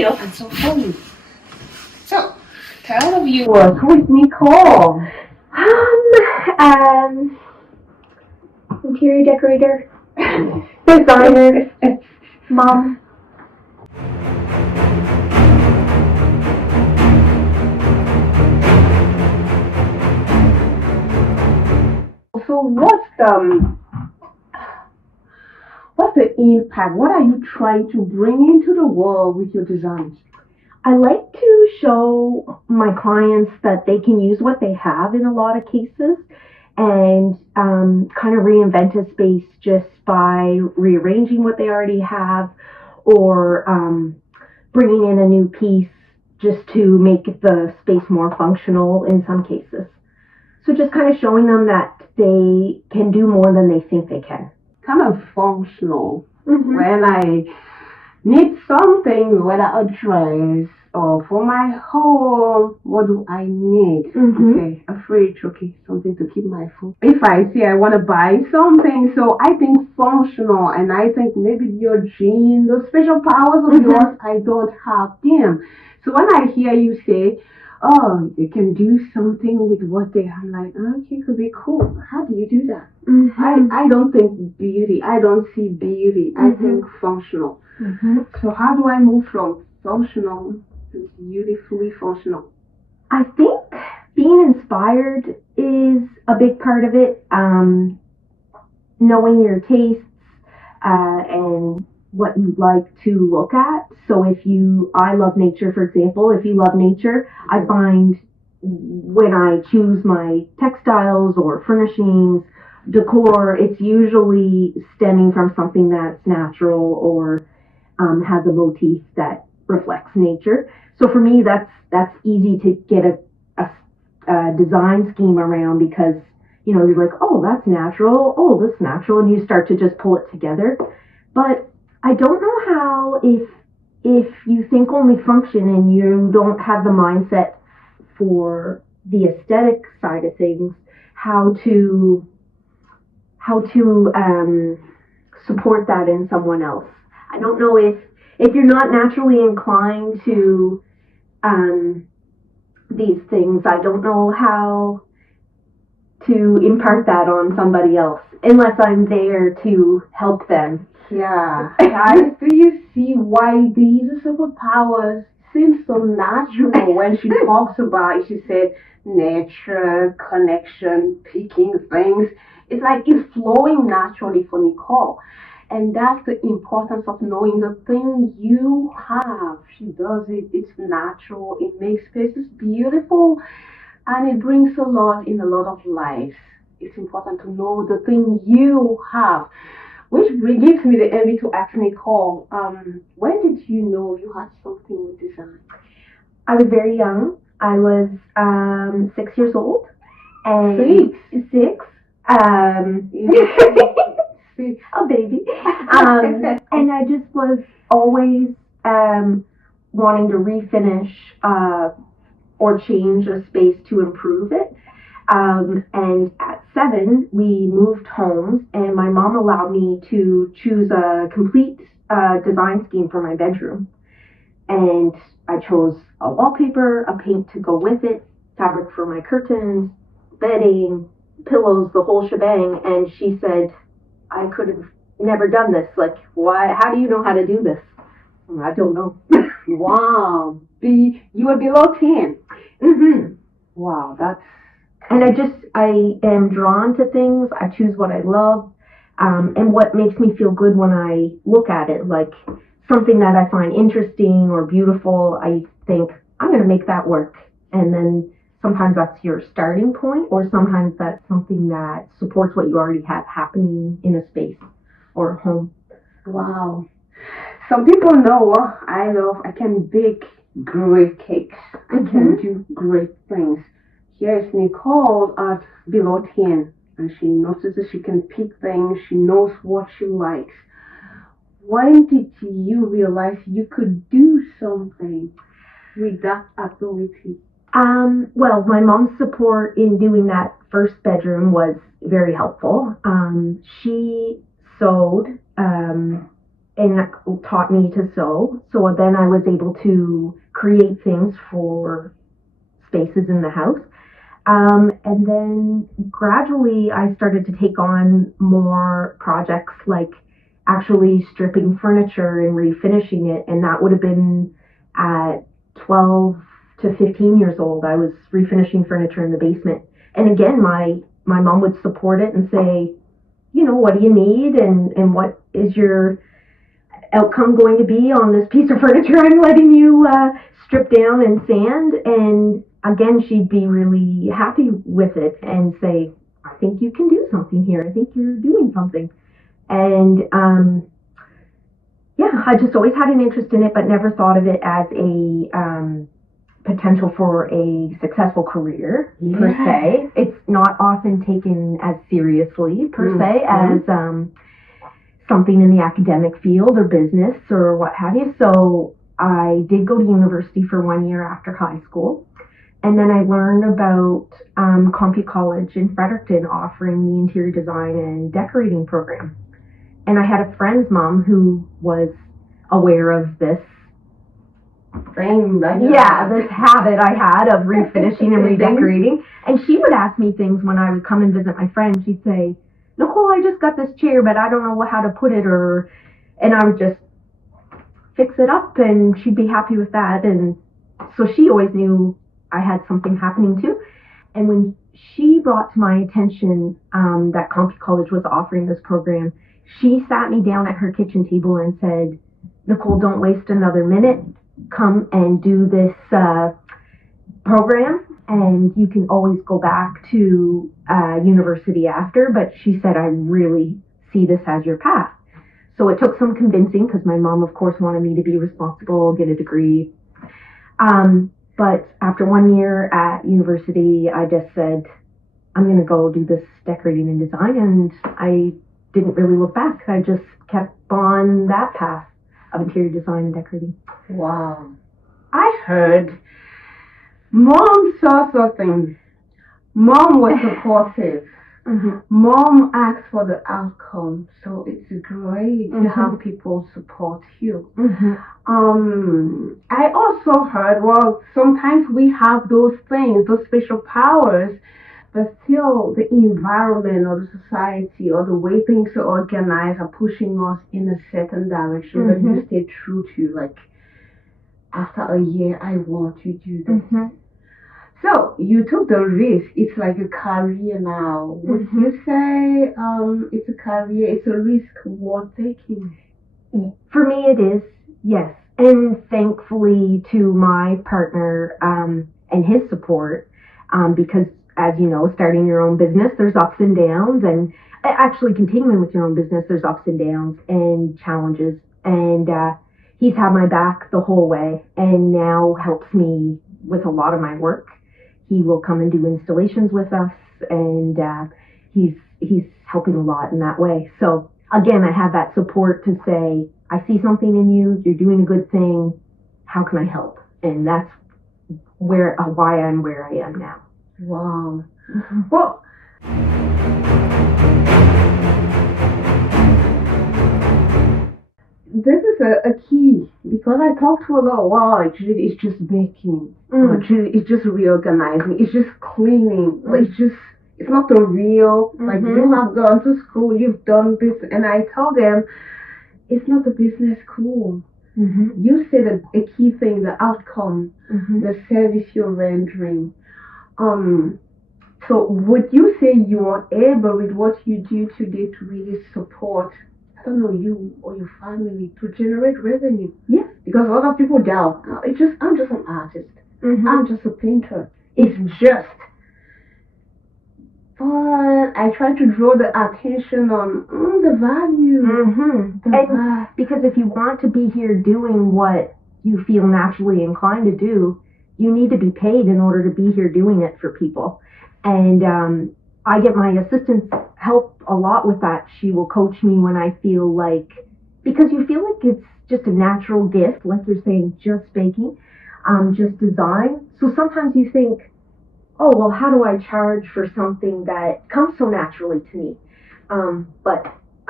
you. That's so funny. So, tell all the viewers, who is Nicole? Interior decorator, designer, mom. So what's the impact? What are you trying to bring into the world with your designs? I like to show my clients that they can use what they have in a lot of cases and kind of reinvent a space just by rearranging what they already have or bringing in a new piece just to make the space more functional in some cases. So just kind of showing them that they can do more than they think they can. Kind of functional. Mm-hmm. When I need something, whether a dress or for my home, what do I need? Mm-hmm. Okay, a fridge, okay, something to keep my food. If I say I want to buy something, so I think functional, and I think maybe your gene, those special powers of yours, I don't have them. So when I hear you say, oh, you can do something with what they have, I'm like, okay, it could be cool. How do you do that? Mm-hmm. I don't think beauty. I don't see beauty. I think functional. Mm-hmm. So how do I move from functional to beautifully functional? I think being inspired is a big part of it. Knowing your tastes and what you like to look at. So I love nature, for example. If you love nature, I find when I choose my textiles or furnishings, decor, it's usually stemming from something that's natural or has a motif that reflects nature. So for me, that's easy to get a design scheme around because, you're like, oh, that's natural. Oh, that's natural. And you start to just pull it together. But I don't know how, if you think only function and you don't have the mindset for the aesthetic side of things, how to support that in someone else. I don't know if you're not naturally inclined to these things, I don't know how to impart that on somebody else unless I'm there to help them. Yeah. Guys, do you see why these superpowers seem so natural when she talks about, she said, nature, connection, picking things. It's like it's flowing naturally for Nicole. And that's the importance of knowing the thing you have. She does it. It's natural. It makes spaces beautiful. And it brings a lot in a lot of lives. It's important to know the thing you have. Which gives me the envy to ask Nicole, when did you know you had something with design? I was very young. I was 6 years old. And six. A baby. And I just was always wanting to refinish or change a space to improve it. And at 7, we moved homes, and my mom allowed me to choose a complete design scheme for my bedroom. And I chose a wallpaper, a paint to go with it, fabric for my curtains, bedding, pillows, the whole shebang. And she said, I could have never done this. Like, why? How do you know how to do this? I don't know. Wow. You were below 10. Mm-hmm. Wow, that's... And I am drawn to things. I choose what I love, and what makes me feel good when I look at it. Like something that I find interesting or beautiful, I think, I'm going to make that work. And then sometimes that's your starting point, or sometimes that's something that supports what you already have happening in a space or a home. Wow. Some people know what I love. I can bake great cakes. I can do great things. Here's Nicole at below 10, and she notices she can pick things. She knows what she likes. When did you realize you could do something with that ability? Well, my mom's support in doing that first bedroom was very helpful. She sewed and taught me to sew. So then I was able to create things for spaces in the house. And then gradually I started to take on more projects like actually stripping furniture and refinishing it. And that would have been at 12 to 15 years old. I was refinishing furniture in the basement. And again, my mom would support it and say, you know, what do you need and what is your outcome going to be on this piece of furniture I'm letting you strip down and sand? And again, she'd be really happy with it and say, I think you can do something here. I think you're doing something. And yeah, I just always had an interest in it, but never thought of it as a potential for a successful career per se. It's not often taken as seriously per se as something in the academic field or business or what have you. So I did go to university for 1 year after high school. And then I learned about Compu College in Fredericton offering the interior design and decorating program. And I had a friend's mom who was aware of this thing, this habit I had of refinishing and redecorating. And she would ask me things when I would come and visit my friend. She'd say, Nicole, I just got this chair, but I don't know how to put it, and I would just fix it up, and she'd be happy with that. And so she always knew I had something happening too. And when she brought to my attention that Compu College was offering this program, she sat me down at her kitchen table and said, Nicole, don't waste another minute. Come and do this program, and you can always go back to university after. But she said, I really see this as your path. So it took some convincing because my mom, of course, wanted me to be responsible, get a degree. But after 1 year at university, I just said, I'm going to go do this decorating and design. And I didn't really look back. I just kept on that path of interior design and decorating. Wow. I heard Mom saw something. Mom was supportive. Mom asked for the outcome. So it's great to have people support you. I also heard, well, sometimes we have those things, those special powers, but still the environment or the society or the way things are organized are pushing us in a certain direction. But you stay true to, like, after a year, I want to do this. So you took the risk. It's like a career now. Would you say it's a career, it's a risk worth taking? For me, it is, yes. And thankfully to my partner and his support, because as you know, starting your own business, there's ups and downs, and actually continuing with your own business, there's ups and downs and challenges. And he's had my back the whole way and now helps me with a lot of my work. He will come and do installations with us, and he's helping a lot in that way. So again, I have that support to say, I see something in you, you're doing a good thing, how can I help? And that's why I'm where I am now. Wow. Well, this is a key, because I talk to a lot. Wow, actually, it's just baking. Actually, it's just reorganizing. It's just cleaning. It's not the real. Like, you have gone to school, you've done business, and I tell them, it's not the business school. You said a key thing, the outcome, the service you're rendering. So would you say you are able with what you do today to really support, I don't know, you or your family to generate revenue? Yes. Because a lot of people doubt, I'm just an artist. I'm just a painter. It's just. But I try to draw the attention on the value. Because if you want to be here doing what you feel naturally inclined to do, you need to be paid in order to be here doing it for people. And I get my assistant's help a lot with that. She will coach me when I feel like, because you feel like it's just a natural gift, like you're saying, just baking, just design. So sometimes you think, oh, well, how do I charge for something that comes so naturally to me? But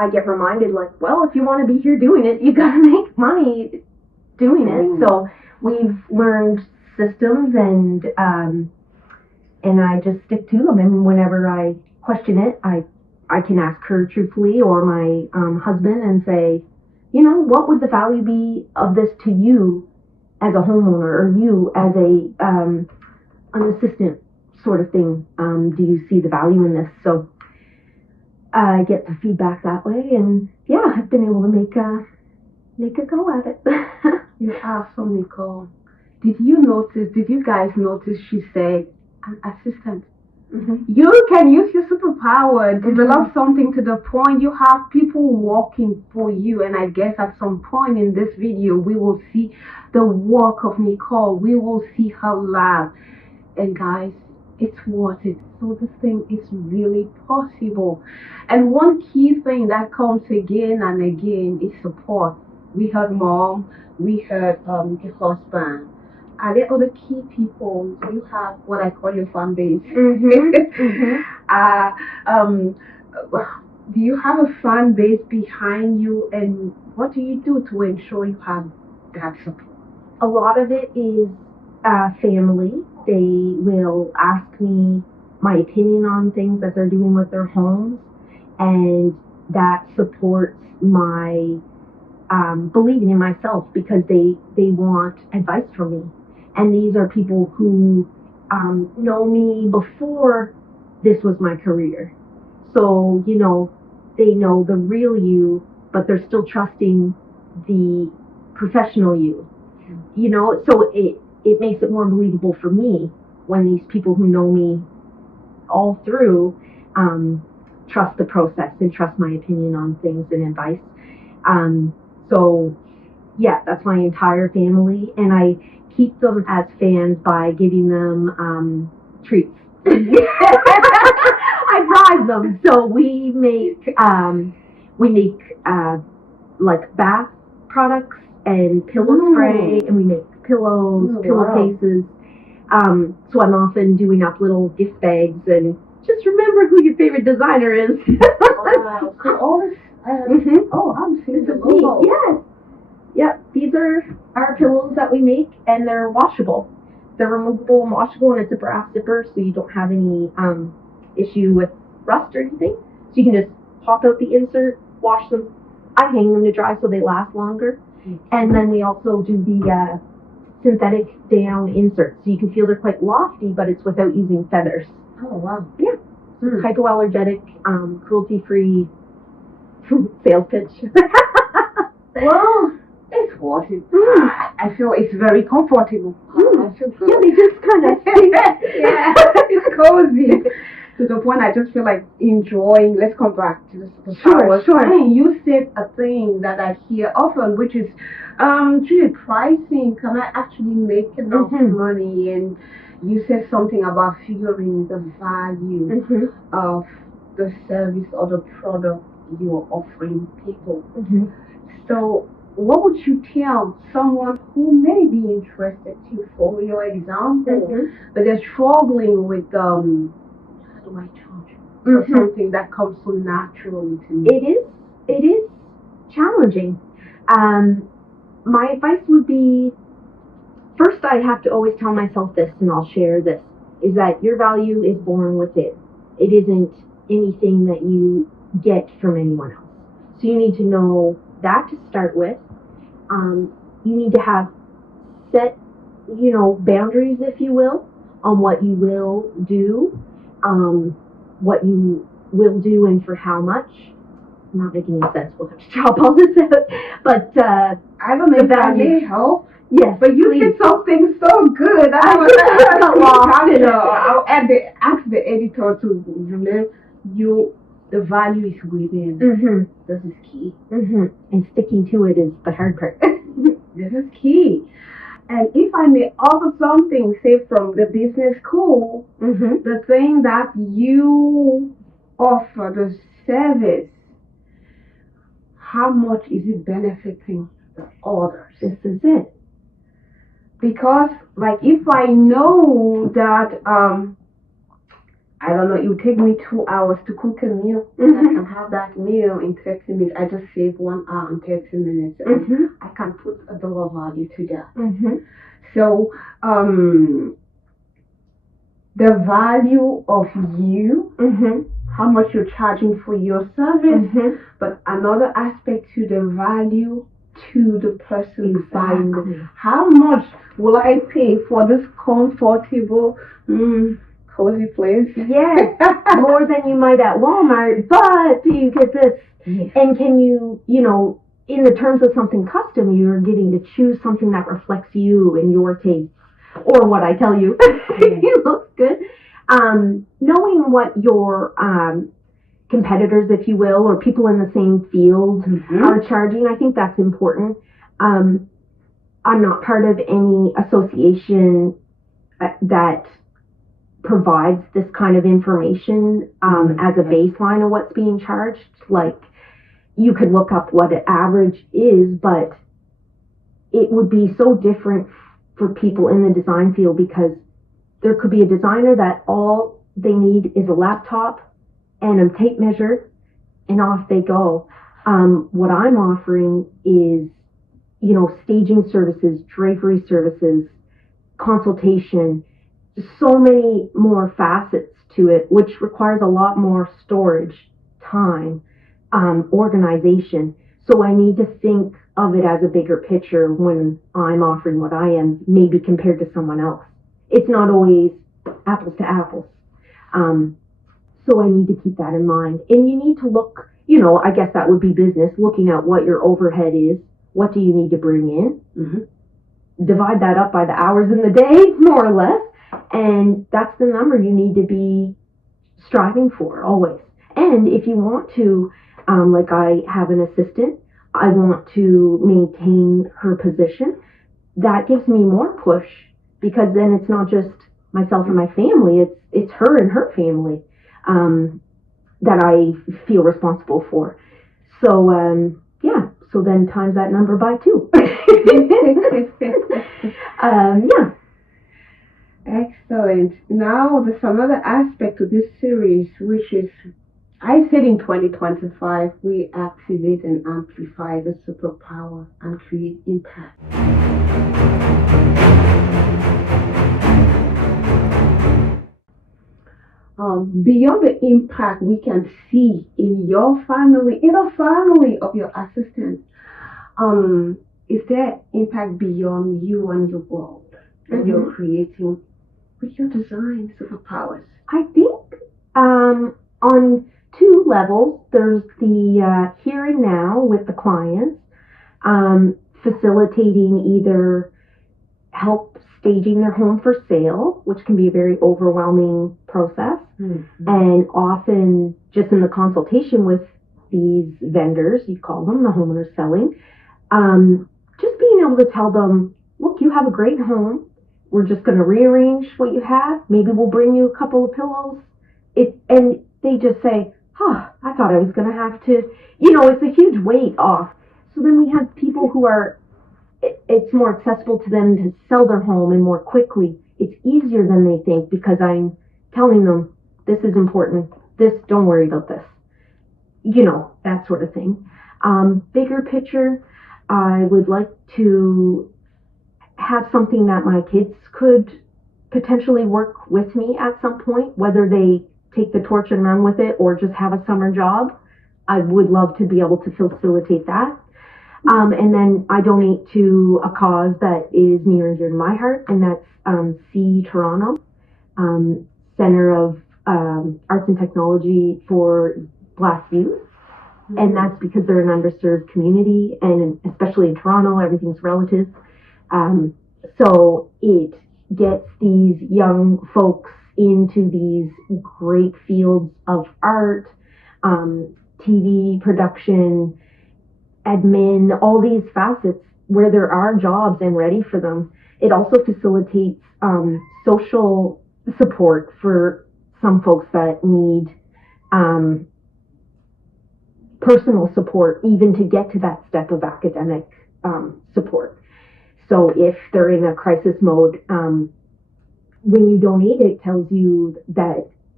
I get reminded, like, well, if you want to be here doing it, you got to make money doing it. So we've learned systems, and I just stick to them. And whenever I question it, I can ask her truthfully, or my husband, and say, what would the value be of this to you as a homeowner, or you as an assistant sort of thing? Do you see the value in this? So I get the feedback that way, and yeah, I've been able to make a go at it. You're awesome, Nicole. Did you guys notice she said an assistant? Mm-hmm. You can use your superpower, develop something to the point you have people working for you. And I guess at some point in this video, we will see the work of Nicole. We will see her lab. And guys, it's worth it. So this thing is really possible. And one key thing that comes again and again is support. We heard mom, we heard the husband. Are there other key people? You have what I call your fan base. Do you have a fan base behind you, and what do you do to ensure you have that support? A lot of it is family. They will ask me my opinion on things that they're doing with their homes, and that supports my believing in myself, because they want advice from me. And these are people who know me before this was my career. So, they know the real you, but they're still trusting the professional you. So it makes it more believable for me when these people who know me all through trust the process and trust my opinion on things and advice. So yeah, that's my entire family, and I keep them as fans by giving them treats. I bribe them. So we make like bath products and pillow spray, and we make pillows, pillowcases. So I'm often doing up little gift bags, and just remember who your favorite designer is. Wow. So all this. I'm seeing the logo. Yes. Yep. These are our pillows that we make, and they're washable. They're removable and washable, and it's a brass zipper, so you don't have any issue with rust or anything. So you can just pop out the insert, wash them. I hang them to dry so they last longer. And then we also do the synthetic down inserts, so you can feel they're quite lofty, but it's without using feathers. Oh wow. Yeah. Hypoallergenic, cruelty-free sales pitch. Well, it's worth it. I feel it's very comfortable. I feel good. Yeah, they just kind of yeah, it's cozy. To the point I just feel like enjoying. Let's come back to the Superpowers. Sure. And you said a thing that I hear often, which is pricing. Can I actually make enough money? And you said something about figuring the value of the service or the product you're offering people. So what would you tell someone who may be interested to follow your example, but they're struggling with how do I charge for something that comes so naturally to me? It is challenging. My advice would be, first I have to always tell myself this, and I'll share this, is that your value is born within. It isn't anything that you get from anyone else. So you need to know that to start with. You need to have set, boundaries, if you will, on what you will do, what you will do and for how much. I'm not making any sense. We'll have to chop all this out. But I have a value help. Yes, but you said something so good. I'll ask the editor to remember the value is within. This is key. And sticking to it is the hard part. This is key. And if I may offer something, say from the business school, the thing that you offer, the service, how much is it benefiting the others? This is it. Because, like, if I know that I don't know, it would take me 2 hours to cook a meal. And I can have that meal in 30 minutes. I just save 1 hour and 30 minutes. And I can put a dollar value to that. So, the value of you, how much you're charging for your service, but another aspect to the value to the person buying. How much will I pay for this comfortable, cozy place? Yes, more than you might at Walmart, but do you get this? Yes. And can you, in the terms of something custom, you're getting to choose something that reflects you and your taste, or what I tell you. It looks good. Knowing what your competitors, if you will, or people in the same field are charging, I think that's important. I'm not part of any association that provides this kind of information as a baseline of what's being charged. Like, you could look up what an average is, but it would be so different for people in the design field, because there could be a designer that all they need is a laptop and a tape measure, and off they go. What I'm offering is, staging services, drapery services, consultation, so many more facets to it, which requires a lot more storage, time, organization. So I need to think of it as a bigger picture when I'm offering what I am, maybe compared to someone else. It's not always apples to apples. So I need to keep that in mind. And you need to look, I guess that would be business, looking at what your overhead is. What do you need to bring in? Divide that up by the hours in the day, more or less. And that's the number you need to be striving for, always. And if you want to, like I have an assistant, I want to maintain her position, that gives me more push, because then it's not just myself and my family, it's her and her family that I feel responsible for. So, so then times that number by 2. Excellent. Now, there's another aspect to this series, which is, I said in 2025, we activate and amplify the superpower and create impact. Beyond the impact we can see in your family, in the family of your assistant, is there impact beyond you and your world that you're creating with your design superpowers? I think on 2 levels. There's the here and now with the clients, facilitating either help staging their home for sale, which can be a very overwhelming process, and often just in the consultation with these vendors, you call them, the homeowners selling, just being able to tell them, look, you have a great home. We're just going to rearrange what you have. Maybe we'll bring you a couple of pillows. And they just say, I thought I was going to have to, it's a huge weight off. So then we have people who are, it's more accessible to them to sell their home and more quickly. It's easier than they think, because I'm telling them, this is important. Don't worry about this. That sort of thing. Bigger picture, I would like to have something that my kids could potentially work with me at some point, whether they take the torch and run with it or just have a summer job. I would love to be able to facilitate that. And then I donate to a cause that is near and dear to my heart, and that's C Toronto, Center of Arts and Technology for Black Youth. And that's because they're an underserved community, and especially in Toronto, everything's relative. So it gets these young folks into these great fields of art, TV production, admin, all these facets where there are jobs and ready for them. It also facilitates social support for some folks that need personal support, even to get to that step of academic support. So if they're in a crisis mode, when you donate, it tells you that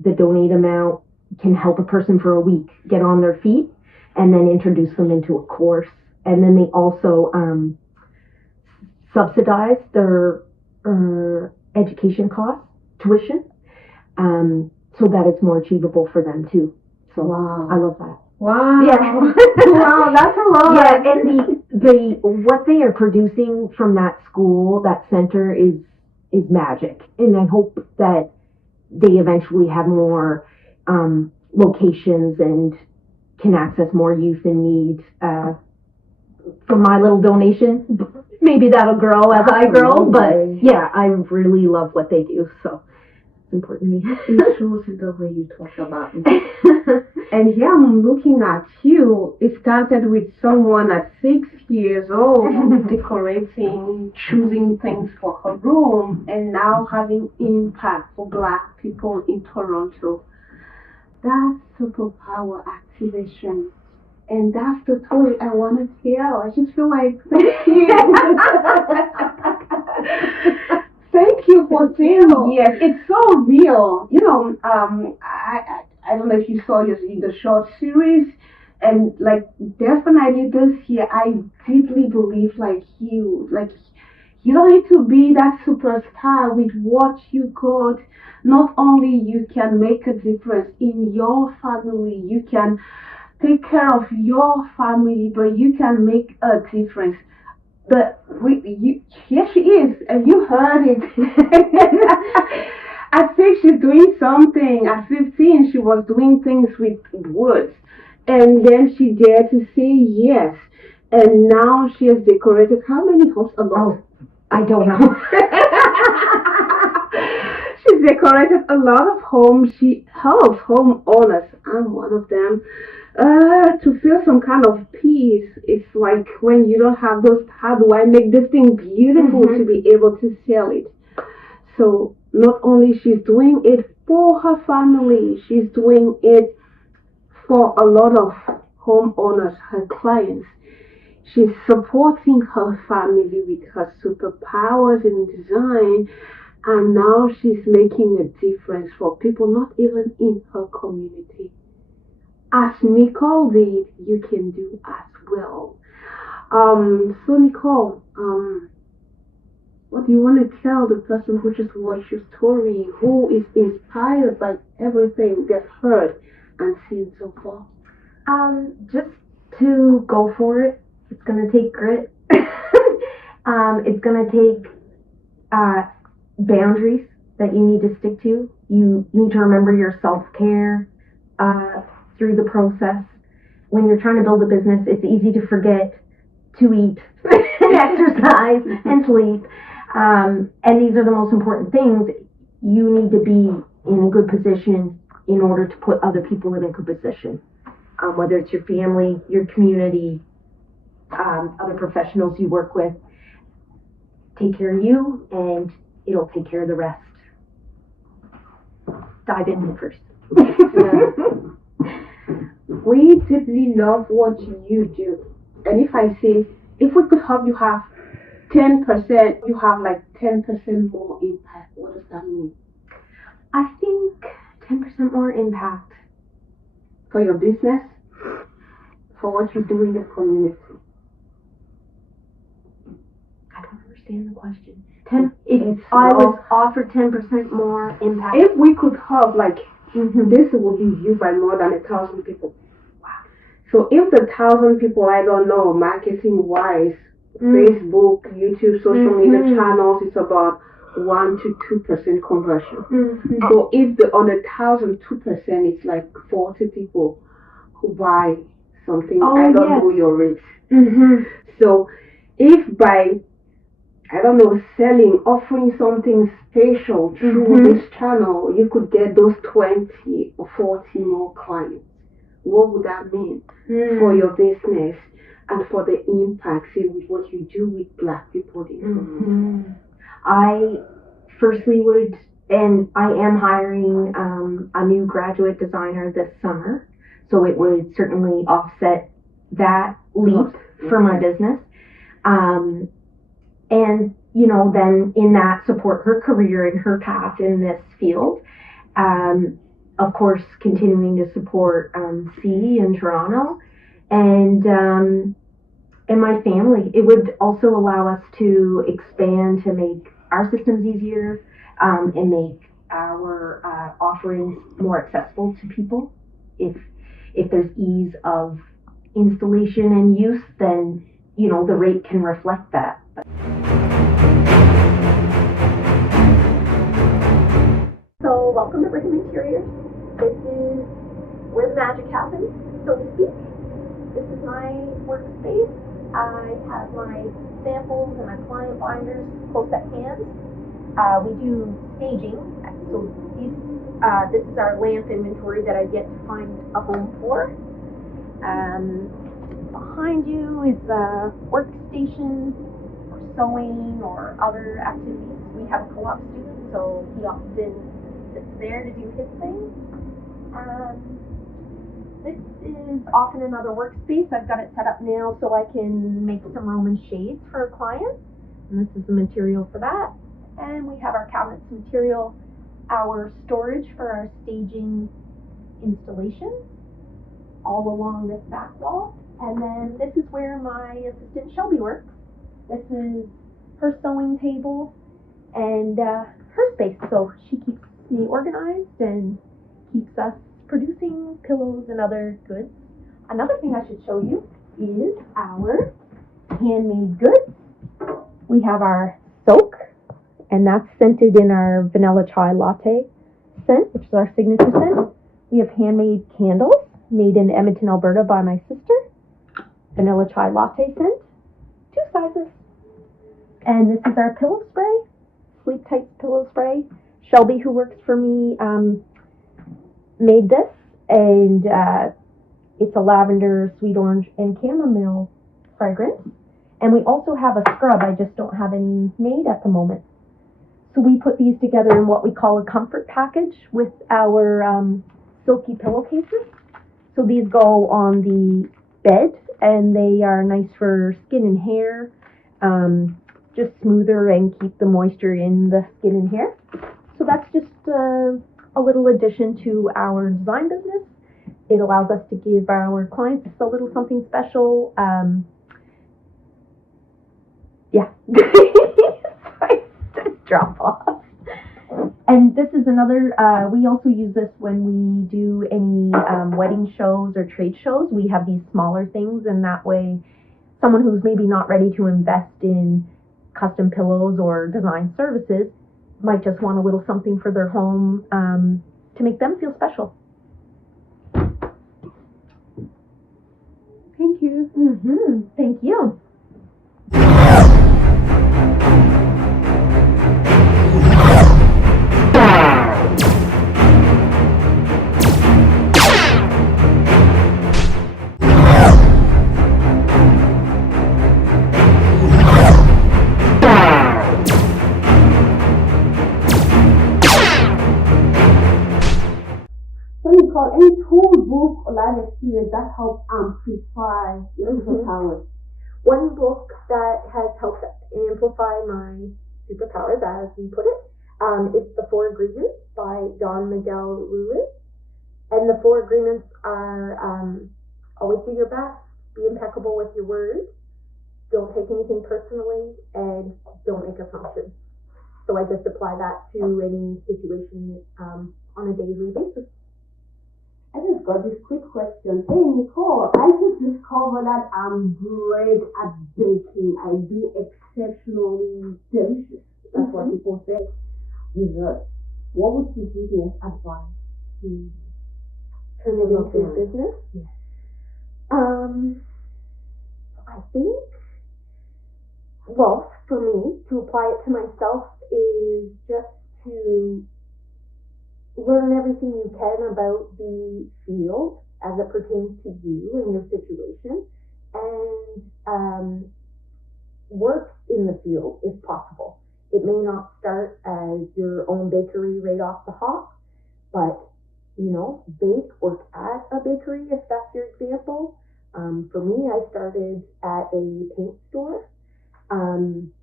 the donate amount can help a person for a week get on their feet and then introduce them into a course. And then they also subsidize their education costs, tuition, so that it's more achievable for them too. So wow. I love that. Wow. Yeah. Wow, that's a lot. Yeah, and the what they are producing from that school, that center is magic. And I hope that they eventually have more locations and can access more youth in need. For my little donation, maybe that'll grow as I grow, but yeah, I really love what they do, so it's important to me. It shows the way you talk about it. And here I'm looking at you. It started with someone at 6 years old decorating, choosing things for her room, and now having impact for Black people in Toronto. That's superpower activation. And that's the story I want to tell. I just feel like, thank you. Thank you for saying yes. It's so real. You know, I don't know if you saw the short series, and like definitely this year, I deeply believe like you don't need to be that superstar with what you got. Not only you can make a difference in your family, you can take care of your family, but you can make a difference. But here she is, and you heard it. I think she's doing something. At 15, she was doing things with words, and then she dared to say yes. And now she has decorated how many homes? A lot. I don't know. She's decorated a lot of homes. She helps homeowners. I'm one of them. To feel some kind of peace. It's like when you don't have those, how do I make this thing beautiful to be able to sell it? So not only she's doing it for her family, she's doing it for a lot of homeowners, her clients. She's supporting her family with her superpowers in design, and now she's making a difference for people not even in her community. As Nicole did, you can do as well. So Nicole, what do you want to tell the person who just watched your story, who is inspired by everything they've heard and seen so far? Just to go for it. It's gonna take grit. It's gonna take boundaries that you need to stick to. You need to remember your self-care through the process. When you're trying to build a business, it's easy to forget to eat and exercise and sleep. And these are the most important things. You need to be in a good position in order to put other people in a good position. Whether it's your family, your community, other professionals you work with. Take care of you, and it'll take care of the rest. Dive in first. We deeply love what you do. And if I say, if we could help you have 10%, you have like 10% more impact. What does that mean? I think 10% more impact. For your business? For what you do in the community? I don't understand the question. If I was offered 10% more impact. If we could help, like, this will be viewed by more than 1,000 people. Wow. So if the 1,000 people, I don't know, marketing-wise, Facebook, YouTube, social media channels, it's about 1 to 2% conversion. So if on 1,000, 2%, it's like 40 people who buy something. I don't know your rate. So if by, I don't know, offering something special through this channel, you could get those 20 or 40 more clients. What would that mean for your business and for the impact, say, with what you do with Black people in community? I firstly would, and I am hiring a new graduate designer this summer, so it would certainly offset that leap for my business. And, you know, then in that support her career and her path in this field. of course, continuing to support C in Toronto, and my family. It would also allow us to expand to make our systems easier, and make our offerings more accessible to people. If there's ease of installation and use, then the rate can reflect that. So welcome to Brigham Interiors. This is where the magic happens, so to speak. This is my workspace. I have my samples and my client binders close at hand. We do staging, so this is our lamp inventory that I get to find a home for. Behind you is a workstation for sewing or other activities. We have a co-op student, so he often sits there to do his thing. This is often another workspace. I've got it set up now so I can make some Roman shades for a client. And this is the material for that. And we have our cabinets material, our storage for our staging installation, all along this back wall. And then this is where my assistant Shelby works. This is her sewing table and her space. So she keeps me organized and keeps us producing pillows and other goods. Another thing I should show you is our handmade goods. We have our soak, and that's scented in our vanilla chai latte scent, which is our signature scent. We have handmade candles made in Edmonton, Alberta by my sister. Vanilla chai latte scent, 2 sizes. And this is our pillow spray, Sleep Tight pillow spray. Shelby, who works for me, made this, and it's a lavender, sweet orange, and chamomile fragrance. And we also have a scrub. I just don't have any made at the moment. So we put these together in what we call a comfort package with our silky pillowcases. So these go on the bed, and they are nice for skin and hair, just smoother and keep the moisture in the skin and hair. So that's just a little addition to our design business. It allows us to give our clients a little something special. Yeah. Drop off. And this is another, we also use this when we do any wedding shows or trade shows. We have these smaller things, and that way someone who's maybe not ready to invest in custom pillows or design services might just want a little something for their home to make them feel special. Thank you. Thank you. Nicole, any tool, book, or life experience that help amplify your superpowers? One book that has helped amplify my superpowers, as we put it, is The 4 Agreements by Don Miguel Ruiz. And the 4 agreements are always do your best, be impeccable with your words, don't take anything personally, and don't make assumptions. So I just apply that to any situation on a daily basis. I just got this quick question. Hey Nicole, I just discovered that I'm great at baking. I do exceptionally delicious. That's what people say. Dessert. What would you give me as advice to turn it into a business? Yes. I think, well, for me, to apply it to myself is just to learn everything you can about the field as it pertains to you and your situation, and work in the field if possible. It may not start as your own bakery right off the hop, but bake, work at a bakery if that's your example. For me, I started at a paint store.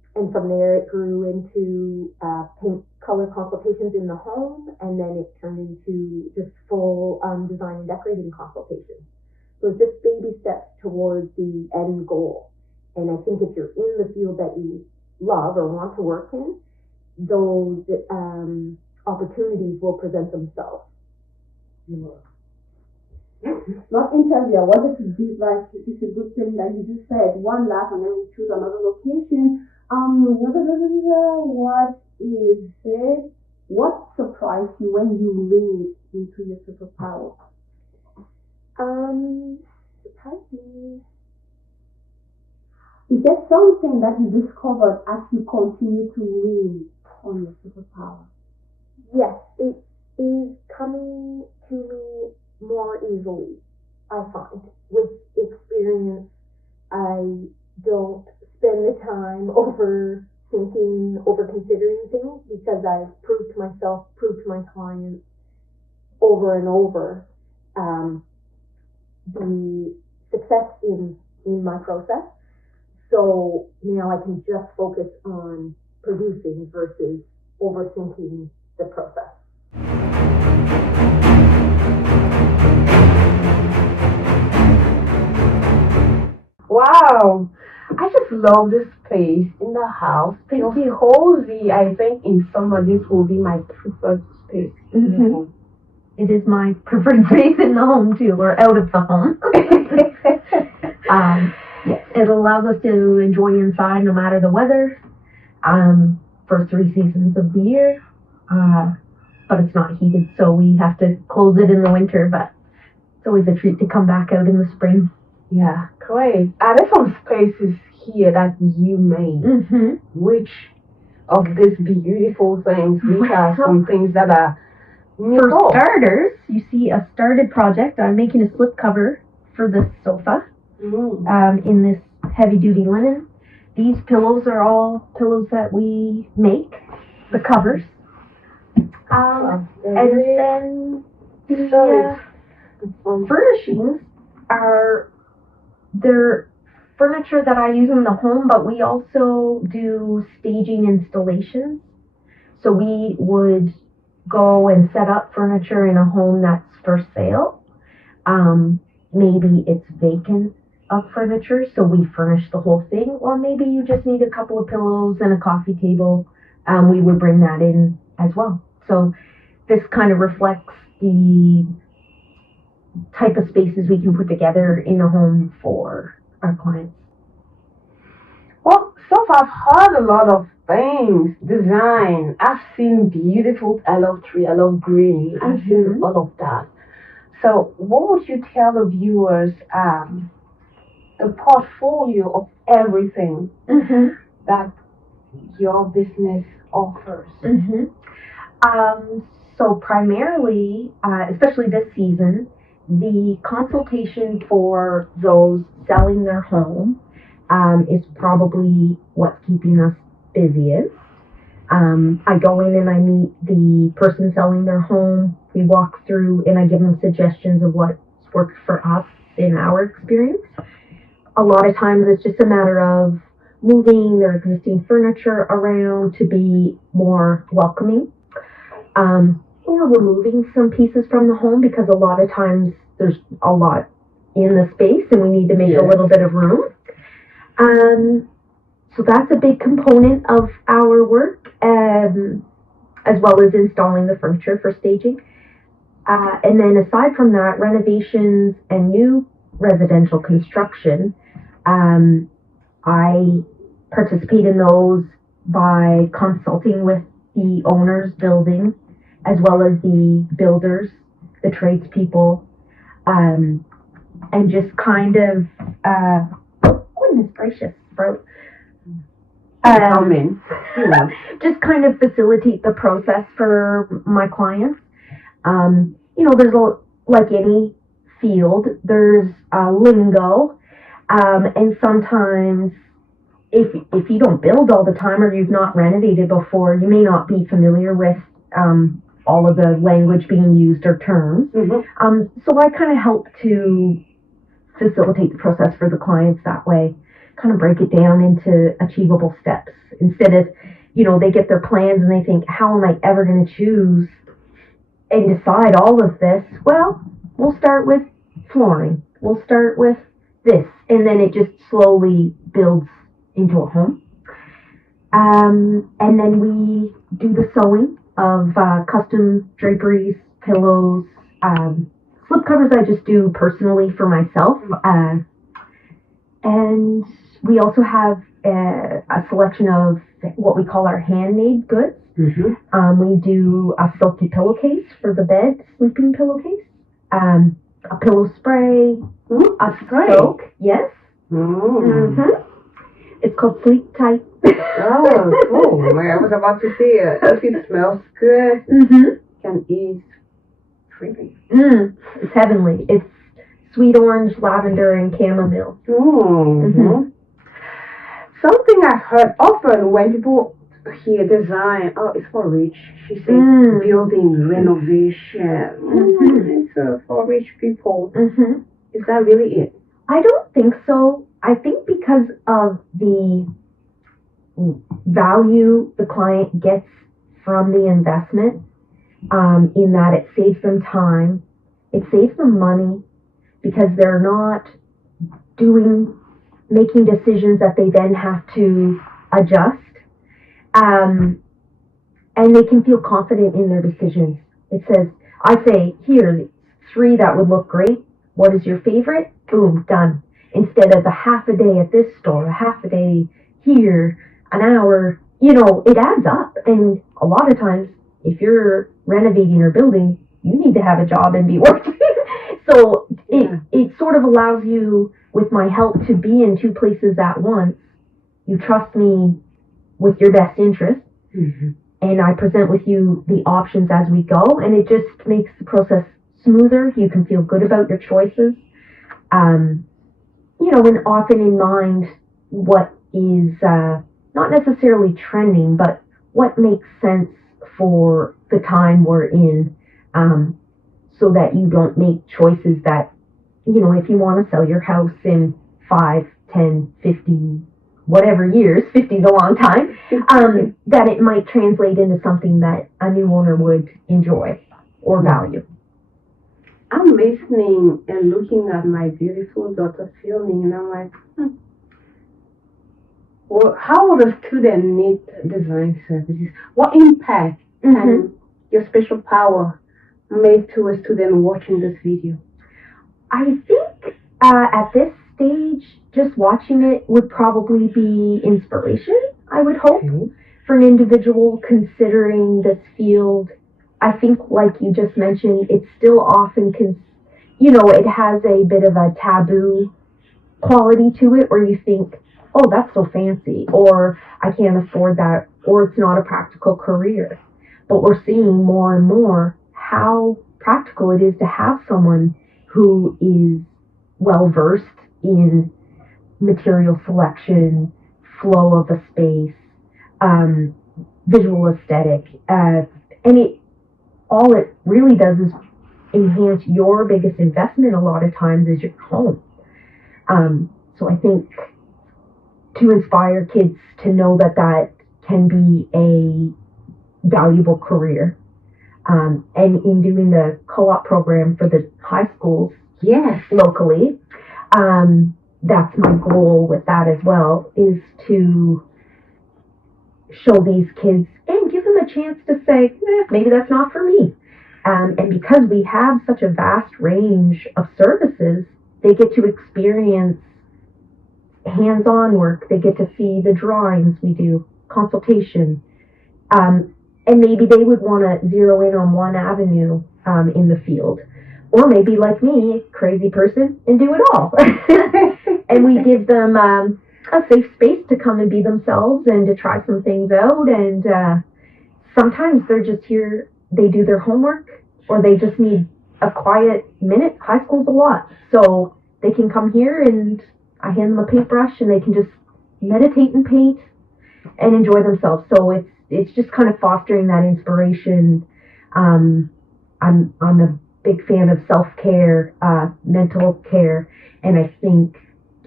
And from there, it grew into paint color consultations in the home, and then it turned into just full design and decorating consultations. So it's just baby steps towards the end goal. And I think if you're in the field that you love or want to work in, those opportunities will present themselves. Not interview. I wanted to be like, it's a good thing that you just said one last and then we choose another location. What is it? What surprised you when you leaned into your superpower? Surprised me. Is there something that you discovered as you continue to lean on your superpower? Yes, it is coming to me more easily, I find. With experience, I don't spend the time overthinking, over-considering things, because I've proved to myself, proved to my clients over and over the success in my process. So now I can just focus on producing versus overthinking the process. Wow, I just love this space in the house. Feels cozy. I think in summer this will be my preferred space. Mm-hmm. It is my preferred space in the home too, or out of the home. Yes, it allows us to enjoy inside no matter the weather. For 3 seasons of the year, but it's not heated, so we have to close it in the winter. But it's always a treat to come back out in the spring. Yeah, great. There's some spaces here that you made. Mm-hmm. Which of these beautiful things? Which are some things that are Nicole? For starters, you see a started project. I'm making a slip cover for this sofa in this heavy-duty linen. These pillows are all pillows that we make, the covers. And then the furnishings they're furniture that I use in the home, but we also do staging installations. So we would go and set up furniture in a home that's for sale. Maybe it's vacant of furniture, so we furnish the whole thing, or maybe you just need a couple of pillows and a coffee table. We would bring that in as well. So this kind of reflects the type of spaces we can put together in a home for our clients. Well, so far I've heard a lot of things, design. I've seen beautiful, I love tree, I love green. I've seen all of that. So what would you tell the viewers, the portfolio of everything that your business offers? So primarily, especially this season, the consultation for those selling their home is probably what's keeping us busiest. I go in and I meet the person selling their home. We walk through and I give them suggestions of what's worked for us in our experience. A lot of times it's just a matter of moving their existing furniture around to be more welcoming. Or removing some pieces from the home, because a lot of times there's a lot in the space and we need to make a little bit of room. So that's a big component of our work, as well as installing the furniture for staging. And then aside from that, renovations and new residential construction, I participate in those by consulting with the owners building, as well as the builders, the tradespeople, and just kind of, goodness gracious, bro. Just kind of facilitate the process for my clients. There's like any field, there's lingo, and sometimes if you don't build all the time or you've not renovated before, you may not be familiar with all of the language being used or terms. So I kind of help to facilitate the process for the clients that way, kind of break it down into achievable steps instead of, they get their plans and they think, how am I ever going to choose and decide all of this? Well, we'll start with flooring. We'll start with this. And then it just slowly builds into a home. And then we do the sewing of custom draperies, pillows, slip covers I just do personally for myself. And we also have a selection of what we call our handmade goods. Mm-hmm. We do a silky pillowcase for the bed, sleeping pillowcase, a pillow spray, a soak, yes. Mm-hmm. It's called Sleep Tight. Oh, cool. I was about to say it. If it smells good, can ease creepy. It's heavenly. It's sweet orange, lavender, and chamomile. Something I've heard often when people hear design, it's for rich. She said building renovation. It's for rich people. Is that really it? I don't think so. I think because of the value the client gets from the investment, in that it saves them time, it saves them money, because they're not making decisions that they then have to adjust, and they can feel confident in their decisions. I say, here's 3 that would look great. What is your favorite? Boom, done. Instead of a half a day at this store, a half a day here, an hour, it adds up. And a lot of times, if you're renovating or building, you need to have a job and be working. So it sort of allows you, with my help, to be in 2 places at once. You trust me with your best interest, and I present with you the options as we go, and it just makes the process smoother. You can feel good about your choices. And often in mind what is not necessarily trending, but what makes sense for the time we're in, so that you don't make choices that, if you want to sell your house in 5, 10, 50, whatever years, 50 is a long time, that it might translate into something that a new owner would enjoy or value. I'm listening and looking at my beautiful daughter filming, and I'm like, well, how would a student need design services? What impact can your special power make to a student watching this video? I think at this stage, just watching it would probably be inspiration, I would hope, for an individual considering this field. I think, like you just mentioned, it's still often, it has a bit of a taboo quality to it, where you think, oh, that's so fancy, or I can't afford that, or it's not a practical career. But we're seeing more and more how practical it is to have someone who is well-versed in material selection, flow of a space, visual aesthetic, and all it really does is enhance your biggest investment a lot of times is your home. So I think to inspire kids to know that can be a valuable career. And in doing the co-op program for the high schools locally, that's my goal with that as well, is to show these kids and give them a chance to say, maybe that's not for me. And because we have such a vast range of services, they get to experience hands-on work. They get to see the drawings we do, consultation. And maybe they would want to zero in on one avenue in the field. Or maybe, like me, crazy person, and do it all. And we give them a safe space to come and be themselves and to try some things out. And sometimes they're just here, they do their homework, or they just need a quiet minute. High school's a lot. So they can come here and I hand them a paintbrush and they can just meditate and paint and enjoy themselves. So it's just kind of fostering that inspiration. I'm a big fan of self-care, mental care, and I think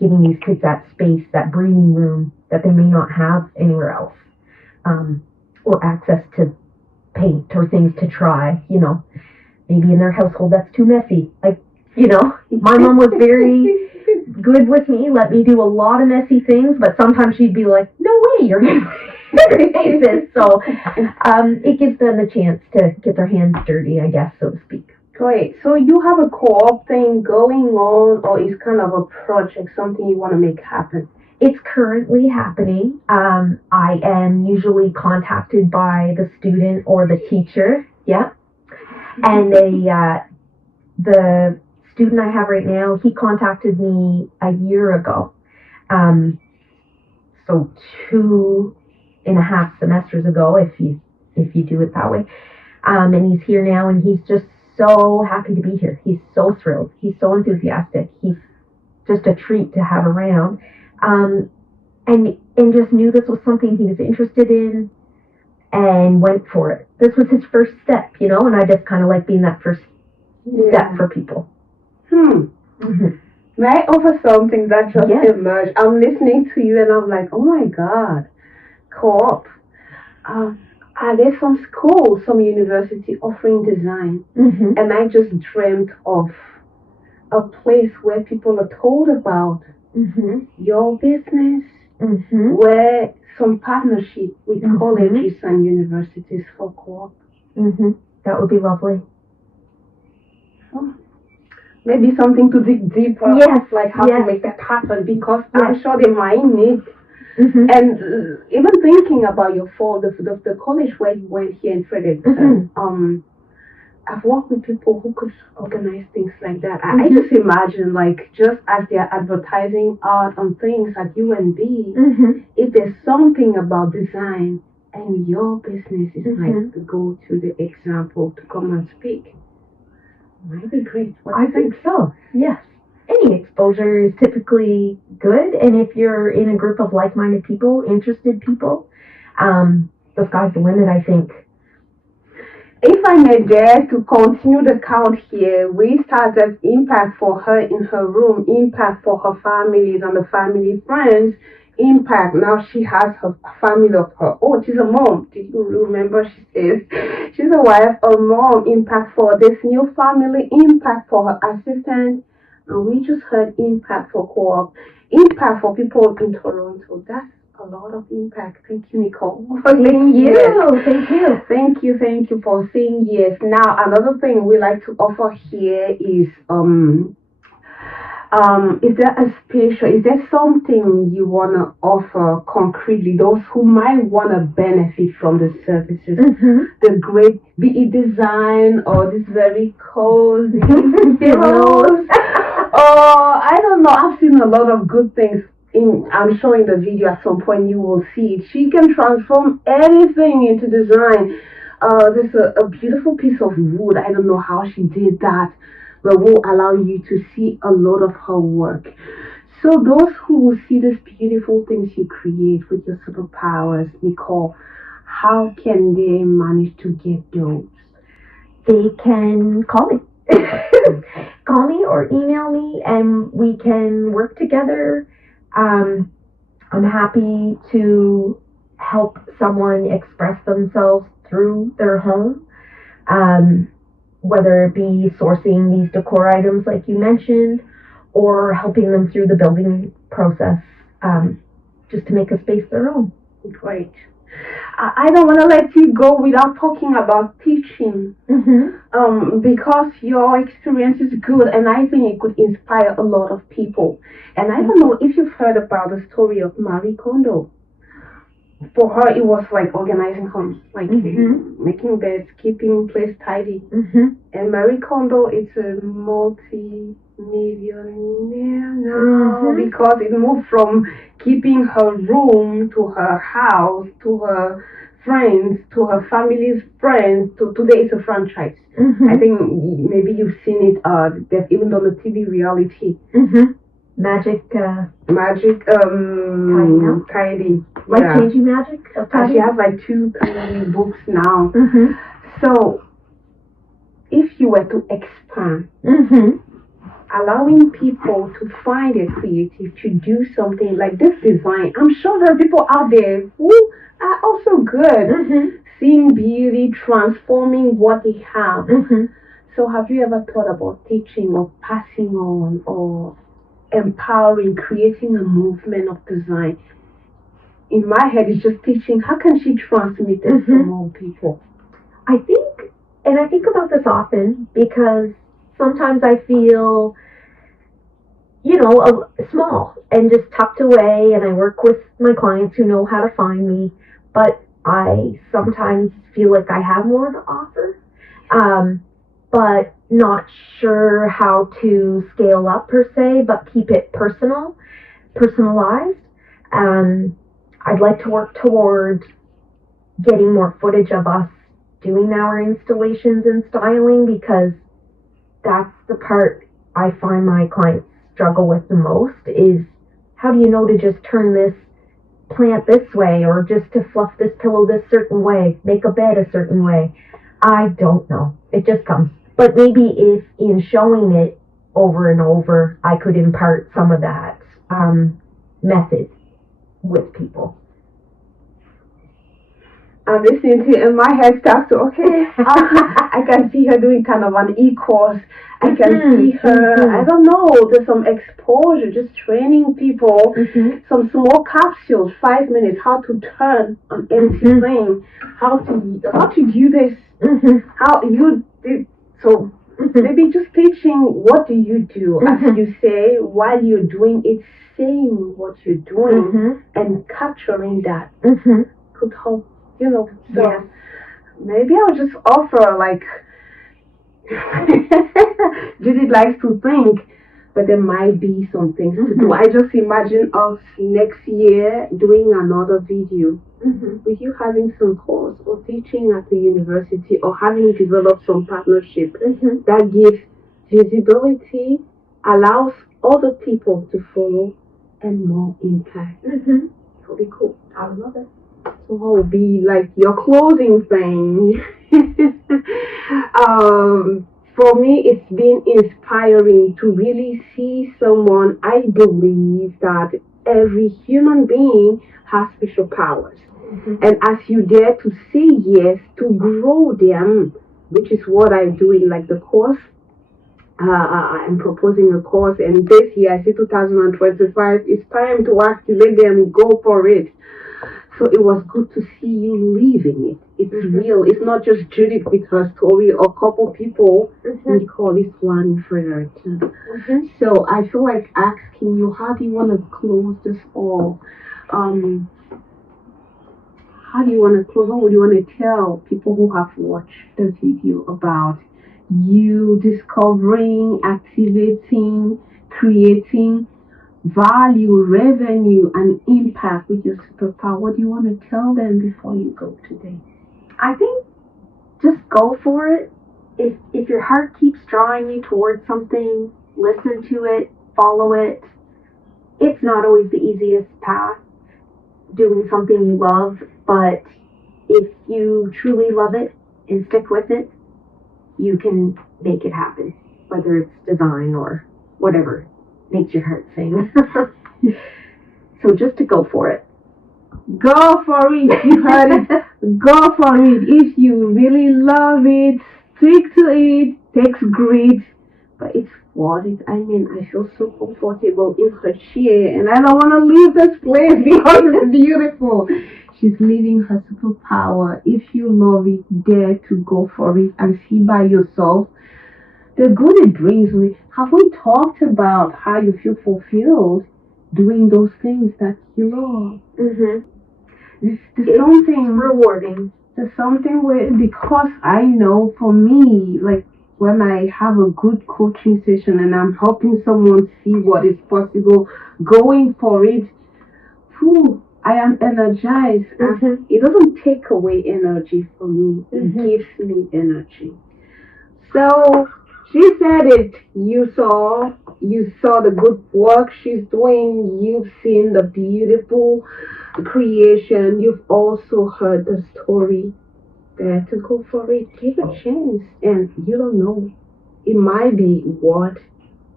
giving these kids that space, that breathing room that they may not have anywhere else, or access to paint or things to try. Maybe in their household that's too messy. My mom was very good with me, let me do a lot of messy things, but sometimes she'd be like, no way, you're going to do this. So it gives them a chance to get their hands dirty, I guess, so to speak. Great. So you have a co-op thing going on, or is kind of a project, something you want to make happen? It's currently happening. I am usually contacted by the student or the teacher. Yeah. And the student I have right now, he contacted me a year ago. So 2.5 semesters ago, if you do it that way. And he's here now, and he's just so happy to be here. He's so thrilled. He's so enthusiastic. He's just a treat to have around. And just knew this was something he was interested in and went for it. This was his first step, and I just kind of like being that first step for people. Mm-hmm. May I offer something that just emerged? I'm listening to you and I'm like, oh my God, co-op. Are there some schools, some university offering design? Mm-hmm. And I just dreamt of a place where people are told about your business, where some partnership with colleges and universities for co-op. That would be lovely. Maybe something to dig deeper, like how to make that happen, because I'm sure they might need. And even thinking about your fall, the college where you went here in Fredericton, I've worked with people who could organize things like that. I just imagine, like, just as they're advertising art on things at UNB, if there's something about design and your business is like the go-to, the example to come and speak, might be great. I think so, yes. Any exposure is typically good, and if you're in a group of like-minded people, interested people, the sky's the limit, I think. If I may dare to continue the count here, we started impact for her in her room, impact for her families and the family friends, impact. Now she has her family of her own. She's a mom. Did you remember? She says she's a wife, a mom, impact for this new family, impact for her assistant. And we just heard impact for co-op, impact for people in Toronto. That's a lot of impact. Thank you, Nicole. Thank you. Thank you for saying yes. Now, another thing we like to offer here is is there something you want to offer concretely, those who might want to benefit from the services, the great, be it design or this very cozy pillows, or I don't know, I've seen a lot of good things. I'm sure in the video at some point you will see it. She can transform anything into design. There's a beautiful piece of wood. I don't know how she did that, but will allow you to see a lot of her work. So those who will see these beautiful things you create with your superpowers, Nicole, how can they manage to get those? They can call me. Call me or email me, and we can work together. I'm happy to help someone express themselves through their home, whether it be sourcing these decor items like you mentioned, or helping them through the building process, just to make a space their own. Great. I don't want to let you go without talking about teaching, because your experience is good, and I think it could inspire a lot of people. And I don't know if you've heard about the story of Marie Kondo. For her, it was like organizing homes, like making beds, keeping place tidy. And Marie Kondo is a multi-millionaire now, because it moved from keeping her room to her house, to her friends, to her family's friends, to today it's a franchise. I think maybe you've seen it, they've even done a TV reality. Magic, tidy. Life-changing magic of tidy. She has like 2 tidy books now. So, if you were to expand, allowing people to find it creative to do something like this design. I'm sure there are people out there who are also good, seeing beauty, transforming what they have. So have you ever thought about teaching or passing on or empowering, creating a movement of design? In my head, it's just teaching. How can she transmit it to more people? I think about this often because sometimes I feel, small and just tucked away, and I work with my clients who know how to find me, but I sometimes feel like I have more to offer, but not sure how to scale up per se, but keep it personalized. I'd like to work toward getting more footage of us doing our installations and styling, because that's the part I find my clients struggle with the most, is how do you know to just turn this plant this way, or just to fluff this pillow this certain way, make a bed a certain way. I don't know. It just comes. But maybe if in showing it over and over, I could impart some of that method with people. I'm listening to it and my head starts to, okay, I can see her doing kind of an e-course. I can see her, I don't know, there's some exposure, just training people, some small capsules, 5 minutes, how to turn an empty thing, how to do this, how you do, so maybe just teaching what do you do, as you say, while you're doing it, saying what you're doing and capturing that could help. So maybe I'll just offer, like, Judith likes to think, but there might be some things to do. I just imagine us next year doing another video with you having some course or teaching at the university or having developed some partnership that gives visibility, allows other people to follow, and more impact. It'll be cool. I would love it. So what will be like your closing thing? For me, it's been inspiring to really see someone. I believe that every human being has special powers. And as you dare to say yes, to grow them, which is what I do in like the course. I'm proposing a course, and this year, I say 2025, it's time to activate them, go for it. So it was good to see you living it. It's real. It's not just Judith with her story or a couple people. Nicole is one for her too. So I feel like asking you, how do you want to close this all? How do you want to close? What would you want to tell people who have watched the video about you discovering, activating, creating value, revenue, and impact with your superpower? What do you want to tell them before you go today? I think just go for it. If your heart keeps drawing you towards something, listen to it, follow it. It's not always the easiest path, doing something you love, but if you truly love it and stick with it, you can make it happen, whether it's design or whatever makes your heart sing. So just to go for it. Go for it. You heard it. Go for it. If you really love it, stick to it. Takes grit, but it's worth it. I mean, I feel so comfortable in her chair, and I don't want to leave this place because it's beautiful. She's living her superpower. If you love it, dare to go for it and see by yourself the good it brings me. Have we talked about how you feel fulfilled doing those things that you love? There's something rewarding. There's something where, because I know for me, like when I have a good coaching session and I'm helping someone see what is possible, going for it, I am energized. It doesn't take away energy from me. It gives me energy. So she said it. You saw the good work she's doing. You've seen the beautiful creation. You've also heard the story. There to go for it. Give a chance, and you don't know. It might be what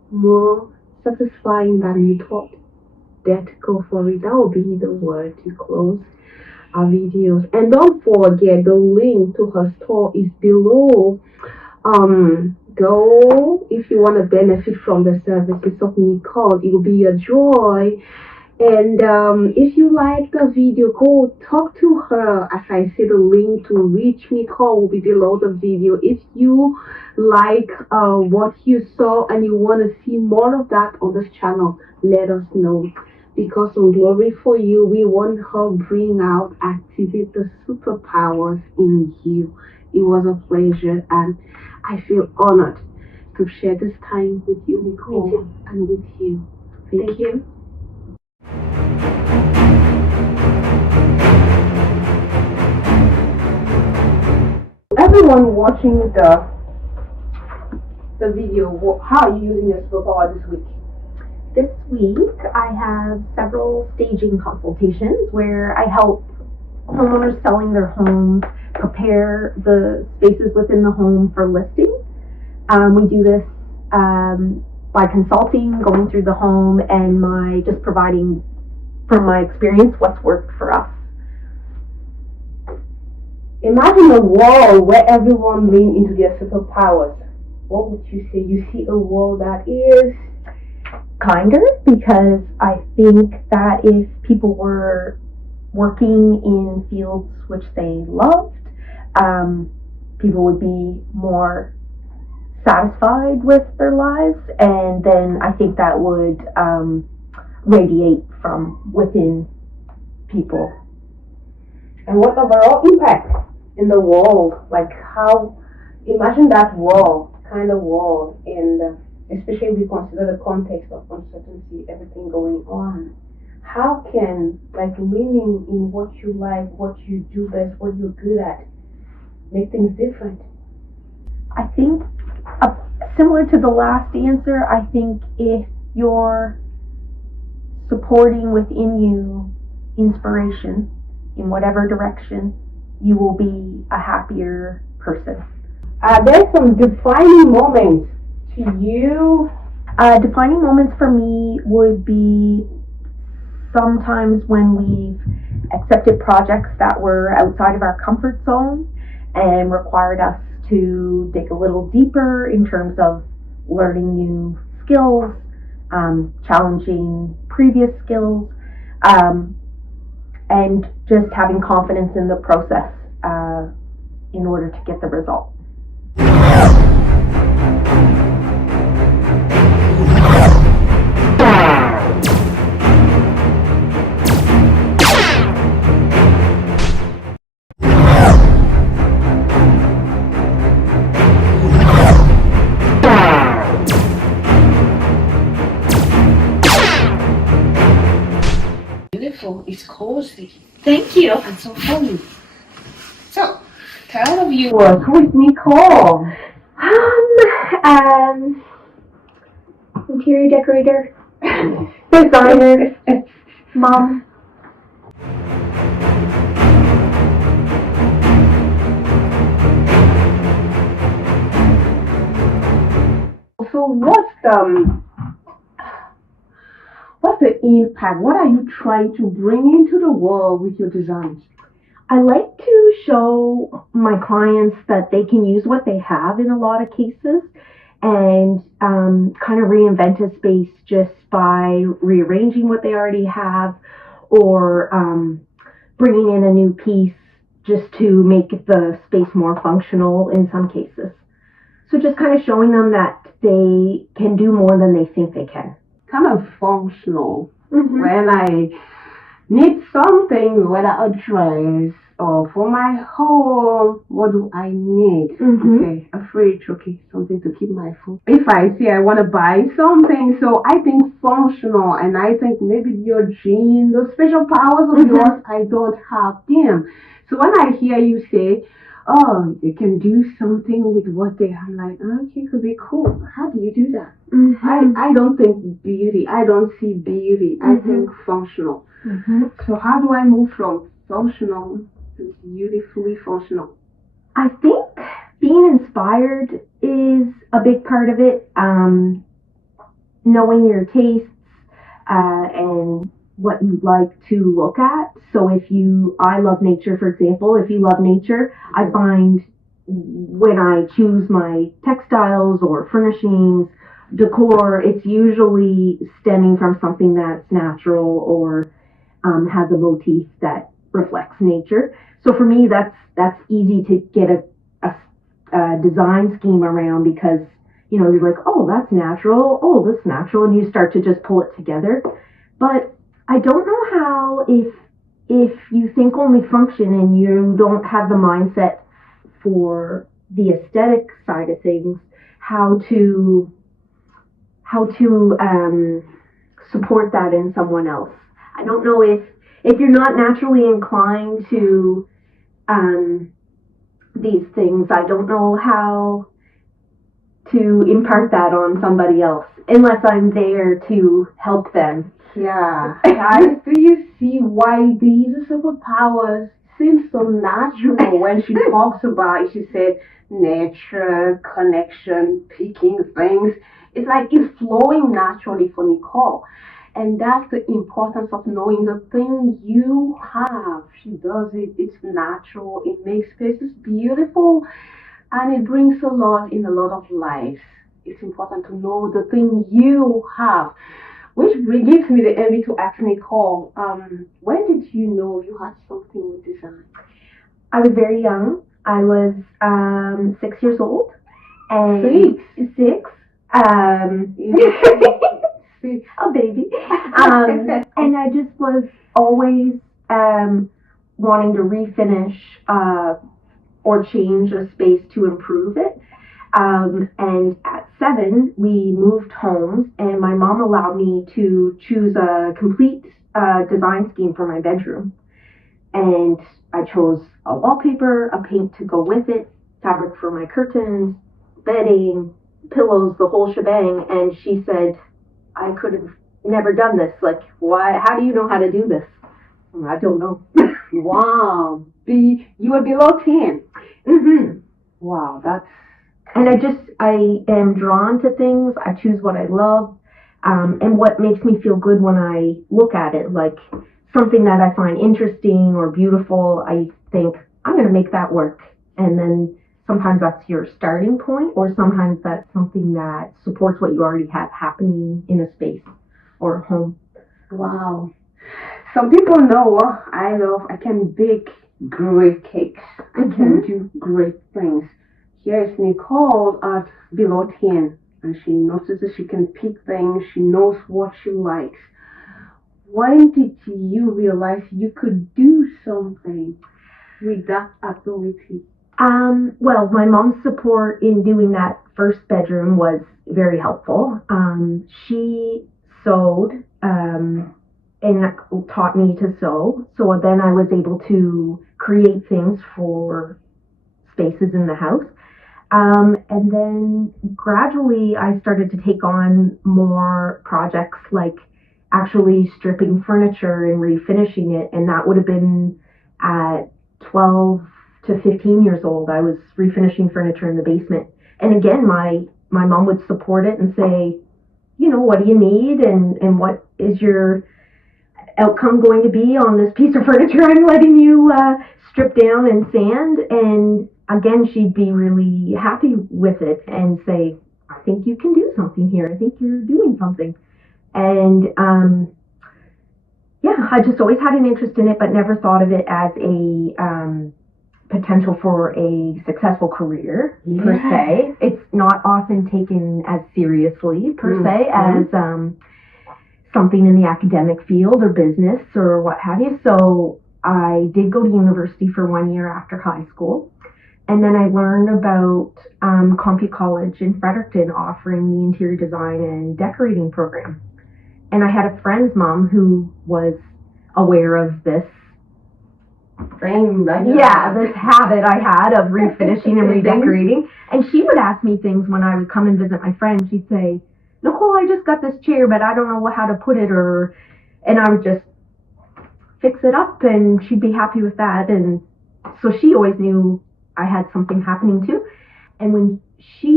more satisfying than you thought. Let's go for it. That will be the word to close our videos. And don't forget the link to her store is below. Go if you want to benefit from the services of Nicole. It will be a joy. And if you like the video, go talk to her. As I say, the link to reach Nicole will be below the video. If you like what you saw and you want to see more of that on this channel, let us know. Because on Glory for You, we want her bring out, activate the superpowers in you. It was a pleasure, and I feel honored to share this time with you, Nicole, and with you. Thank you. Everyone watching the video, how are you using your superpower this week? This week, I have several staging consultations where I help homeowners selling their homes prepare the spaces within the home for listing. We do this by consulting, going through the home, and just providing, from my experience, what's worked for us. Imagine a world where everyone leans into their superpowers. What would you say? You see a world that is kinder, because I think that if people were working in fields which they loved, people would be more satisfied with their lives, and then I think that would radiate from within people. And what overall impact in the world? Like how, imagine that world, kind of world, and especially if we consider the context of uncertainty, everything going on. How can, like, living in what you like, what you do best, what you're good at, make things different? I think, similar to the last answer, I think if you're supporting within you inspiration in whatever direction, you will be a happier person. There's some defining moments to you. Defining moments for me would be sometimes when we've accepted projects that were outside of our comfort zone and required us to dig a little deeper in terms of learning new skills, challenging previous skills, and just having confidence in the process in order to get the result. Beautiful. It's cozy. Thank you. And so homey. So, tell all the viewers, who is Nicole? Interior decorator, designer, mom. So what's the impact? What are you trying to bring into the world with your designs? I like to show my clients that they can use what they have in a lot of cases and kind of reinvent a space just by rearranging what they already have or bringing in a new piece just to make the space more functional in some cases. So just kind of showing them that they can do more than they think they can. Kind of functional. Mm-hmm. When I need something, whether a dress or for my home, what do I need? Mm-hmm. Okay, a fridge, okay, something to keep my food. If I say I want to buy something, so I think functional, and I think maybe your genes, those special powers of yours, I don't have them. So when I hear you say, oh, you can do something with what they have, I'm like, okay, it could be cool. How do you do that? Mm-hmm. I don't think beauty. I don't see beauty. I think functional. Mm-hmm. So how do I move from functional to beautifully functional? I think being inspired is a big part of it. knowing your tastes and what you like to look at. So I love nature, for example. If you love nature, I find when I choose my textiles or furnishings, decor, it's usually stemming from something that's natural or has a motif that reflects nature. So for me, that's easy to get a design scheme around because you're like, oh, that's natural, oh, this is natural, and you start to just pull it together. But I don't know how if you think only function and you don't have the mindset for the aesthetic side of things, how to support that in someone else. I don't know if you're not naturally inclined to these things, I don't know how to impart that on somebody else unless I'm there to help them. Yeah. Guys, do you see why these superpowers seem so natural when she talks about it? She said nature, connection, picking things. It's like it's flowing naturally for Nicole. And that's the importance of knowing the thing you have. She does it. It's natural. It makes spaces beautiful. And it brings a lot in a lot of lives. It's important to know the thing you have. Which gives me the envy to ask Nicole, when did you know you had something with design? I was very young. I was 6 years old. And six. A baby. And I just was always wanting to refinish or change a space to improve it. And at 7, we moved homes, and my mom allowed me to choose a complete design scheme for my bedroom. And I chose a wallpaper, a paint to go with it, fabric for my curtains, bedding, pillows, the whole shebang. And she said, I could have never done this. Like, why? How do you know how to do this? I don't know. Wow. You were below 10. Mm-hmm. Wow, that's... And I am drawn to things. I choose what I love, and what makes me feel good when I look at it. Like something that I find interesting or beautiful, I think, I'm going to make that work. And then sometimes that's your starting point, or sometimes that's something that supports what you already have happening in a space or a home. Wow. Some people know what I love. I can bake great cakes. I can do great things. Here's Nicole at below 10, and she notices she can pick things. She knows what she likes. When did you realize you could do something with that ability? Well, my mom's support in doing that first bedroom was very helpful. She sewed and taught me to sew. So then I was able to create things for spaces in the house. And then gradually I started to take on more projects like actually stripping furniture and refinishing it. And that would have been at 12 to 15 years old. I was refinishing furniture in the basement. And again, my mom would support it and say, what do you need? And what is your outcome going to be on this piece of furniture I'm letting you strip down and sand? And again, she'd be really happy with it and say, I think you can do something here. I think you're doing something. And I just always had an interest in it, but never thought of it as a potential for a successful career per se. It's not often taken as seriously per se as something in the academic field or business or what have you. So I did go to university for 1 year after high school. And then I learned about Compu College in Fredericton offering the interior design and decorating program. And I had a friend's mom who was aware of this thing. This habit I had of refinishing and redecorating. And she would ask me things when I would come and visit my friend. She'd say, Nicole, I just got this chair, but I don't know how to put it, and I would just fix it up, and she'd be happy with that. And so she always knew I had something happening too. And when she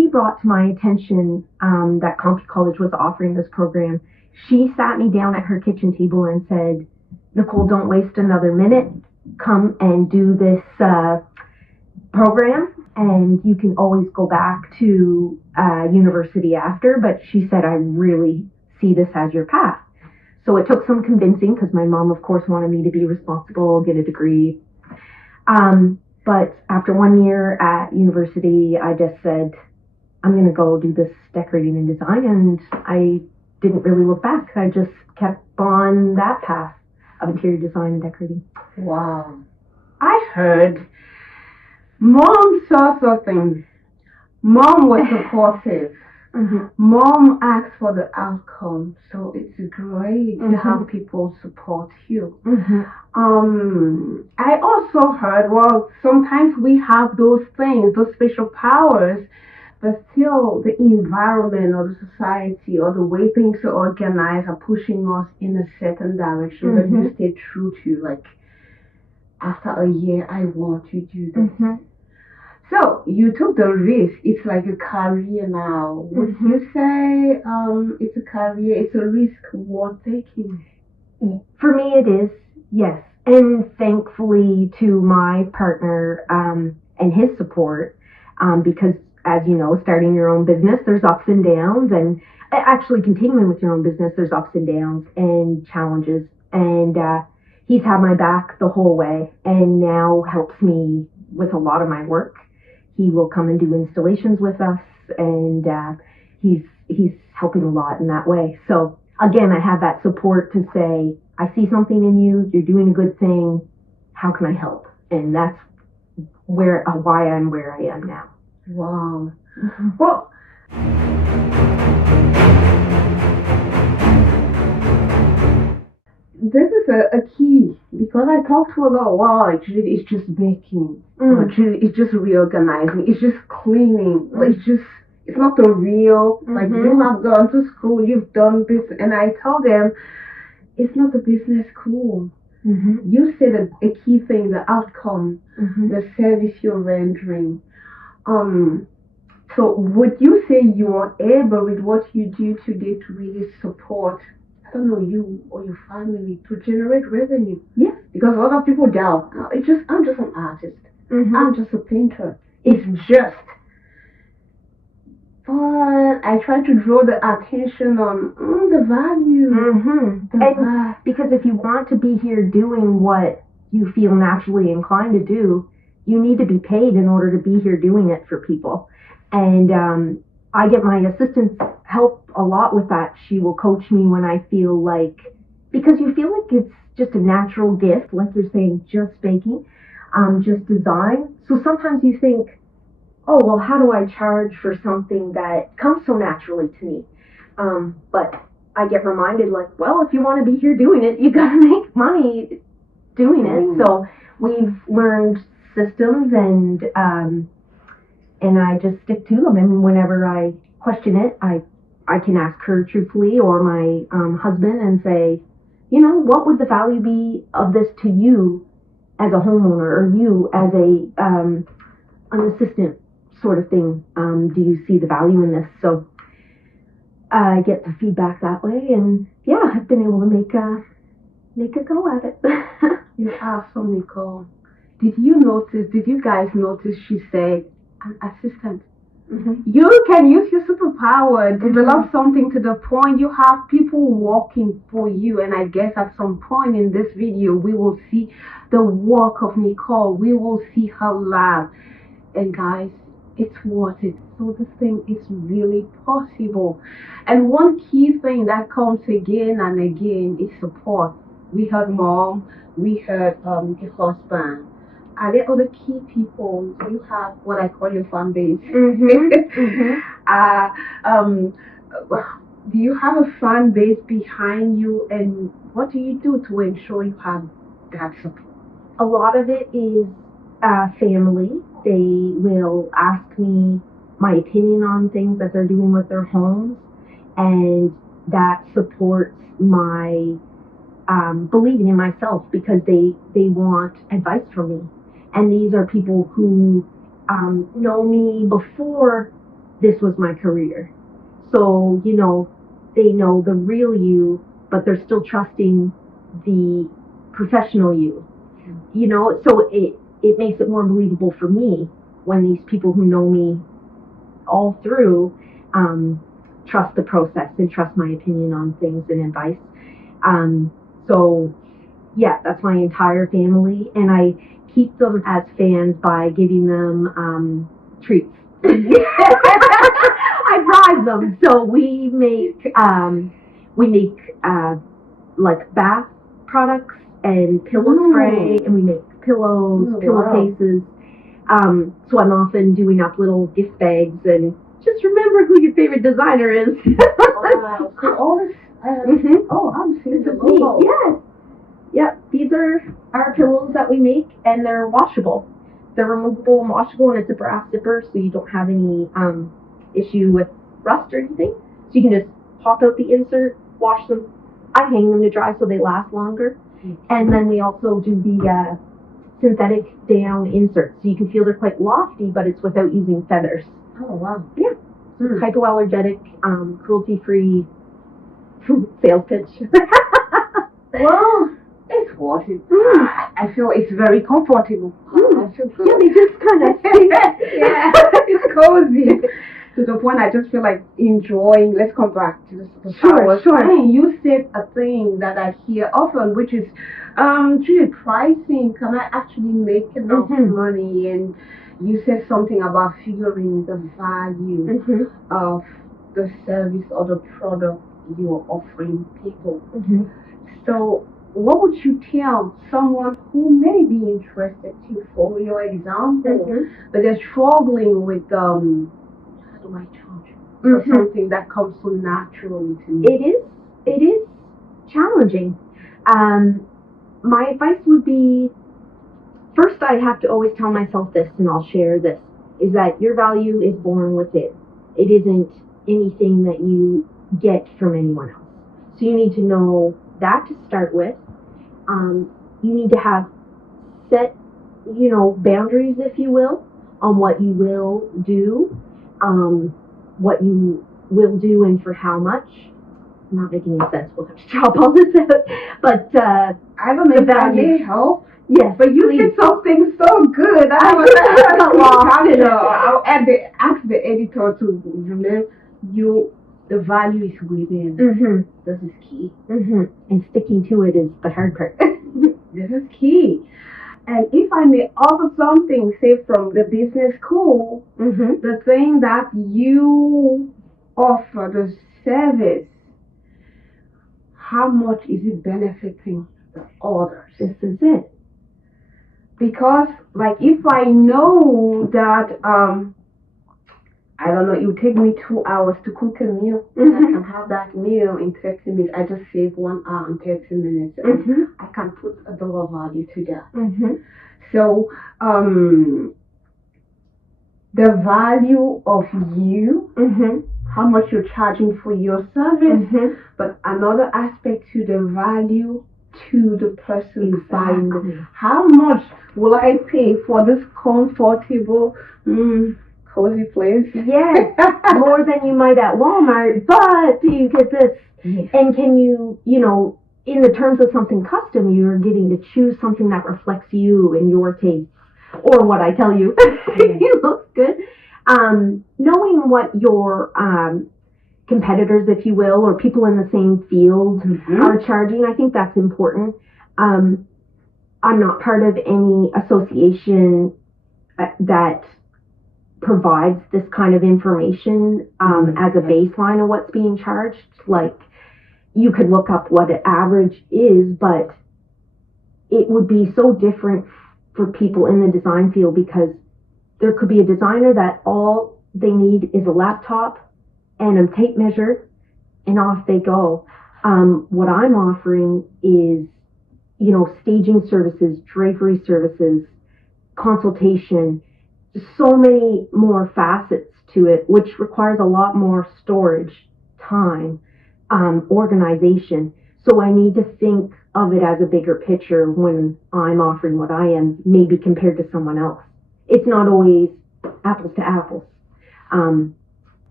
brought to my attention that CompuCollege was offering this program, she sat me down at her kitchen table and said, Nicole, don't waste another minute. Come and do this program, and you can always go back to university after. But she said, I really see this as your path. So it took some convincing because my mom, of course, wanted me to be responsible, get a degree. But after 1 year at university, I just said, I'm going to go do this decorating and design, and I didn't really look back. I just kept on that path of interior design and decorating. Wow. I heard Mom saw something. Mom was supportive. Mm-hmm. Mom asked for the outcome, so it's great to have people support you. Mm-hmm. I also heard, well, sometimes we have those things, those special powers, but still the environment or the society or the way things are organized are pushing us in a certain direction, but you stay true to, like, after a year, I want to do this. So you took the risk. It's like a career now. Would you say it's a career, it's a risk worth taking? For me, it is, yes. And thankfully to my partner and his support, because as you know, starting your own business, there's ups and downs, and actually continuing with your own business, there's ups and downs and challenges. And he's had my back the whole way and now helps me with a lot of my work. He will come and do installations with us, and he's helping a lot in that way. So again, I have that support to say, I see something in you, you're doing a good thing, how can I help? And that's why I'm where I am now. Wow. Well, this is a key, because I talk to a lot. Wow, actually, it's just baking. Actually, it's just reorganizing. It's just cleaning. It's not the real. Like, you have gone to school, you've done business, and I tell them, it's not the business school. You said a key thing, the outcome, the service you're rendering. So would you say you are able with what you do today to really support, I don't know, you or your family to generate revenue? Yes. Because a lot of people doubt, I'm just an artist. I'm just a painter. It's just. But I try to draw the attention on the value. Because if you want to be here doing what you feel naturally inclined to do, you need to be paid in order to be here doing it for people. And I get my assistant's help a lot with that. She will coach me when I feel like, because you feel like it's just a natural gift, like you're saying, just baking, just design. So sometimes you think, oh, well, how do I charge for something that comes so naturally to me? But I get reminded, like, well, if you want to be here doing it, you got to make money doing it. So we've learned systems, and I just stick to them. And whenever I question it, I can ask her truthfully, or my husband, and say, you know, what would the value be of this to you as a homeowner, or you as an assistant sort of thing? Do you see the value in this? So I get the feedback that way, and yeah, I've been able to make a go at it. You're awesome, Nicole. Did you guys notice she said an assistant? You can use your superpower, develop something to the point you have people working for you. And I guess at some point in this video, we will see the work of Nicole. We will see her lab. And guys, it's worth it. So this thing is really possible. And one key thing that comes again and again is support. We heard mom, we heard the husband. Are there other key people? You have what I call your fan base. Do you have a fan base behind you, and what do you do to ensure you have that support? A lot of it is family. They will ask me my opinion on things that they're doing with their homes, and that supports my believing in myself, because they want advice from me. And these are people who know me before this was my career. So, they know the real you, but they're still trusting the professional you. So it makes it more believable for me when these people who know me all through trust the process and trust my opinion on things and advice. So yeah, that's my entire family, and I keep them as fans by giving them treats. I bribe them. So we make like bath products and pillow spray, and we make pillows, pillowcases. So I'm often doing up little gift bags and just remember who your favorite designer is. Wow. So all this. Oh, I'm seeing the logo. Yes. Yep. These are our pillows that we make, and they're washable. They're removable and washable, and it's a brass zipper, so you don't have any issue with rust or anything. So you can just pop out the insert, wash them. I hang them to dry so they last longer. And then we also do the synthetic down inserts, so you can feel they're quite lofty, but it's without using feathers. Oh, wow. Yeah. Hypoallergenic, cruelty-free sales pitch. Well, it's worth it. I feel it's very comfortable. I feel good. Yeah, they just kind of yeah, it's cozy. To the point I just feel like enjoying. Let's come back to the Superpowers. Sure. And you said a thing that I hear often, which is pricing. Can I actually make enough money? And you said something about figuring the value of the service or the product you're offering people. So what would you tell someone who may be interested to follow your example, but they're struggling with how do I charge for something that comes so naturally to me? It is challenging. My advice would be, first I have to always tell myself this, and I'll share this, is that your value is born within. It isn't anything that you get from anyone else. So you need to know that to start with. You need to have set, boundaries, if you will, on what you will do, what you will do and for how much. I'm not making any sense. We'll have to chop all this out. But I have a value help. Yes, but you said something so good. I'll ask the editor to remember the value is within. This is key. And sticking to it is the hard part. This is key. And if I may offer something, say from the business school, the thing that you offer, the service, how much is it benefiting the others? This is it. Because, like, if I know that, I don't know, it would take me 2 hours to cook a meal, and I can have that meal in 30 minutes. I just save 1 hour and 30 minutes. And I can put a dollar value to that. So, the value of you, how much you're charging for your service, but another aspect to the value to the person buying it. How much will I pay for this comfortable, cozy place? Yes, more than you might at Walmart, but do you get this? Yes. And can you, in the terms of something custom, you're getting to choose something that reflects you and your taste, or what I tell you. It looks good. Knowing what your competitors, if you will, or people in the same field are charging, I think that's important. I'm not part of any association that provides this kind of information as a baseline of what's being charged. Like, you could look up what an average is, but it would be so different for people in the design field, because there could be a designer that all they need is a laptop and a tape measure, and off they go. What I'm offering is, staging services, drapery services, consultation, so many more facets to it, which requires a lot more storage, time, organization. So I need to think of it as a bigger picture when I'm offering what I am, maybe compared to someone else. It's not always apples to apples.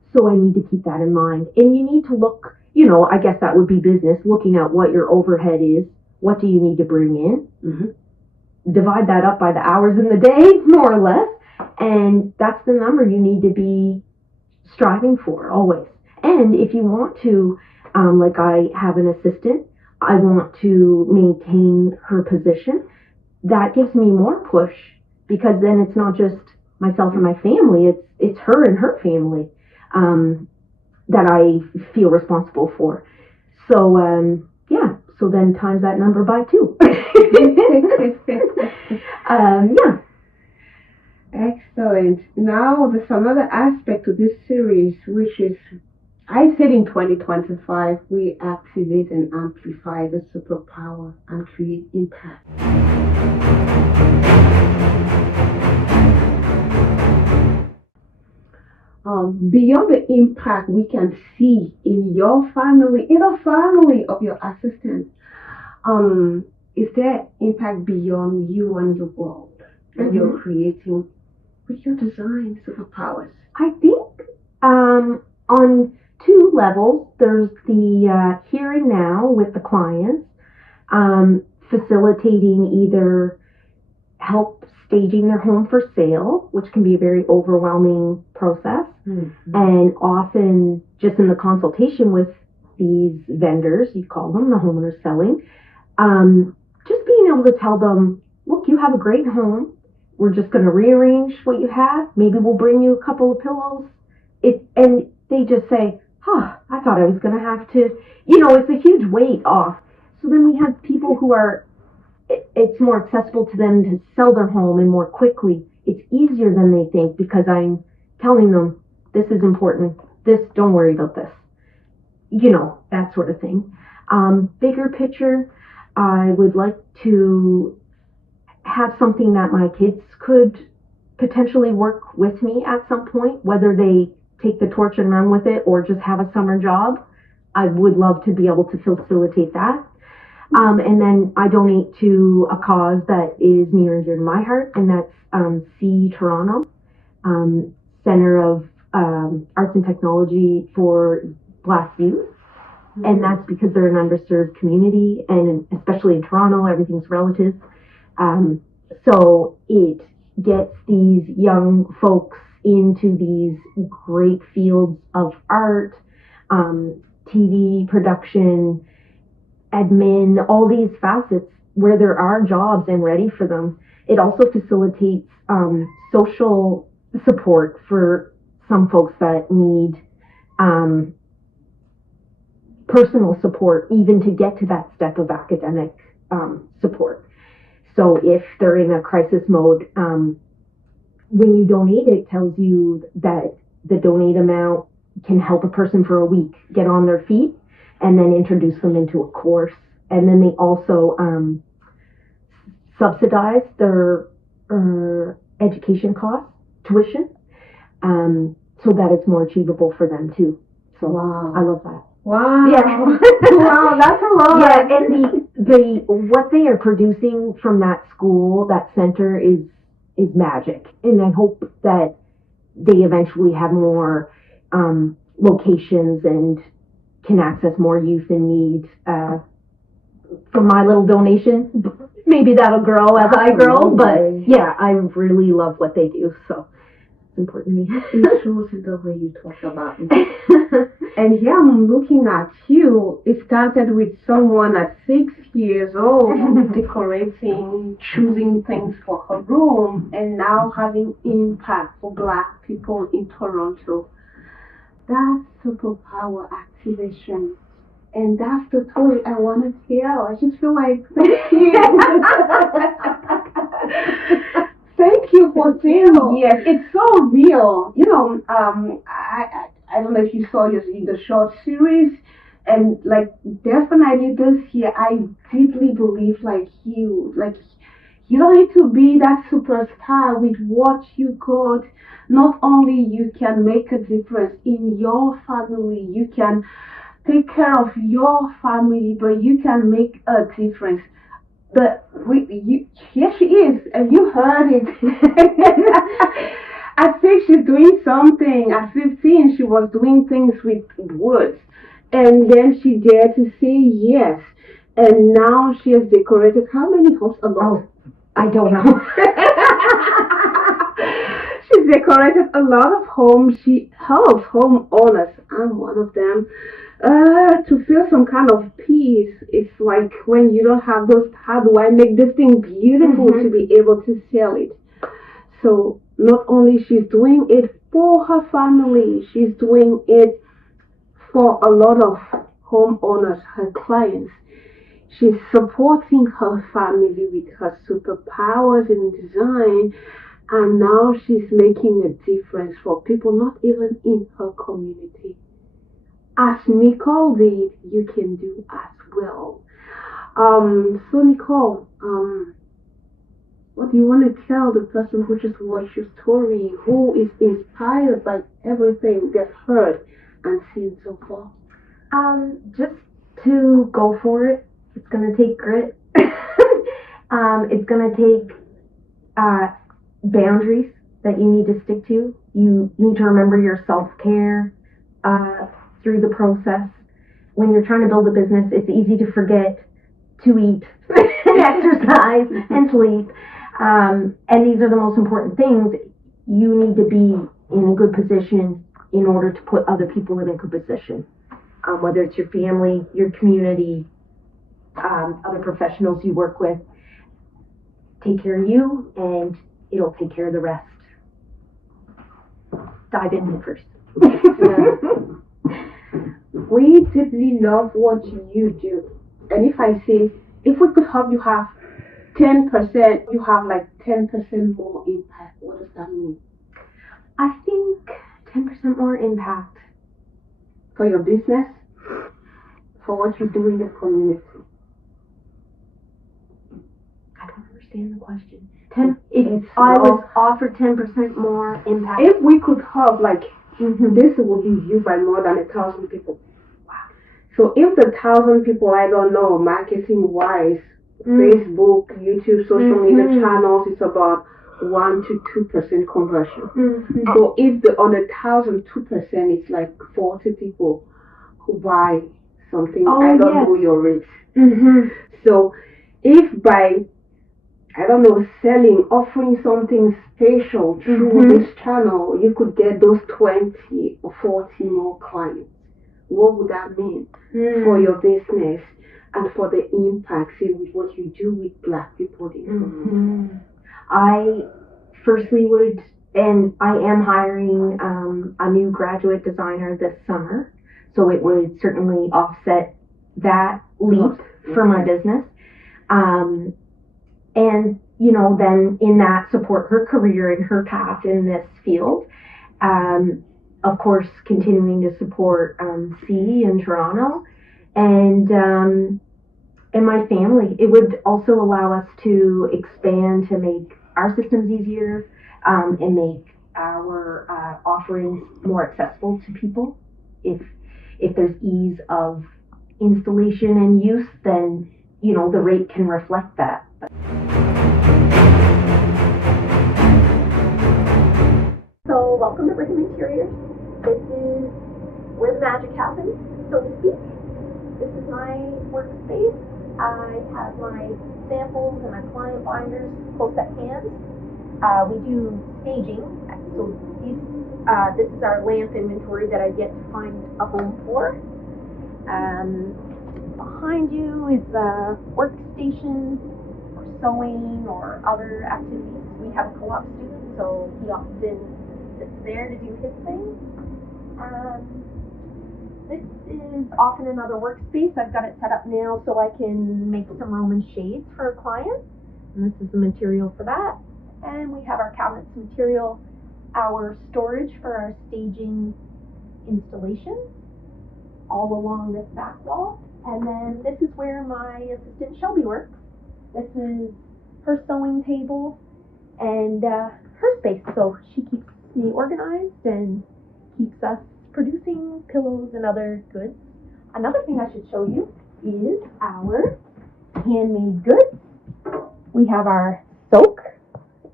So I need to keep that in mind. And you need to look, I guess that would be business, looking at what your overhead is. What do you need to bring in? Mm-hmm. Divide that up by the hours in the day, more or less. And that's the number you need to be striving for always. And if you want to, like I have an assistant, I want to maintain her position. That gives me more push, because then it's not just myself and my family, it's her and her family that I feel responsible for. So so then times that number by 2. Yeah. Excellent. Now there's another aspect to this series, which is, I said in 2025, we activate and amplify the superpower and create impact. Beyond the impact we can see in your family, in the family of your assistant, is there impact beyond you and your world that you're creating with your design superpowers? I think on 2 levels. There's the here and now with the clients, facilitating either help staging their home for sale, which can be a very overwhelming process, and often just in the consultation with these vendors, you call them, the homeowners selling, just being able to tell them, look, you have a great home. We're just going to rearrange what you have. Maybe we'll bring you a couple of pillows. And they just say, I thought I was going to have to, it's a huge weight off. So then we have people who are, it's more accessible to them to sell their home and more quickly. It's easier than they think, because I'm telling them, this is important. Don't worry about this. That sort of thing. Bigger picture, I would like to have something that my kids could potentially work with me at some point, whether they take the torch and run with it or just have a summer job. I would love to be able to facilitate that. And then I donate to a cause that is near and dear to my heart, and that's C Toronto, Center of Arts and Technology for Black Youth. And that's because they're an underserved community, and especially in Toronto, everything's relative. So it gets these young folks into these great fields of art, TV production, admin, all these facets where there are jobs and ready for them. It also facilitates social support for some folks that need personal support, even to get to that step of academic support. So if they're in a crisis mode, when you donate, it tells you that the donate amount can help a person for a week get on their feet, and then introduce them into a course. And then they also subsidize their education costs, tuition, so that it's more achievable for them too. So wow. I love that. Wow. Yeah. Wow, that's a lot. Yeah, and the what they are producing from that school, that center, is magic. And I hope that they eventually have more locations and can access more youth in need. From my little donation, maybe that'll grow as I grow. But yeah, I really love what they do. So important to me. It shows the way you talk about it. And here I'm looking at you. It started with someone at 6 years old decorating, choosing things for her room, and now having impact for Black people in Toronto. That's superpower activation. And that's the story I want to tell. I just feel like, thank you. Thank you for saying yes. It's so real. I don't know if you saw the short series, and definitely this year I deeply believe you don't need to be that superstar. With what you got, not only you can make a difference in your family, you can take care of your family, but you can make a difference. Here she is, and you heard it. I think she's doing something. At 15, she was doing things with words. And then she dared to say yes. And now she has decorated how many homes? A lot. I don't know. She's decorated a lot of homes. She helps homeowners. I'm one of them. To feel some kind of peace. It's like when you don't have those, how do I make this thing beautiful to be able to sell it? So not only she's doing it for her family, she's doing it for a lot of homeowners, her clients. She's supporting her family with her superpowers in design, and now she's making a difference for people not even in her community. As Nicole did, you can do as well. So Nicole, what do you want to tell the person who just watched your story, who is inspired by everything they've heard and seen so far? Just to go for it. It's gonna take grit. It's gonna take boundaries that you need to stick to. You need to remember your self-care through the process. When you're trying to build a business, it's easy to forget to eat and exercise and sleep. And these are the most important things. You need to be in a good position in order to put other people in a good position. Whether it's your family, your community, other professionals you work with. Take care of you, and it'll take care of the rest. Dive in first. We deeply love what you do. And if I say, if we could help you have 10%, you have like 10% more impact, what does that mean? I think 10% more impact. For your business? For what you do in the community? I don't understand the question. If I was offered 10% more impact. If we could help, like, this will be viewed by more than 1,000 people. Wow. So if the 1,000 people, I don't know, marketing-wise, Facebook, YouTube, social media channels, it's about 1 to 2% conversion. So if on 1,000, 2%, it's like 40 people who buy something. I don't know your rates. So if by, I don't know, selling, offering something special through this channel, you could get those 20 or 40 more clients. What would that mean for your business and for the impact, say, with what you do with Black people in the community? I firstly would, and I am hiring a new graduate designer this summer, so it would certainly offset that leap for my business. And, you know, then in that support her career and her path in this field. Of course, continuing to support C in Toronto and my family. It would also allow us to expand to make our systems easier and make our offerings more accessible to people. If there's ease of installation and use, then, you know, the rate can reflect that. So welcome to Brigham Interiors. This is where the magic happens, so to speak. This is my workspace. I have my samples and my client binders close at hand. We do staging, so this is our lamp inventory that I get to find a home for. Behind you is a workstation for sewing or other activities. We have a co-op student, so he often sits there to do his thing. This is often another workspace. I've got it set up now so I can make some Roman shades for a client. And this is the material for that. And we have our cabinets material, our storage for our staging installation, all along this back wall. And then this is where my assistant Shelby works. This is her sewing table and her space. So she keeps me organized and keeps us producing pillows and other goods. Another thing I should show you is our handmade goods. We have our soak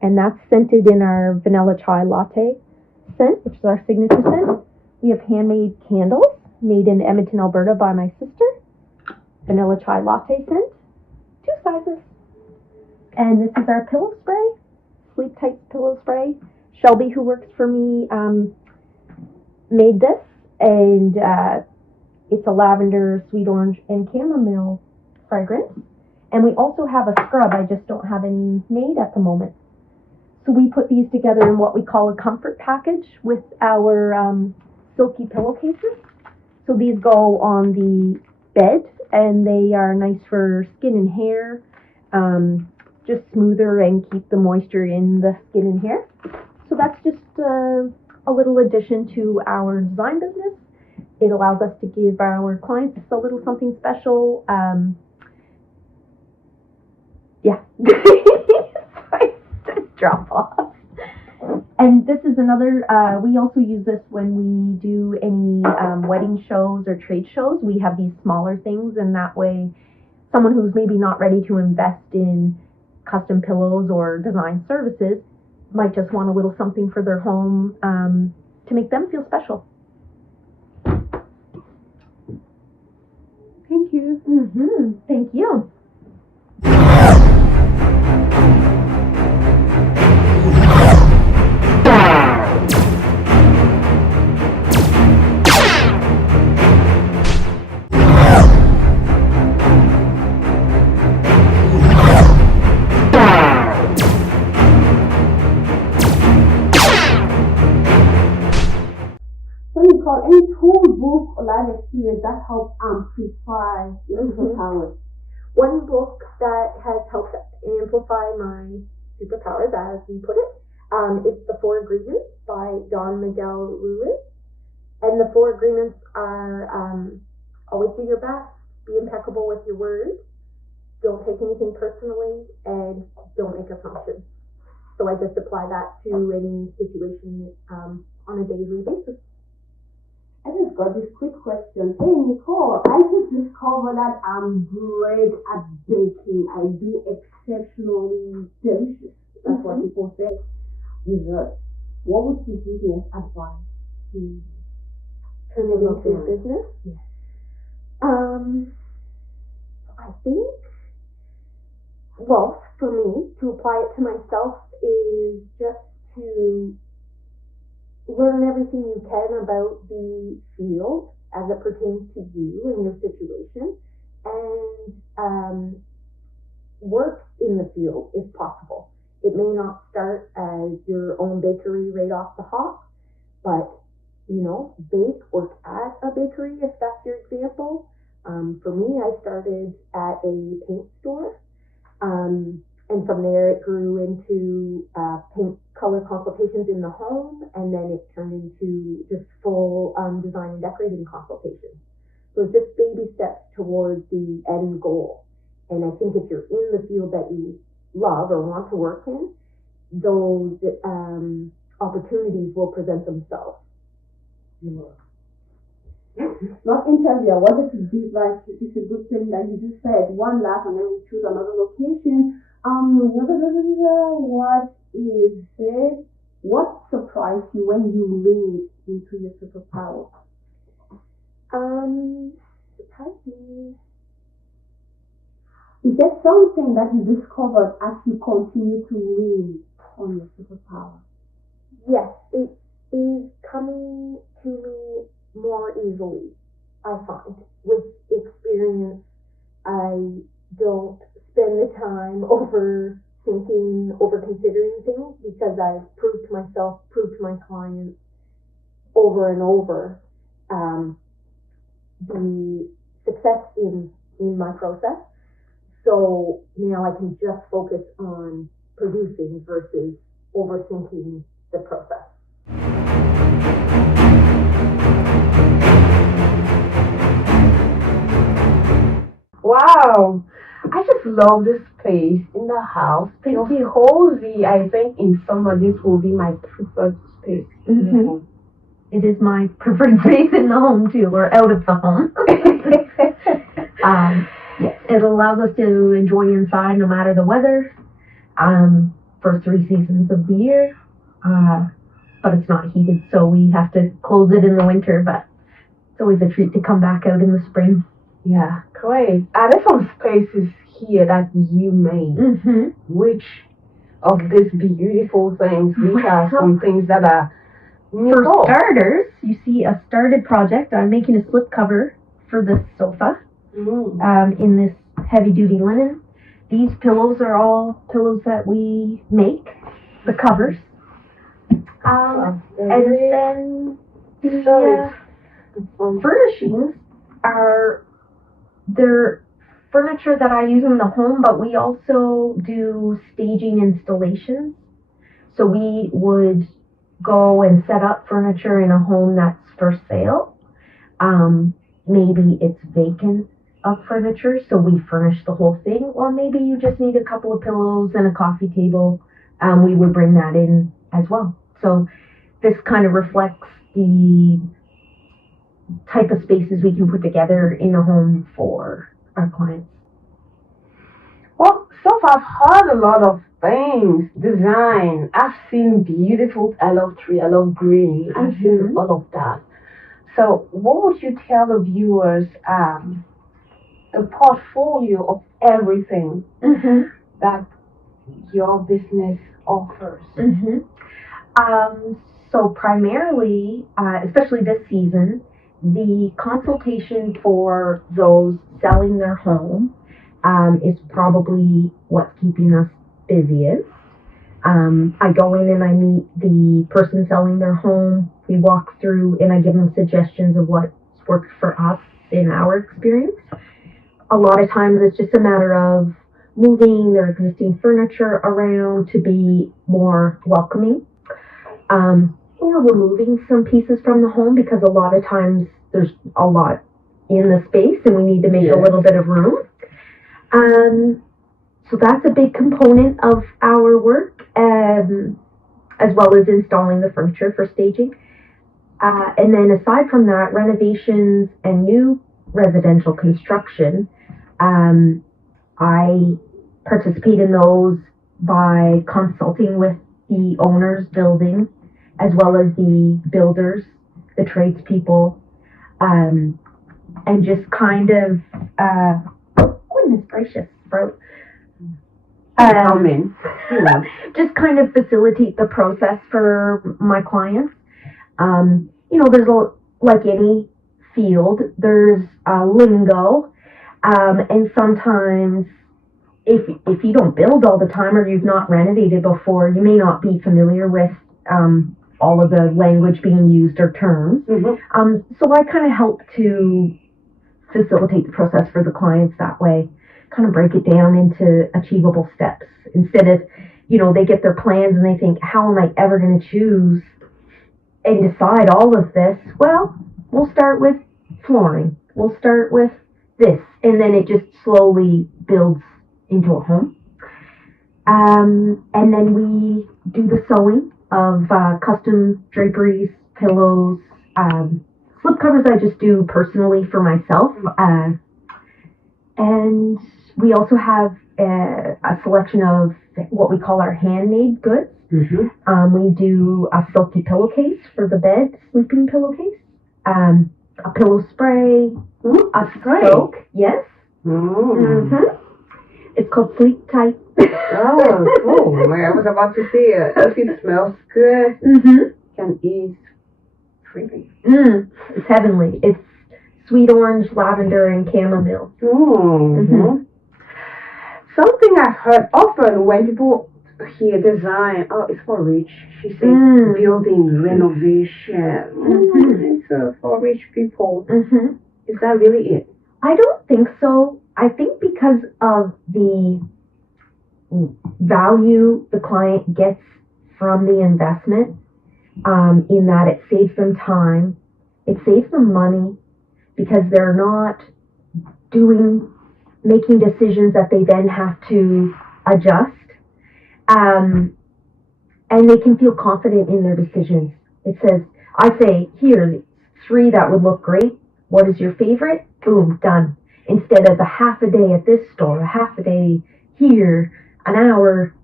and that's scented in our vanilla chai latte scent, which is our signature scent. We have handmade candles made in Edmonton, Alberta by my sister. Vanilla chai latte scent, 2 sizes. And this is our pillow spray, Sleep Tight pillow spray. Shelby, who works for me, made this, and it's a lavender, sweet orange, and chamomile fragrance. And we also have a scrub. I just don't have any made at the moment. So we put these together in what we call a comfort package with our silky pillowcases. So these go on the bed, and they are nice for skin and hair, just smoother and keep the moisture in the skin and hair. So that's just a little addition to our design business. It allows us to give our clients a little something special. Yeah. Drop off. And this is another, we also use this when we do any wedding shows or trade shows. We have these smaller things, and that way someone who's maybe not ready to invest in custom pillows or design services might just want a little something for their home to make them feel special. Thank you. Thank you. So Nicole, any tool, book, or life experience that help amplify your superpowers? One book that has helped amplify my superpowers, as we put it, is The 4 Agreements by Don Miguel Ruiz. And the 4 agreements are always do your best, be impeccable with your words, don't take anything personally, and don't make assumptions. So I just apply that to any situation on a daily basis. I just got this quick question. Hey Nicole, I just discovered that I'm great at baking. I do exceptionally delicious. That's what people say. Dessert. What would you give me as advice to turn it into a business? Yes. I think, well, for me, to apply it to myself is just to learn everything you can about the field as it pertains to you and your situation, and work in the field if possible. It may not start as your own bakery right off the hop, but bake, work at a bakery if that's your example. For me, I started at a paint store, and from there it grew into paint color consultations in the home, and then it turned into just full design and decorating consultations. So it's just baby steps towards the end goal. And I think if you're in the field that you love or want to work in, those opportunities will present themselves. Not interview. I wanted to be like, it's a good thing that you just said one last, and then we choose another location. What is it? What surprised you when you leaned into your superpower? Surprised me. Is there something that you discovered as you continue to lean on your superpower? Yes, it is coming to me more easily, I find. With experience, I don't spend the time overthinking, over-considering things, because I've proved to myself, proved to my clients over and over the success in my process. So now I can just focus on producing versus overthinking the process. Wow, I just love this space in the house. Feels cozy. I think in summer this will be my preferred space. Mm-hmm. It is my preferred space in the home too, or out of the home. Yes, it allows us to enjoy inside no matter the weather. for 3 seasons of the year, but it's not heated, so we have to close it in the winter, but it's always a treat to come back out in the spring. Yeah, great. There's some spaces here that you made. Mm-hmm. Which of these beautiful things, which are some things that are For starters, you see a started project. I'm making a slipcover for this sofa in this heavy-duty linen. These pillows are all pillows that we make, the covers. And then the furnishings they're furniture that I use in the home, but we also do staging installations. So we would go and set up furniture in a home that's for sale. Maybe it's vacant of furniture, so we furnish the whole thing, or maybe you just need a couple of pillows and a coffee table. We would bring that in as well. So this kind of reflects the type of spaces we can put together in a home for our clients. Well, so far I've heard a lot of things, design. I've seen beautiful, I love tree, I love green. I've seen all of that. So what would you tell the viewers, the portfolio of everything that your business offers? So primarily, especially this season, the consultation for those selling their home is probably what's keeping us busiest. I go in and I meet the person selling their home. We walk through and I give them suggestions of what's worked for us in our experience. A lot of times it's just a matter of moving their existing furniture around to be more welcoming. Or removing some pieces from the home because a lot of times there's a lot in the space and we need to make a little bit of room. So that's a big component of our work, as well as installing the furniture for staging. And then aside from that, renovations and new residential construction, I participate in those by consulting with the owners building, as well as the builders, the tradespeople, and just kind of, goodness gracious, bro. Just kind of facilitate the process for my clients. There's like any field, there's lingo, and sometimes if you don't build all the time or you've not renovated before, you may not be familiar with all of the language being used or terms. So I kind of help to facilitate the process for the clients that way, kind of break it down into achievable steps instead of, they get their plans and they think, how am I ever going to choose and decide all of this? Well, we'll start with flooring. We'll start with this. And then it just slowly builds into a home. And then we do the sewing of custom draperies, pillows, slipcovers I just do personally for myself. And we also have a selection of what we call our handmade goods. We do a silky pillowcase for the bed, sleeping pillowcase, a pillow spray, a soak, yes. It's called Sleep Tight. Oh, cool. I was about to say it. If it smells good, can ease creepy. It's heavenly. It's sweet orange, lavender, and chamomile. Something I've heard often when people hear design, it's for rich. She said building renovation. It's for rich people. Is that really it? I don't think so. I think because of the value the client gets from the investment, in that it saves them time, it saves them money, because they're not making decisions that they then have to adjust, and they can feel confident in their decisions. I say, here's 3 that would look great. What is your favorite? Boom, done. Instead of a half a day at this store, a half a day here, an hour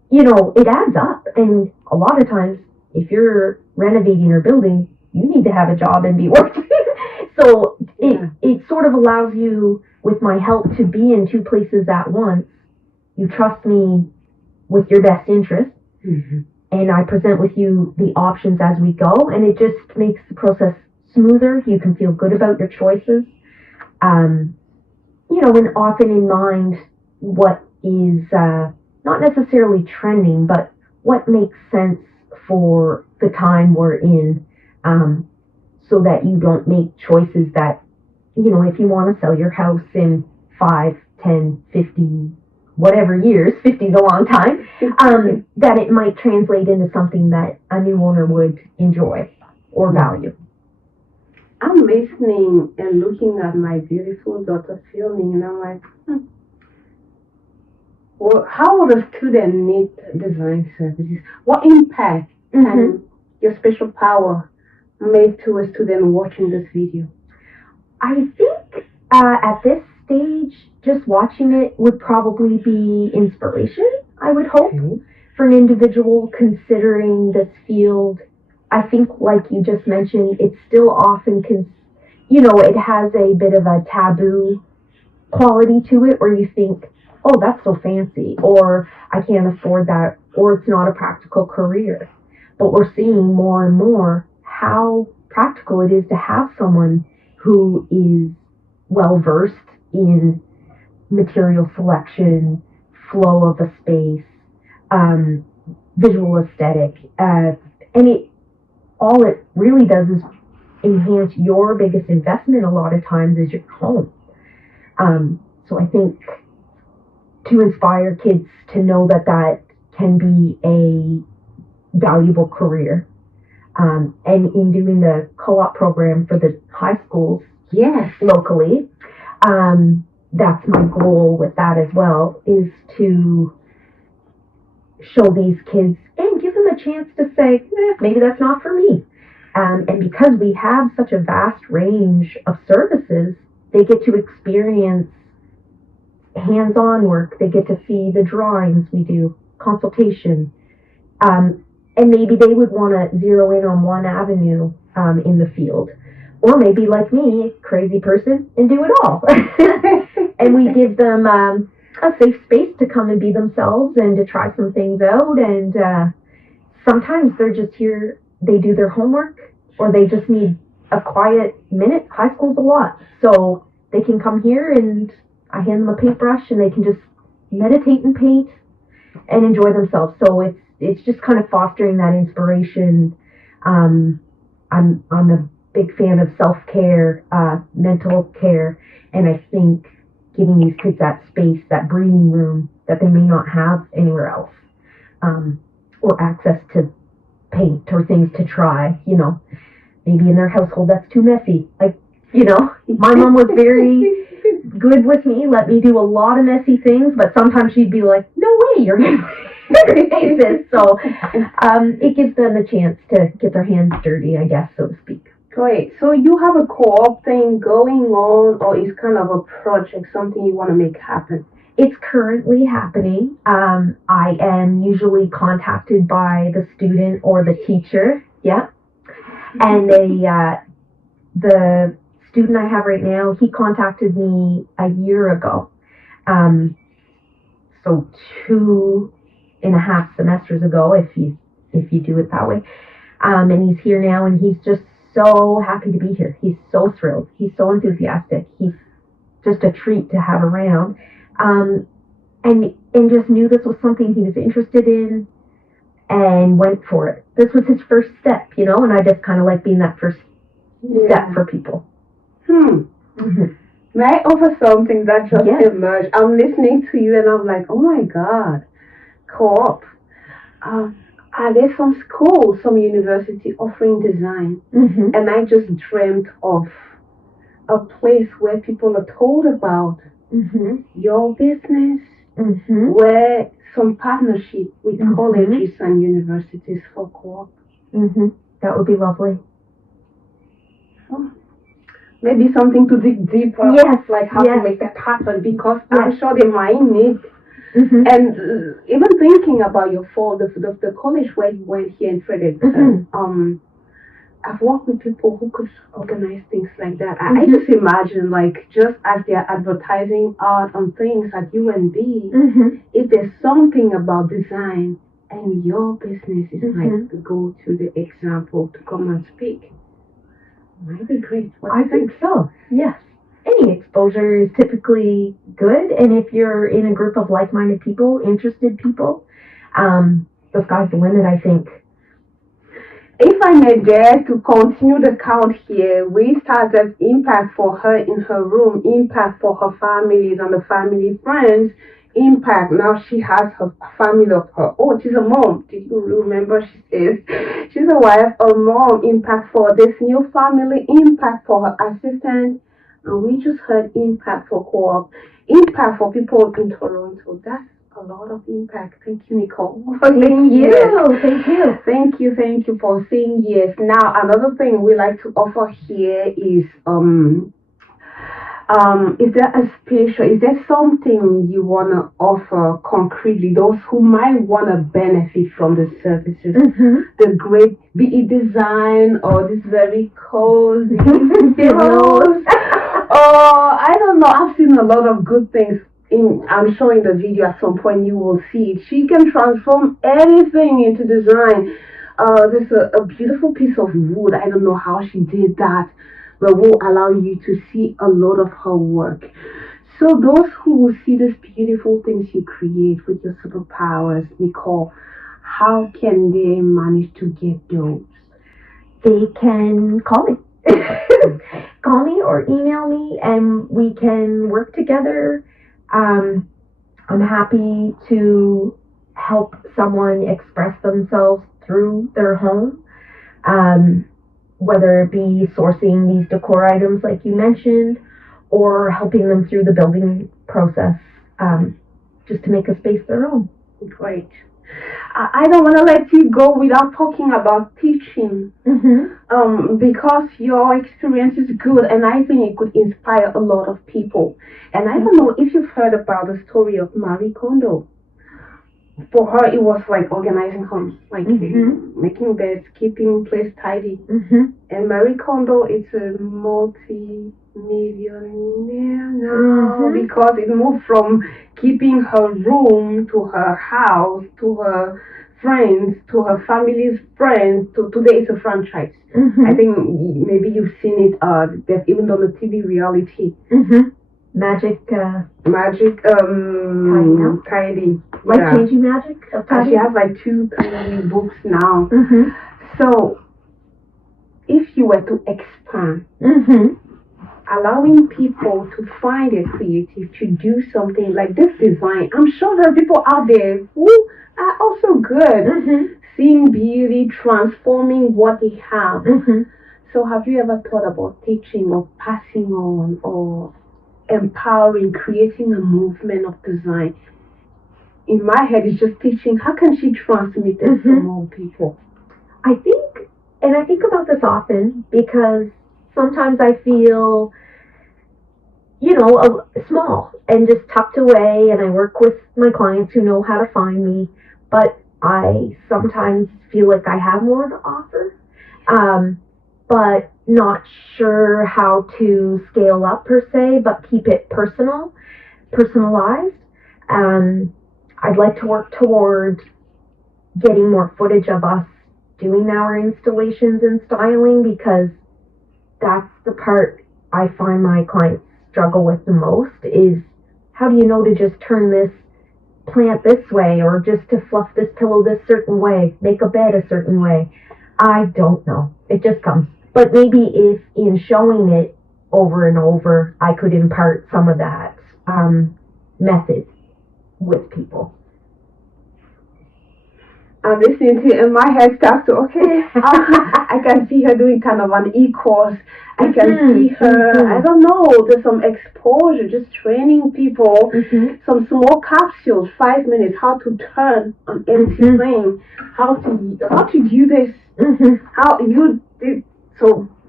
it adds up. And a lot of times, if you're renovating or building, you need to have a job and be working. So it sort of allows you, with my help, to be in two places at once. You trust me with your best interest, and I present with you the options as we go, and it just makes the process smoother. You can feel good about your choices. And often in mind what is not necessarily trending, but what makes sense for the time we're in, so that you don't make choices that, if you want to sell your house in 5, 10, 50, whatever years, 50 is a long time, that it might translate into something that a new owner would enjoy or value. I'm listening and looking at my beautiful daughter filming, and I'm like, well, how would a student need design services? What impact can your special power make to a student watching this video? I think at this stage, just watching it would probably be inspiration, I would hope, for an individual considering this field. I think, like you just mentioned, it's still often, it has a bit of a taboo quality to it, where you think, oh, that's so fancy, or I can't afford that, or it's not a practical career. But we're seeing more and more how practical it is to have someone who is well versed in material selection, flow of a space, visual aesthetic, and all it really does is enhance your biggest investment a lot of times is your home. So I think to inspire kids to know that can be a valuable career. And in doing the co-op program for the high schools locally, that's my goal with that as well, is to show these kids and give them a chance to say, maybe that's not for me. And because we have such a vast range of services, they get to experience hands-on work. They get to see the drawings we do, consultation. And maybe they would want to zero in on one avenue in the field. Or maybe, like me, crazy person, and do it all. And we give them a safe space to come and be themselves and to try some things out. And sometimes they're just here, they do their homework, or they just need a quiet minute. High school's a lot. So they can come here and I hand them a paintbrush and they can just meditate and paint and enjoy themselves. So it's just kind of fostering that inspiration. I'm a big fan of self-care, mental care, and I think giving these kids that space, that breathing room that they may not have anywhere else, or access to paint or things to try, maybe in their household that's too messy. My mom was very good with me, let me do a lot of messy things, but sometimes she'd be like, no way, you're going to paint this. So it gives them a chance to get their hands dirty, I guess, so to speak. Great. So you have a co-op thing going on, or is kind of a project, something you want to make happen? It's currently happening. I am usually contacted by the student or the teacher. Yeah. And the student I have right now, he contacted me a year ago. So 2.5 semesters ago, if you do it that way. And he's here now, and he's just so happy to be here. He's so thrilled. He's so enthusiastic. He's just a treat to have around. And just knew this was something he was interested in and went for it. This was his first step, and I just kind of like being that first step for people. May I offer something that just emerged? I'm listening to you and I'm like, oh my God, co-op. Are there some schools, some university offering design? And I just dreamt of a place where people are told about your business, where some partnership with colleges and universities for co-op. That would be lovely. Maybe something to dig deeper, like how to make that happen, because I'm sure they might need And even thinking about your fall, the college where you went here in Frederick, I've worked with people who could organize things like that. I just imagine, like, just as they're advertising art and things at UNB, if there's something about design and your business is like the go-to, the example to come and speak, might be great. I think so, yes. Any exposure is typically good, and if you're in a group of like-minded people, interested people, the sky's the limit, I think. If I may dare to continue the count here, we started impact for her in her room, impact for her families and the family friends, impact. Now she has her family of her own. She's a mom. Did you remember? She says she's a wife, a mom, impact for this new family, impact for her assistant. And we just heard impact for co-op, impact for people in Toronto. That's a lot of impact. Thank you, Nicole. Thank you. Thank you for saying yes. Now, another thing we like to offer here is is there something you want to offer concretely, those who might want to benefit from the services, the great, be it design or this very cozy pillows, or I don't know, I've seen a lot of good things. I'm showing the video at some point, you will see it. She can transform anything into design. This is a beautiful piece of wood. I don't know how she did that, but will allow you to see a lot of her work. So those who will see these beautiful things you create with your superpowers, Nicole, how can they manage to get those? They can call me. Call me or email me, and we can work together. I'm happy to help someone express themselves through their home, whether it be sourcing these decor items like you mentioned, or helping them through the building process, just to make a space their own. Great. I don't want to let you go without talking about teaching, because your experience is good, and I think it could inspire a lot of people. And I don't know if you've heard about the story of Marie Kondo. For her, it was like organizing homes, like making beds, keeping place tidy. And Marie Kondo is a multi-millionaire now, because it moved from keeping her room to her house, to her friends, to her family's friends, to today it's a franchise. I think maybe you've seen it, they've even done a TV reality. Magic, tidy. Life-changing magic of tidy. She has like 2-3 books now. So, if you were to expand, allowing people to find it creative, to do something like this design, I'm sure there are people out there who are also good, seeing beauty, transforming what they have. So, have you ever thought about teaching or passing on or empowering, creating a movement of design? In my head, it's just teaching. How can she transmit it to more people? I think about this often, because sometimes I feel, small and just tucked away, and I work with my clients who know how to find me, but I sometimes feel like I have more to offer, but not sure how to scale up per se, but keep it personalized. I'd like to work toward getting more footage of us doing our installations and styling, because that's the part I find my clients struggle with the most, is how do you know to just turn this plant this way, or just to fluff this pillow this certain way, make a bed a certain way. I don't know. It just comes. But maybe if in showing it over and over, I could impart some of that method with people. I'm listening to it, and my head starts to, I can see her doing kind of an e-course. I can see her, I don't know, there's some exposure, just training people, some small capsules, 5 minutes, how to turn an empty thing, how to do this, how you did. So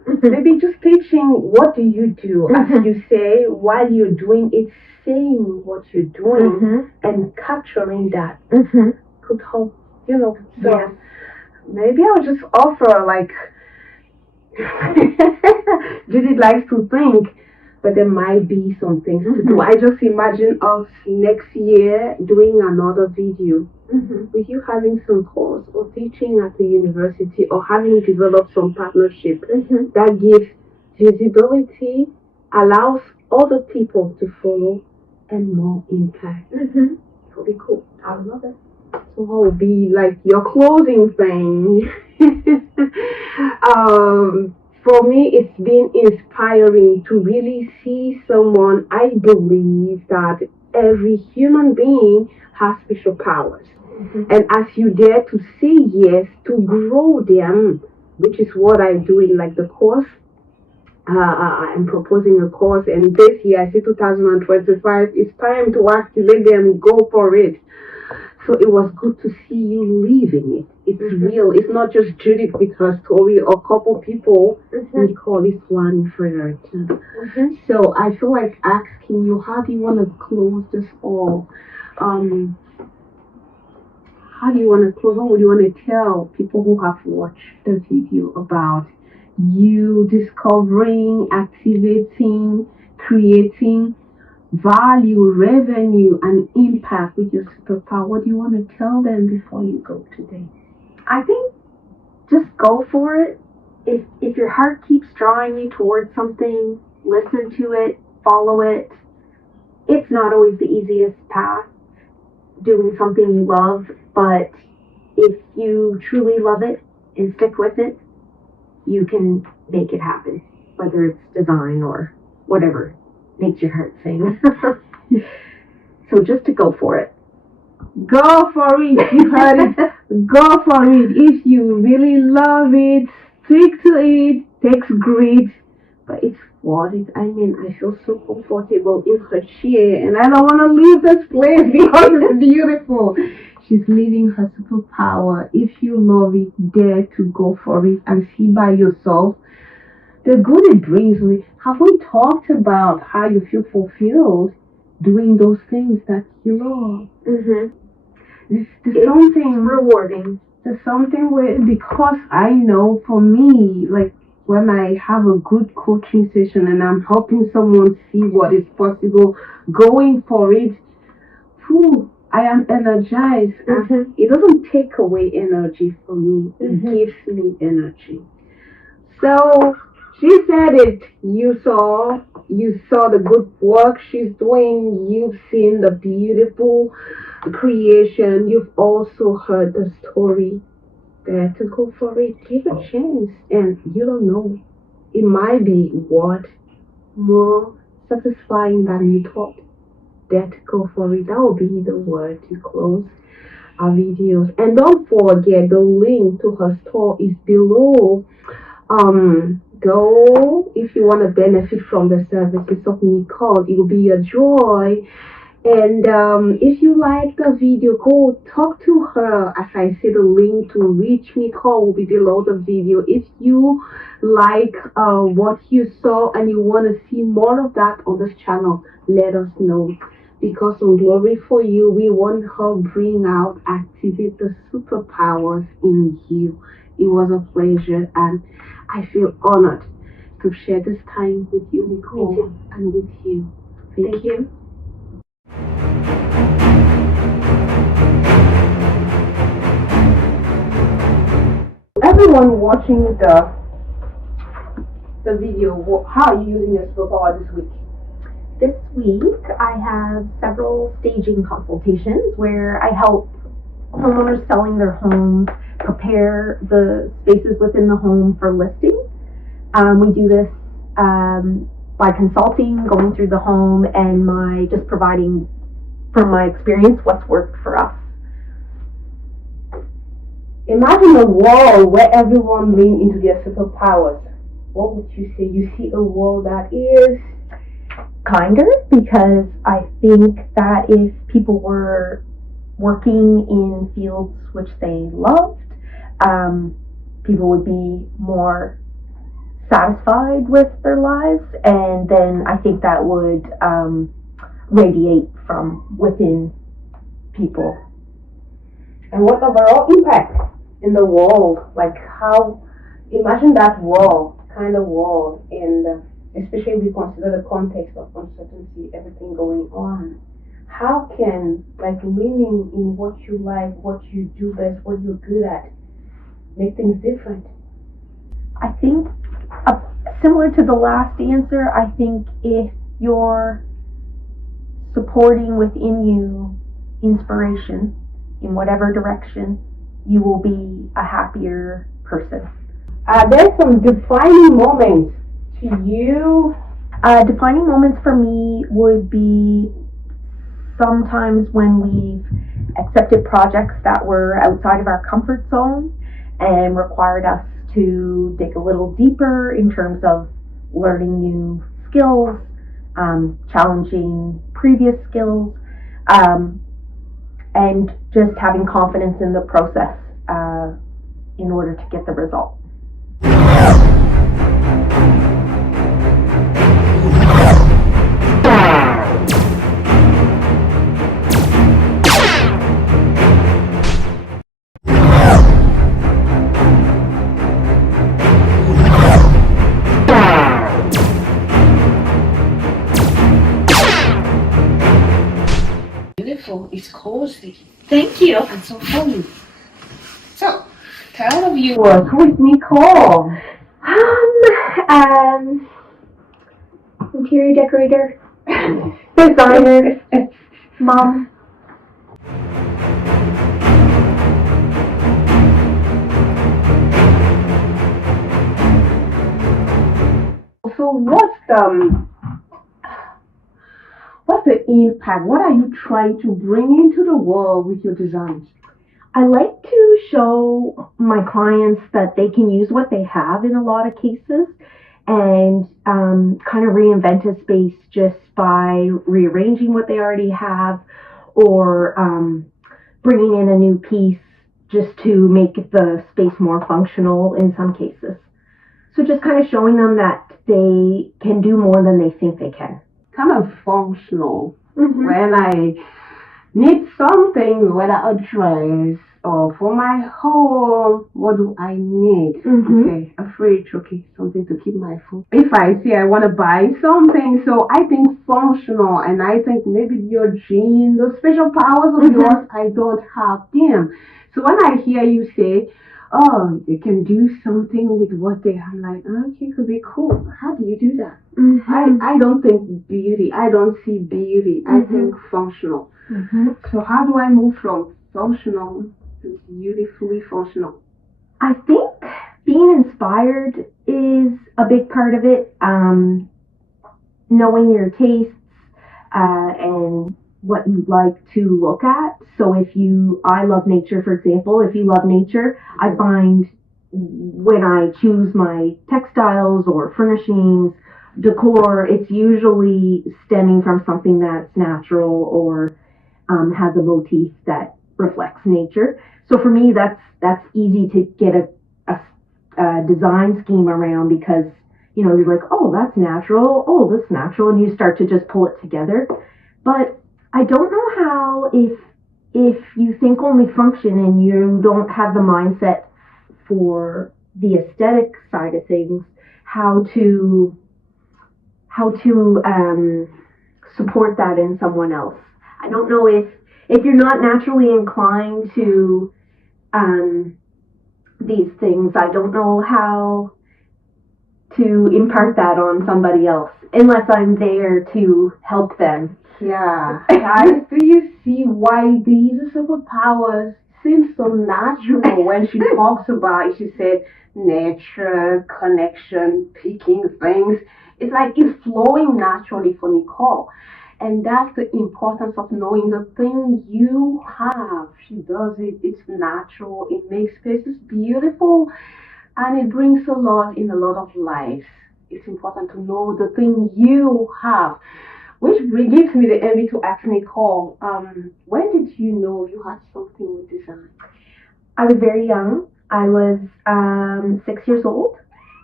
Maybe just teaching what do you do, as you say, while you're doing it, saying what you're doing and capturing that could help, So maybe I'll just offer, like, Judith likes to think, but there might be some things to do. I just imagine us next year doing another video with you having some course or teaching at the university or having developed some partnership that gives visibility, allows other people to follow, and more impact. It'll be cool. I would love it. So what will be like your closing thing? For me, it's been inspiring to really see someone. I believe that every human being has special powers. And as you dare to say yes, to grow them, which is what I do in like the course. I'm proposing a course, and this year, I say 2025, it's time to activate them, go for it. So it was good to see you living it. It's real. It's not just Judith with her story or a couple people. Nicole is one for her too. So I feel like asking you, how do you want to close this all? How do you want to close? What would you want to tell people who have watched the video about you discovering, activating, creating value, revenue, and impact with your superpower? What do you want to tell them before you go today? I think just go for it. If your heart keeps drawing you towards something, listen to it, follow it. It's not always the easiest path, doing something you love, but if you truly love it and stick with it, you can make it happen, whether it's design or whatever makes your heart sing. So just to go for it. Go for it. You heard it. Go for it. If you really love it, stick to it. Takes grit, but it's worth it. I mean, I feel so comfortable in her chair, and I don't want to leave this place because it's beautiful. She's living her superpower. If you love it, dare to go for it and see by yourself the good it brings me. Have we talked about how you feel fulfilled doing those things that you love? There's something rewarding. There's something where, because I know for me, like when I have a good coaching session and I'm helping someone see what is possible, going for it, I am energized. It doesn't take away energy from me. It gives me energy. So she said it. You saw the good work she's doing. You've seen the beautiful creation. You've also heard the story. Dare to go for it. Take a chance, and you don't know. It might be what more satisfying than you thought. Dare to go for it. That will be the word to close our videos. And don't forget, the link to her store is below. Go if you want to benefit from the services of Nicole. It will be a joy. And if you like the video, go talk to her. As I say, the link to reach Nicole will be below the video. If you like what you saw and you want to see more of that on this channel, let us know. Because on Glory for You, we want her bring out, activate the superpowers in you. It was a pleasure, and I feel honored to share this time with you, Nicole, and with you. Thank you. Everyone watching the video, how are you using your superpower this week? This week, I have several staging consultations where I help homeowners selling their homes prepare the spaces within the home for listing. We do this by consulting, going through the home, and just providing from my experience what's worked for us. Imagine a world where everyone leans into their superpowers. What would you say? You see a world that is kinder, because I think that if people were working in fields which they loved, people would be more satisfied with their lives, and then I think that would radiate from within people. And what overall impact in the world? Like how, imagine that world, kind of world, and especially if we consider the context of uncertainty, everything going on. How can like living in what you like, what you do best, what you're good at, make things different? I think, similar to the last answer, I think if you're supporting within you inspiration in whatever direction, you will be a happier person. There's some defining moments to you. Defining moments for me would be sometimes when we've accepted projects that were outside of our comfort zone and required us to dig a little deeper in terms of learning new skills, challenging previous skills, and just having confidence in the process in order to get the result. Beautiful. It's cozy. Thank you. And so homey. So, tell all the viewers, who is Nicole? Interior decorator, designer, mom. So what's the impact? What are you trying to bring into the world with your designs? I like to show my clients that they can use what they have in a lot of cases and kind of reinvent a space just by rearranging what they already have or bringing in a new piece just to make the space more functional in some cases. So just kind of showing them that they can do more than they think they can. Kind of functional. Mm-hmm. When I need something, whether a dress or for my home, what do I need? Mm-hmm. Okay, a fridge, okay, something to keep my food. If I say I want to buy something, so I think functional, and I think maybe your jeans, those special powers of yours, I don't have them. So when I hear you say, oh, you can do something with what they have, I'm like, okay, it could be cool. How do you do that? Mm-hmm. I don't think beauty. I don't see beauty. I think functional. Mm-hmm. So how do I move from functional to beautifully functional? I think being inspired is a big part of it. Knowing your tastes and what you like to look at. So I love nature, for example. If you love nature, I find when I choose my textiles or furnishings, decor, it's usually stemming from something that's natural or has a motif that reflects nature. So for me, that's easy to get a design scheme around because, you know, you're like, oh, that's natural. Oh, that's natural. And you start to just pull it together. But I don't know how, if you think only function and you don't have the mindset for the aesthetic side of things, how to support that in someone else. I don't know if you're not naturally inclined to these things, I don't know how to impart that on somebody else unless I'm there to help them. Yeah. Guys, do you see why these superpowers seem so natural when she talks about it? She said nature, connection, picking things. It's like it's flowing naturally for Nicole. And that's the importance of knowing the thing you have. She does it. It's natural. It makes spaces beautiful. And it brings a lot in a lot of lives. It's important to know the thing you have. Which gives me the envy to ask Nicole, when did you know you had something with design? I was very young. I was 6 years old,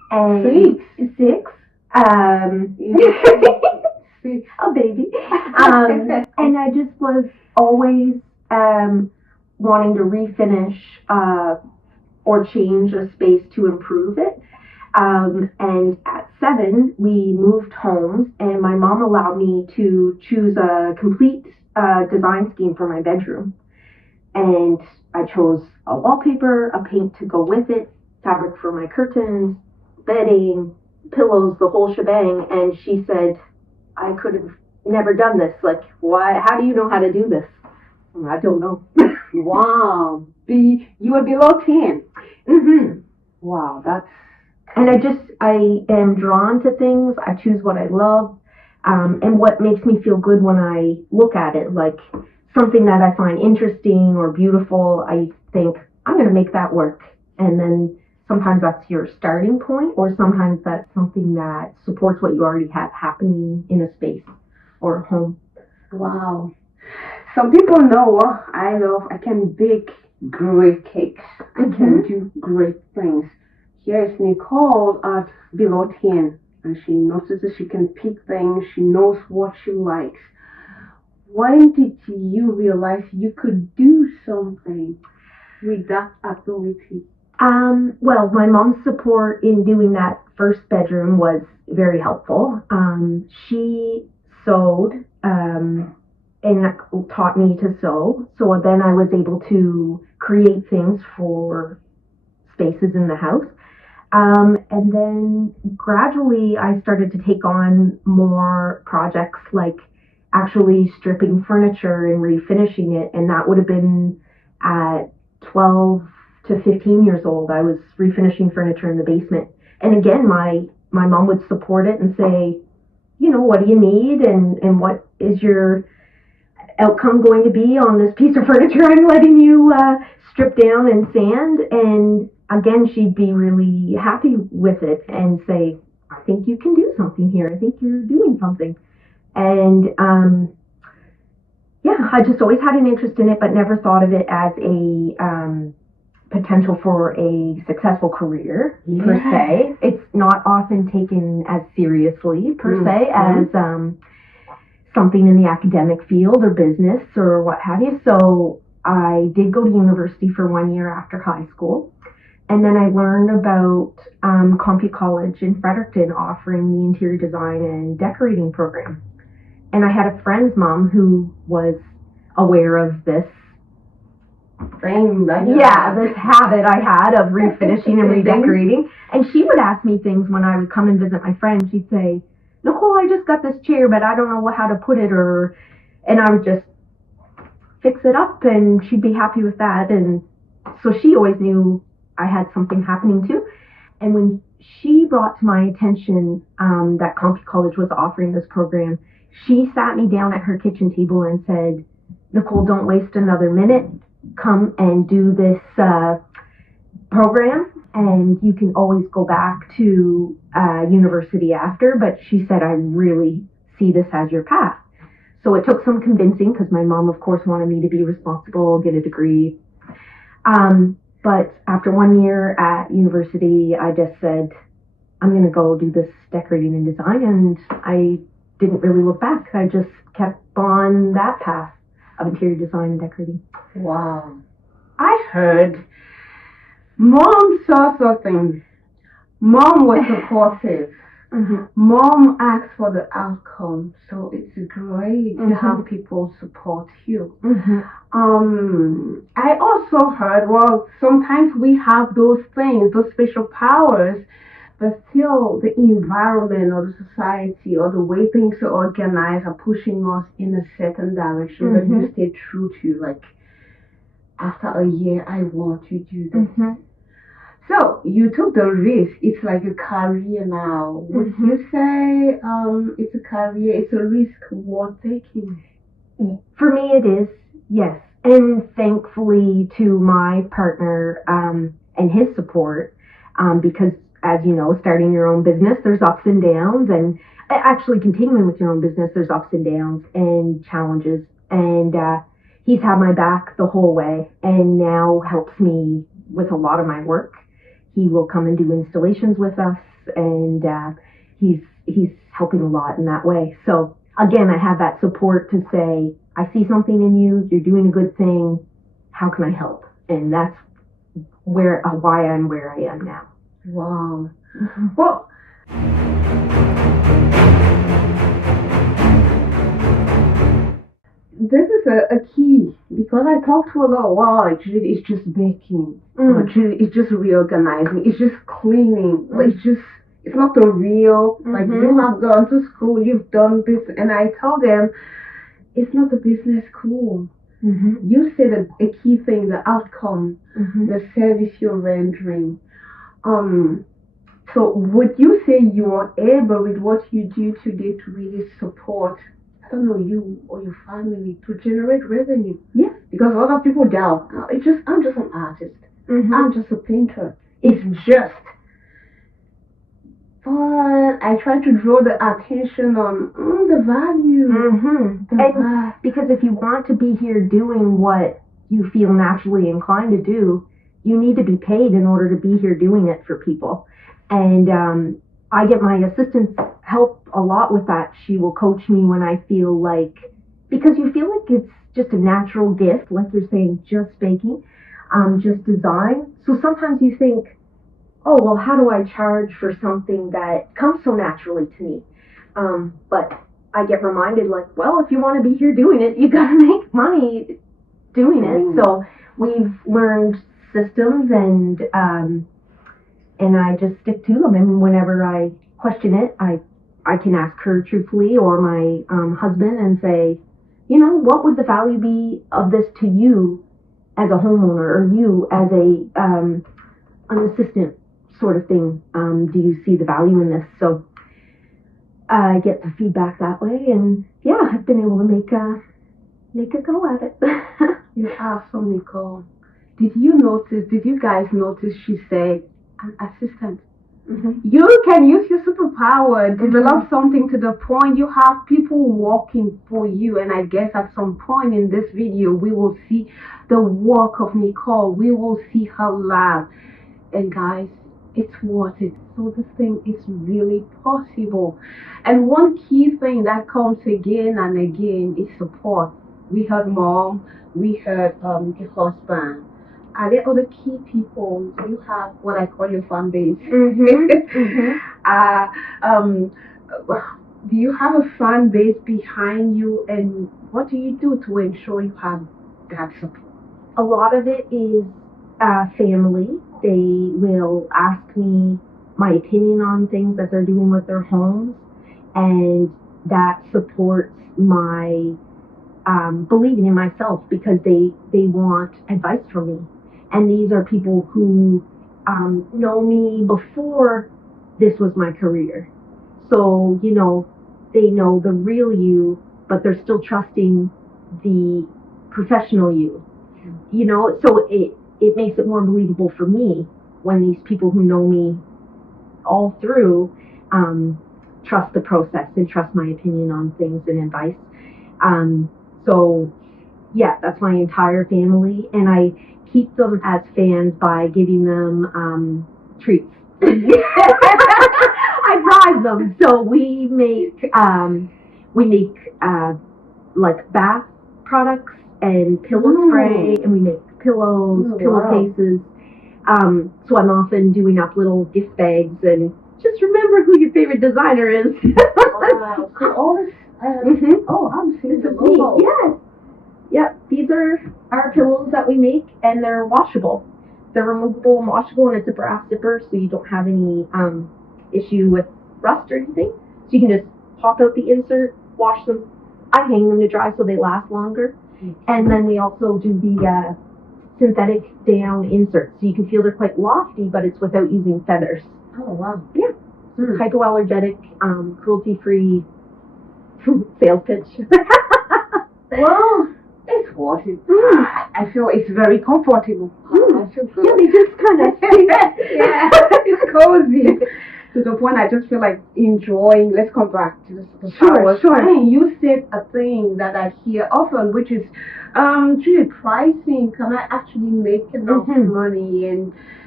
And six. A baby. And I just was always wanting to refinish or change a space to improve it. And at 7, we moved homes, and my mom allowed me to choose a complete design scheme for my bedroom. And I chose a wallpaper, a paint to go with it, fabric for my curtains, bedding, pillows, the whole shebang. And she said, I could have never done this. Like, why? How do you know how to do this? I don't know. Wow. You were below 10. Mm-hmm. Wow, that's... And I am drawn to things. I choose what I love. And what makes me feel good when I look at it, like something that I find interesting or beautiful, I think, I'm going to make that work. And then sometimes that's your starting point, or sometimes that's something that supports what you already have happening in a space or a home. Wow. Some people know what I love. I can bake great cakes. I can do great things. Here's Nicole at below 10, and she notices she can pick things. She knows what she likes. When did you realize you could do something with that ability? Well, my mom's support in doing that first bedroom was very helpful. She sewed and taught me to sew. So then I was able to create things for spaces in the house. And then gradually I started to take on more projects, like actually stripping furniture and refinishing it. And that would have been at 12 to 15 years old. I was refinishing furniture in the basement. And again, my mom would support it and say, you know, what do you need? And what is your outcome going to be on this piece of furniture I'm letting you strip down and sand? And again, she'd be really happy with it and say, I think you can do something here. I think you're doing something. And yeah, I just always had an interest in it, but never thought of it as a potential for a successful career per se. It's not often taken as seriously per se as something in the academic field or business or what have you. So I did go to university for 1 year after high school. And then I learned about Compu College in Fredericton offering the interior design and decorating program. And I had a friend's mom who was aware of this thing, this habit I had of refinishing and redecorating. And she would ask me things when I would come and visit my friend. She'd say, Nicole, I just got this chair, but I don't know how to put it, and I would just fix it up, and she'd be happy with that. And so she always knew I had something happening too. And when she brought to my attention that Compu College was offering this program, she sat me down at her kitchen table and said, Nicole, don't waste another minute. Come and do this program, and you can always go back to university after. But she said, I really see this as your path. So it took some convincing, because my mom, of course, wanted me to be responsible, get a degree. But after 1 year at university, I just said, I'm going to go do this decorating and design. And I didn't really look back. I just kept on that path of interior design and decorating. Wow. I heard Mom saw something. Mom was supportive. Mom asked for the outcome. So it's great to have people support you. I also heard, well, sometimes we have those things, those special powers, but still the environment or the society or the way things are organized are pushing us in a certain direction, but you stay true to, like, after a year, I want to do this. So you took the risk. It's like a career now. Would you say it's a career, it's a risk worth taking? For me, it is, yes. And thankfully to my partner and his support, because as you know, starting your own business, there's ups and downs, and actually continuing with your own business, there's ups and downs and challenges. And he's had my back the whole way, and now helps me with a lot of my work. he will come and do installations with us, and he's helping a lot in that way. So again, I have that support to say, I see something in you, you're doing a good thing, how can I help? And that's why I'm where I am now. Wow. Well, this is a key, because I talk to a lot. Wow, actually, it's just baking. Actually, it's just reorganizing. It's just cleaning. It's not the real. Like, you have gone to school, you've done this, and I tell them, it's not the business school. You said a key thing, the outcome, the service you're rendering. So would you say you are able, with what you do today, to really support, I don't know, you or your family, to generate revenue? Yes. Because a lot of people doubt, I'm just an artist. I'm just a painter. It's just. But I try to draw the attention on the value. And because if you want to be here doing what you feel naturally inclined to do, you need to be paid in order to be here doing it for people. And I get my assistant's help a lot with that. She will coach me when I feel like, because you feel like it's just a natural gift, like you're saying, just baking, just design. So sometimes you think, oh, well, how do I charge for something that comes so naturally to me? But I get reminded, like, well, if you want to be here doing it, you got to make money doing it. So we've learned systems, and I just stick to them. And whenever I question it, I can ask her truthfully, or my husband, and say, what would the value be of this to you as a homeowner, or you as an assistant sort of thing? Do you see the value in this? So I get the feedback that way, and yeah, I've been able to make a go at it. You're awesome, Nicole. Did you guys notice she said an assistant? You can use your superpower, develop something to the point you have people working for you. And I guess at some point in this video, we will see the work of Nicole. We will see her lab. And guys, it's worth it. So this thing is really possible. And one key thing that comes again and again is support. We heard mom, we heard the husband. Are there other key people? You have what I call your fan base. Do you have a fan base behind you, and what do you do to ensure you have that support? A lot of it is family. They will ask me my opinion on things that they're doing with their homes, and that supports my believing in myself, because they want advice from me. And these are people who know me before this was my career. So, they know the real you, but they're still trusting the professional you. So it makes it more believable for me when these people who know me all through trust the process and trust my opinion on things and advice. So yeah, that's my entire family, and I keep them as fans by giving them treats. I bribe them. So we make like bath products and pillow spray, and we make pillows, pillowcases. So I'm often doing up little gift bags, and just remember who your favorite designer is. Wow. So all this. I'm seeing the logo. Yes. Yep. These are our pillows that we make, and they're washable. They're removable and washable, and it's a brass zipper, so you don't have any issue with rust or anything. So you can just pop out the insert, wash them. I hang them to dry so they last longer. And then we also do the synthetic down inserts, so you can feel they're quite lofty, but it's without using feathers. Oh wow. Yeah. Hypoallergenic, cruelty-free sales pitch. Well, it's worth it. I feel it's very comfortable. I feel good. Yeah, they just kind of yeah, it's cozy. To the point I just feel like enjoying. Let's come back to the Superpowers. Sure. Hey, you said a thing that I hear often, which is pricing. Can I actually make enough money? And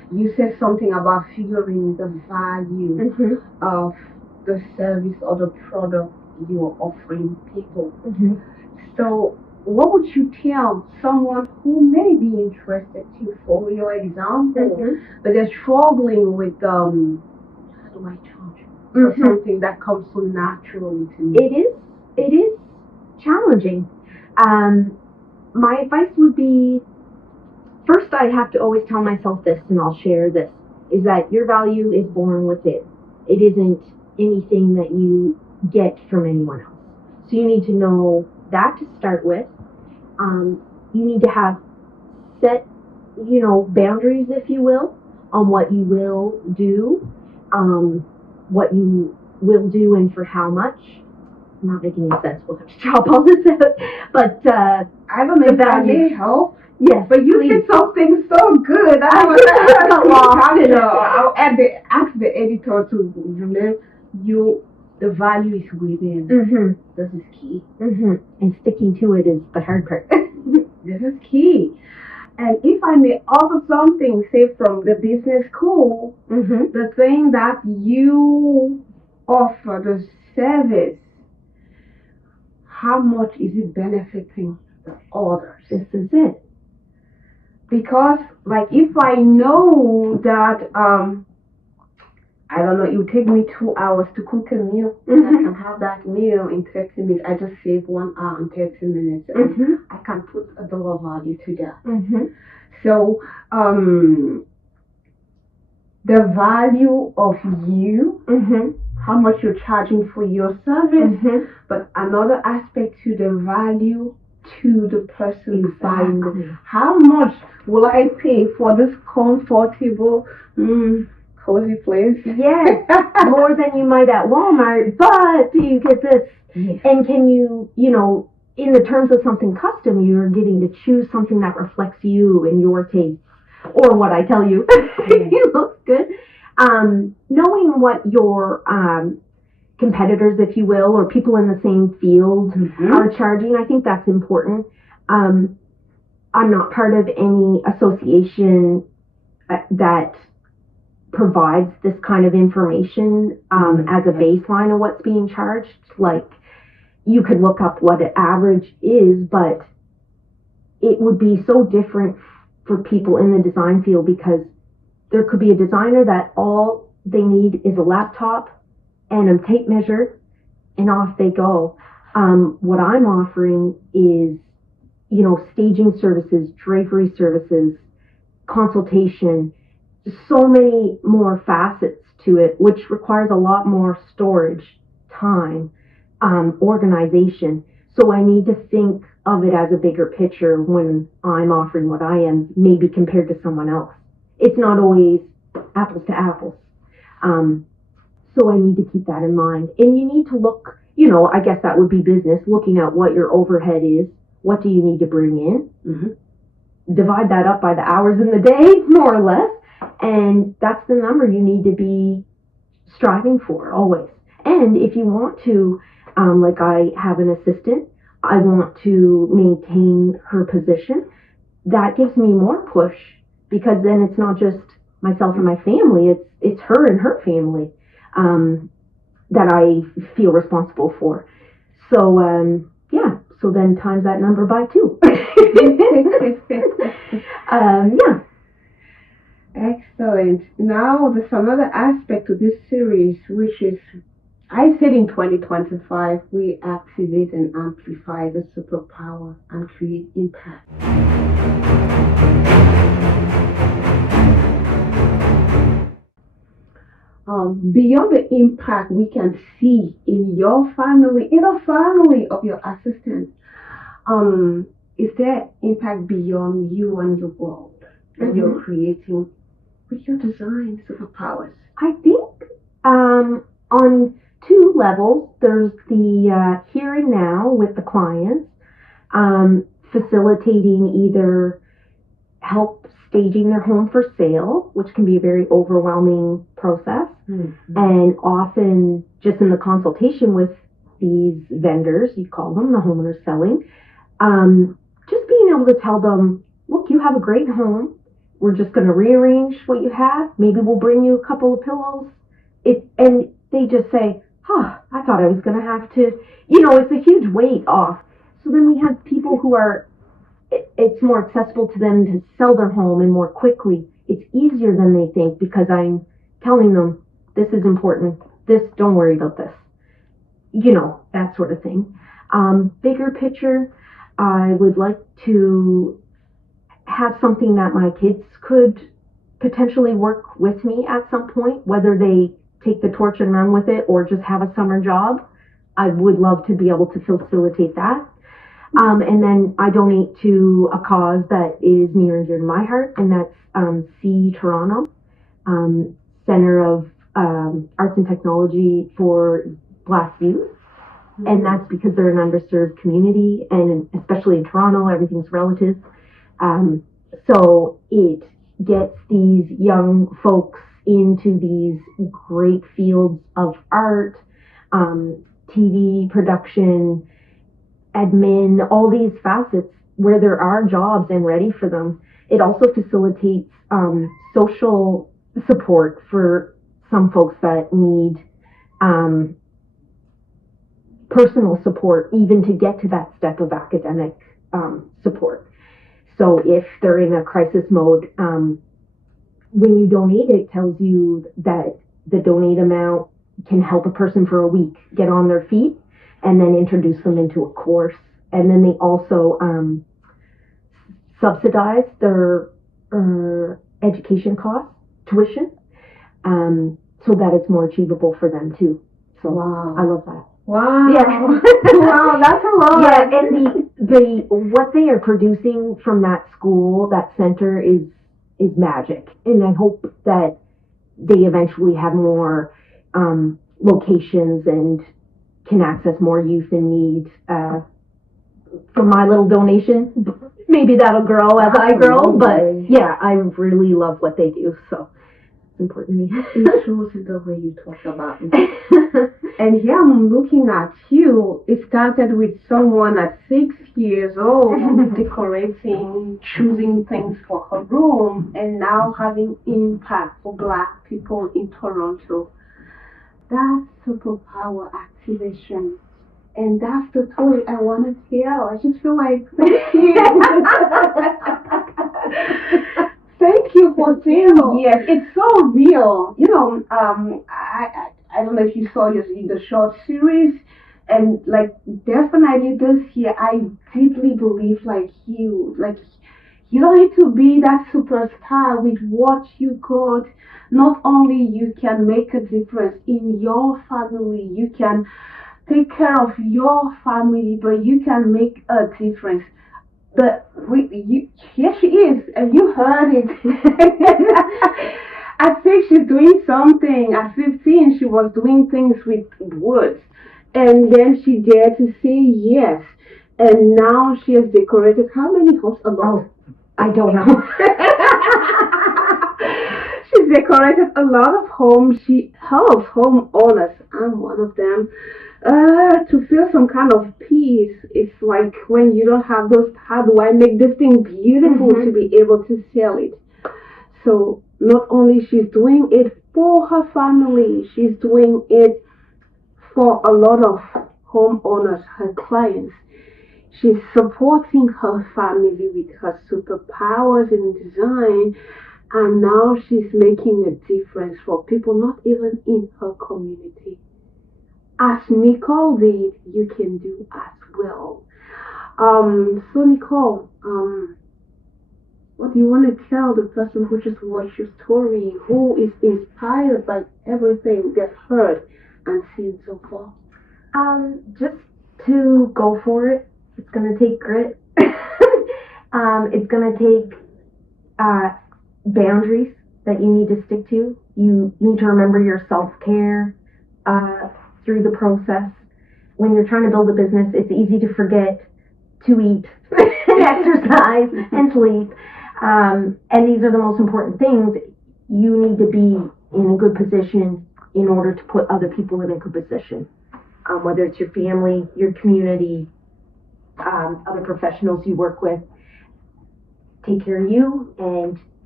you said something about figuring the value Mm-hmm. of the service or the product you're offering people. Mm-hmm. So, what would you tell someone who may be interested to follow your example, but they're struggling with how do I charge for something that comes so naturally to me? It is challenging. My advice would be, first I have to always tell myself this, and I'll share this, is that your value is born within. It isn't anything that you get from anyone else. So you need to know that to start with. You need to have set, boundaries, if you will, on what you will do, what you will do and for how much. I'm not making any sense. We'll have to chop all this out. But I don't know if that may help. Yes, but you said something so good. I'll ask the editor to the value is within. Mm-hmm. This is key. Mm-hmm. And sticking to it is the hard part. This is key. And if I may offer something, say from the business school, the thing that you offer, the service, how much is it benefiting the others? This is it. Because, like, if I know that, I don't know, it would take me 2 hours to cook a meal, and I can have that meal in 30 minutes. I just save 1 hour and 30 minutes. And I can put a dollar value to that. So, the value of you, how much you're charging for your service, but another aspect to the value to the person buying. How much will I pay for this comfortable, cozy place? Yes, more than you might at Walmart, but do you get this? Yes. And can you, in the terms of something custom, you're getting to choose something that reflects you and your taste, or what I tell you. It looks good. Knowing what your competitors, if you will, or people in the same field are charging, I think that's important. I'm not part of any association that provides this kind of information as a baseline of what's being charged. Like, you could look up what an average is, but it would be so different for people in the design field, because there could be a designer that all they need is a laptop and a tape measure, and off they go. What I'm offering is, staging services, drapery services, consultation, so many more facets to it, which requires a lot more storage, time, organization. So I need to think of it as a bigger picture when I'm offering what I am, maybe compared to someone else. It's not always apples to apples. So I need to keep that in mind. And you need to look, I guess that would be business, looking at what your overhead is. What do you need to bring in? Divide that up by the hours in the day, more or less. And that's the number you need to be striving for, always. And if you want to, like I have an assistant, I want to maintain her position, that gives me more push, because then it's not just myself and my family, it's her and her family that I feel responsible for. So, so then times that number by 2. Excellent. Now, there's another aspect to this series, which is, I said in 2025, we activate and amplify the superpower and create impact. Beyond the impact we can see in your family, in the family of your assistant, is there impact beyond you and your world that you're creating with your design superpowers? I think on 2 levels. There's the here and now with the clients, facilitating either help staging their home for sale, which can be a very overwhelming process, and often just in the consultation with these vendors, you call them, the homeowners selling, just being able to tell them, look, you have a great home, we're just going to rearrange what you have. Maybe we'll bring you a couple of pillows. And they just say, I thought I was going to have to, it's a huge weight off. So then we have people who are, it's more accessible to them to sell their home and more quickly. It's easier than they think because I'm telling them, this is important. Don't worry about this. That sort of thing. Bigger picture, I would like to have something that my kids could potentially work with me at some point, whether they take the torch and run with it or just have a summer job. I would love to be able to facilitate that. And then I donate to a cause that is near and dear to my heart, and that's C Toronto, Center of Arts and Technology for Black Youth. And that's because they're an underserved community, and especially in Toronto, everything's relative. So it gets these young folks into these great fields of art, TV production, admin, all these facets where there are jobs and ready for them. It also facilitates social support for some folks that need personal support, even to get to that step of academic support. So if they're in a crisis mode, when you donate, it tells you that the donate amount can help a person for a week get on their feet and then introduce them into a course. And then they also subsidize their education costs, tuition, so that it's more achievable for them too. So wow. I love that. Wow. Yeah. Wow, that's a lot. Yeah, and the what they are producing from that school, that center is magic. And I hope that they eventually have more locations and can access more youth in need. For my little donation, maybe that'll grow as I grow, but yeah, I really love what they do, so it's important to me. It shows the way you talk about it. And here I'm looking at you. It started with someone at 6 years old decorating, choosing things for her room, and now having impact for Black people in Toronto. That's superpower activation. And that's the story I want to tell. I just feel like, thank you. Thank you for saying yes. It's so real. I don't know if you saw the short series, and like definitely this year, I deeply believe you don't need to be that superstar. With what you got, not only you can make a difference in your family, you can take care of your family, but you can make a difference. But here she is, and you heard it. At 6, she's doing something. At 15, she was doing things with words. And then she dared to say yes. And now she has decorated how many homes? A lot. I don't know. She's decorated a lot of homes. She helps homeowners. I'm one of them. To feel some kind of peace. It's like when you don't have those, how do I make this thing beautiful to be able to sell it? So not only she's doing it for her family, she's doing it for a lot of homeowners, her clients. She's supporting her family with her superpowers in design, and now she's making a difference for people not even in her community. As Nicole did, you can do as well. So Nicole, what do you want to tell the person who just watched your story, who is inspired by everything they've heard and seen so far? Just to go for it. It's going to take grit. It's going to take boundaries that you need to stick to. You need to remember your self-care through the process. When you're trying to build a business, it's easy to forget to eat and exercise and sleep. And these are the most important things. You need to be in a good position in order to put other people in a good position. Whether it's your family, your community, other professionals you work with. Take care of you and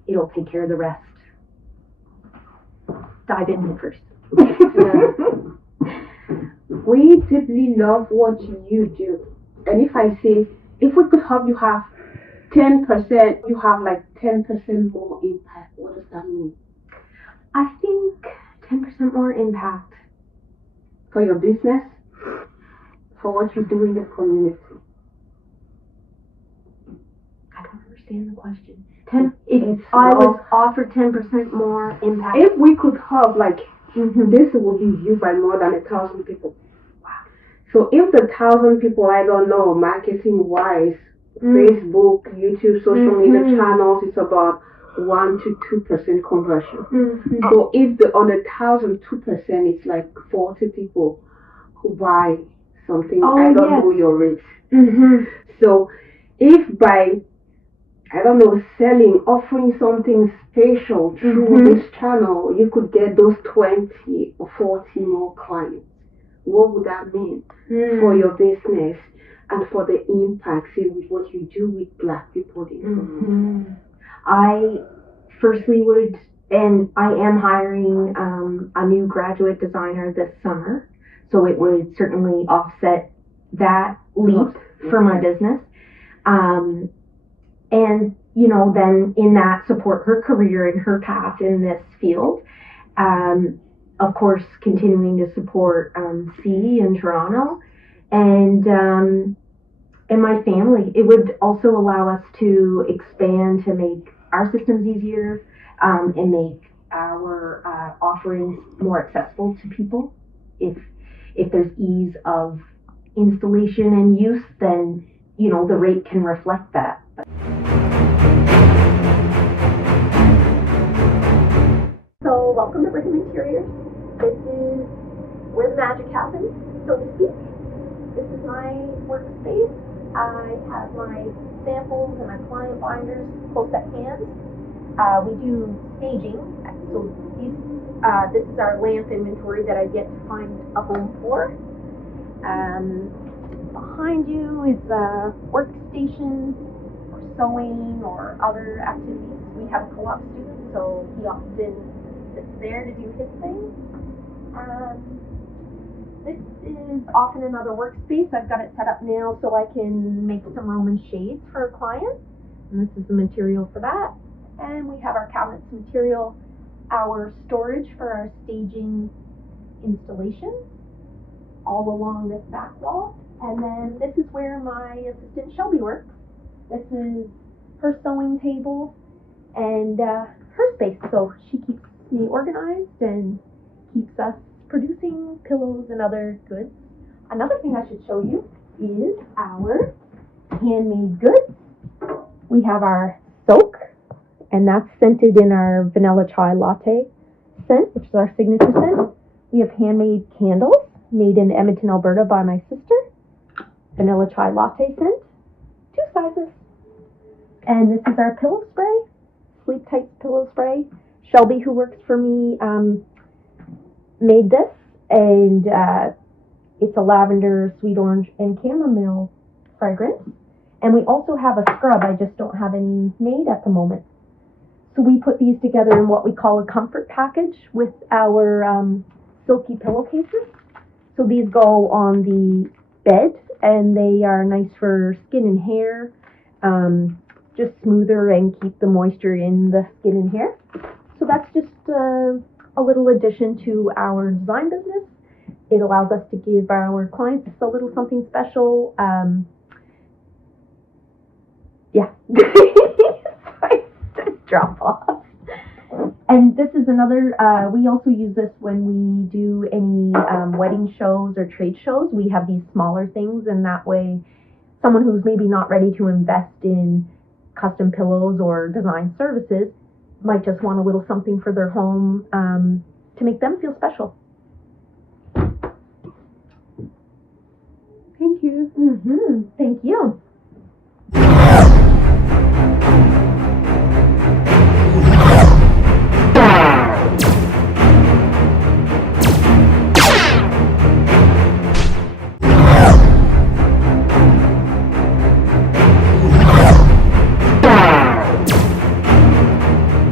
it'll take care of the rest. Dive in first. We deeply love what you do. And if I say, if we could help you have 10%, you have like 10% more impact, what does that mean? I think 10% more impact. For your business? For what you do in the community? I don't understand the question. If I was offered 10% more impact. If we could help, like, this will be viewed by more than 1,000 people. Wow. So if the 1,000 people, I don't know, marketing-wise, Facebook, YouTube, social media channels, it's about 1 to 2% conversion. So if the on 1,000, 2%, it's like 40 people who buy something, I don't know your rate. So if by, I don't know, offering something special through this channel, you could get those 20 or 40 more clients. What would that mean for your business and for the impact with what you do with Black people in the community? I firstly would, and I am hiring a new graduate designer this summer, so it would certainly offset that leap for my business. And, you know, then in that support her career and her path in this field. Of course, continuing to support C in Toronto and my family. It would also allow us to expand to make our systems easier and make our offerings more accessible to people. If there's ease of installation and use, then, you know, the rate can reflect that. So welcome to Brigham Interiors. This is where the magic happens, so to speak. This is my workspace. I have my samples and my client binders close at hand. We do staging, so this is our lamp inventory that I've yet to find a home for. Behind you is a workstation for sewing or other activities. We have a co-op student, so he often sits there to do his thing. This is often another workspace. I've got it set up now so I can make some Roman shades for a client. And this is the material for that. And we have our cabinets material, our storage for our staging installation, all along this back wall. And then this is where my assistant Shelby works. This is her sewing table and her space. So she keeps me organized and keeps us producing pillows and other goods. Another thing I should show you is our handmade goods. We have our soak, and that's scented in our vanilla chai latte scent, which is our signature scent. We have handmade candles made in Edmonton, Alberta by my sister. Vanilla chai latte scent, 2 sizes. And this is our pillow spray, Sleep Tight pillow spray. Shelby, who works for me, made this, and it's a lavender, sweet orange, and chamomile fragrance. And we also have a scrub. I just don't have any made at the moment. So we put these together in what we call a comfort package with our silky pillowcases. So these go on the bed, and they are nice for skin and hair, just smoother and keep the moisture in the skin and hair. So that's just a little addition to our design business. It allows us to give our clients a little something special. Drop off. And this is another, we also use this when we do any wedding shows or trade shows. We have these smaller things, and that way someone who's maybe not ready to invest in custom pillows or design services might just want a little something for their home to make them feel special. Thank you. Thank you.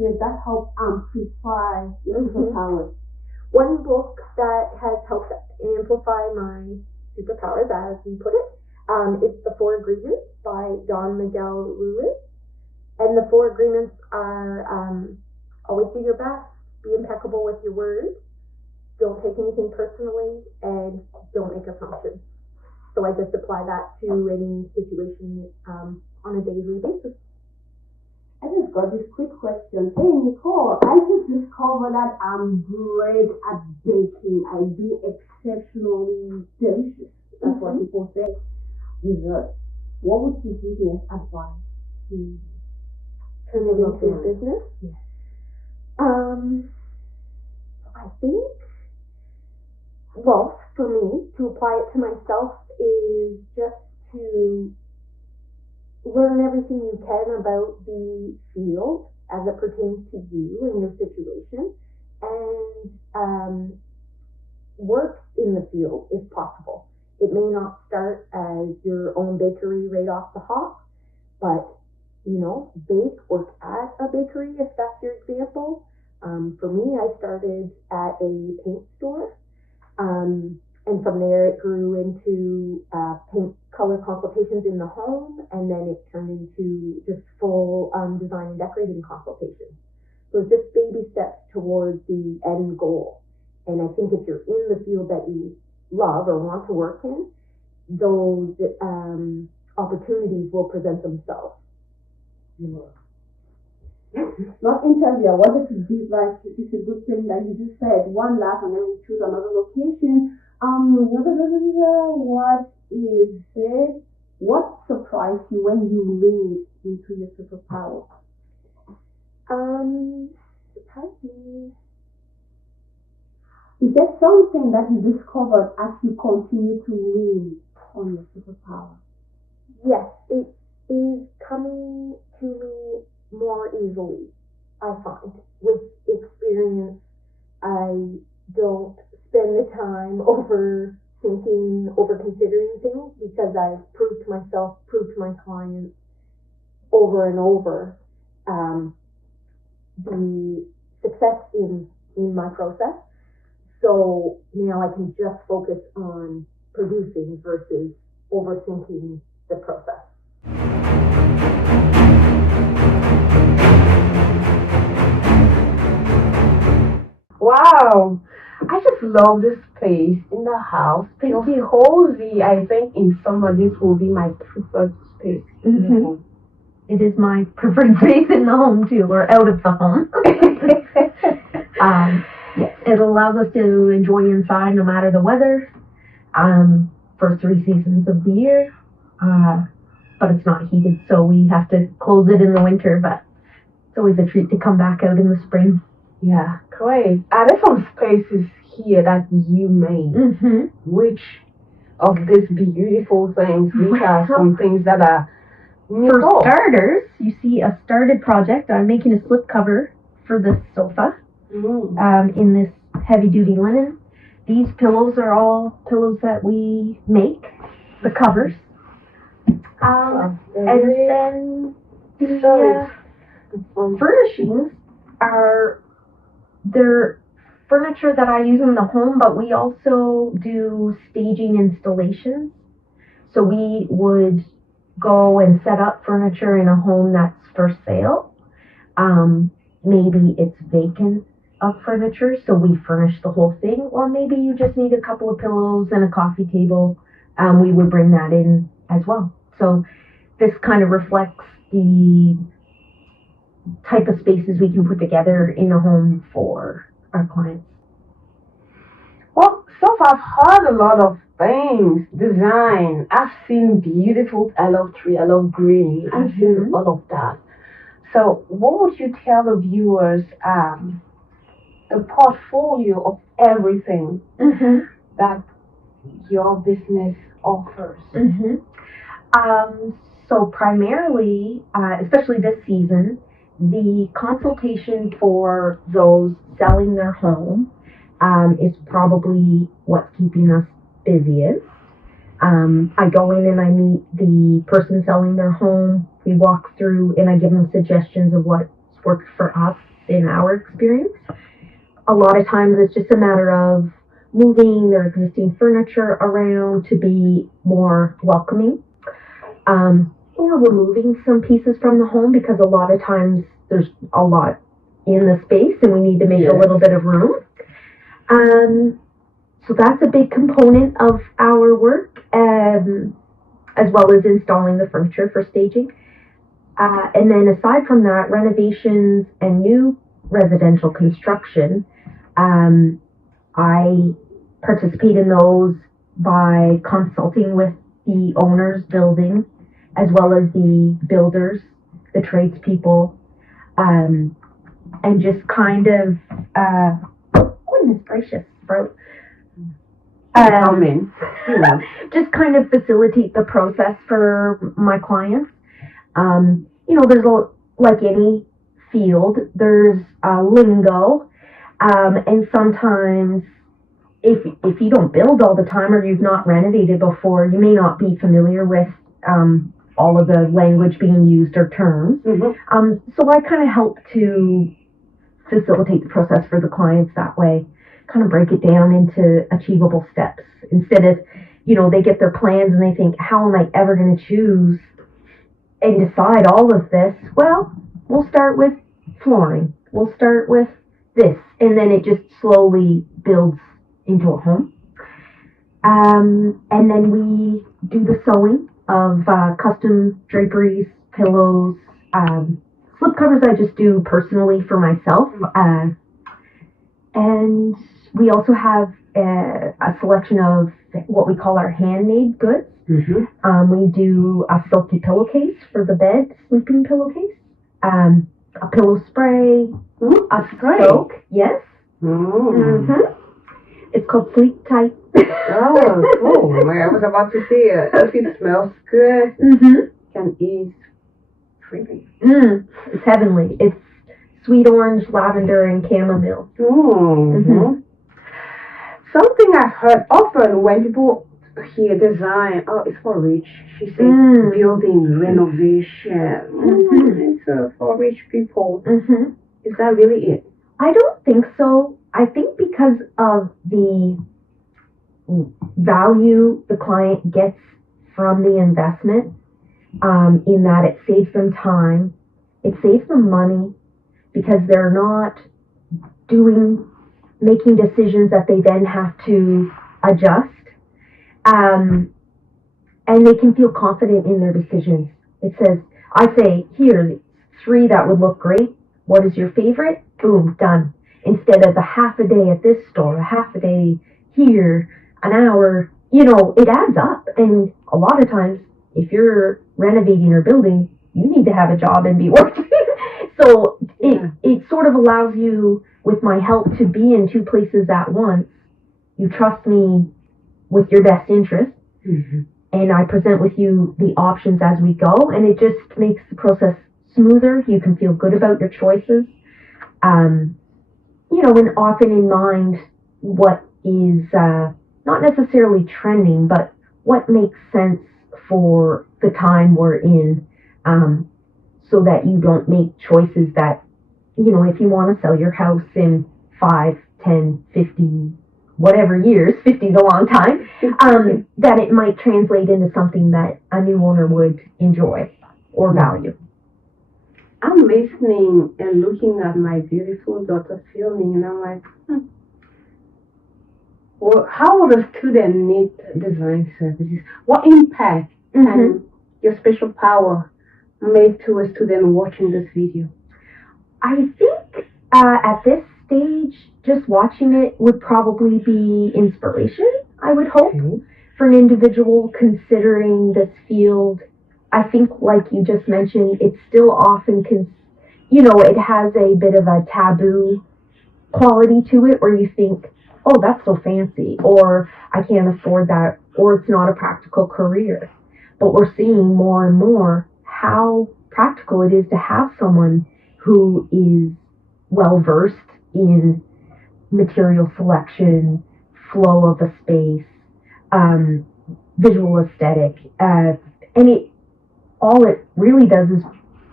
experience that helped amplify your superpowers? One book that has helped amplify my superpowers, as we put it, is The Four Agreements by Don Miguel Ruiz. And the four agreements are always do your best, be impeccable with your words, don't take anything personally, and don't make assumptions. So I just apply that to any situation on a daily basis. I just got this quick question. Hey, Nicole, I just discovered that I'm great at baking. I do exceptionally delicious. That's what people say. Dessert. What would you give me as advice to turn it into a business? Yes. I think, well, for me, to apply it to myself is just to learn everything you can about the field as it pertains to you and your situation, and work in the field if possible. It may not start as your own bakery right off the hop, but bake, work at a bakery if that's your example. For me, I started at a paint store, and from there it grew into paint color consultations in the home, and then it turned into just full design and decorating consultations. So it's just baby steps towards the end goal. And I think if you're in the field that you love or want to work in, those opportunities will present themselves. Not interview. I wanted to be like, it's a good thing that you just said one last and then we choose another location. What is it? What surprised you when you leaned into your superpower? Surprised me. Is there something that you discovered as you continue to lean on your superpower? Yes, it is coming to me more easily, I find. With experience, I don't spend the time overthinking, over-considering things, because I've proved to myself, proved to my clients over and over the success in my process. So now I can just focus on producing versus overthinking the process. Wow, I just love this space in the house. Feels cozy. I think in summer this will be my preferred space. Mm-hmm. It is my preferred space in the home too, or out of the home. Yes, it allows us to enjoy inside no matter the weather. For 3 seasons of the year, but it's not heated, so we have to close it in the winter. But it's always a treat to come back out in the spring. Yeah, great. There's some spaces here that you made. Mm-hmm. Which of these beautiful things? Which are some things that are For starters, you see a started project. I'm making a slipcover for this sofa in this heavy-duty linen. These pillows are all pillows that we make, the covers. And then the furnishings they're furniture that I use in the home, but we also do staging installations. So we would go and set up furniture in a home that's for sale. Maybe it's vacant of furniture, so we furnish the whole thing, or maybe you just need a couple of pillows and a coffee table. We would bring that in as well. So this kind of reflects the type of spaces we can put together in a home for our clients. Well, so far I've heard a lot of things. Design. I've seen beautiful. I love tree. I love green. I've seen all of that. So what would you tell the viewers? A portfolio of everything that your business offers. So primarily, especially this season, the consultation for those selling their home is probably what's keeping us busiest. I go in and I meet the person selling their home. We walk through and I give them suggestions of what's worked for us in our experience. A lot of times it's just a matter of moving their existing furniture around to be more welcoming, or removing some pieces from the home because a lot of times there's a lot in the space and we need to make a little bit of room. So that's a big component of our work, as well as installing the furniture for staging. And then aside from that, renovations and new residential construction, I participate in those by consulting with the owners building, as well as the builders, the tradespeople, and just kind of, goodness gracious, bro. Just kind of facilitate the process for my clients. There's like any field, there's lingo, and sometimes if you don't build all the time or you've not renovated before, you may not be familiar with all of the language being used or terms. So I kind of help to facilitate the process for the clients that way, kind of break it down into achievable steps instead of, they get their plans and they think, how am I ever going to choose and decide all of this? Well, we'll start with flooring. We'll start with this. And then it just slowly builds into a home. And then we do the sewing of custom draperies, pillows, slip covers I just do personally for myself. And we also have a selection of what we call our handmade goods. We do a silky pillowcase for the bed, sleeping pillowcase, a pillow spray, a soak, yes. It's called Sleep Tight. Oh, cool. I was about to say it. If it smells good, can ease freely. It's heavenly. It's sweet orange, lavender, and chamomile. Something I've heard often when people hear design, it's for rich. She said building renovation. It's for rich people. Is that really it? I don't think so. I think because of the value the client gets from the investment, in that it saves them time, it saves them money, because they're not making decisions that they then have to adjust, and they can feel confident in their decisions. I say, here's 3 that would look great. What is your favorite? Boom, done. Instead of a half a day at this store, a half a day here, an hour, it adds up. And a lot of times, if you're renovating or building, you need to have a job and be working. So it sort of allows you, with my help, to be in 2 places at once. You trust me with your best interest, and I present with you the options as we go, and it just makes the process smoother. You can feel good about your choices. And often in mind what is not necessarily trending, but what makes sense for the time we're in, so that you don't make choices that, if you want to sell your house in 5, 10, 50, whatever years, 50 is a long time, that it might translate into something that a new owner would enjoy or value. I'm listening and looking at my beautiful daughter filming, and I'm like, well, how would a student need design services? What impact can your special power make to a student watching this video? I think at this stage, just watching it would probably be inspiration, I would hope, for an individual considering this field. I think, like you just mentioned, it's still often, it has a bit of a taboo quality to it, where you think, oh, that's so fancy, or I can't afford that, or it's not a practical career. But we're seeing more and more how practical it is to have someone who is well-versed in material selection, flow of a space, visual aesthetic, and all it really does is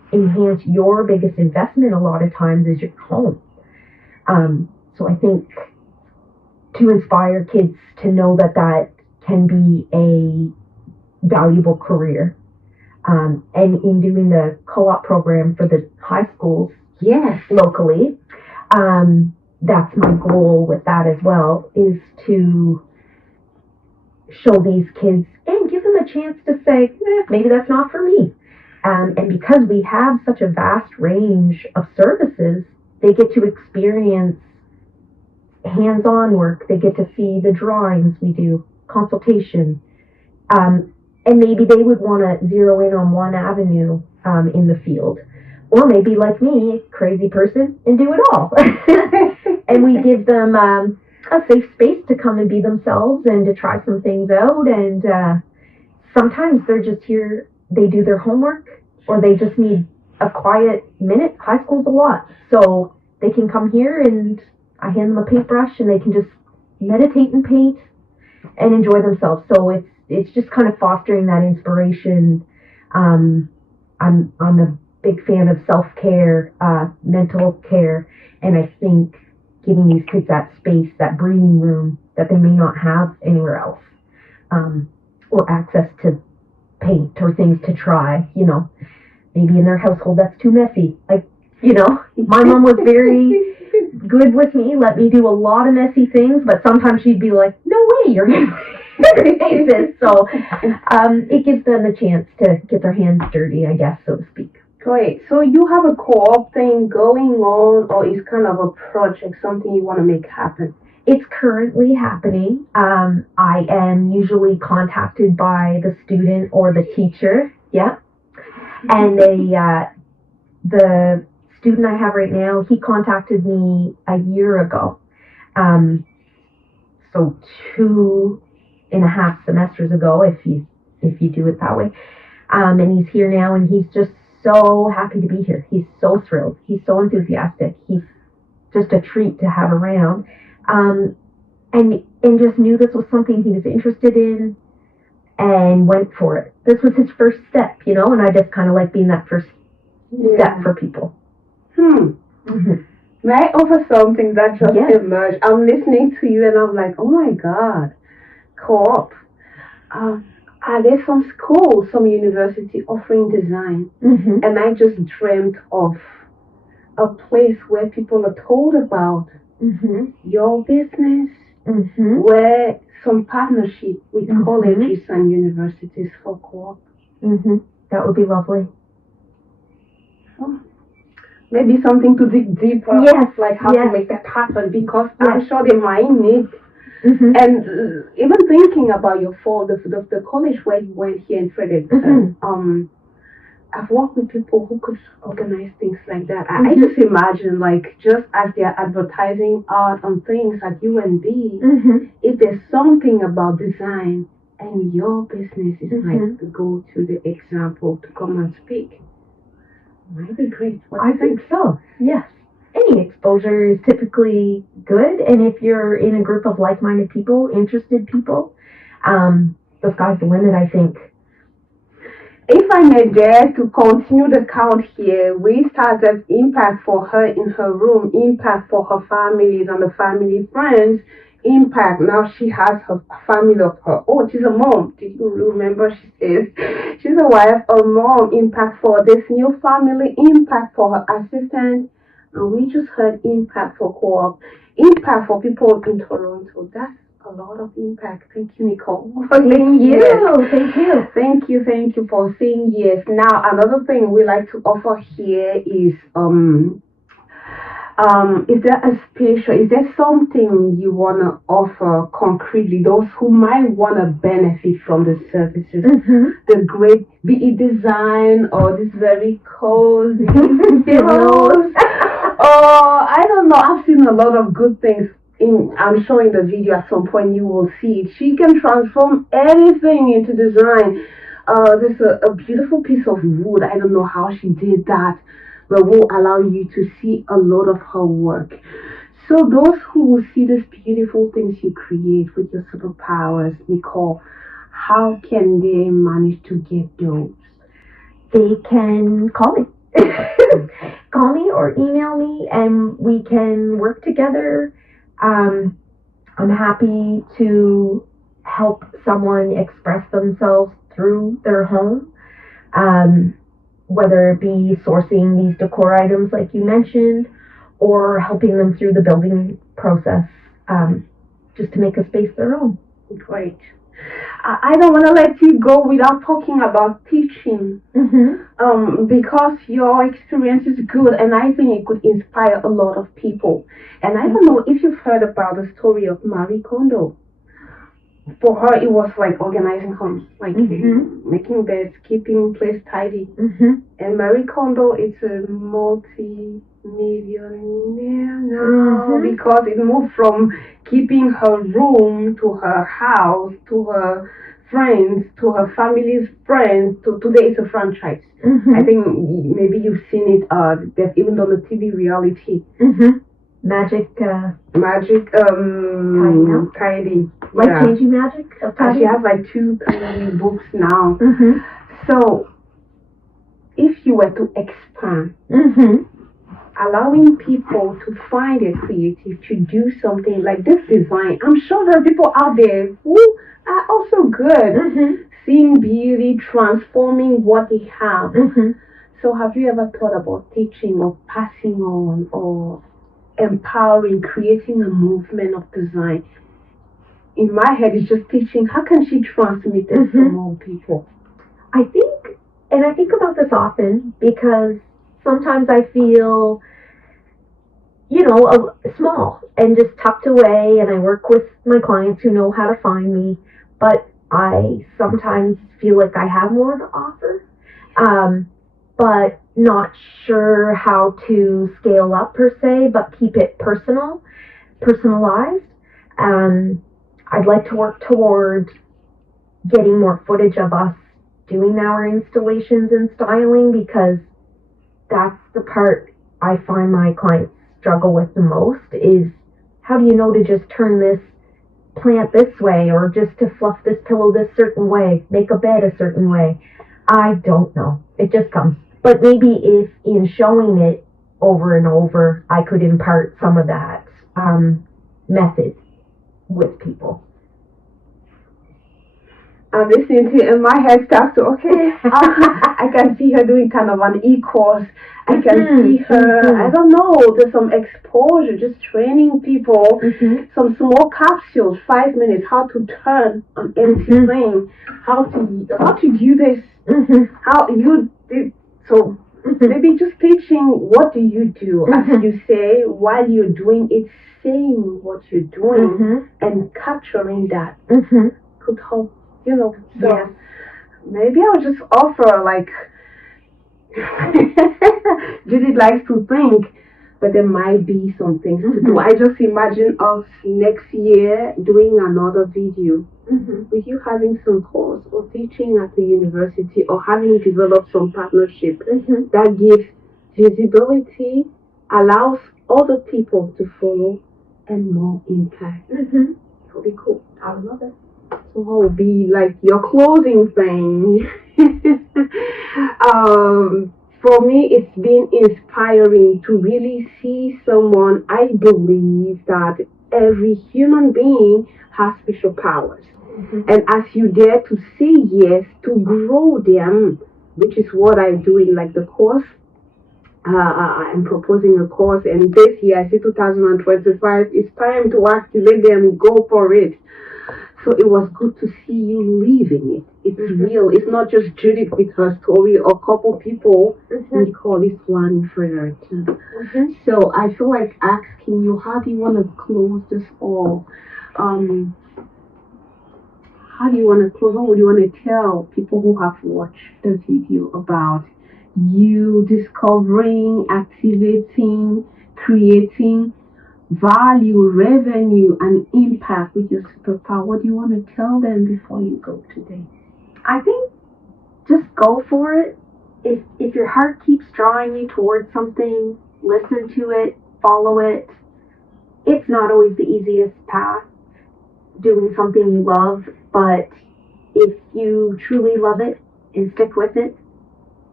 enhance your biggest investment a lot of times is your home. So I think to inspire kids to know that that can be a valuable career. And in doing the co-op program for the high schools, yes, locally, that's my goal with that as well, is to show these kids and give them a chance to say, maybe that's not for me. And because we have such a vast range of services, they get to experience hands-on work. They get to see the drawings we do, consultation. And maybe they would want to zero in on one avenue in the field. Or maybe, like me, crazy person, and do it all. And we give them a safe space to come and be themselves and to try some things out. And sometimes they're just here, they do their homework, or they just need a quiet minute. High school's a lot. So they can come here and I hand them a paintbrush and they can just meditate and paint and enjoy themselves. So it's just kind of fostering that inspiration. I'm a big fan of self-care, mental care, and I think giving these kids that space, that breathing room that they may not have anywhere else, or access to paint or things to try, maybe in their household that's too messy. My mom was very good with me, let me do a lot of messy things, but sometimes she'd be like, no way, you're going to hate this. So it gives them a chance to get their hands dirty, I guess, so to speak. Great. So you have a co-op thing going on, or is kind of a project, something you want to make happen? It's currently happening. I am usually contacted by the student or the teacher. Yeah. And the student I have right now, he contacted me a year ago. So 2.5 semesters ago, if you do it that way. And he's here now, and he's just so happy to be here. He's so thrilled. He's so enthusiastic. He's just a treat to have around. And just knew this was something he was interested in and went for it. This was his first step, and I just kind of like being that first step for people. Mm-hmm. May I offer something that just emerged? I'm listening to you and I'm like, oh my God, co-op. Are there some schools, some university offering design? Mm-hmm. And I just dreamt of a place where people are told about your business, where some partnership with colleges and universities for co-op. That would be lovely. Oh. Maybe something to dig deeper, like how to make that happen, because I'm sure they might need. And even thinking about your fall, the college where you went here in Fredericton, I've worked with people who could organize things like that. I just imagine, like, just as they're advertising art on things at UNB, if there's something about design and your business is like the go-to, the example to come and speak, might be great. I think so, yes. Any exposure is typically good, and if you're in a group of like-minded people, interested people, the sky's the limit, I think. If I may dare to continue the count here, we started impact for her in her room, impact for her families and the family friends, impact. Now she has her family of her own. She's a mom. Did you remember? She says she's a wife, a mom, impact for this new family, impact for her assistant. And we just heard impact for co-op, impact for people in Toronto. That's a lot of impact. Thank you, Nicole. Thank you. Thank you for saying yes. Now, another thing we like to offer here is is there something you want to offer concretely, those who might want to benefit from the services, the great, be it design or this very cozy pillows, or I don't know, I've seen a lot of good things. I'm sure in the video at some point you will see it. She can transform anything into design. There's a beautiful piece of wood. I don't know how she did that, but will allow you to see a lot of her work. So those who will see these beautiful things you create with your superpowers, Nicole, how can they manage to get those? They can call me. Call me or email me and we can work together. I'm happy to help someone express themselves through their home, whether it be sourcing these decor items like you mentioned, or helping them through the building process, just to make a space their own. Great. I don't want to let you go without talking about teaching, because your experience is good, and I think it could inspire a lot of people. And I don't know if you've heard about the story of Marie Kondo. For her, it was like organizing homes, like making beds, keeping place tidy. And Marie Kondo is a multi-millionaire now because it moved from keeping her room to her house, to her friends, to her family's friends, to today it's a franchise. I think maybe you've seen it. They've even done a TV reality. Magic, tidy. Like changing magic? She has like 2 books now. So, if you were to expand, allowing people to find it creative, to do something like this design, I'm sure there are people out there who are also good, seeing beauty, transforming what they have. So, have you ever thought about teaching or passing on or empowering, creating a movement of design? In my head, it's just teaching. How can she transmit it to more people? I think about this often because sometimes I feel, small and just tucked away, and I work with my clients who know how to find me, but I sometimes feel like I have more to offer, but not sure how to scale up per se, but keep it personalized. I'd like to work toward getting more footage of us doing our installations and styling, because that's the part I find my clients struggle with the most is, how do you know to just turn this plant this way, or just to fluff this pillow this certain way, make a bed a certain way? I don't know. It just comes. But maybe if in showing it over and over, I could impart some of that method with people. I'm listening to it and my head starts to, I can see her doing kind of an e-course. I can see her, I don't know, there's some exposure, just training people, some small capsules, 5 minutes, how to turn an empty thing, how to do this, how you did, so maybe just teaching what do you do, as you say, while you're doing it, saying what you're doing and capturing that could help. So maybe I'll just offer, like, Judith likes to think, but there might be some things to do. I just imagine us next year doing another video with you having some course or teaching at the university or having developed some partnership that gives visibility, allows other people to follow, and more impact. It'll be cool. I would love it. So what will be like your closing thing? For me, it's been inspiring to really see someone. I believe that every human being has special powers. And as you dare to say yes, to grow them, which is what I do in like the course. I'm proposing a course, and this year, I see 2025, it's time to activate them, go for it. So it was good to see you living it. It's real. It's not just Judith with her story or a couple people. Nicole is one for her too. So I feel like asking you, how do you want to close this all? How do you want to close? What would you want to tell people who have watched the video about you discovering, activating, creating value, revenue, and impact with your superpower? What do you want to tell them before you go today? I think just go for it. If your heart keeps drawing you towards something, listen to it, follow it. It's not always the easiest path, doing something you love, but if you truly love it and stick with it,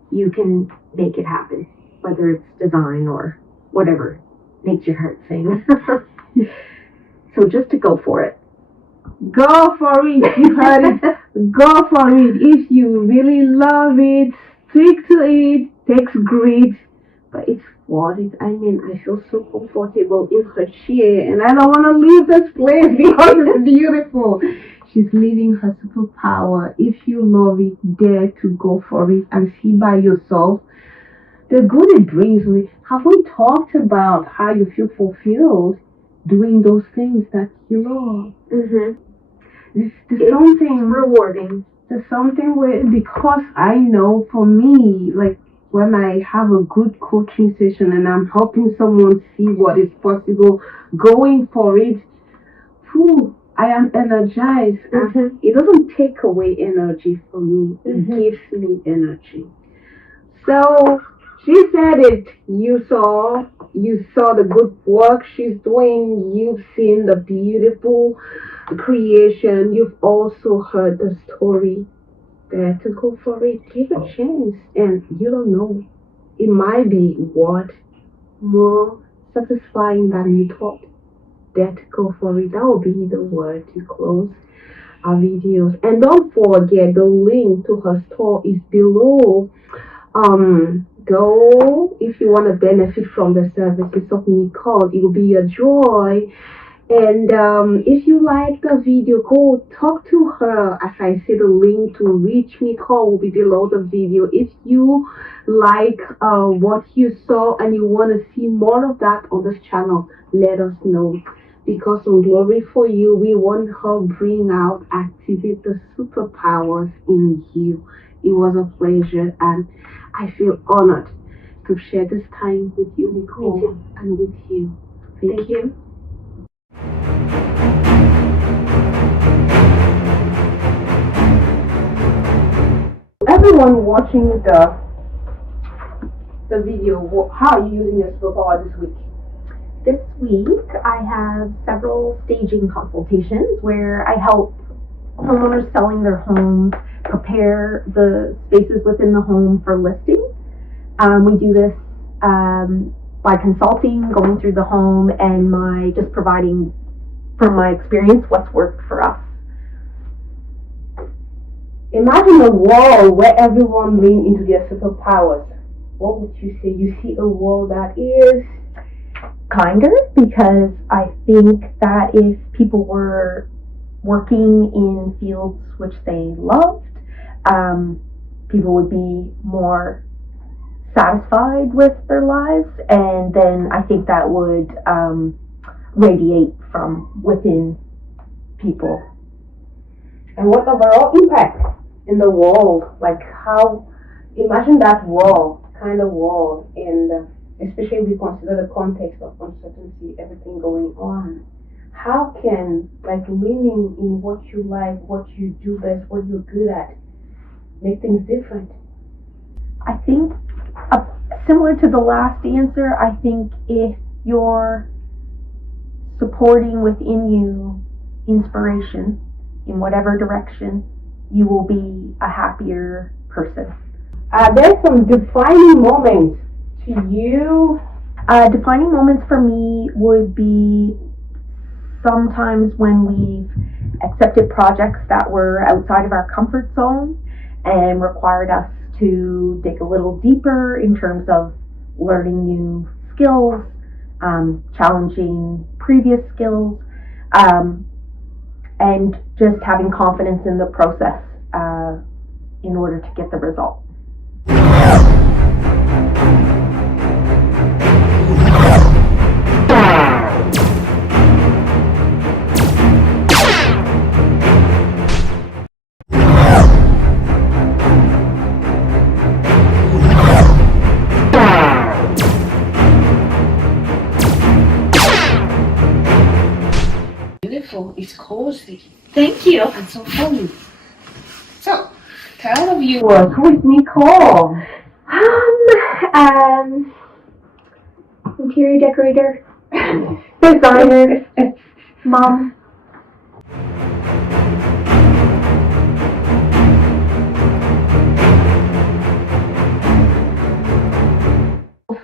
you can make it happen, whether it's design or whatever makes your heart sing. So just to go for it. Go for it. You heard it. Go for it. If you really love it, stick to it. Takes grit, but it's worth it. I mean, I feel so comfortable in her chair, and I don't want to leave this place because it's beautiful. She's living her superpower. If you love it, dare to go for it and see by yourself the good it brings me. Have we talked about how you feel fulfilled doing those things that you love? There's something rewarding. There's something where, because I know for me, like when I have a good coaching session and I'm helping someone see what is possible, going for it, I am energized. It doesn't take away energy from me. It gives me energy. So she said it. You saw the good work she's doing. You've seen the beautiful creation. You've also heard the story. Dare to go for it. Take a chance, and you don't know. It might be what more satisfying than you thought. Dare to go for it. That will be the word to close our videos. And don't forget, the link to her store is below. Go if you want to benefit from the services of Nicole. It will be a joy. And if you like the video, go talk to her. As I say, the link to reach Nicole will be below the video. If you like what you saw and you want to see more of that on this channel, let us know. Because on Glory for You, we want her bring out, activate the superpowers in you. It was a pleasure, and I feel honored to share this time with you, Nicole, and with you. Thank you. Everyone watching the video, how are you using your superpower this week? This week, I have several staging consultations where I help homeowners selling their homes prepare the spaces within the home for listing. We do this by consulting, going through the home, and just providing, from my experience, what's worked for us. Imagine a world where everyone leans into their superpowers. What would you say? You see a world that is kinder, because I think that if people were working in fields which they loved, people would be more satisfied with their lives, and then I think that would radiate from within people. And what overall impact in the world? Like how, imagine that world, kind of world, and especially if we consider the context of uncertainty, everything going on. How can, like, living in what you like, what you do best, what you're good at, make things different? I think, similar to the last answer, I think if you're supporting within you inspiration in whatever direction, you will be a happier person. There's some defining moments to you. Defining moments for me would be sometimes when we've accepted projects that were outside of our comfort zone and required us to dig a little deeper in terms of learning new skills, challenging previous skills, and just having confidence in the process in order to get the result. Beautiful. It's cozy. Thank you. And so homey. So, tell the viewers, who is Nicole? Interior decorator, designer, mom.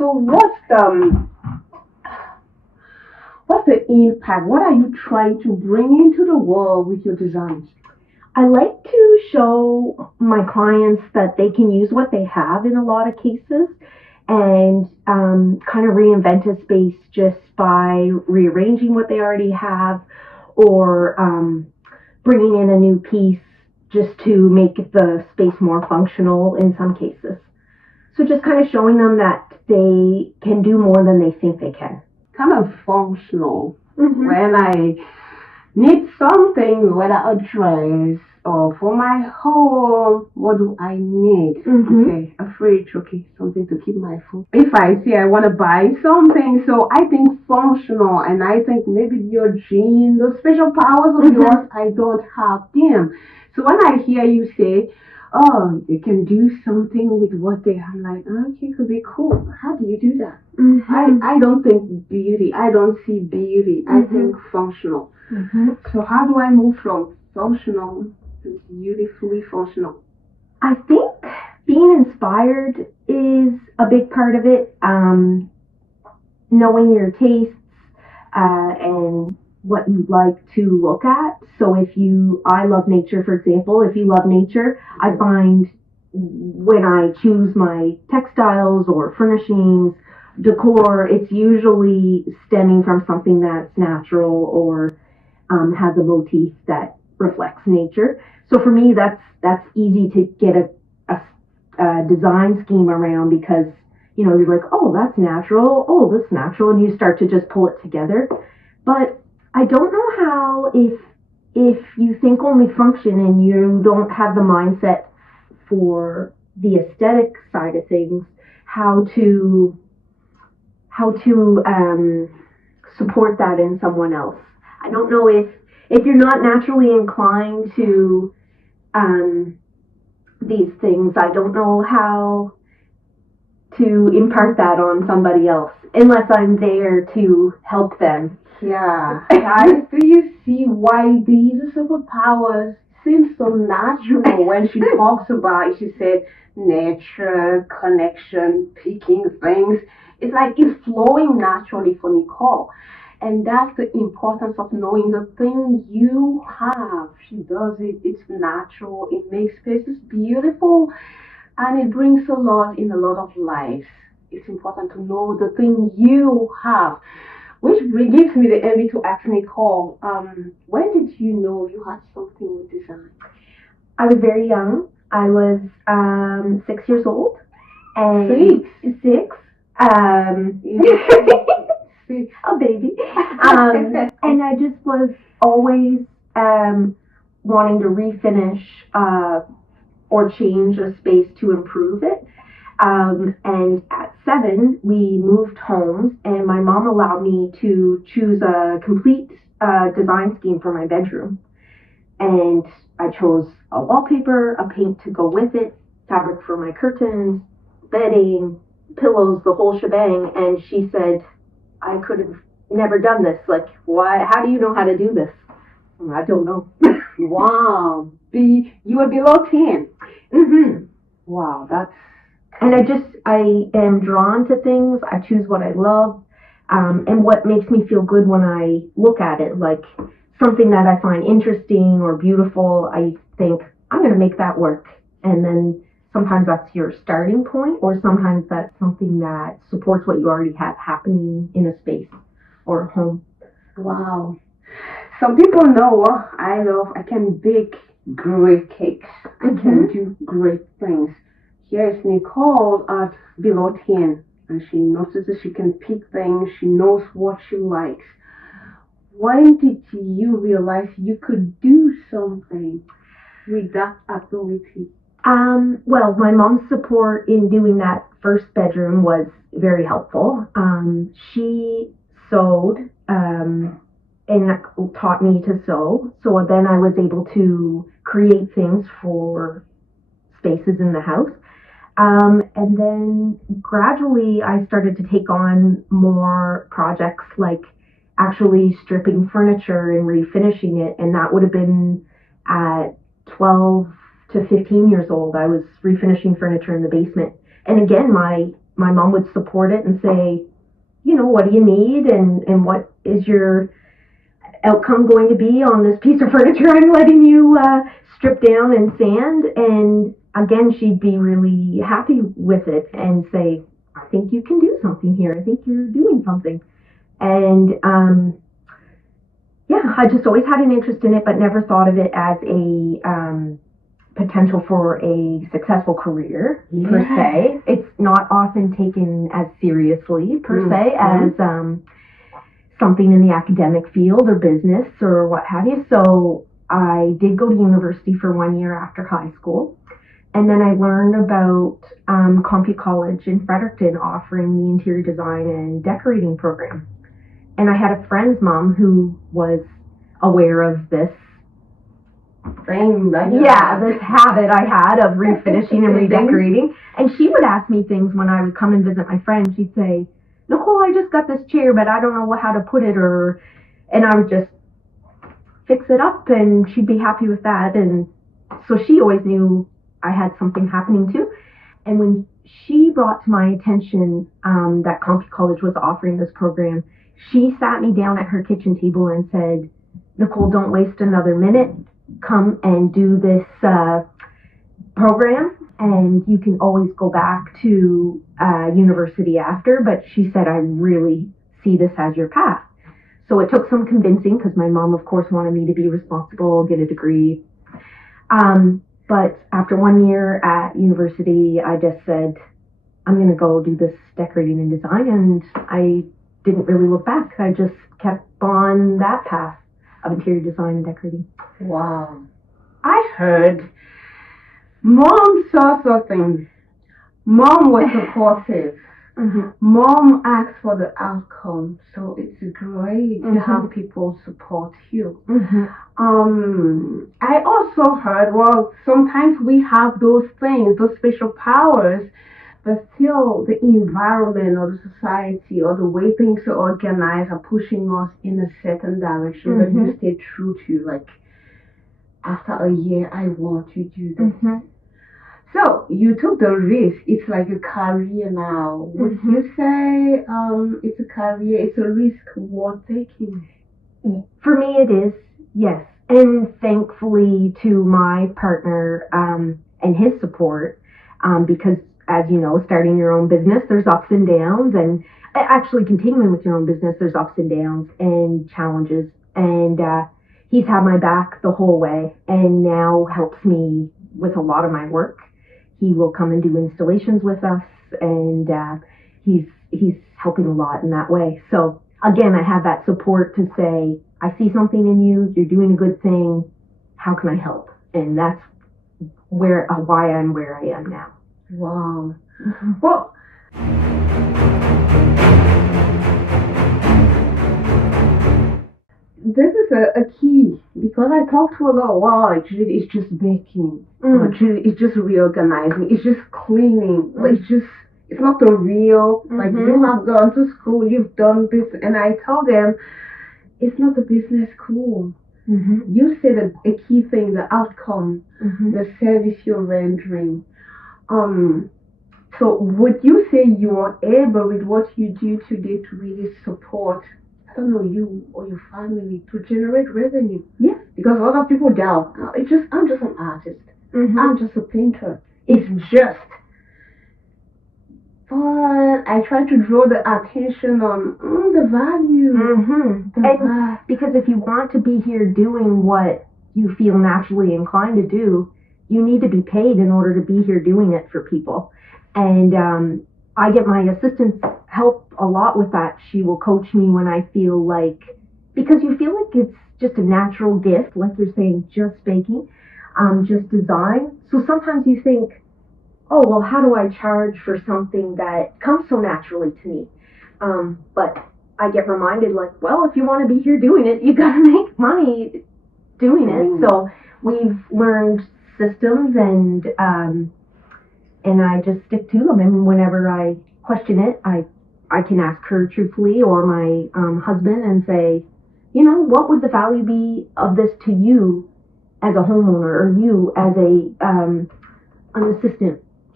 So what's the impact? What are you trying to bring into the world with your designs? I like to show my clients that they can use what they have in a lot of cases and kind of reinvent a space just by rearranging what they already have or bringing in a new piece just to make the space more functional in some cases. So just kind of showing them that they can do more than they think they can. Kind of functional. When I need something, whether a dress or for my home, what do I need? Okay, a fridge, okay, something to keep my food. If I say I want to buy something, so I think functional, and I think maybe your genes, those special powers of yours, I don't have them. So when I hear you say, oh, they can do something with what they have, I'm like, okay, it could be cool. How do you do that? I don't think beauty. I don't see beauty. I think functional. So how do I move from functional to beautifully functional? I think being inspired is a big part of it. Knowing your tastes and what you like to look at. So I love nature, for example. If you love nature, I find when I choose my textiles or furnishings, decor, it's usually stemming from something that's natural or has a motif that reflects nature. So for me, that's easy to get a design scheme around because, you're like, oh, that's natural. Oh, that's natural. And you start to just pull it together. But I don't know how, if you think only function and you don't have the mindset for the aesthetic side of things, how to support that in someone else. I don't know if you're not naturally inclined to these things, I don't know how to impart that on somebody else unless I'm there to help them. Yeah. Guys, do you see why these superpowers seem so natural when she talks about it? She said nature, connection, picking things. It's like it's flowing naturally for Nicole. And that's the importance of knowing the thing you have. She does it. It's natural. It makes spaces beautiful. And it brings a lot in a lot of lives. It's important to know the thing you have. Which gives me the envy to ask Nicole, when did you know you had something with design? I was very young. I was 6 years old. And six. A baby. And I just was always wanting to refinish or change a space to improve it. And at 7, we moved homes, and my mom allowed me to choose a complete design scheme for my bedroom. And I chose a wallpaper, a paint to go with it, fabric for my curtains, bedding, pillows, the whole shebang. And she said, I could have never done this. Like, why? How do you know how to do this? I don't know. Wow. You were below 10. Wow, that's... And I am drawn to things. I choose what I love, and what makes me feel good when I look at it. Like something that I find interesting or beautiful, I think, I'm going to make that work. And then sometimes that's your starting point, or sometimes that's something that supports what you already have happening in a space or a home. Wow. Some people know what I love. I can bake great cakes. I can do great things. Here's Nicole at below 10, and she notices she can pick things. She knows what she likes. When did you realize you could do something with that ability? Well, my mom's support in doing that first bedroom was very helpful. She sewed and taught me to sew. So then I was able to create things for spaces in the house. And then gradually I started to take on more projects like actually stripping furniture and refinishing it. And that would have been at 12 to 15 years old. I was refinishing furniture in the basement. And again, my my mom would support it and say, you know, what do you need and what is your outcome going to be on this piece of furniture I'm letting you strip down and sand. And again, she'd be really happy with it and say, I think you can do something here. I think you're doing something. And yeah, I just always had an interest in it, but never thought of it as a potential for a successful career per se. It's not often taken as seriously per se as something in the academic field or business or what have you. So I did go to university for 1 year after high school. And then I learned about Compu College in Fredericton offering the interior design and decorating program. And I had a friend's mom who was aware of this thing, this habit I had of refinishing and redecorating. And she would ask me things when I would come and visit my friend. She'd say, Nicole, I just got this chair, but I don't know how to put it, and I would just fix it up, and she'd be happy with that. And so she always knew I had something happening too. And when she brought to my attention that Compu College was offering this program, she sat me down at her kitchen table and said, Nicole, don't waste another minute. Come and do this program, and you can always go back to university after. But she said, I really see this as your path. So it took some convincing because my mom, of course, wanted me to be responsible, get a degree. But after 1 year at university, I just said, I'm going to go do this decorating and design. And I didn't really look back. I just kept on that path of interior design and decorating. Wow. I heard Mom saw something. Mom was supportive. Mom asked for the outcome. So it's great to have people support you. I also heard, well, sometimes we have those things, those special powers, but still the environment or the society or the way things are organized are pushing us in a certain direction, but you stay true to, like, after a year, I want to do this. So you took the risk. It's like a career now. Would you say it's a career, it's a risk worth taking? For me, it is, yes. And thankfully to my partner and his support, because as you know, starting your own business, there's ups and downs, and actually continuing with your own business, there's ups and downs and challenges. And he's had my back the whole way and now helps me with a lot of my work. He will come and do installations with us, and he's helping a lot in that way. So again, I have that support to say, I see something in you, you're doing a good thing, how can I help? And that's why I'm where I am now. Wow. Well, this is a key, because I talk to a lot. Wow, actually, it's just baking. Actually, it's just reorganizing. It's just cleaning. It's not the real. Like, you have gone to school, you've done business, and I tell them, it's not the business school. You said a key thing, the outcome, the service you're rendering. So would you say you are able with what you do today to really support, I don't know, you or your family to generate revenue? Yes. Because a lot of people doubt, I'm just an artist. I'm just a painter. It's just. But I try to draw the attention on the value. And because if you want to be here doing what you feel naturally inclined to do, you need to be paid in order to be here doing it for people. And I get my assistant's help a lot with that. She will coach me when I feel like, because you feel like it's just a natural gift, like you're saying, just baking, just design. So sometimes you think, oh, well, how do I charge for something that comes so naturally to me? But I get reminded, like, well, if you want to be here doing it, you got to make money doing it. So we've learned systems, and I just stick to them. And whenever I question it, I can ask her truthfully or my husband and say, you know, what would the value be of this to you as a homeowner, or you as an assistant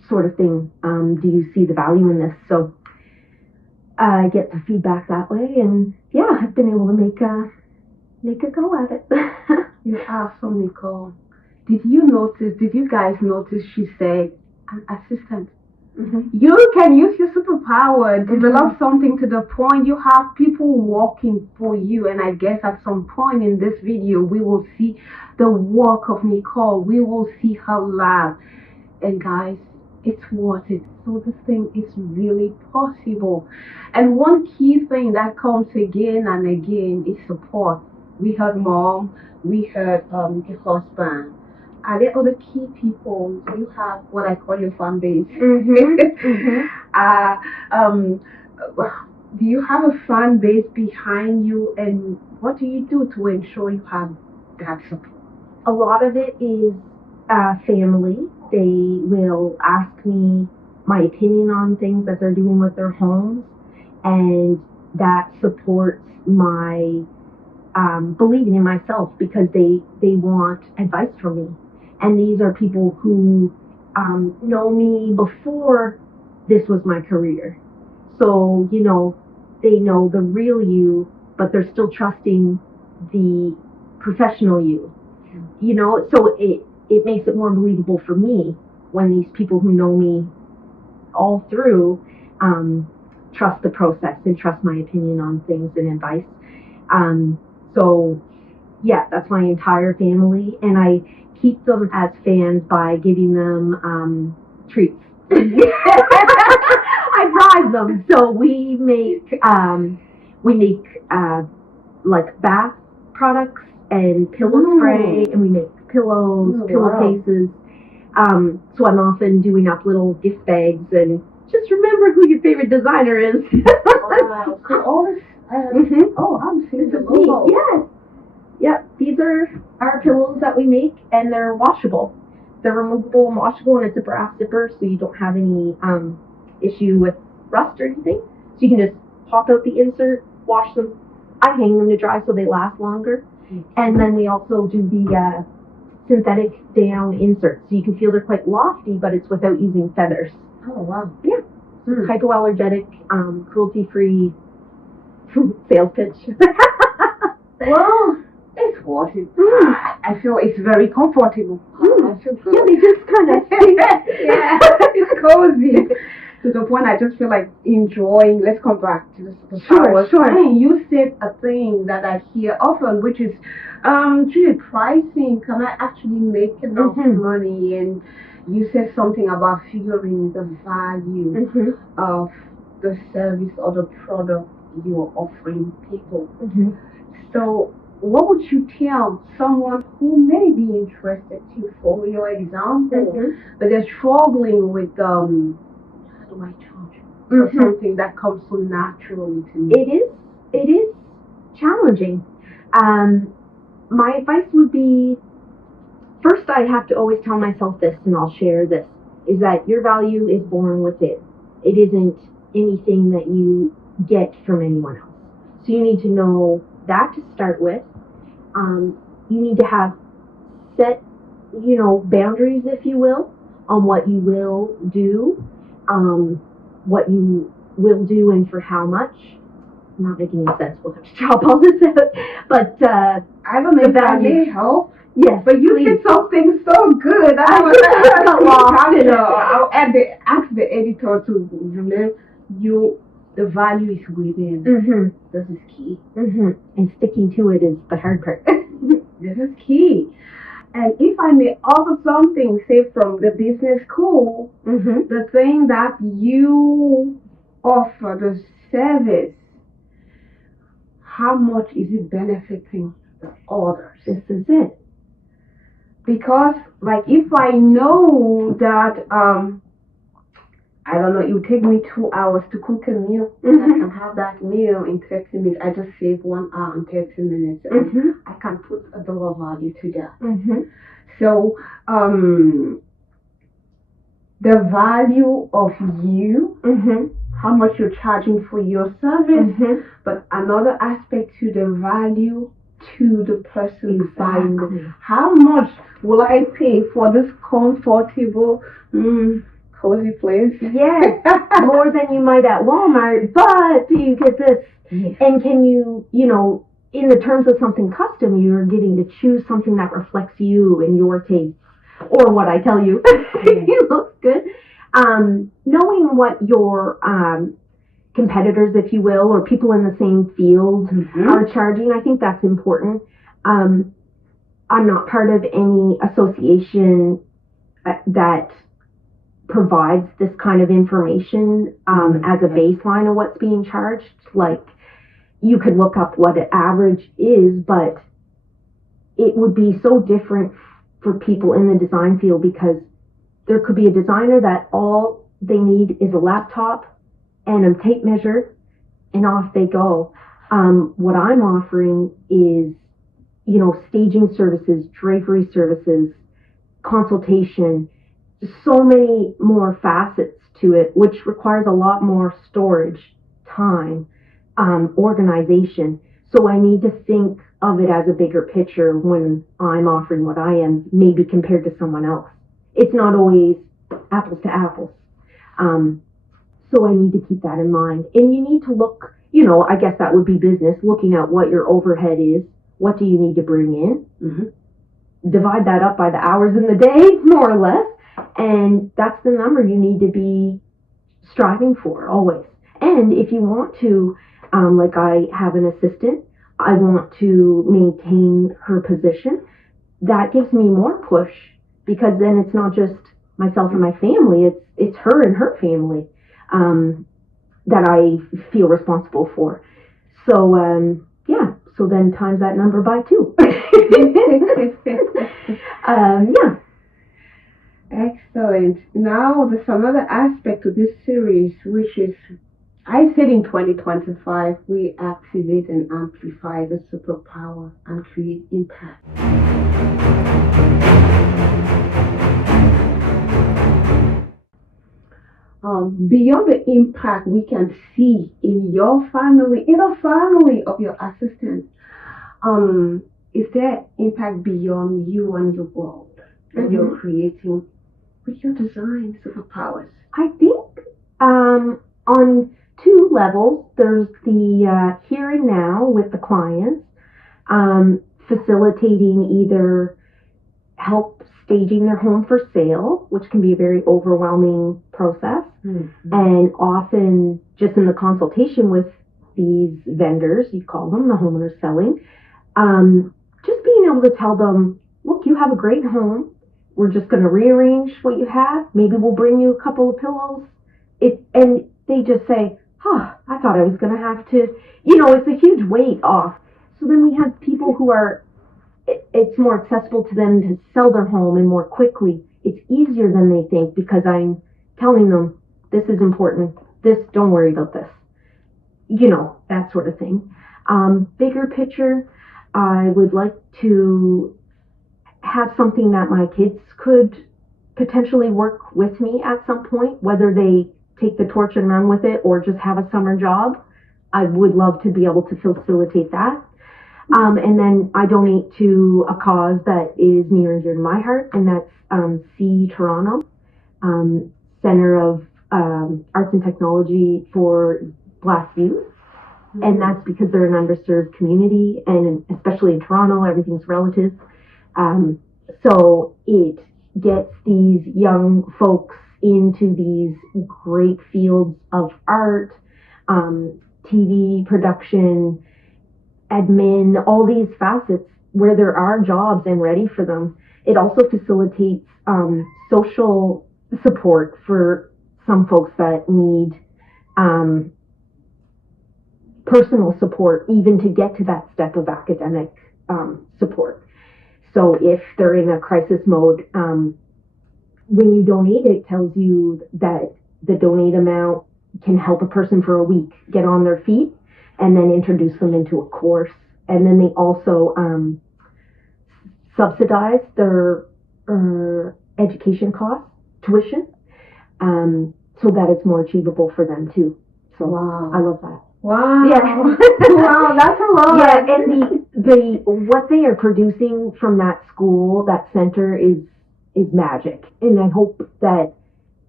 sort of thing. Do you see the value in this? So I get the feedback that way, and yeah, I've been able to make a go at it. You're awesome, Nicole. Did you guys notice she said an assistant? Mm-hmm. You can use your superpower, develop something to the point you have people working for you. And I guess at some point in this video, we will see the work of Nicole. We will see her lab. And guys, it's worth it. So this thing is really possible. And one key thing that comes again and again is support. We heard mom, we heard the husband. Are there other key people? You have what I call your fan base. Do you have a fan base behind you, and what do you do to ensure you have that support? A lot of it is family. They will ask me my opinion on things that they're doing with their homes, and that supports my believing in myself, because they want advice from me. And these are people who know me before this was my career. So, you know, they know the real you, but they're still trusting the professional you. You know, so it makes it more believable for me when these people who know me all through trust the process and trust my opinion on things and advice. So, yeah, that's my entire family, and I keep them as fans by giving them treats. I bribe them. So we make like bath products and pillow spray, and we make pillows, pillowcases. So I'm often doing up little gift bags, and just remember who your favorite designer is. Wow. So all this. Oh, I'm seeing the logo. Yes. Yep. These are our pillows that we make, and they're washable. They're removable and washable, and it's a brass zipper, so you don't have any issue with rust or anything. So you can just pop out the insert, wash them. I hang them to dry so they last longer. And then we also do the synthetic down inserts, so you can feel they're quite lofty, but it's without using feathers. Oh, wow. Yeah. Hypoallergenic, cruelty-free sales pitch. Well, it's worth it. I feel it's very comfortable. I feel good. Yeah, they just kind of yeah, it's cozy. To the point I just feel like enjoying. Let's come back to the Superpowers. Sure. And you said a thing that I hear often, which is pricing. Can I actually make enough money? And you said something about figuring the value of the service or the product you are offering people. So what would you tell someone who may be interested to follow your example, but they're struggling with how do I charge for something that comes so naturally to me? It is challenging. My advice would be, first I have to always tell myself this, and I'll share this, is that your value is born within. It isn't anything that you get from anyone else. So you need to know that to start with. You need to have set, boundaries, if you will, on what you will do, what you will do and for how much. I'm not making any sense. We'll have to chop all this out. But I have a value help. Yes, but you said something so good. I'll ask the editor to remember the value is within. This is key. And sticking to it is the hard part. This is key. And if I may offer something, say from the business school, the thing that you offer, the service, how much is it benefiting the others? This is it. Because, like, if I know that, I don't know, it would take me 2 hours to cook a meal, I can have that meal in 30 minutes. I just save 1 hour and 30 minutes. And I can put a dollar value to that. So, the value of you, how much you're charging for your service, but another aspect to the value to the person buying. How much will I pay for this comfortable Cozy place. Yes, more than you might at Walmart, but do you get this? Yes. And can you, in the terms of something custom, you're getting to choose something that reflects you and your taste, or what I tell you. It looks good. Knowing what your competitors, if you will, or people in the same field are charging, I think that's important. I'm not part of any association that provides this kind of information as a baseline of what's being charged. Like, you could look up what an average is, but it would be so different for people in the design field, because there could be a designer that all they need is a laptop and a tape measure, and off they go. What I'm offering is, staging services, drapery services, consultation, so many more facets to it, which requires a lot more storage, time, organization. So I need to think of it as a bigger picture when I'm offering what I am, maybe compared to someone else. It's not always apples to apples. So I need to keep that in mind. And you need to look, I guess that would be business, looking at what your overhead is. What do you need to bring in? Divide that up by the hours in the day, more or less. And that's the number you need to be striving for, always. And if you want to, like I have an assistant, I want to maintain her position, that gives me more push, because then it's not just myself and my family, it's her and her family that I feel responsible for. So, so then times that number by 2. Yeah. Excellent. Now, there's another aspect to this series, which is, I said in 2025, we activate and amplify the superpower and create impact. Beyond the impact we can see in your family, in the family of your assistant, is there impact beyond you and your world that you're creating with your design superpowers? I think on 2 levels. There's the here and now with the clients, facilitating either help staging their home for sale, which can be a very overwhelming process, and often just in the consultation with these vendors, you call them, the homeowners selling, just being able to tell them, look, you have a great home. We're just going to rearrange what you have. Maybe we'll bring you a couple of pillows. And they just say, I thought I was going to have to, it's a huge weight off. So then we have people who are, it's more accessible to them to sell their home and more quickly. It's easier than they think, because I'm telling them, this is important. Don't worry about this. That sort of thing. Bigger picture, I would like to have something that my kids could potentially work with me at some point, whether they take the torch and run with it or just have a summer job. I would love to be able to facilitate that. And then I donate to a cause that is near and dear to my heart, and that's C Toronto, Center of Arts and Technology for Black Youth. And that's because they're an underserved community, and especially in Toronto, everything's relative. So it gets these young folks into these great fields of art, TV production, admin, all these facets where there are jobs and ready for them. It also facilitates social support for some folks that need personal support, even to get to that step of academic support. So if they're in a crisis mode, when you donate, it tells you that the donate amount can help a person for a week get on their feet, and then introduce them into a course. And then they also subsidize their education costs, tuition, so that it's more achievable for them too. So wow. I love that. Wow. Yeah. Wow, that's a lot. Yeah, and the what they are producing from that school, that center, is magic. And I hope that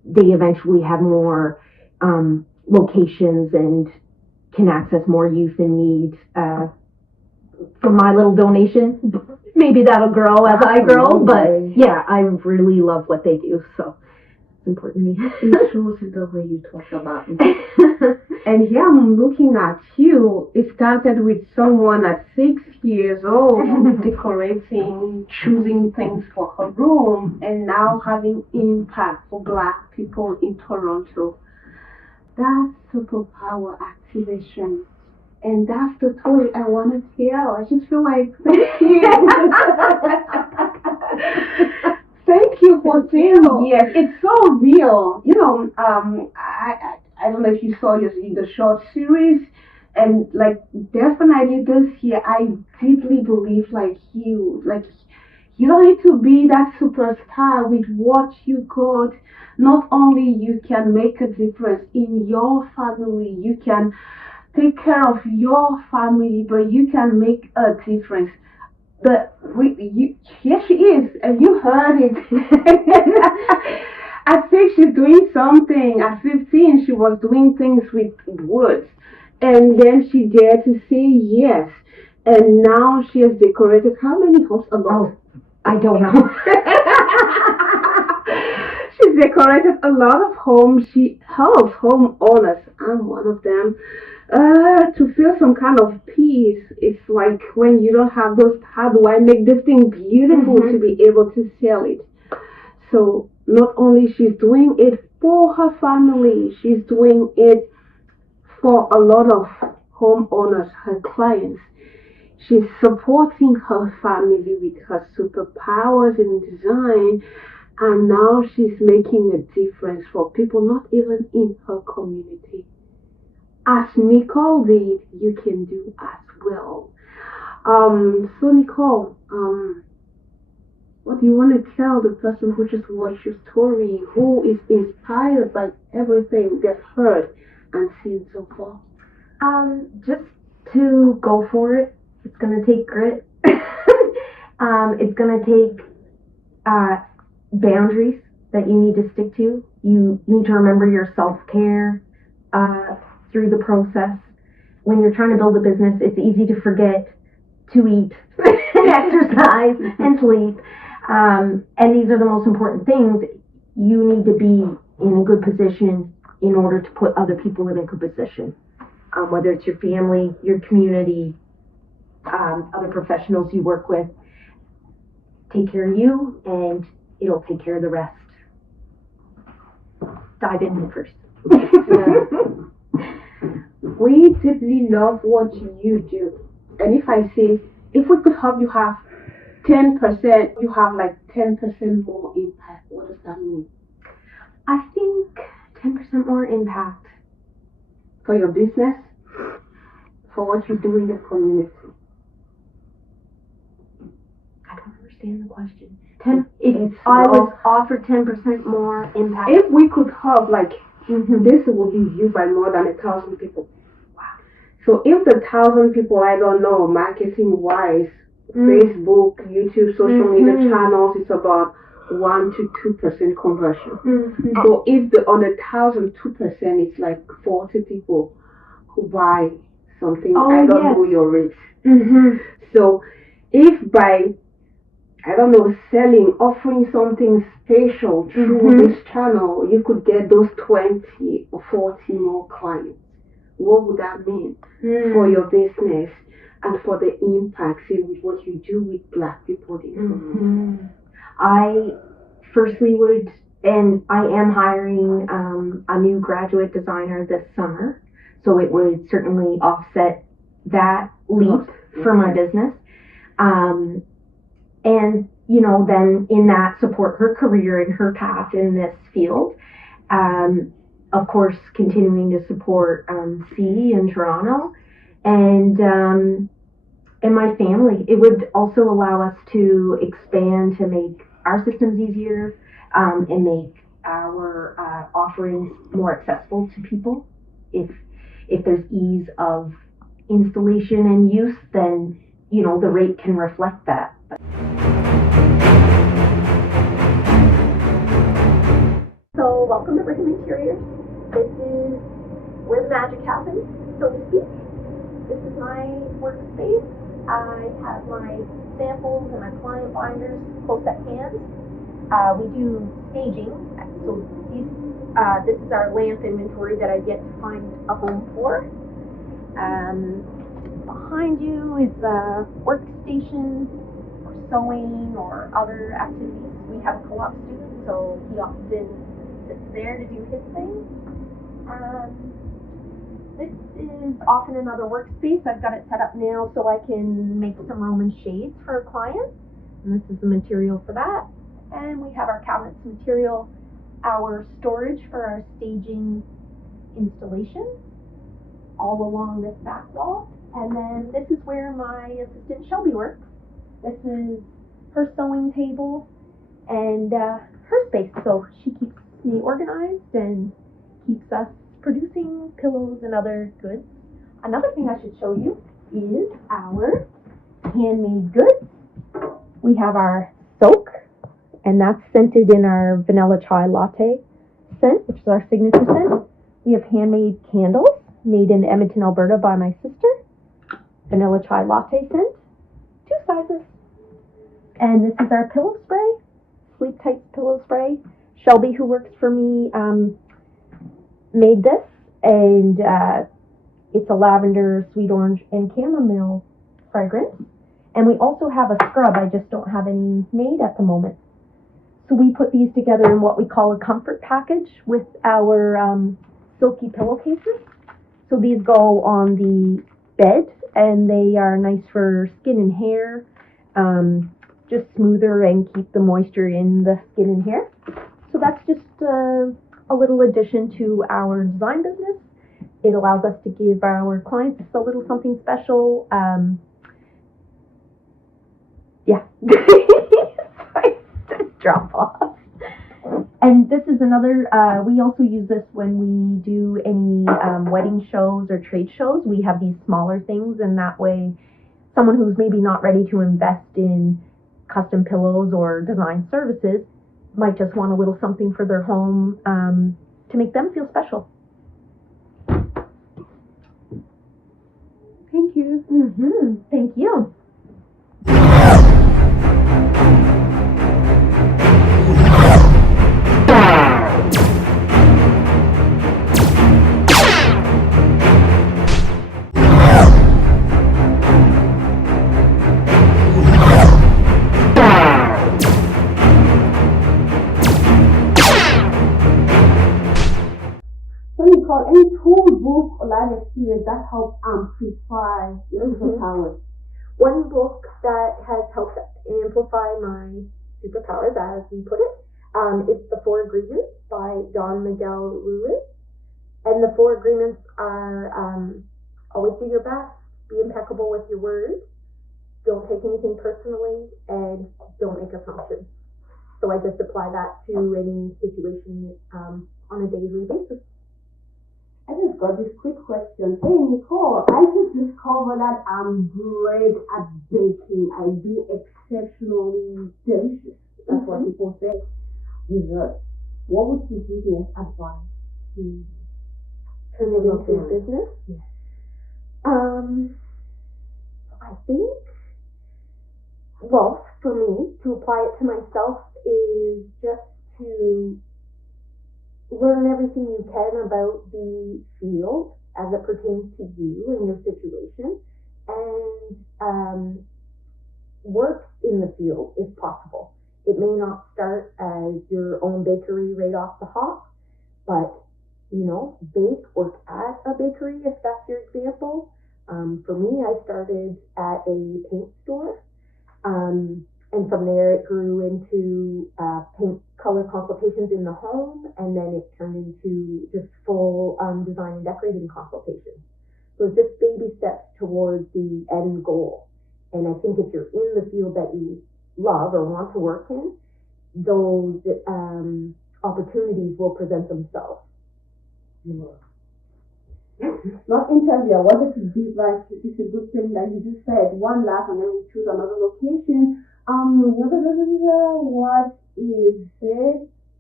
they eventually have more locations and can access more youth in need. For my little donation, maybe that'll grow as I grow, but yeah, I really love what they do, so it's important to me. It shows the way you talk about it. And here I'm looking at you. It started with someone at 6 years old decorating, choosing things for her room, and now having impact for Black people in Toronto. That's superpower activation. And that's the story I want to tell. I just feel like, thank you. Thank you for saying yes. It's so real. You know, I don't know if you saw the short series, and like definitely this year, I deeply believe like you don't need to be that superstar with what you got. Not only you can make a difference in your family, you can take care of your family, but you can make a difference. But here she is, and you heard it. I think she's doing something. At 15, she was doing things with words, and then she dared to say yes. And now she has decorated how many homes? A lot. I don't know. She's decorated a lot of homes. She helps homeowners. I'm one of them. To feel some kind of peace. It's like when you don't have those, how do I make this thing beautiful to be able to sell it? So not only she's doing it for her family, she's doing it for a lot of homeowners, her clients. She's supporting her family with her superpowers in design, and now she's making a difference for people not even in her community. As Nicole did, you can do as well. So Nicole, what do you want to tell the person who just watched your story, who is inspired by everything they've heard and seen so far? Just to go for it. It's going to take grit. It's going to take boundaries that you need to stick to. You need to remember your self-care through the process. When you're trying to build a business, it's easy to forget to eat, exercise, and sleep. And these are the most important things. You need to be in a good position in order to put other people in a good position. Whether it's your family, your community, other professionals you work with. Take care of you, and it'll take care of the rest. Dive in first. We deeply love what you do. And if I say, if we could help you have 10%, you have like 10% more impact. What does that mean? I think 10% more impact. For your business? For what you do in the community? I don't understand the question. If I was offered 10% more impact. If we could help, like, this will be viewed by more than 1,000 people. Wow. So if the 1,000 people, I don't know, marketing-wise, Facebook, YouTube, social media channels, it's about 1 to 2% conversion. So if on 1,000, 2%, it's like 40 people who buy something. I don't know your rates. So if by, I don't know, selling, offering something special through this channel, you could get those 20 or 40 more clients. What would that mean for your business and for the impact, say, with what you do with Black people in I firstly would, and I am hiring a new graduate designer this summer, so it would certainly offset that leap for my business. And, you know, then in that support her career and her path in this field. Of course, continuing to support C in Toronto and my family. It would also allow us to expand to make our systems easier and make our offerings more accessible to people. If there's ease of installation and use, then, you know, the rate can reflect that. So Welcome to Brigham Interiors. This is where the magic happens, so to speak. This is my workspace. I have my samples and my client binders close at hand. We do staging, so this is our lamp inventory that I've yet to find a home for. Behind you is a workstation for sewing or other activities. We have a co-op student, so he often sits there to do his thing. This is often another workspace. I've got it set up now so I can make some Roman shades for a client. And this is the material for that. And we have our cabinets material, our storage for our staging installation, all along this back wall. And then this is where my assistant Shelby works. This is her sewing table and her space. So she keeps me organized and keeps us producing pillows and other goods. Another thing I should show you is our handmade goods. We have our soak, and that's scented in our vanilla chai latte scent, which is our signature scent. We have handmade candles made in Edmonton, Alberta by my sister. Vanilla chai latte scent, 2 sizes. And this is our pillow spray, Sleep Tight pillow spray. Shelby, who works for me, made this, and it's a lavender, sweet orange, and chamomile fragrance. And we also have a scrub. I just don't have any made at the moment. So we put these together in what we call a comfort package with our silky pillowcases. So these go on the bed, and they are nice for skin and hair, just smoother and keep the moisture in the skin and hair. So that's just a little addition to our design business. It allows us to give our clients a little something special. Yeah. Drop off. And this is another, we also use this when we do any wedding shows or trade shows. We have these smaller things, and that way someone who's maybe not ready to invest in custom pillows or design services might just want a little something for their home to make them feel special. Thank you. Thank you. Nicole, any tool, book, or life experience that helps amplify your superpowers? One book that has helped amplify my superpowers, as we put it, is The 4 Agreements by Don Miguel Ruiz. And the 4 agreements are always do your best, be impeccable with your words, don't take anything personally, and don't make assumptions. So I just apply that to any situation on a daily basis. I just got this quick question. Hey Nicole, I just discovered that I'm great at baking. I do exceptionally delicious. That's what people say. Dessert. What would you give me as advice to turn it into a business? Yes. I think, well, for me, to apply it to myself is just to learn everything you can about the field as it pertains to you and your situation, and work in the field if possible. It may not start as your own bakery right off the hop, but bake, work at a bakery if that's your example. For me, I started at a paint store, and from there it grew into paint color consultations in the home, and then it turned into just full design and decorating consultations. So it's just baby steps towards the end goal. And I think if you're in the field that you love or want to work in, those opportunities will present themselves. Not interview. I wanted to be like, it's a good thing that you just said one last, and then we choose another location. What is it?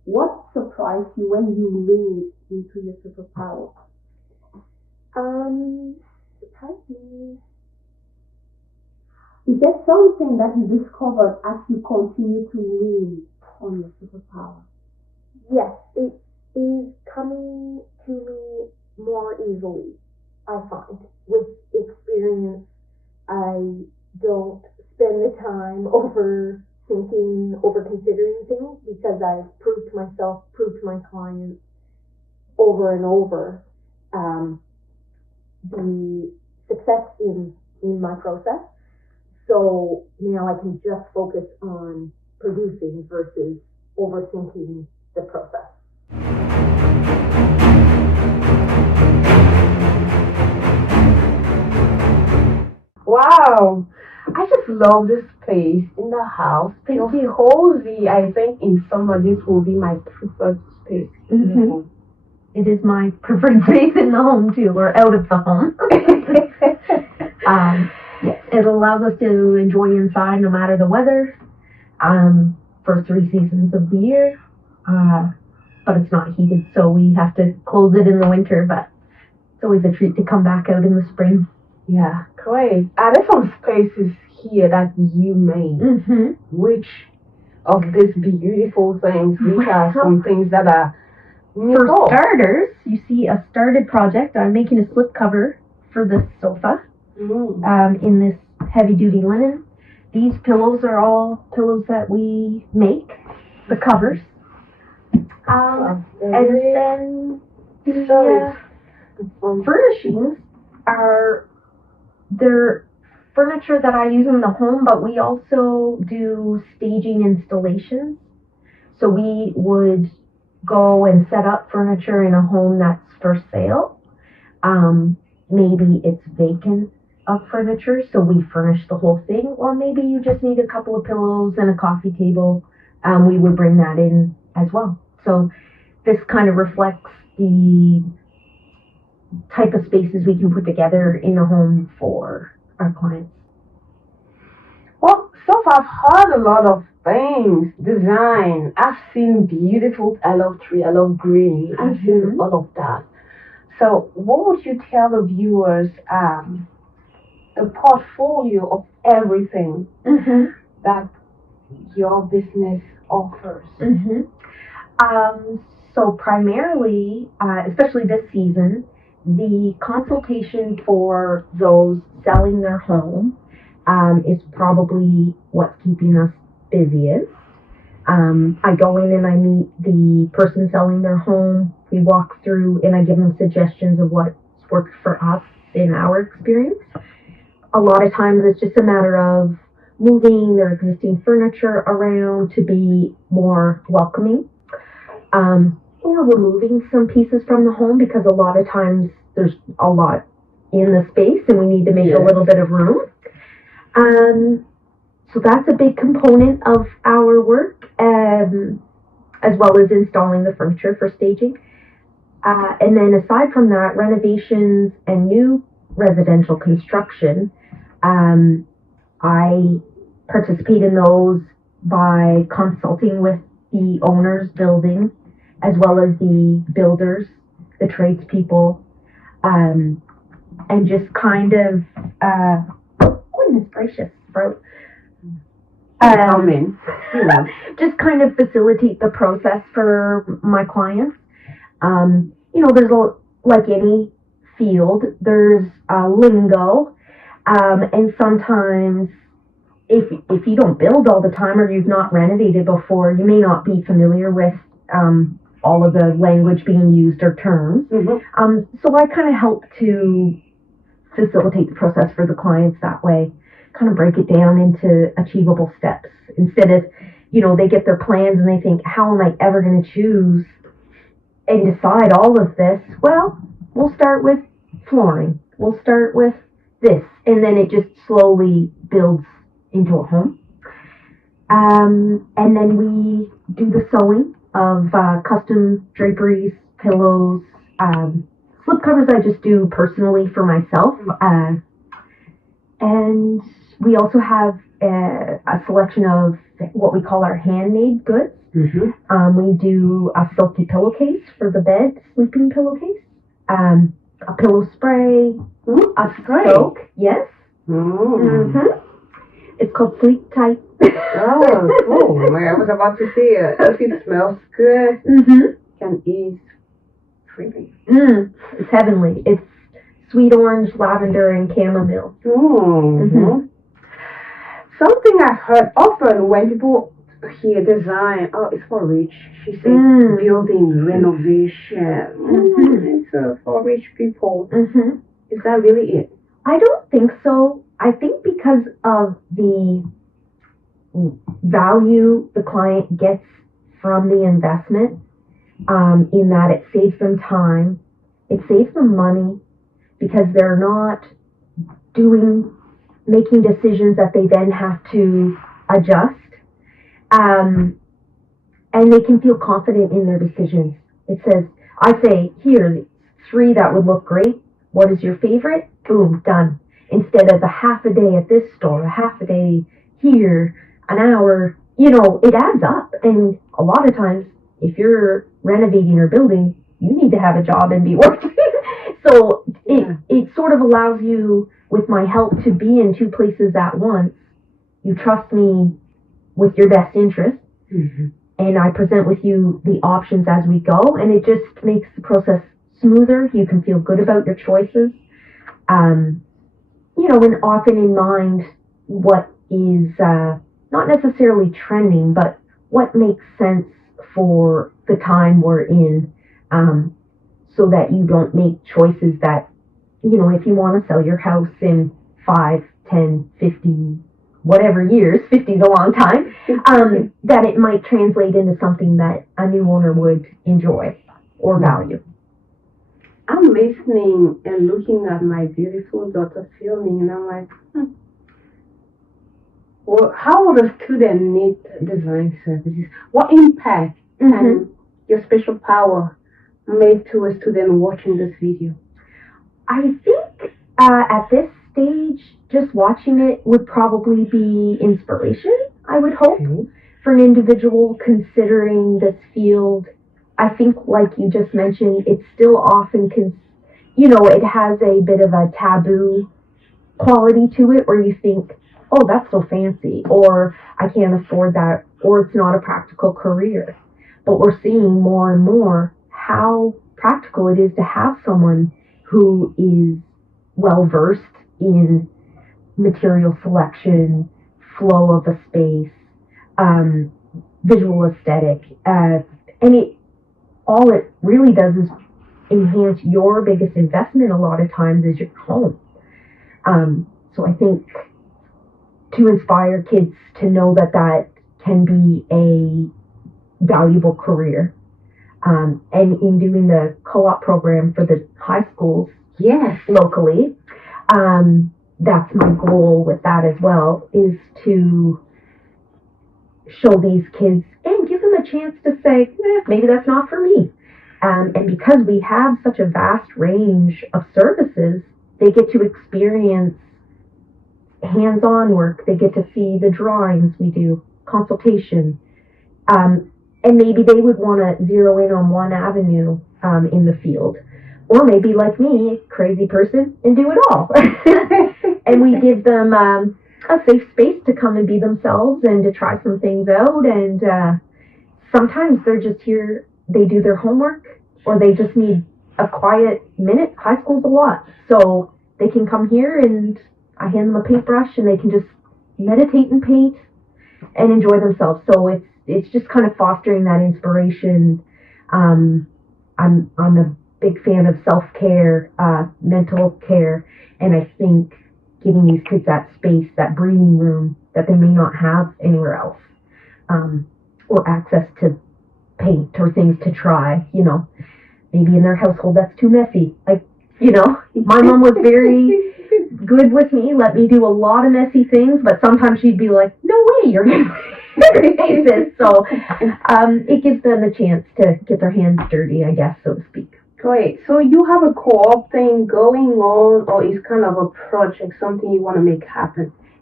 What surprised you when you leaned into your superpower? Surprised me. Is there something that you discovered as you continue to lean on your superpower? Yes, it is coming to me more easily, I find. With experience, I don't spend the time overthinking, over considering things because I've proved to myself, proved to my clients over and over the success in my process. So now I can just focus on producing versus overthinking the process. Wow! I just love the space in the house. Feels cozy. I think in summer this will be my preferred space. Mm-hmm. It is my preferred space in the home too, or out of the home. Yes, it allows us to enjoy inside no matter the weather. For 3 seasons of the year, but it's not heated, so we have to close it in the winter. But it's always a treat to come back out in the spring. Yeah, great. There's some spaces here that you made. Mm-hmm. Which of these beautiful things? Which are some things that are Nicole? For starters, you see a started project. I'm making a slipcover for this sofa in this heavy-duty linen. These pillows are all pillows that we make, the covers. And then the furnishings they're furniture that I use in the home, but we also do staging installations. So we would go and set up furniture in a home that's for sale. Maybe it's vacant of furniture, so we furnish the whole thing, or maybe you just need a couple of pillows and a coffee table. We would bring that in as well. So this kind of reflects the type of spaces we can put together in a home for our clients. Well, so far I've heard a lot of things. Design. I've seen beautiful. I love tree. I love green. I've seen all of that. So what would you tell the viewers? A portfolio of everything that your business offers. So primarily, especially this season, the consultation for those selling their home is probably what's keeping us busiest. I go in and I meet the person selling their home. We walk through and I give them suggestions of what's worked for us in our experience. A lot of times it's just a matter of moving their existing furniture around to be more welcoming. Or removing some pieces from the home because a lot of times there's a lot in the space and we need to make a little bit of room. So that's a big component of our work, as well as installing the furniture for staging. And then aside from that, renovations and new residential construction, I participate in those by consulting with the owners building, as well as the builders, the tradespeople, and just kind of, goodness gracious, bro. Just kind of facilitate the process for my clients. There's like any field, there's lingo, and sometimes if you don't build all the time or you've not renovated before, you may not be familiar with all of the language being used or terms. So I kind of help to facilitate the process for the clients that way, kind of break it down into achievable steps instead of, they get their plans and they think, how am I ever going to choose and decide all of this? Well, we'll start with flooring. We'll start with this, and then it just slowly builds into a home. And then we do the sewing of custom draperies, pillows, slipcovers I just do personally for myself. And we also have a selection of what we call our handmade goods. We do a silky pillowcase for the bed, sleeping pillowcase. A pillow spray. A spray? Soak, yes. It's called Sleep Tight. Oh, cool. I was about to say, if it smells good, can ease freely. It's heavenly. It's sweet orange, lavender, and chamomile. Something I've heard often when people hear design, oh, it's for rich. She said building renovation. It's for rich people. Is that really it? I don't think so. I think because of the value the client gets from the investment, in that it saves them time, it saves them money, because they're not making decisions that they then have to adjust, and they can feel confident in their decisions. I say, here's 3 that would look great. What is your favorite? Boom, done. Instead of a half a day at this store, a half a day here, an hour, it adds up. And a lot of times, if you're renovating or building, you need to have a job and be working. So it sort of allows you, with my help, to be in 2 places at once. You trust me with your best interest, and I present with you the options as we go, and it just makes the process smoother. You can feel good about your choices. And often in mind what is not necessarily trending, but what makes sense for the time we're in, so that you don't make choices that, if you want to sell your house in 5, 10, 50, whatever years, 50 is a long time, that it might translate into something that a new owner would enjoy or value. I'm listening and looking at my beautiful daughter filming, and I'm like, well, how would a student need design services? What impact can your special power make to a student watching this video? I think at this stage, just watching it would probably be inspiration, I would hope, for an individual considering this field. I think, like you just mentioned, it's still often, it has a bit of a taboo quality to it, where you think, oh, that's so fancy, or I can't afford that, or it's not a practical career. But we're seeing more and more how practical it is to have someone who is well-versed in material selection, flow of a space, visual aesthetic, and all it really does is enhance your biggest investment a lot of times is your home. So I think to inspire kids to know that can be a valuable career. And in doing the co-op program for the high schools locally, that's my goal with that as well, is to show these kids and give them a chance to say, maybe that's not for me. And because we have such a vast range of services, they get to experience hands-on work. They get to see the drawings we do, consultation. And maybe they would want to zero in on one avenue in the field. Or maybe, like me, crazy person, and do it all. And we give them a safe space to come and be themselves and to try some things out. And sometimes they're just here, they do their homework, or they just need a quiet minute. High school's a lot. So they can come here and I hand them a paintbrush and they can just meditate and paint and enjoy themselves. So it's just kind of fostering that inspiration. I'm a big fan of self-care, mental care, and I think giving these kids that space, that breathing room that they may not have anywhere else, or access to paint or things to try, maybe in their household that's too messy. My mom was very good with me, let me do a lot of messy things, but sometimes she'd be like, no way, you're going to paint this. So it gives them a chance to get their hands dirty, I guess, so to speak. Great. So you have a co-op thing going on, or is kind of a project, something you want to make happen?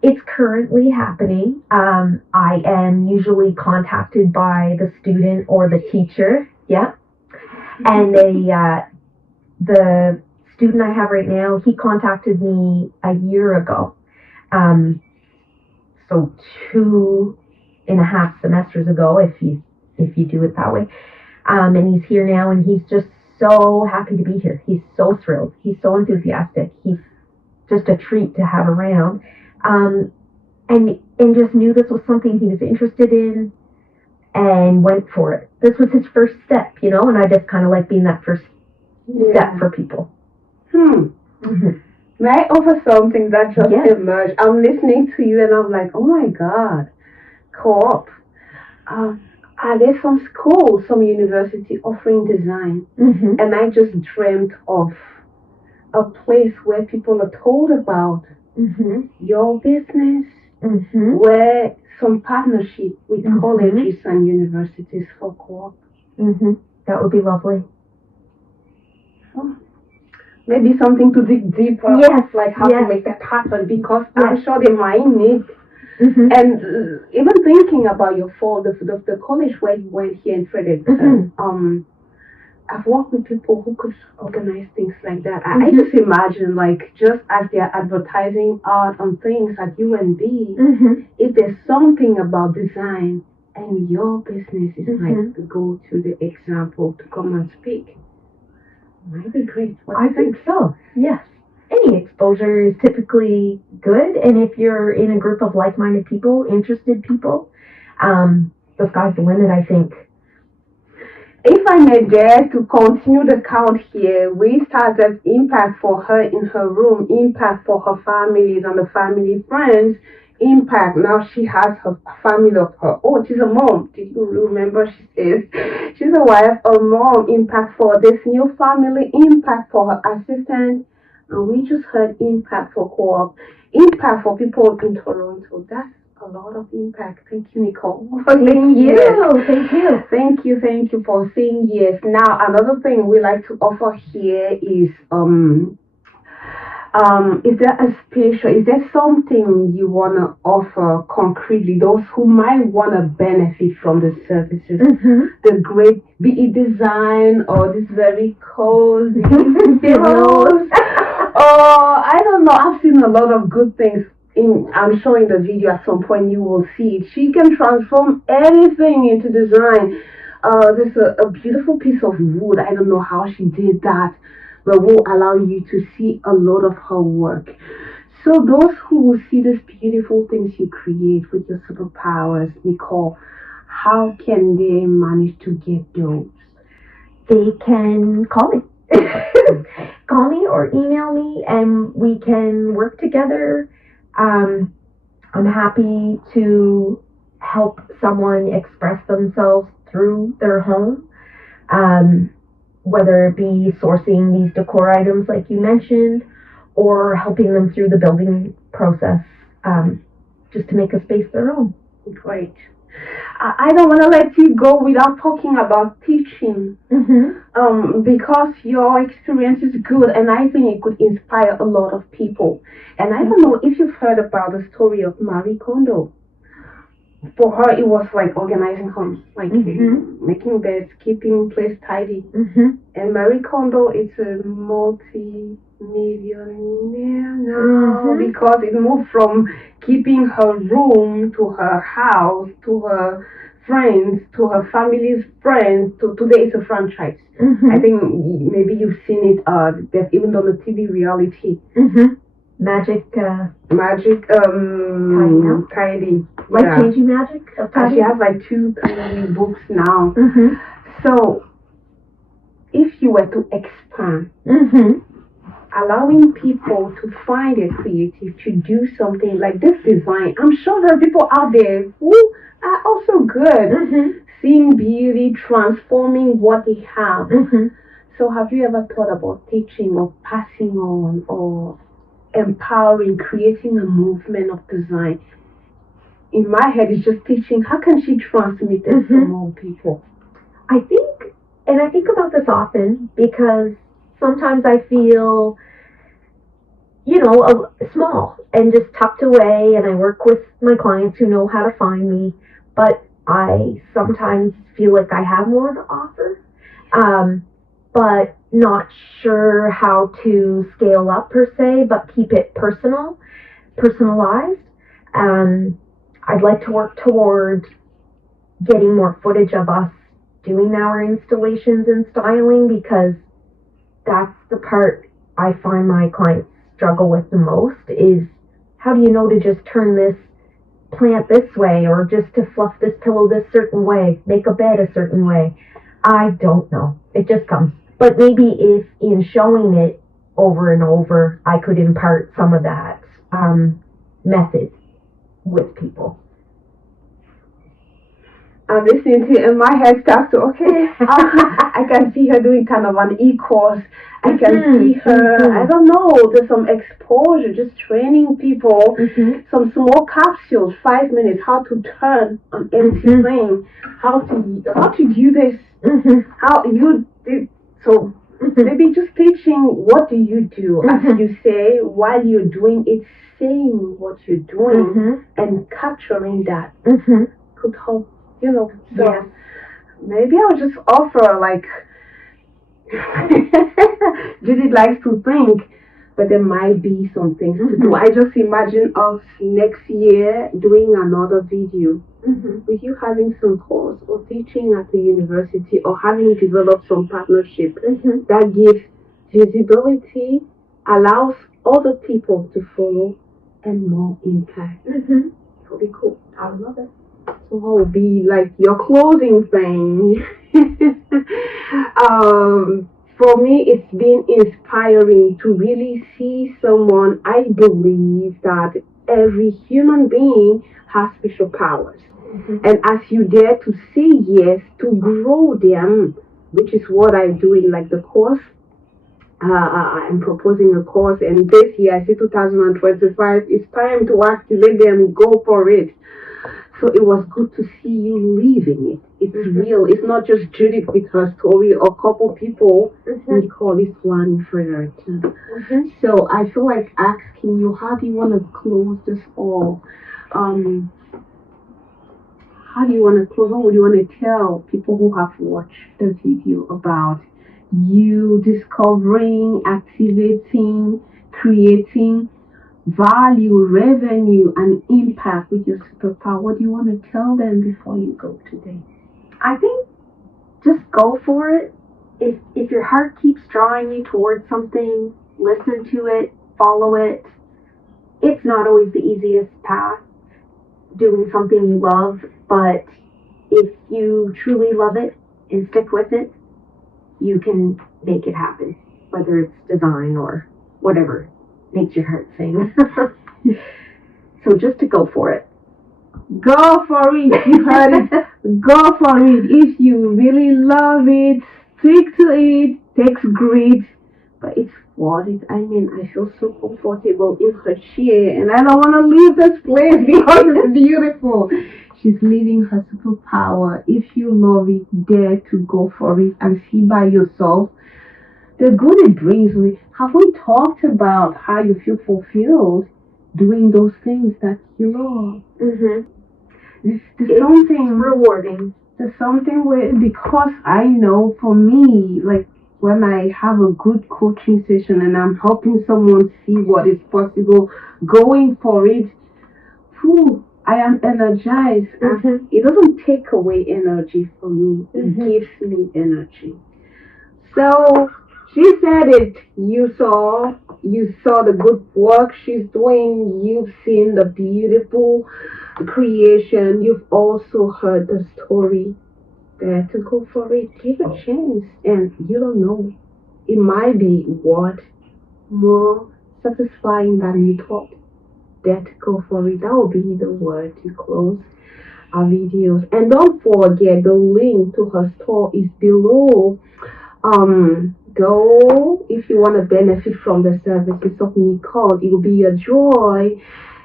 It's currently happening. I am usually contacted by the student or the teacher. Yeah. And the student I have right now, he contacted me a year ago. So 2.5 semesters ago, if you do it that way. And he's here now, and he's just so happy to be here. He's so thrilled. He's so enthusiastic. He's just a treat to have around. And just knew this was something he was interested in and went for it. This was his first step, and I just kind of like being that first step for people. Mm-hmm. May I offer something that just emerged? I'm listening to you and I'm like, oh my God, co-op. Are there some schools, some university offering design? Mm-hmm. And I just dreamt of a place where people are told about your business, where some partnership with colleges and universities for co-op. That would be lovely. Oh. Maybe something to dig deeper, like how to make that happen, because I'm sure they might need. And even thinking about your fall, the college where you went here in Frederick, I've worked with people who could organize things like that. I just imagine, like, just as they're advertising art and things at UNB, if there's something about design and your business is like the go-to, the example to come and speak, might be great. I think so, yes. Any exposure is typically good, and if you're in a group of like-minded people, interested people, the sky's the limit, I think. If I may dare to continue the count here, we started impact for her in her room, impact for her families and the family friends, impact. Now she has her family of her own. She's a mom. Did you remember? She says she's a wife, a mom, impact for this new family, impact for her assistant. And we just heard impact for co-op, impact for people in Toronto. That's a lot of impact. Thank you, Nicole. Thank you. Thank you for saying yes. Now, another thing we like to offer here is is there something you want to offer concretely, those who might want to benefit from the services, the great, be it design or this very cozy pillows, or I don't know, I've seen a lot of good things. I'm sure in the video at some point you will see it. She can transform anything into design. There's a beautiful piece of wood. I don't know how she did that, but will allow you to see a lot of her work. So those who will see these beautiful things you create with your superpowers, Nicole, how can they manage to get those? They can call me. Call me or email me, and we can work together. I'm happy to help someone express themselves through their home, whether it be sourcing these decor items like you mentioned, or helping them through the building process, just to make a space their own. Great. I don't want to let you go without talking about teaching, because your experience is good, and I think it could inspire a lot of people. And I don't know if you've heard about the story of Marie Kondo. For her, it was like organizing homes, like making beds, keeping place tidy. And Marie Kondo is a multi-millionaire now, because it moved from keeping her room to her house, to her friends, to her family's friends, to today it's a franchise. I think maybe you've seen it, they've even done a TV reality. Magic, tidy. Life-changing magic of tidy. She has like 2 tidy books now. So, if you were to expand, allowing people to find it creative, to do something like this design, I'm sure there are people out there who are also good, seeing beauty, transforming what they have. So, have you ever thought about teaching or passing on or empowering, creating a movement of design? In my head, it's just teaching. How can she transmit it to more people? I think about this often, because sometimes I feel small and just tucked away, and I work with my clients who know how to find me, but I sometimes feel like I have more to offer, but not sure how to scale up per se, but keep it personalized. I'd like to work toward getting more footage of us doing our installations and styling, because that's the part I find my clients struggle with the most, is how do you know to just turn this plant this way, or just to fluff this pillow this certain way, make a bed a certain way. I don't know. It just comes. But maybe if in showing it over and over, I could impart some of that method with people. I'm listening to it and my head starts to, okay, I can see her doing kind of an e-course. I can see her, I don't know, there's some exposure, just training people, some small capsules, 5 minutes, how to turn an empty frame, how to do this, how you do, so maybe just teaching what do you do, as you say, while you're doing it, saying what you're doing and capturing that could help. So maybe I'll just offer, like, Judith likes to think, but there might be some things to do. I just imagine us next year doing another video with you having some course or teaching at the university or having developed some partnership that gives visibility, allows other people to follow, and more impact. It'll be cool. I would love it. So what will be like your closing thing? For me, it's been inspiring to really see someone. I believe that every human being has special powers. And as you dare to say yes, to grow them, which is what I do in like the course. I'm proposing a course, and this year, I say 2025, it's time to activate them, go for it. So it was good to see you living it. It's real. It's not just Judith with her story or a couple people. Nicole is one for her too. So I feel like asking you, how do you want to close this all? How do you want to close? What would you want to tell people who have watched the video about you discovering, activating, creating value, revenue, and impact with your superpower? What do you want to tell them before you go today? I think just go for it. If your heart keeps drawing you towards something, listen to it, follow it. It's not always the easiest path, doing something you love, but if you truly love it and stick with it, you can make it happen, whether it's design or whatever makes your heart sing. So just to go for it. Go for it. You heard it. Go for it. If you really love it, stick to it. Takes grit, but it's worth it. I mean, I feel so comfortable in her chair, and I don't want to leave this place because it's beautiful. She's living her superpower. If you love it, dare to go for it and see by yourself the good it brings me. Have we talked about how you feel fulfilled doing those things that you love? There's something rewarding. There's something where, because I know for me, like when I have a good coaching session and I'm helping someone see what is possible, going for it, I am energized. It doesn't take away energy from me. It gives me energy. So she said it. You saw the good work she's doing. You've seen the beautiful creation. You've also heard the story. Dare to go for it. Give a chance, and you don't know. It might be what more satisfying than you thought. Dare to go for it. That will be the word to close our videos. And don't forget, the link to her store is below. Go if you want to benefit from the services of Nicole. It will be a joy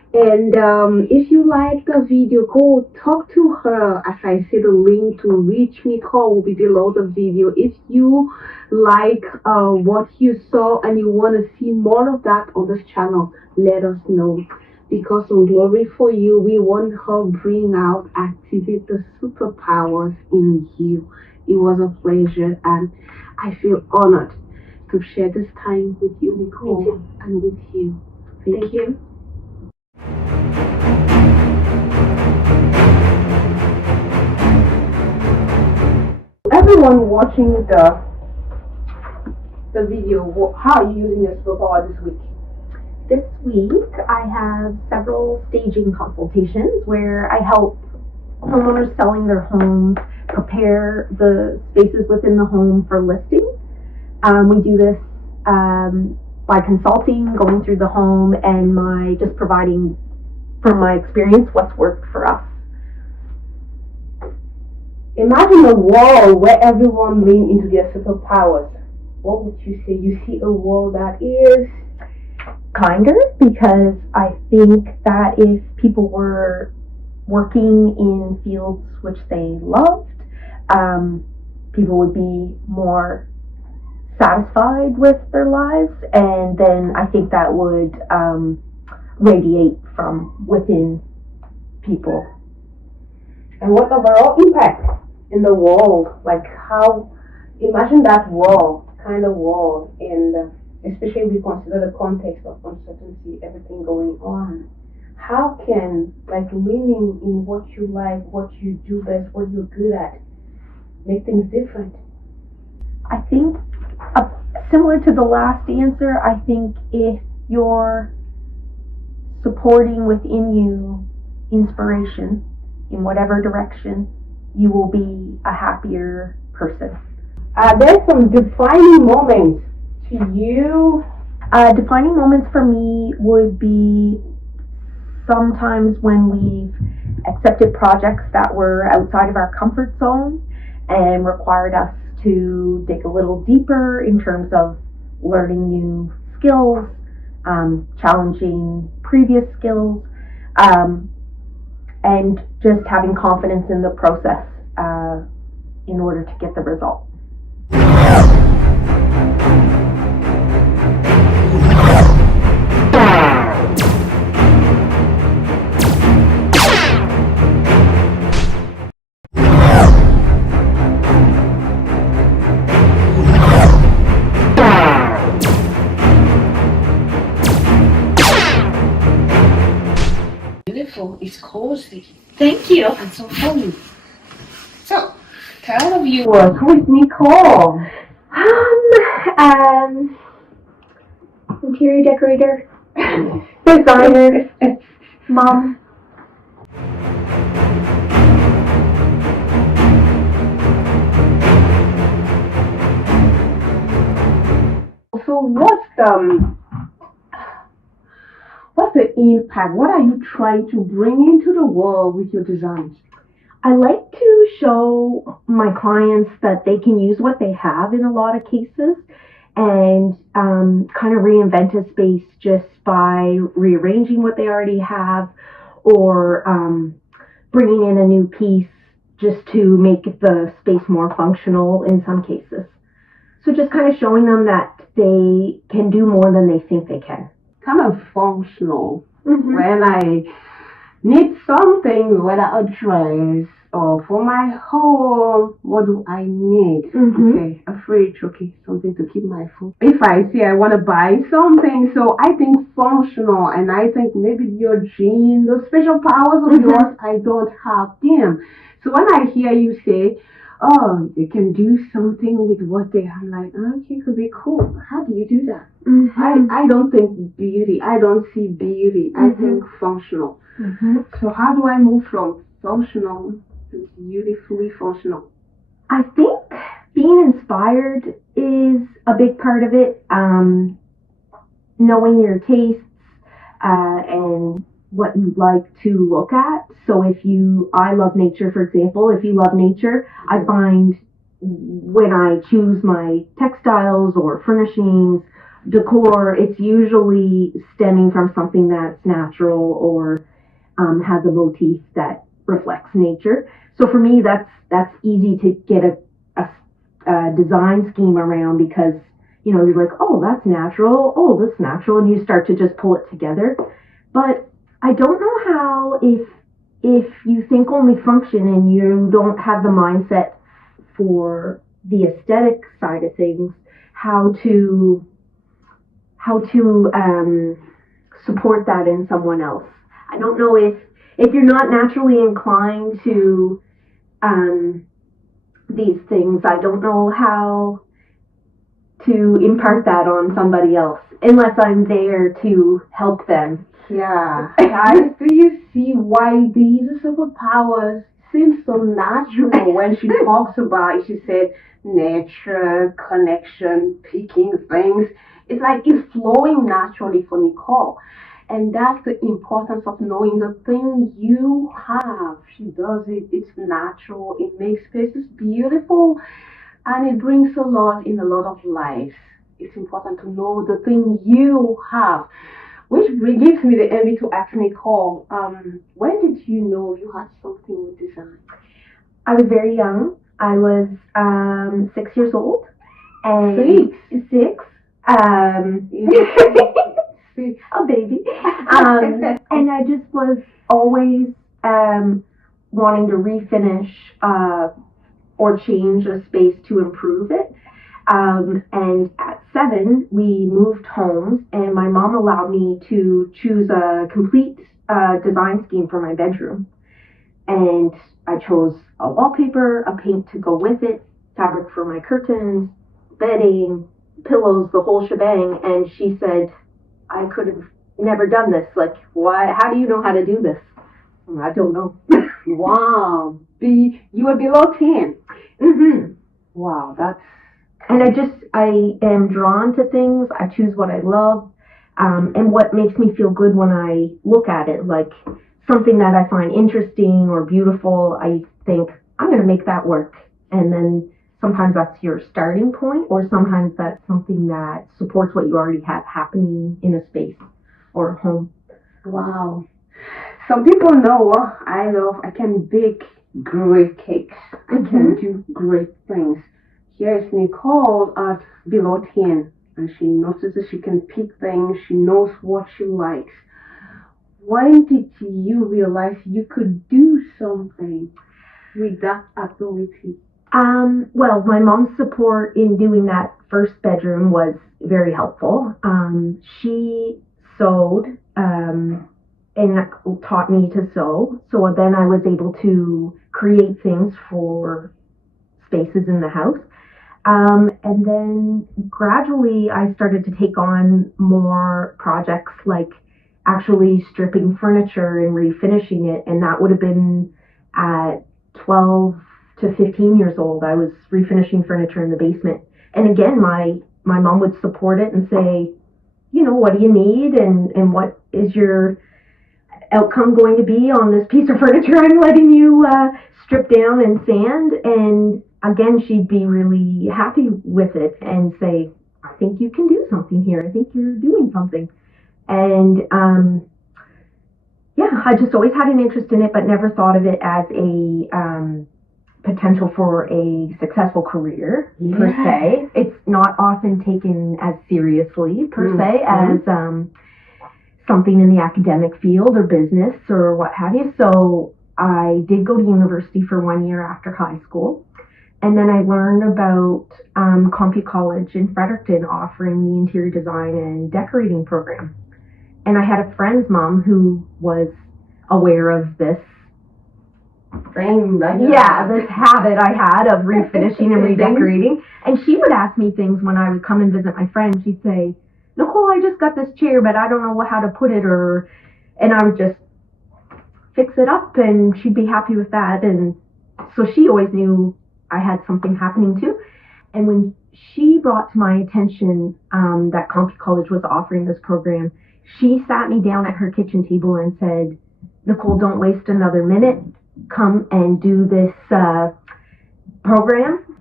And if you like the video, go talk to her. As I said, the link to reach Nicole will be below the video. If you like what you saw and you want to see more of that on this channel, let us know. Because on Glory for You, we want her bring out, activate the superpowers in you. It was a pleasure, and I feel honored to share this time with you, Nicole, and with you. Thank you. Everyone watching the video, how are you using your superpower this week? This week, I have several staging consultations where I help homeowners selling their homes prepare the spaces within the home for listing. We do this by consulting, going through the home, and just providing, from my experience, what's worked for us. Imagine a world where everyone leans into their superpowers. What would you say? You see a world that is kinder, because I think that if people were working in fields which they loved, people would be more satisfied with their lives, and then I think that would radiate from within people. And what overall impact in the world? Like how, imagine that world, kind of world, and especially if we consider the context of uncertainty, everything going on. How can, like, living in what you like, what you do best, what you're good at, make things different? I think, similar to the last answer, I think if you're supporting within you inspiration in whatever direction, you will be a happier person. There's some defining moments to you. Defining moments for me would be sometimes when we've accepted projects that were outside of our comfort zone and required us to dig a little deeper in terms of learning new skills, challenging previous skills, and just having confidence in the process in order to get the result. Beautiful. It's cozy. Thank you. And so homey. So, tell the viewers, who is Nicole? Interior decorator, designer, mom. So what's the impact? What are you trying to bring into the world with your designs? I like to show my clients that they can use what they have in a lot of cases and kind of reinvent a space just by rearranging what they already have or bringing in a new piece just to make the space more functional in some cases. So just kind of showing them that they can do more than they think they can. Kind of functional. Mm-hmm. When I need something, whether a dress or for my home, what do I need? Mm-hmm. Okay, a fridge, okay, something to keep my food. If I say I want to buy something, so I think functional, and I think maybe your genes, those special powers of yours, I don't have them. So when I hear you say, oh, they can do something with what they have, I'm like, okay, it could be cool. How do you do that? Mm-hmm. I don't think beauty. I don't see beauty. I think functional. Mm-hmm. So how do I move from functional to beautifully functional? I think being inspired is a big part of it. Knowing your tastes and what you like to look at. So I love nature, for example. If you love nature, I find when I choose my textiles or furnishings decor, it's usually stemming from something that's natural or has a motif that reflects nature. So for me, that's easy to get a design scheme around because you're like, oh, that's natural, oh, this is natural, and you start to just pull it together. But I don't know how if you think only function and you don't have the mindset for the aesthetic side of things, how to support that in someone else. I don't know if you're not naturally inclined to these things. I don't know how to impart that on somebody else unless I'm there to help them. Yeah. Guys, do you see why these superpowers seem so natural when she talks about it? She said nature, connection, picking things. It's like it's flowing naturally for Nicole. And that's the importance of knowing the thing you have. She does it. It's natural. It makes spaces beautiful. And it brings a lot in a lot of lives. It's important to know the thing you have. Which gives me the envy to ask Nicole, when did you know you had something with design? I was very young. I was 6 years old. And six. A baby. And I just was always wanting to refinish or change a space to improve it. And at 7, we moved homes, and my mom allowed me to choose a complete design scheme for my bedroom. And I chose a wallpaper, a paint to go with it, fabric for my curtains, bedding, pillows, the whole shebang. And she said, I could have never done this. Like, why? How do you know how to do this? I don't know. Wow. You were below 10. Mm-hmm. Wow, that's... And I am drawn to things. I choose what I love, and what makes me feel good when I look at it. Like something that I find interesting or beautiful, I think, I'm going to make that work. And then sometimes that's your starting point, or sometimes that's something that supports what you already have happening in a space or a home. Wow. Some people know what I love. I can bake great cakes. I can do great things. Here's Nicole at below 10, and she notices she can pick things. She knows what she likes. When did you realize you could do something with that ability? Well, my mom's support in doing that first bedroom was very helpful. She sewed and taught me to sew. So then I was able to create things for spaces in the house. And then gradually I started to take on more projects like actually stripping furniture and refinishing it. And that would have been at 12 to 15 years old. I was refinishing furniture in the basement. And again, my mom would support it and say, what do you need? And what is your outcome going to be on this piece of furniture I'm letting you strip down and sand? And again, she'd be really happy with it and say, I think you can do something here. I think you're doing something. And I just always had an interest in it, but never thought of it as a potential for a successful career per se. It's not often taken as seriously per se as something in the academic field or business or what have you. So I did go to university for 1 year after high school. And then I learned about Compu College in Fredericton offering the interior design and decorating program. And I had a friend's mom who was aware of this thing. This habit I had of refinishing and redecorating. And she would ask me things when I would come and visit my friend. She'd say, Nicole, I just got this chair, but I don't know how to put it, and I would just fix it up, and she'd be happy with that. And so she always knew I had something happening too. And when she brought to my attention that Compu College was offering this program, she sat me down at her kitchen table and said, Nicole, don't waste another minute. Come and do this program.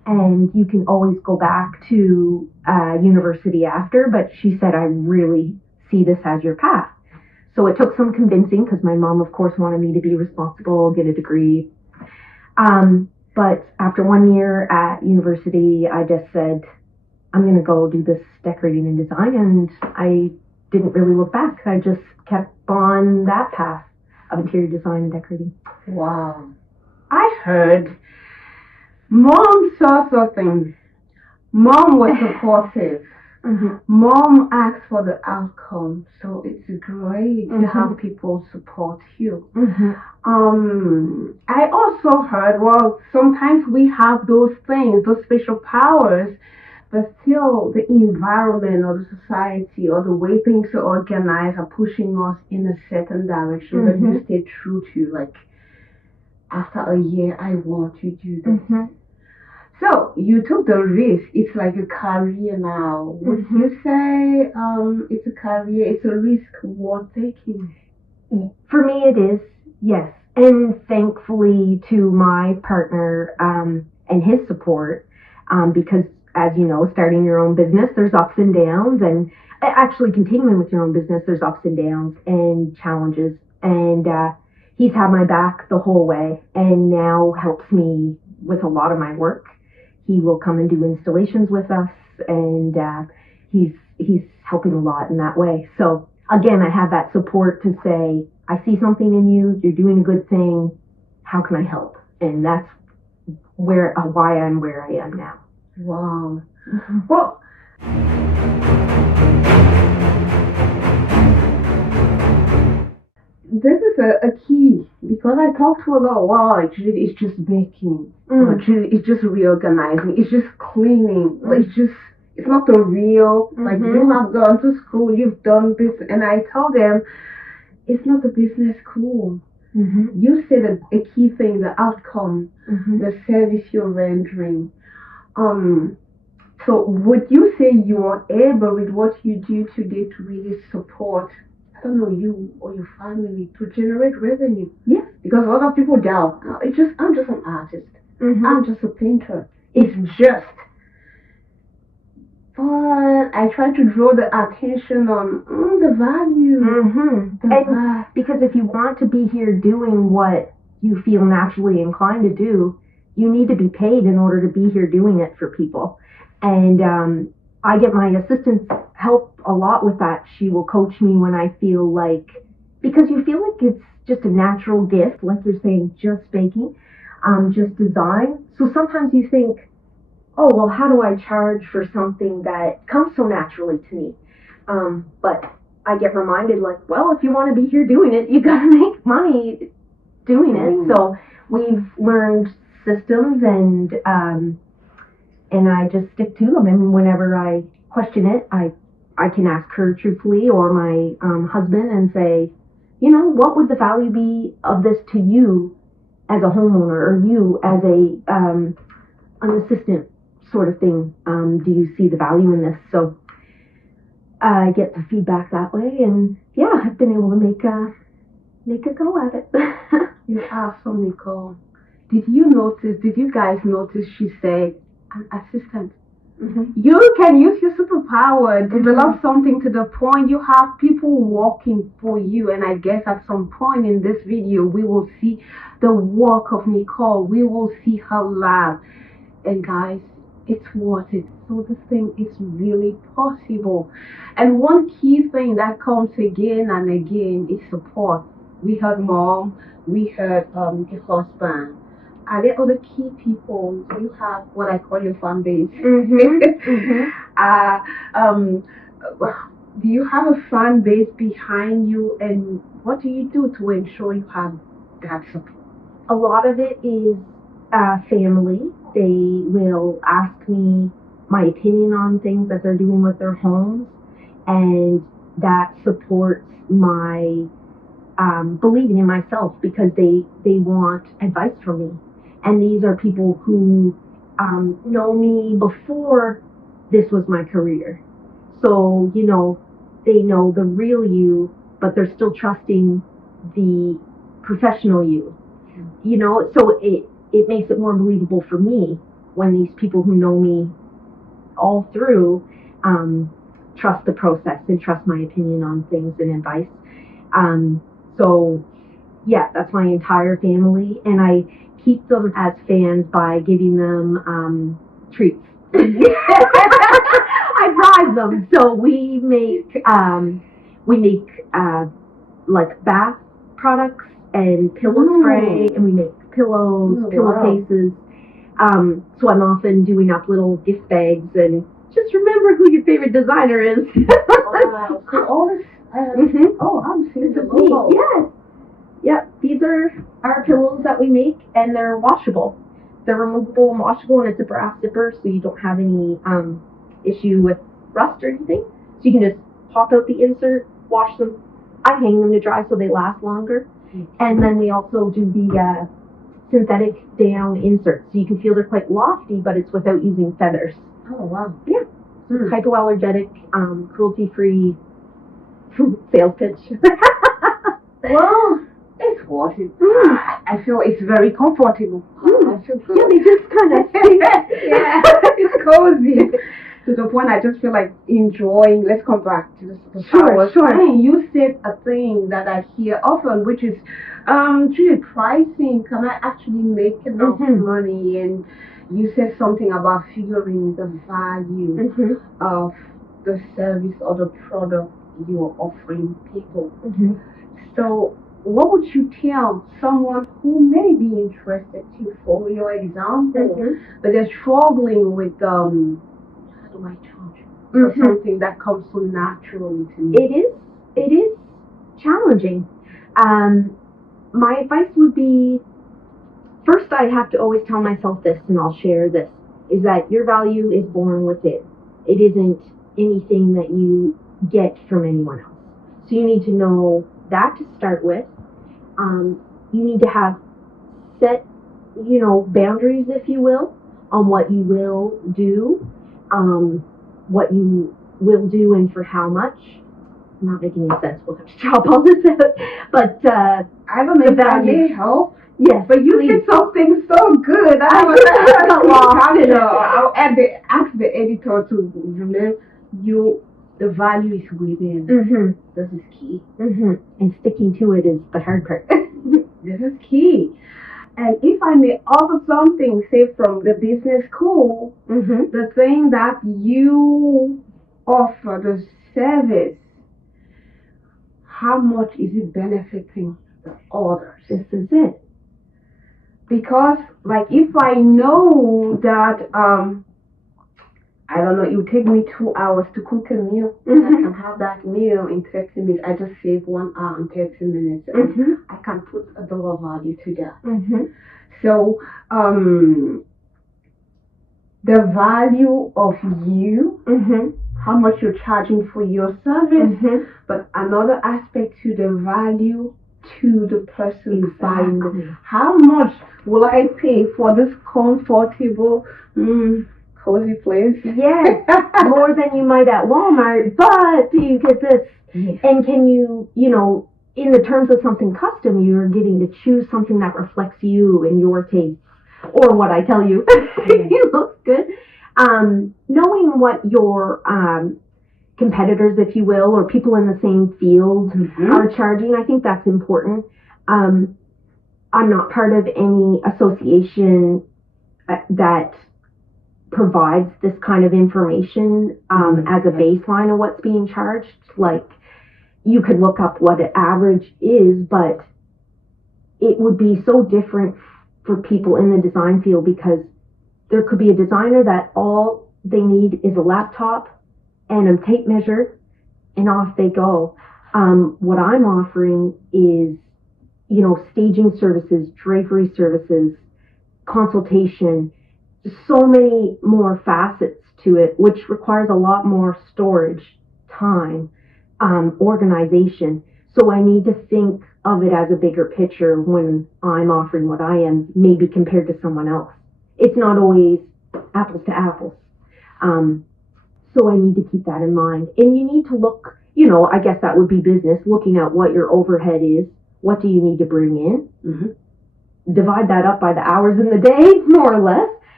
and you can always go back to university after, but she said, I really see this as your path. So it took some convincing because my mom, of course, wanted me to be responsible, get a degree. But after 1 year at university, I just said, I'm going to go do this decorating and design, and I didn't really look back. I just kept on that path of interior design and decorating. Wow. I heard Mom saw something. Mom was supportive. Mm-hmm. Mom asked for the outcome, so it's great to have people support you. I also heard, well, sometimes we have those things, those special powers, but still the environment or the society or the way things are organized are pushing us in a certain direction, but you stay true to, like, after a year, I want to do this. So you took the risk. It's like a career now. Would you say it's a career? It's a risk worth taking? For me, it is, yes. And thankfully to my partner and his support, because as you know, starting your own business, there's ups and downs, and actually continuing with your own business, there's ups and downs and challenges. And he's had my back the whole way, and now helps me with a lot of my work. He will come and do installations with us, and he's helping a lot in that way. So again, I have that support to say, I see something in you, you're doing a good thing, how can I help? And that's why I'm where I am now. Wow. Well, this is a key, because I talk to a lot. Wow, actually, it's just baking. Actually, it's just reorganizing. It's just cleaning. It's not the real. Like, you have gone to school, you've done this, and I tell them, it's not the business school. You said a key thing, the outcome, the service you're rendering. So would you say you are able with what you do today to really support, I don't know, you or your family, to generate revenue? Yes. Because a lot of people doubt, I'm just an artist. I'm just a painter. It's just. But I try to draw the attention on the value. And because if you want to be here doing what you feel naturally inclined to do, you need to be paid in order to be here doing it for people. And I get my assistant's help a lot with that. She will coach me when I feel like, because you feel like it's just a natural gift, like you're saying, just baking, just design. So sometimes you think, oh, well, how do I charge for something that comes so naturally to me? But I get reminded, like, well, if you want to be here doing it, you got to make money doing it. So we've learned systems, and I just stick to them. And whenever I question it, I can ask her truthfully, or my husband, and say, you know, what would the value be of this to you as a homeowner, or you as an assistant sort of thing? Do you see the value in this? So I get the feedback that way, and yeah, I've been able to make a go at it. You're awesome, Nicole. Did you guys notice she said an assistant? You can use your superpower, develop something to the point you have people working for you. And I guess at some point in this video, we will see the work of Nicole. We will see her lab. And guys, it's worth it. So this thing is really possible. And one key thing that comes again and again is support. We heard mom, we heard the husband. Are there other key people? You have what I call your fan base. Do you have a fan base behind you, and what do you do to ensure you have that support? A lot of it is family. They will ask me my opinion on things that they're doing with their homes, and that supports my believing in myself, because they want advice from me. And these are people who know me before this was my career. So, you know, they know the real you, but they're still trusting the professional you. You know, so it makes it more believable for me when these people who know me all through trust the process and trust my opinion on things and advice. So yeah, that's my entire family, and I keep them as fans by giving them treats. I bribe them. So we make like bath products and pillow spray, and we make pillows, pillowcases. So I'm often doing up little gift bags and just remember who your favorite designer is. Wow. So all this, oh, I'm seeing the logo. Yes. Yep. These are our pillows that we make, and they're washable. They're removable and washable, and it's a brass zipper, so you don't have any issue with rust or anything. So you can just pop out the insert, wash them. I hang them to dry so they last longer. And then we also do the synthetic down inserts, so you can feel they're quite lofty, but it's without using feathers. Oh, wow. Yeah. Hypoallergenic, cruelty-free sales pitch. Well, it's worth it. I feel it's very comfortable. I feel good. Yeah, they just kind of yeah, it's cozy. To the point I just feel like enjoying. Let's come back to the Superpowers. Sure. And you said a thing that I hear often, which is pricing. Can I actually make enough money? And you said something about figuring the value of the service or the product you're offering people. So what would you tell someone who may be interested to follow your example, but they're struggling with how do I charge for something that comes so naturally to me? It is challenging. My advice would be, first I have to always tell myself this, and I'll share this, is that your value is born within. It isn't anything that you get from anyone else. So you need to know that to start with. You need to have set, boundaries, if you will, on what you will do, what you will do and for how much. I'm not making any sense. We'll have to chop all this out. But I have a value help. Yes, but you said something so good. I'll ask the editor to remember the value is within. This is key. And sticking to it is the hard part. This is key. And if I may offer something, say from the business school, the thing that you offer, the service, how much is it benefiting the others? This is it. Because, like, if I know that, I don't know, it would take me 2 hours to cook a meal, I can have that meal in 30 minutes. I just save 1 hour and 30 minutes. And I can put a dollar value to that. So, the value of you, how much you're charging for your service, but another aspect to the value to the person buying it. How much will I pay for this comfortable, cozy place? Yes, more than you might at Walmart, but do you get this? Yes. And can you, in the terms of something custom, you're getting to choose something that reflects you and your taste, or what I tell you. It looks good. Knowing what your competitors, if you will, or people in the same field are charging, I think that's important. I'm not part of any association that provides this kind of information as a baseline of what's being charged. Like, you could look up what an average is, but it would be so different for people in the design field, because there could be a designer that all they need is a laptop and a tape measure, and off they go. What I'm offering is, staging services, drapery services, consultation, so many more facets to it, which requires a lot more storage, time, organization. So I need to think of it as a bigger picture when I'm offering what I am, maybe compared to someone else. It's not always apples to apples. So I need to keep that in mind. And you need to look, I guess that would be business, looking at what your overhead is. What do you need to bring in? Divide that up by the hours in the day, more or less.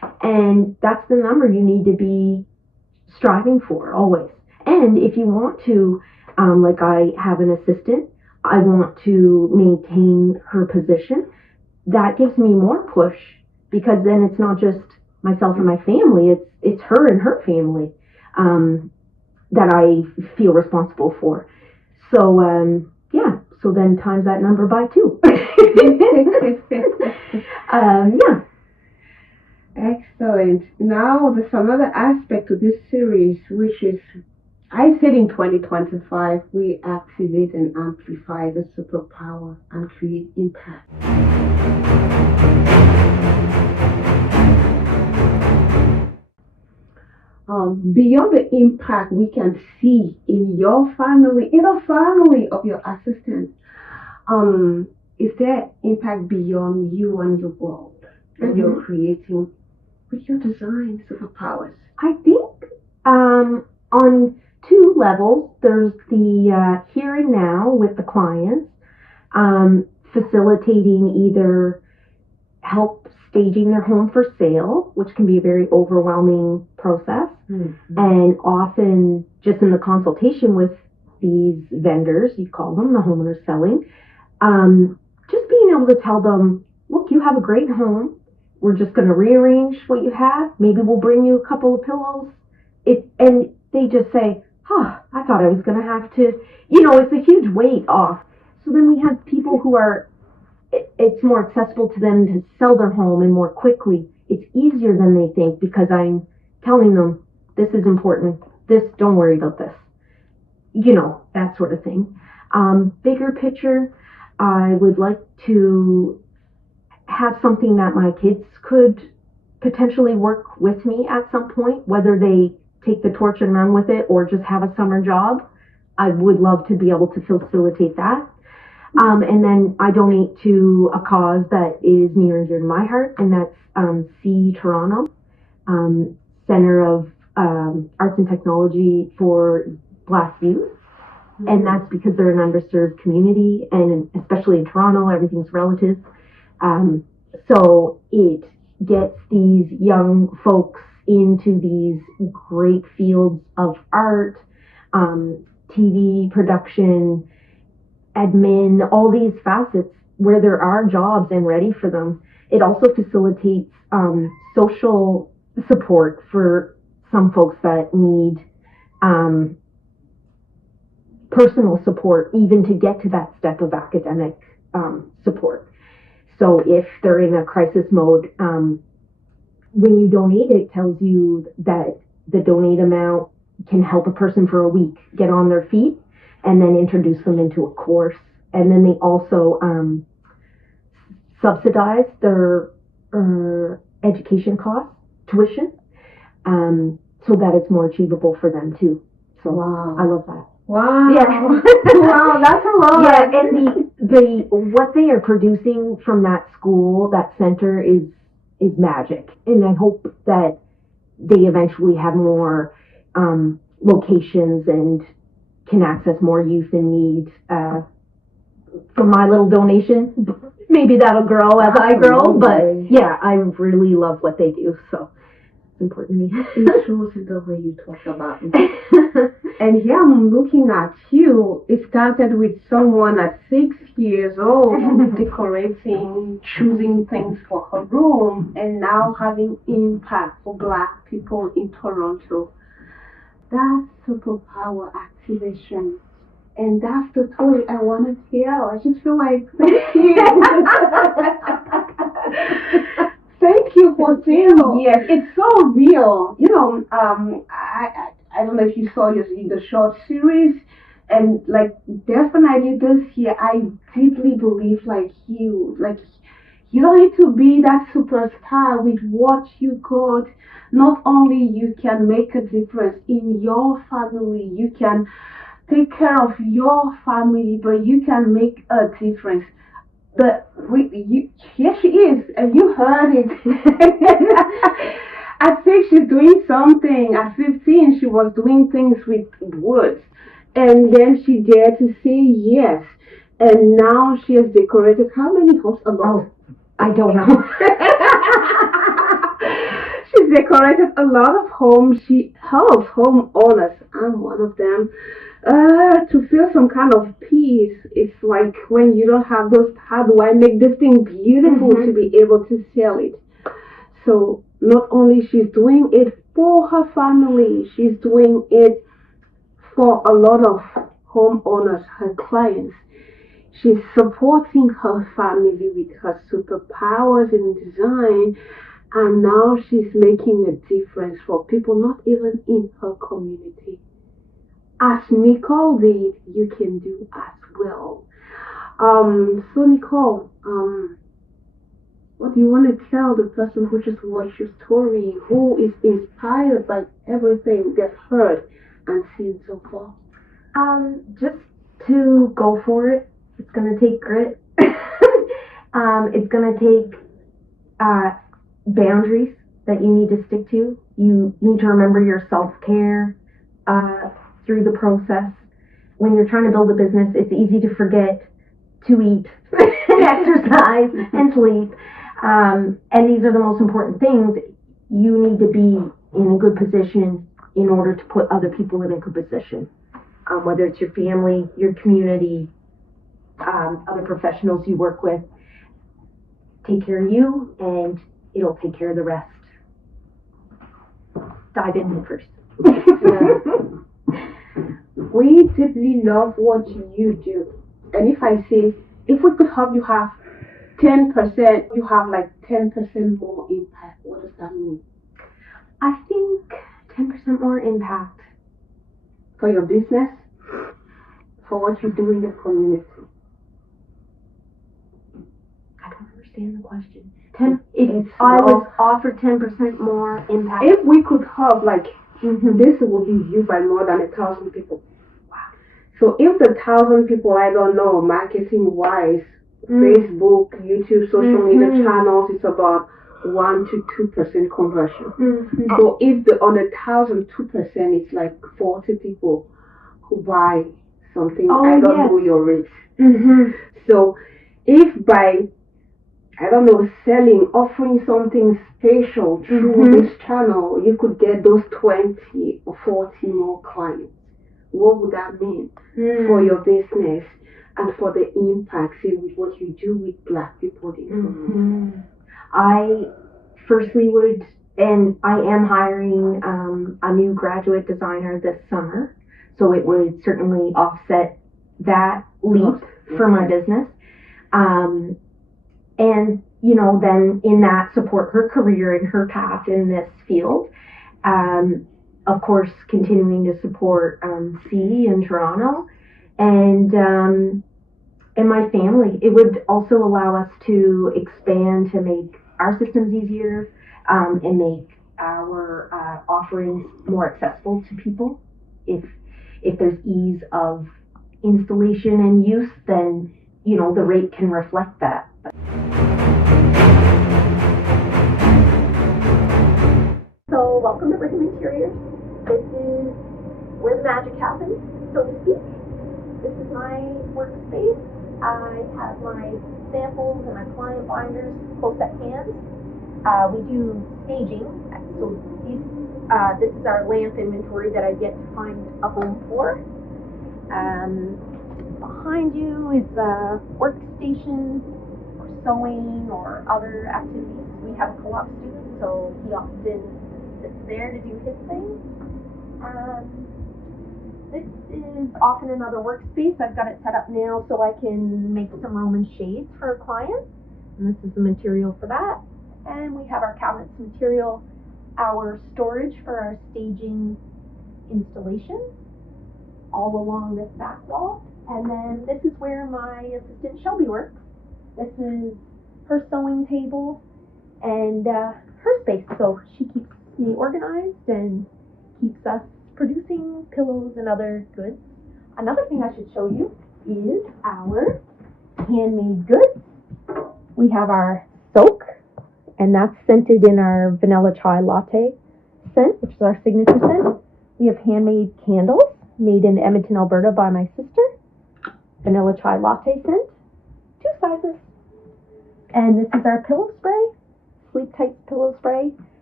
And that's the number you need to be striving for always. And if you want to, like I have an assistant, I want to maintain her position. That gives me more push because then it's not just myself and my family, it's her and her family that I feel responsible for. So yeah, so then times that number by 2. Yeah. Excellent. Now there's another aspect to this series, which is, I said in 2025, we activate and amplify the superpower and create impact. Beyond the impact we can see in your family, in the family of your assistant, is there impact beyond you and your world that you're creating with your design superpowers? I think on 2 levels. There's the here and now with the clients, facilitating either help staging their home for sale, which can be a very overwhelming process, and often just in the consultation with these vendors, you call them, the homeowners selling, just being able to tell them, look, you have a great home. We're just going to rearrange what you have. Maybe we'll bring you a couple of pillows. And they just say, I thought I was going to have to, it's a huge weight off. So then we have people who are, it's more accessible to them to sell their home and more quickly. It's easier than they think because I'm telling them, this is important. Don't worry about this. That sort of thing. Bigger picture, I would like to have something that my kids could potentially work with me at some point, whether they take the torch and run with it or just have a summer job. I would love to be able to facilitate that. And then I donate to a cause that is near and dear to my heart, and that's C Toronto, Center of Arts and Technology for Black Youth. And that's because they're an underserved community, and especially in Toronto, everything's relative. So it gets these young folks into these great fields of art, TV production, admin, all these facets where there are jobs and ready for them. It also facilitates social support for some folks that need personal support, even to get to that step of academic support. So if they're in a crisis mode, when you donate, it tells you that the donate amount can help a person for a week get on their feet and then introduce them into a course. And then they also subsidize their education costs, tuition, so that it's more achievable for them too. So wow. I love that. Wow. Yeah. Wow, that's a lot. Yeah, and the what they are producing from that school, that center is magic. And I hope that they eventually have more locations and can access more youth in need. For my little donation, maybe that'll grow as I grow, but yeah, I really love what they do, so it's important to me. It shows the way you talk about it. And here I'm looking at you. It started with someone at 6 years old decorating, choosing things for her room, and now having impact for Black people in Toronto. That's superpower activation. And that's the story I want to tell. I just feel like, thank you. Thank you for saying yes. It's so real. I don't know if you saw the short series, and like definitely this year, I deeply believe you don't need to be that superstar. With what you got, not only you can make a difference in your family, you can take care of your family, but you can make a difference. But here she is, and you heard it. At 6, she's doing something. At 15, she was doing things with words. And then she dared to say yes. And now she has decorated how many homes alone? I don't know. decorated a lot of homes. She helps homeowners. I'm one of them. To feel some kind of peace. It's like when you don't have those, how do I make this thing beautiful to be able to sell it? So not only she's doing it for her family, she's doing it for a lot of homeowners, her clients. She's supporting her family with her superpowers in design, and now she's making a difference for people not even in her community. As Nicole did, you can do as well. So Nicole, what do you want to tell the person who just watched your story, who is inspired by everything they've heard and seen so far? Just to go for it. It's gonna take grit. It's gonna take boundaries that you need to stick to. You need to remember your self-care through the process. When you're trying to build a business, it's easy to forget to eat, exercise, and sleep. And these are the most important things. You need to be in a good position in order to put other people in a good position. Whether it's your family, your community, other professionals you work with. Take care of you, and it'll take care of the rest. Dive in first. We deeply love what you do. And if I say, if we could help you have 10%, you have like 10% more impact, what does that mean? I think 10% more impact. For your business? For what you do in the community? I don't understand the question. If I was offered 10% more impact. If we could help, like, this will be viewed by more than 1,000 people. Wow. So if the 1,000 people, I don't know, marketing-wise, Facebook, YouTube, social media channels, it's about 1 to 2% conversion. So if the on 1,000, 2% is like 40 people who buy something, I don't know your rate. So if by, I don't know, selling, offering something special through this channel, you could get those 20 or 40 more clients. What would that mean for your business and for the impact, say, with what you do with Black people in the community? I firstly would, and I am hiring a new graduate designer this summer, so it would certainly offset that leap for my business. And, you know, then in that support her career and her path in this field. Of course, continuing to support C in Toronto and my family. It would also allow us to expand to make our systems easier and make our offerings more accessible to people. If there's ease of installation and use, then, you know, the rate can reflect that. So welcome to Brigham Interiors. This is where the magic happens, so to speak. This is my workspace. I have my samples and my client binders close at hand. We do staging, so this is our lamp inventory that I get to find a home for. Behind you is a workstation for sewing or other activities. We have a co-op student, so he often sits there to do his thing. This is often another workspace. I've got it set up now so I can make some Roman shades for a client. And this is the material for that. And we have our cabinets material, our storage for our staging installation, all along this back wall. And then this is where my assistant Shelby works. This is her sewing table and her space. So she keeps me organized and keeps us producing pillows and other goods. Another thing I should show you is our handmade goods. We have our soak, and that's scented in our vanilla chai latte scent, which is our signature scent. We have handmade candles made in Edmonton, Alberta by my sister. Vanilla chai latte scent, 2 sizes. And this is our pillow spray, Sleep Tight pillow spray.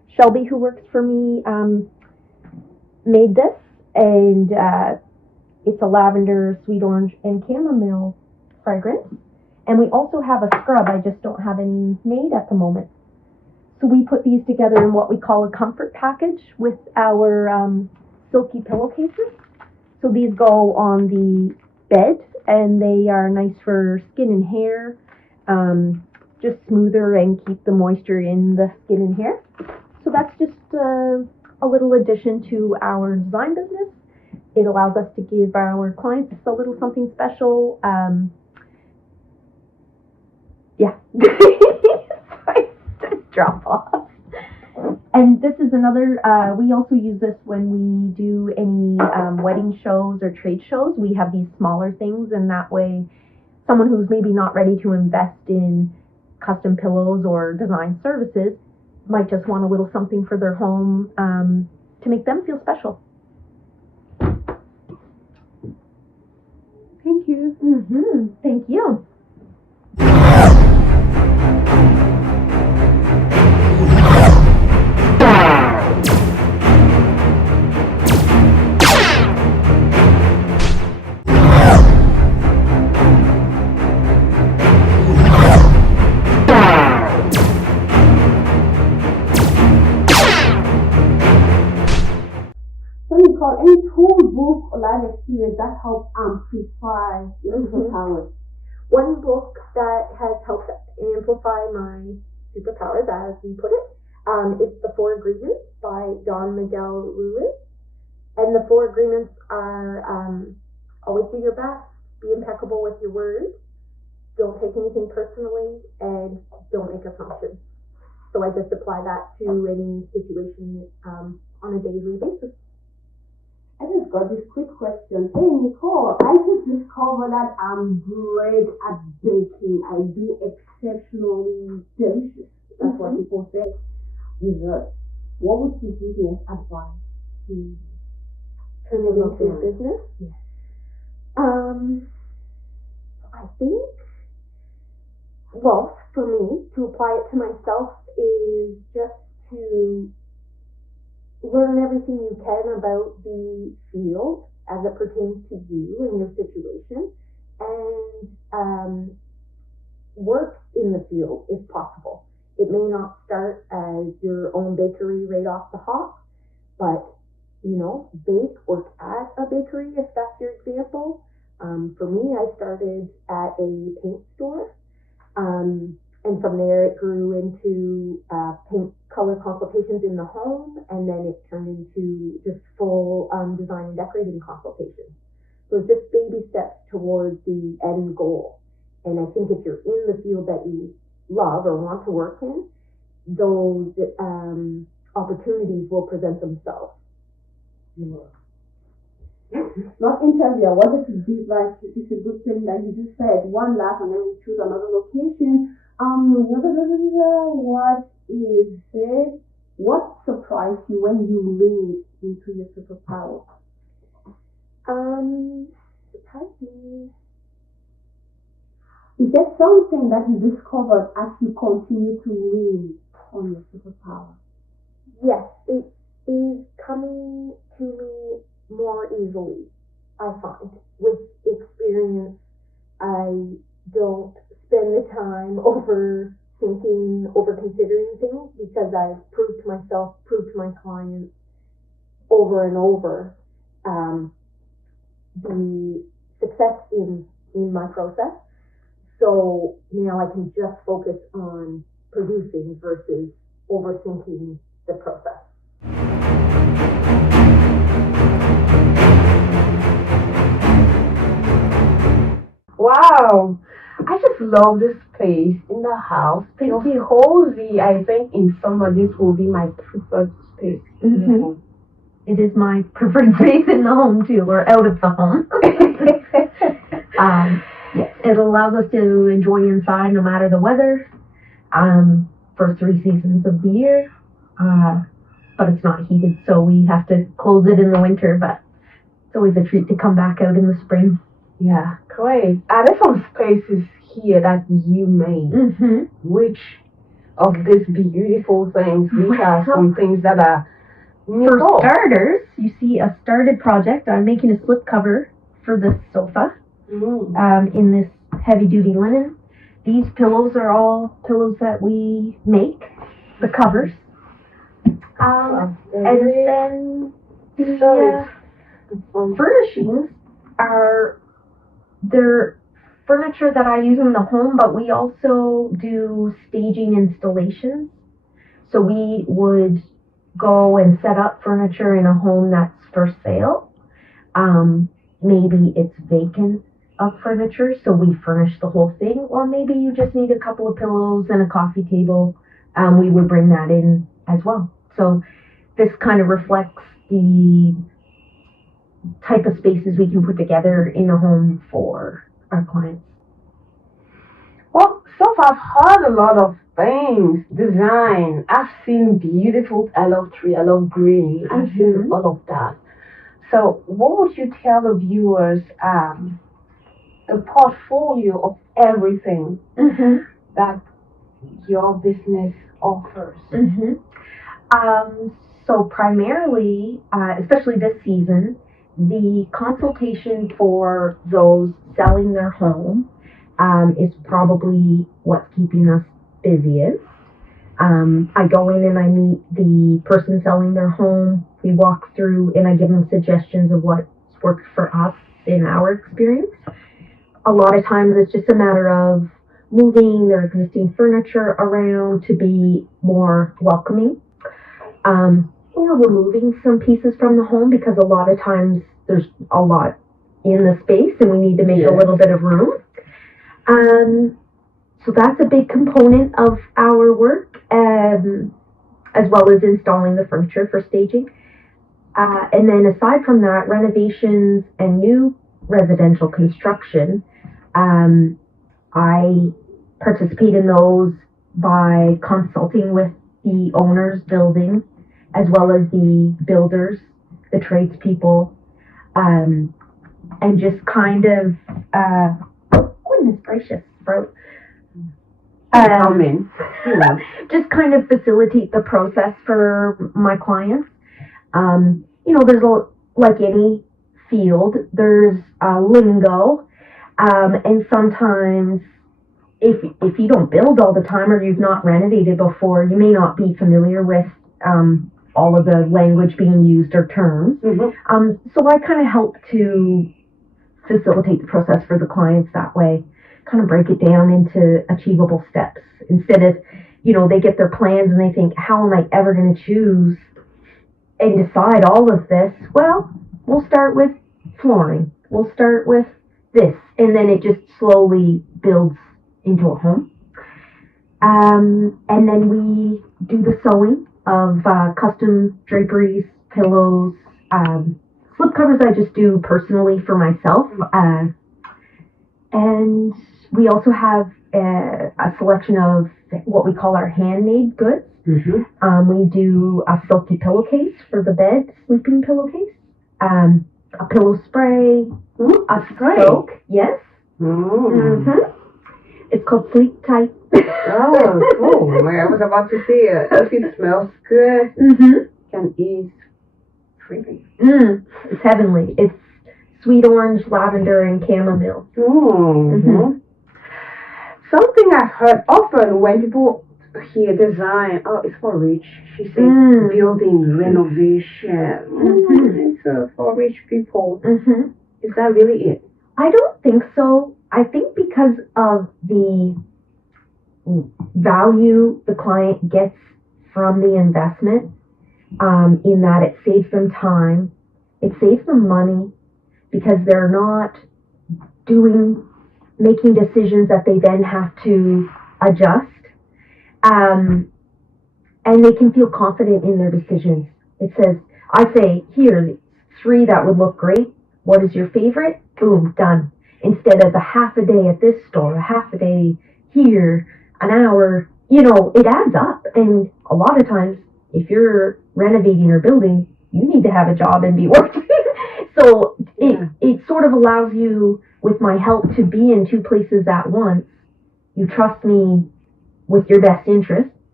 Shelby, who works for me, made this, and it's a lavender, sweet orange, and chamomile fragrance. And we also have a scrub. I just don't have any made at the moment. So we put these together in what we call a comfort package with our silky pillowcases. So these go on the bed, and they are nice for skin and hair, just smoother and keep the moisture in the skin and hair. So that's just a little addition to our design business. It allows us to give our clients a little something special. Yeah. Drop off. And this is another, we also use this when we do any wedding shows or trade shows. We have these smaller things, and that way someone who's maybe not ready to invest in custom pillows or design services might just want a little something for their home to make them feel special. Thank you. Thank you. So Nicole, any tool, book, or life experience that help amplify your superpowers? One book that has helped amplify my superpowers, as we put it, is The 4 Agreements by Don Miguel Ruiz. And the 4 agreements are always do your best, be impeccable with your words, don't take anything personally, and don't make assumptions. So I just apply that to any situation on a daily basis. I just got this quick question. Hey Nicole, I just discovered that I'm great at baking. I do exceptionally delicious. That's what people say. Dessert. What would you give me as advice to turn it into a business? Yes. I think, well, for me, to apply it to myself is just to learn everything you can about the field as it pertains to you and your situation, and work in the field if possible. It may not start as your own bakery right off the hop, but bake, work at a bakery if that's your example. For me, I started at a paint store, and from there it grew into paint color consultations in the home, and then it turned into just full design and decorating consultations. So it's just baby steps towards the end goal. And I think if you're in the field that you love or want to work in, those opportunities will present themselves. Not interview. I wanted to be like, it's a good thing that you just said one last, and then we choose another location. What is it? What surprised you when you leaned into your superpower? Surprised me. Is there something that you discovered as you continue to lean on your superpower? Yes, it is coming to me more easily, I find. With experience, I don't spend the time overthinking, over-considering things, because I've proved to myself, proved to my clients over and over the success in my process. So now I can just focus on producing versus overthinking the process. Wow, I just love this space in the house. Feels cozy. I think in summer this will be my preferred space. Mm-hmm. It is my preferred space in the home too, or out of the home. Yes, it allows us to enjoy inside no matter the weather, for 3 seasons of the year. But it's not heated, so we have to close it in the winter, but it's always a treat to come back out in the spring. Yeah, great. There's some spaces here that you made, which of these beautiful things? Which are some things that are For starters, you see a started project. I'm making a slipcover for this sofa in this heavy-duty linen. These pillows are all pillows that we make, the covers. And then the furnishings they're furniture that I use in the home, but we also do staging installations. So we would go and set up furniture in a home that's for sale. Maybe it's vacant of furniture, so we furnish the whole thing, or maybe you just need a couple of pillows and a coffee table. We would bring that in as well. So this kind of reflects the type of spaces we can put together in a home for our clients. Well, so far I've heard a lot of things, design. I've seen beautiful, I love tree, I love green. I've seen all of that. So what would you tell the viewers, the portfolio of everything that your business offers? So primarily, especially this season, the consultation for those selling their home is probably what's keeping us busiest. I go in and I meet the person selling their home. We walk through and I give them suggestions of what's worked for us in our experience. A lot of times it's just a matter of moving their existing furniture around to be more welcoming. Or removing some pieces from the home because a lot of times there's a lot in the space and we need to make a little bit of room. So that's a big component of our work, as well as installing the furniture for staging. And then aside from that, renovations and new residential construction, I participate in those by consulting with the owners building, as well as the builders, the tradespeople, and just kind of, goodness gracious, bro. Just kind of facilitate the process for my clients. There's like any field, there's lingo, and sometimes if you don't build all the time or you've not renovated before, you may not be familiar with all of the language being used or terms. So I kind of help to facilitate the process for the clients that way, kind of break it down into achievable steps instead of, they get their plans and they think, how am I ever going to choose and decide all of this? Well, we'll start with flooring. We'll start with this. And then it just slowly builds into a home. And then we do the sewing of custom draperies, pillows, slipcovers I just do personally for myself. And we also have a selection of what we call our handmade goods. We do a silky pillowcase for the bed, sleeping pillowcase, a pillow spray, a soak, yes. It's called Sleep Tight. Oh, cool. I was about to say it. If it smells good, can ease creepy. It's heavenly. It's sweet orange, lavender, and chamomile. Something I've heard often when people hear design, it's for rich. She says building renovation. It's for rich people. Is that really it? I don't think so. I think because of the value the client gets from the investment, in that it saves them time, it saves them money, because they're not making decisions that they then have to adjust, and they can feel confident in their decisions. I say, here's 3 that would look great. What is your favorite? Boom, done. Instead of a half a day at this store, a half a day here, an hour, it adds up. And a lot of times, if you're renovating or building, you need to have a job and be working. So it sort of allows you, with my help, to be in 2 places at once. You trust me with your best interest,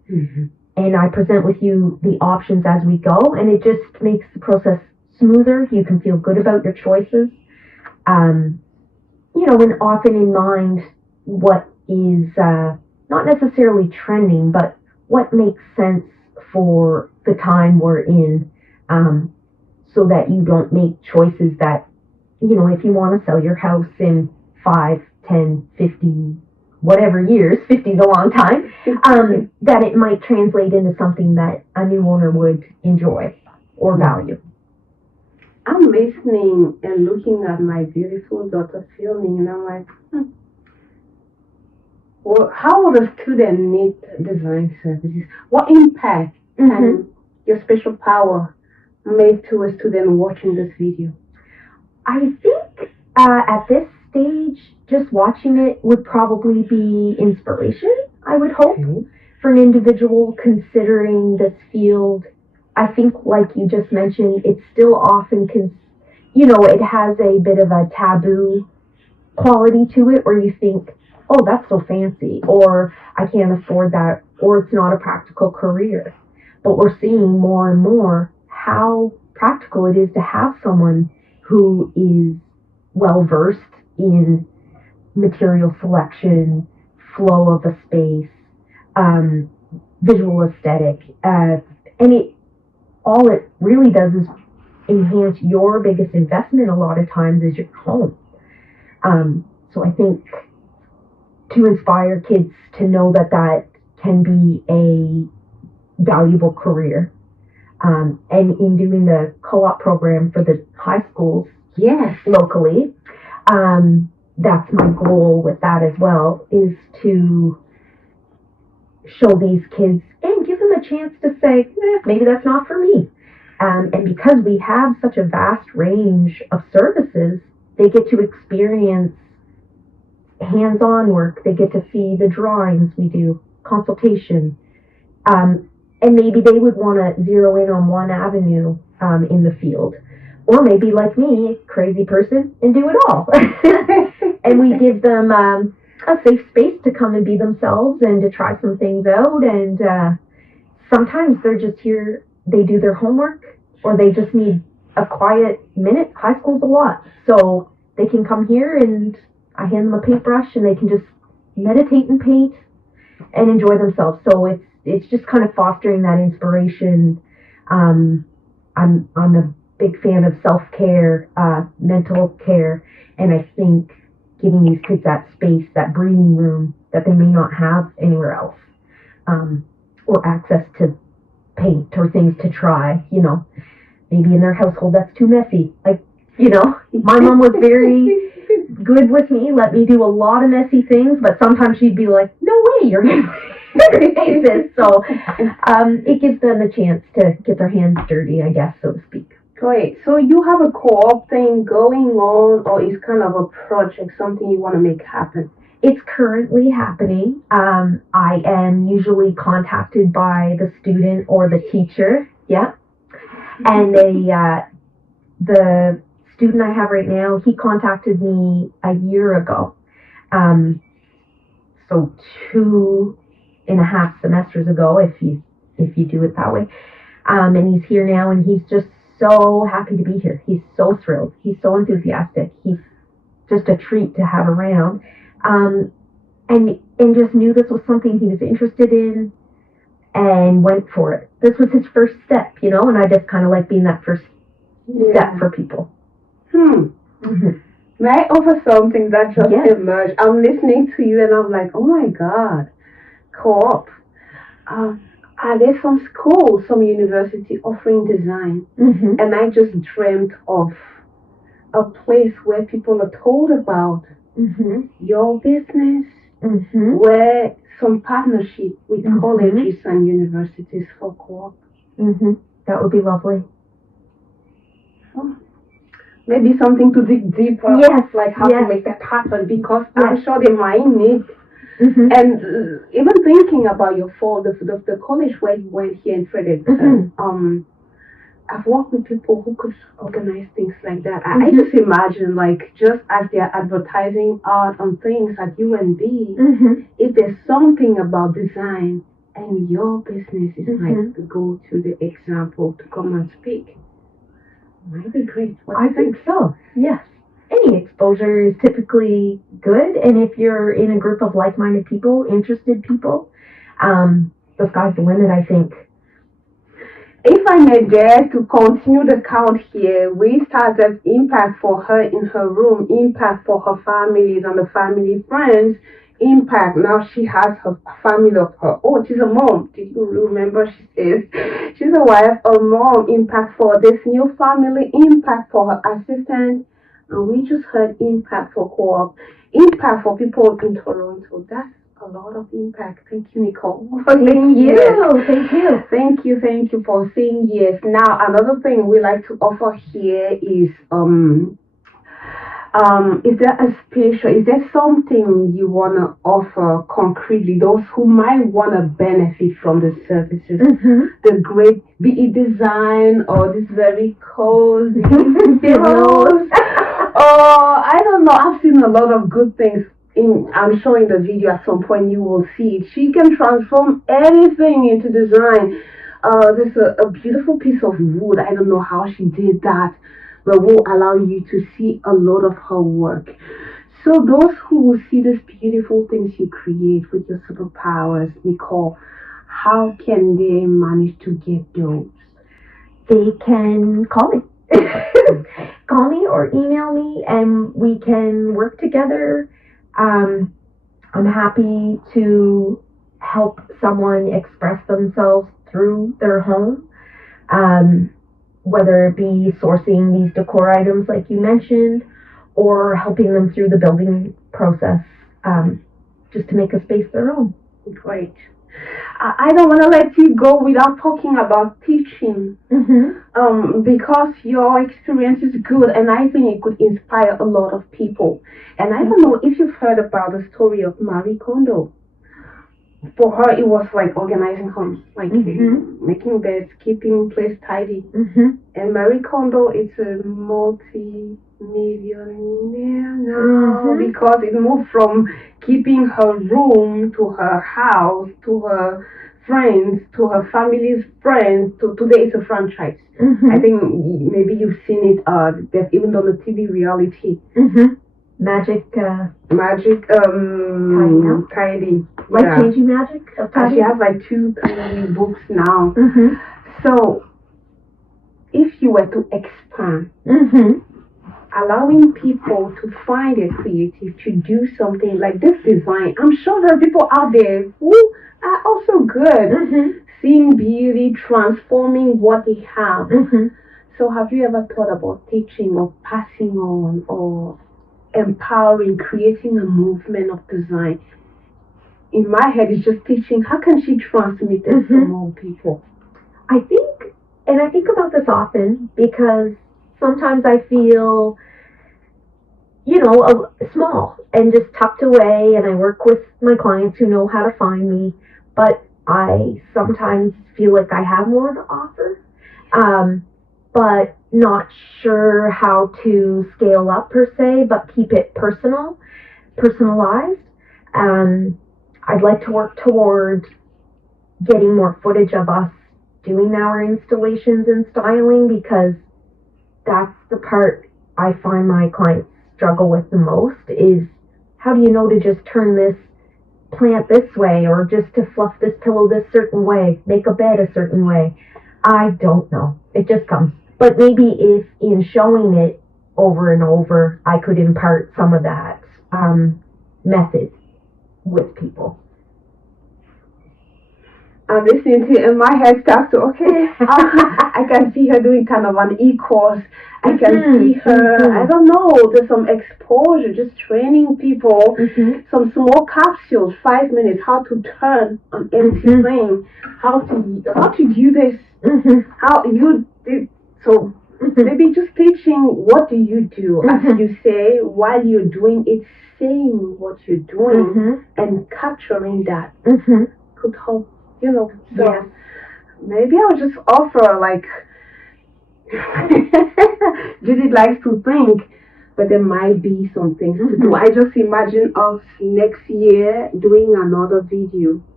And I present with you the options as we go, and it just makes the process smoother. You can feel good about your choices. And often in mind what is not necessarily trending, but what makes sense for the time we're in, so that you don't make choices that, if you want to sell your house in 5, 10, 50, whatever years, 50 is a long time, that it might translate into something that a new owner would enjoy or value. I'm listening and looking at my beautiful daughter filming, and I'm like, well, how would a student need design services? What impact can your special power make to a student watching this video? I think at this stage, just watching it would probably be inspiration, I would hope, for an individual considering this field. I think, like you just mentioned, it's still often, it has a bit of a taboo quality to it where you think, oh, that's so fancy, or I can't afford that, or it's not a practical career. But we're seeing more and more how practical it is to have someone who is well-versed in material selection, flow of a space, visual aesthetic, and all it really does is enhance your biggest investment a lot of times is your home. So I think to inspire kids to know that can be a valuable career. And in doing the co-op program for the high schools locally, that's my goal with that as well, is to show these kids and give them a chance to say, maybe that's not for me. And because we have such a vast range of services, they get to experience hands-on work. They get to see the drawings we do, consultation. And maybe they would want to zero in on one avenue in the field. Or maybe, like me, crazy person, and do it all. And we give them a safe space to come and be themselves and to try some things out. And sometimes they're just here, they do their homework, or they just need a quiet minute. High school's a lot. So they can come here and I hand them a paintbrush and they can just meditate and paint and enjoy themselves. So it's just kind of fostering that inspiration. I'm a big fan of self-care, mental care, and I think giving these kids that space, that breathing room that they may not have anywhere else, or access to paint or things to try, maybe in their household that's too messy. My mom was very good with me, let me do a lot of messy things, but sometimes she'd be like, no way, you're going to paint this. So it gives them a chance to get their hands dirty, I guess, so to speak. Great. So you have a co-op thing going on, or is kind of a project, something you want to make happen? It's currently happening. I am usually contacted by the student or the teacher. Yeah. And the student I have right now, he contacted me a year ago. So 2.5 semesters ago, if you do it that way. And he's here now, and he's just so happy to be here. He's so thrilled. He's so enthusiastic. He's just a treat to have around. And just knew this was something he was interested in and went for it. This was his first step, and I just kind of like being that first step for people. May I offer something that just emerged? I'm listening to you and I'm like, oh my God, co-op. Are there some schools, some university offering design? And I just dreamt of a place where people are told about your business, where some partnership with colleges and universities for co-op. That would be lovely. Maybe something to dig deeper, like how to make that happen, because I'm sure they might need. And even thinking about your fall, the college where you went here in Fredericton, I've worked with people who could organize things like that. I just imagine, like, just as they're advertising art on things at UNB, if there's something about design and your business is like the go-to, the example to come and speak. Might be great. I think so, yes. Any exposure is typically good, and if you're in a group of like-minded people, interested people, the sky's the limit, I think. If I may dare to continue the count here, we started impact for her in her room, impact for her families and the family friends, impact. Now she has her family of her own. She's a mom. Did you remember? She says she's a wife, a mom, impact for this new family, impact for her assistant. And we just heard impact for co-op, impact for people in Toronto. That's a lot of impact. Thank you, Nicole. Thank you. Thank you for saying yes. Now, another thing we like to offer here is is there something you want to offer concretely, those who might want to benefit from the services, the great, be it design or this very cozy pillows, or I don't know, I've seen a lot of good things. I'm showing the video at some point, you will see it. She can transform anything into design. This is a beautiful piece of wood. I don't know how she did that, but will allow you to see a lot of her work. So those who will see these beautiful things you create with your superpowers, Nicole, how can they manage to get those? They can call me. Call me or email me, and we can work together. I'm happy to help someone express themselves through their home, whether it be sourcing these decor items like you mentioned, or helping them through the building process, just to make a space their own. Great. I don't want to let you go without talking about teaching, because your experience is good, and I think it could inspire a lot of people. And I don't know if you've heard about the story of Marie Kondo. For her, it was like organizing homes, like making beds, keeping place tidy. And Marie Kondo is a multi-millionaire now, because it moved from keeping her room to her house, to her friends, to her family's friends, to today it's a franchise. I think maybe you've seen it. They've even done a TV reality. Magic, tidy. Life-changing magic of tidy. She has like 2 tiny books now. So, if you were to expand, allowing people to find it creative, to do something like this design, I'm sure there are people out there who are also good, seeing beauty, transforming what they have. So, have you ever thought about teaching or passing on or empowering, creating a movement of design? In my head, it's just teaching. How can she transmit it to more people? I think about this often, because sometimes I feel, small and just tucked away, and I work with my clients who know how to find me, but I sometimes feel like I have more to offer, but not sure how to scale up per se, but keep it personalized. I'd like to work toward getting more footage of us doing our installations and styling, because that's the part I find my clients struggle with the most, is how do you know to just turn this plant this way, or just to fluff this pillow this certain way, make a bed a certain way. I don't know. It just comes. But maybe if in showing it over and over, I could impart some of that method with people. I'm listening to it, and my head starts to, I can see her doing kind of an e-course. I can see her, I don't know, there's some exposure, just training people, some small capsules, 5 minutes, how to turn an empty thing, how to do this, how you did. So maybe just teaching, what do you do, as you say, while you're doing it, saying what you're doing, and capturing that could help. So maybe I'll just offer, like, Judith likes to think, but there might be some things to do. I just imagine us next year doing another video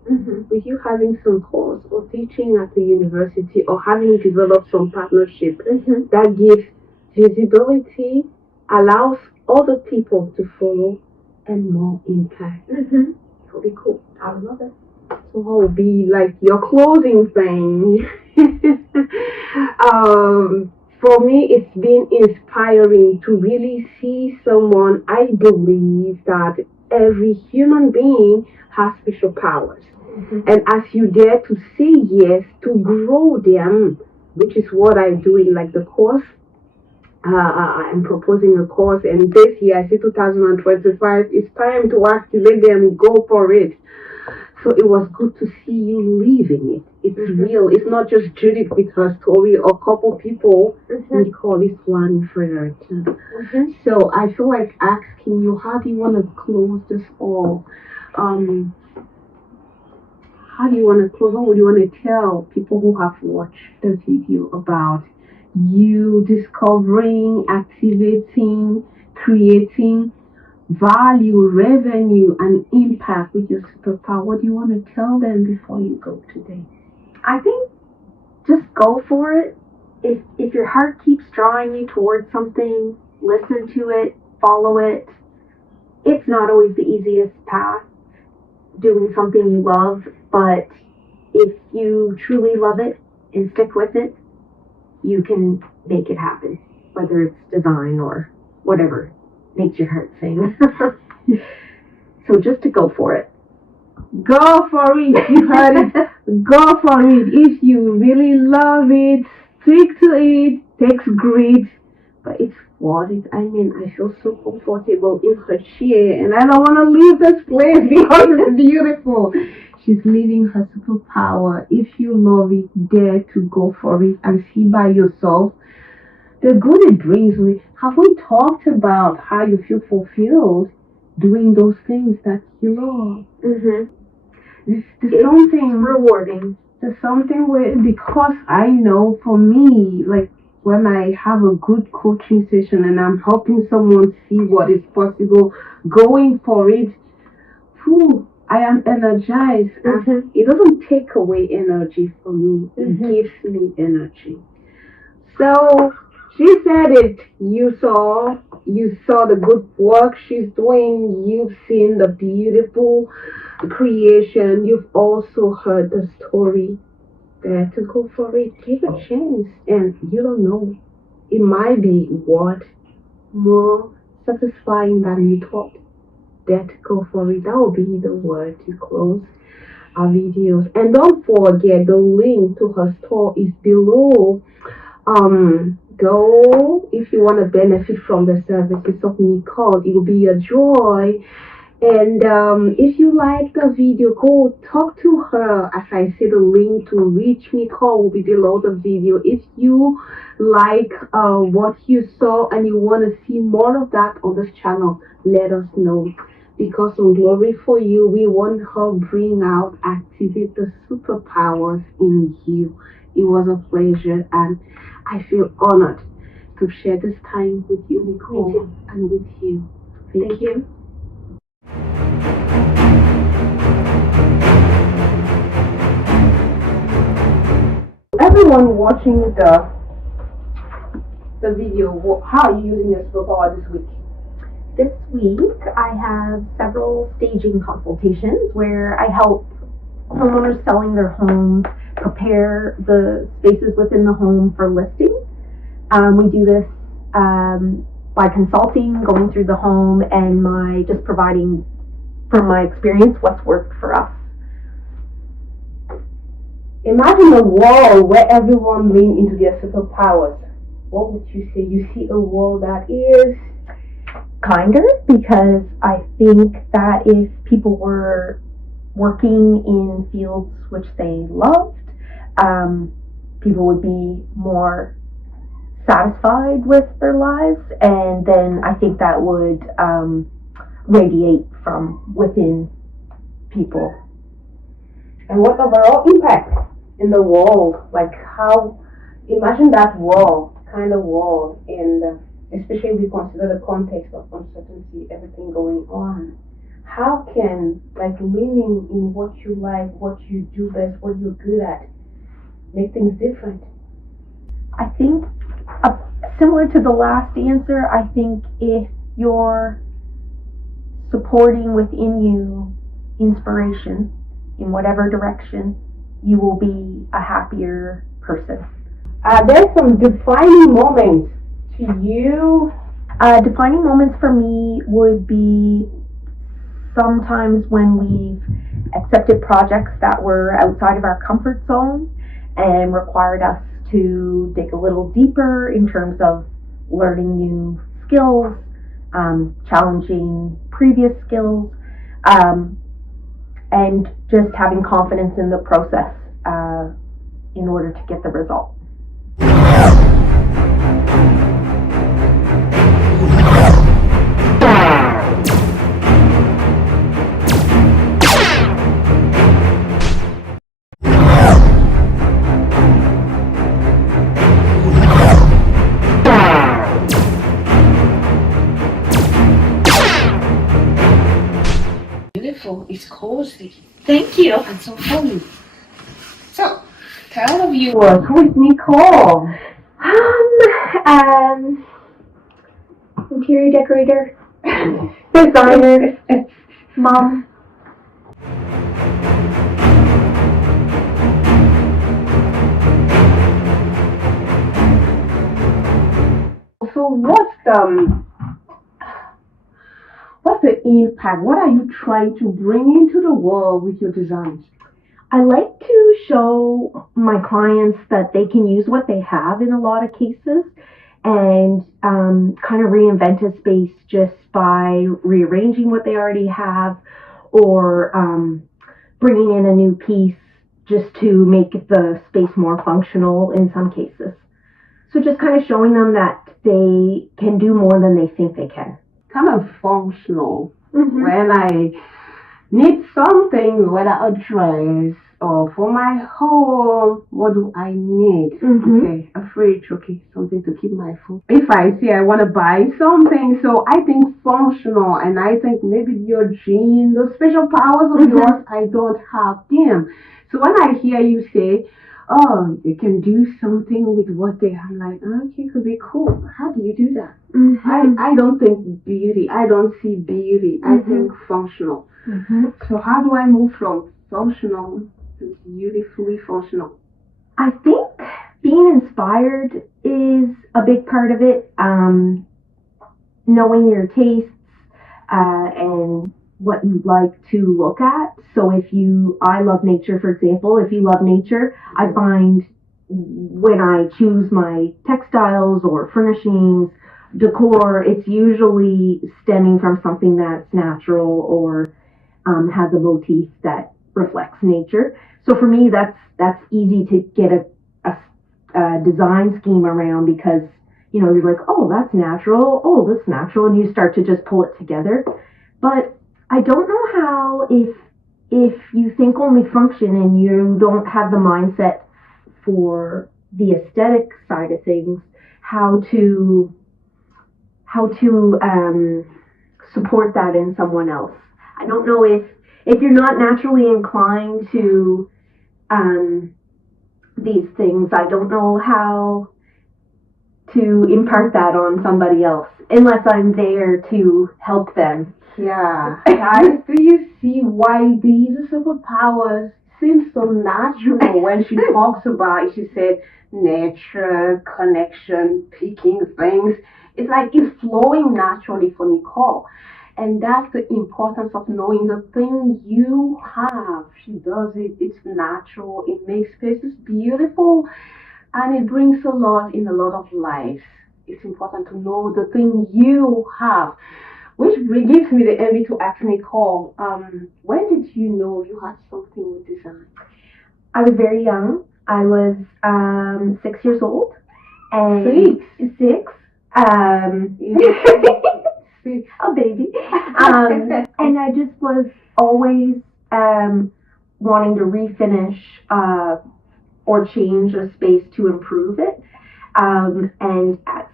with you having some course or teaching at the university or having developed some partnership that gives visibility, allows other people to follow, and more impact. It'll be cool. I would love it. So what will be like your closing thing? For me, it's been inspiring to really see someone. I believe that every human being has special powers. And as you dare to say yes, to grow them, which is what I do in like the course. I'm proposing a course, and this year, I say 2025, it's time to activate them, go for it. So it was good to see you living it. It's real. It's not just Judith with her story or a couple people. Nicole is one for her too. So I feel like asking you, how do you want to close this all? How do you want to close? What would you want to tell people who have watched the video about you discovering, activating, creating value, revenue, and impact with your superpower? What do you want to tell them before you go today? I think just go for it. If your heart keeps drawing you towards something, listen to it, follow it. It's not always the easiest path, doing something you love, but if you truly love it and stick with it, you can make it happen, whether it's design or whatever makes your heart sing. So just to go for it. Go for it. You heard it. Go for it. If you really love it, stick to it. Takes grit, but it's worth it. I mean, I feel so comfortable in her chair, and I don't want to leave this place because it's beautiful. She's living her superpower. If you love it, dare to go for it and see by yourself the good it brings me. Have we talked about how you feel fulfilled doing those things that you love? There's something rewarding. There's something where, because I know for me, like when I have a good coaching session and I'm helping someone see what is possible, going for it, I am energized. It doesn't take away energy from me. It gives me energy. So she said it. You saw the good work she's doing. You've seen the beautiful creation. You've also heard the story. Dare to go for it. Take a chance, and you don't know. It might be what more satisfying than you thought. Dare to go for it. That will be the word to close our videos. And don't forget, the link to her store is below. Go if you want to benefit from the services of Nicole. It will be a joy. And if you like the video, go talk to her. As I say, the link to reach Nicole will be below the video. If you like what you saw and you want to see more of that on this channel, let us know. Because on Glory for You, we want her bring out, activate the superpowers in you. It was a pleasure, and I feel honored to share this time with you, Nicole, and with you. Thank you. Everyone watching the video, how are you using your superpower this week? This week, I have several staging consultations where I help homeowners selling their homes prepare the spaces within the home for listing. We do this by consulting, going through the home, and just providing, from my experience, what's worked for us. Imagine a world where everyone leans into their superpowers. What would you say? You see a world that is kinder, because I think that if people were working in fields which they loved, people would be more satisfied with their lives, and then I think that would radiate from within people. And what overall impact in the world? Like how, imagine that world, kind of world, and especially if we consider the context of uncertainty, everything going on. how can like living in what you like, what you do best, what you're good at, make things different? I think, similar to the last answer, I think if you're supporting within you inspiration in whatever direction, you will be a happier person. There's some defining moments to you. Defining moments for me would be sometimes when we've accepted projects that were outside of our comfort zone and required us to dig a little deeper in terms of learning new skills, challenging previous skills, and just having confidence in the process in order to get the result. Beautiful. It's cozy. Thank you. And so homey. So, tell all of you who is Nicole? Interior decorator, designer, mom. So what's the impact? What are you trying to bring into the world with your designs? I like to show my clients that they can use what they have in a lot of cases and kind of reinvent a space just by rearranging what they already have or bringing in a new piece just to make the space more functional in some cases. So just kind of showing them that they can do more than they think they can. Kind of functional. Mm-hmm. When I need something, whether a dress or for my home, what do I need? Mm-hmm. Okay, a fridge, okay, something to keep my food. If I say I want to buy something, so I think functional, and I think maybe your genes, those special powers of yours, I don't have them. So when I hear you say, oh, you can do something with what they have, I'm like, okay, it could be cool. How do you do that? Mm-hmm. I don't think beauty. I don't see beauty. Mm-hmm. I think functional. Mm-hmm. So how do I move from functional to beautifully functional? I think being inspired is a big part of it. Knowing your tastes and what you like to look at. So I love nature, for example. If you love nature, I find when I choose my textiles or furnishings, decor, it's usually stemming from something that's natural or has a motif that reflects nature. So for me, that's easy to get a design scheme around because, you're like, oh, that's natural. Oh, that's natural. And you start to just pull it together. But I don't know how, if you think only function and you don't have the mindset for the aesthetic side of things, how to support that in someone else. I don't know if you're not naturally inclined to these things, I don't know how to impart that on somebody else unless I'm there to help them. Yeah. Guys, do you see why these superpowers seem so natural when she talks about it? She said nature, connection, picking things. It's like it's flowing naturally for Nicole. And that's the importance of knowing the thing you have. She does it. It's natural. It makes spaces beautiful. And it brings a lot in a lot of lives. It's important to know the thing you have. Which gives me the envy to ask Nicole, when did you know you had something with design? I was very young. I was 6 years old. And six. A baby. And I just was always wanting to refinish or change a space to improve it. And at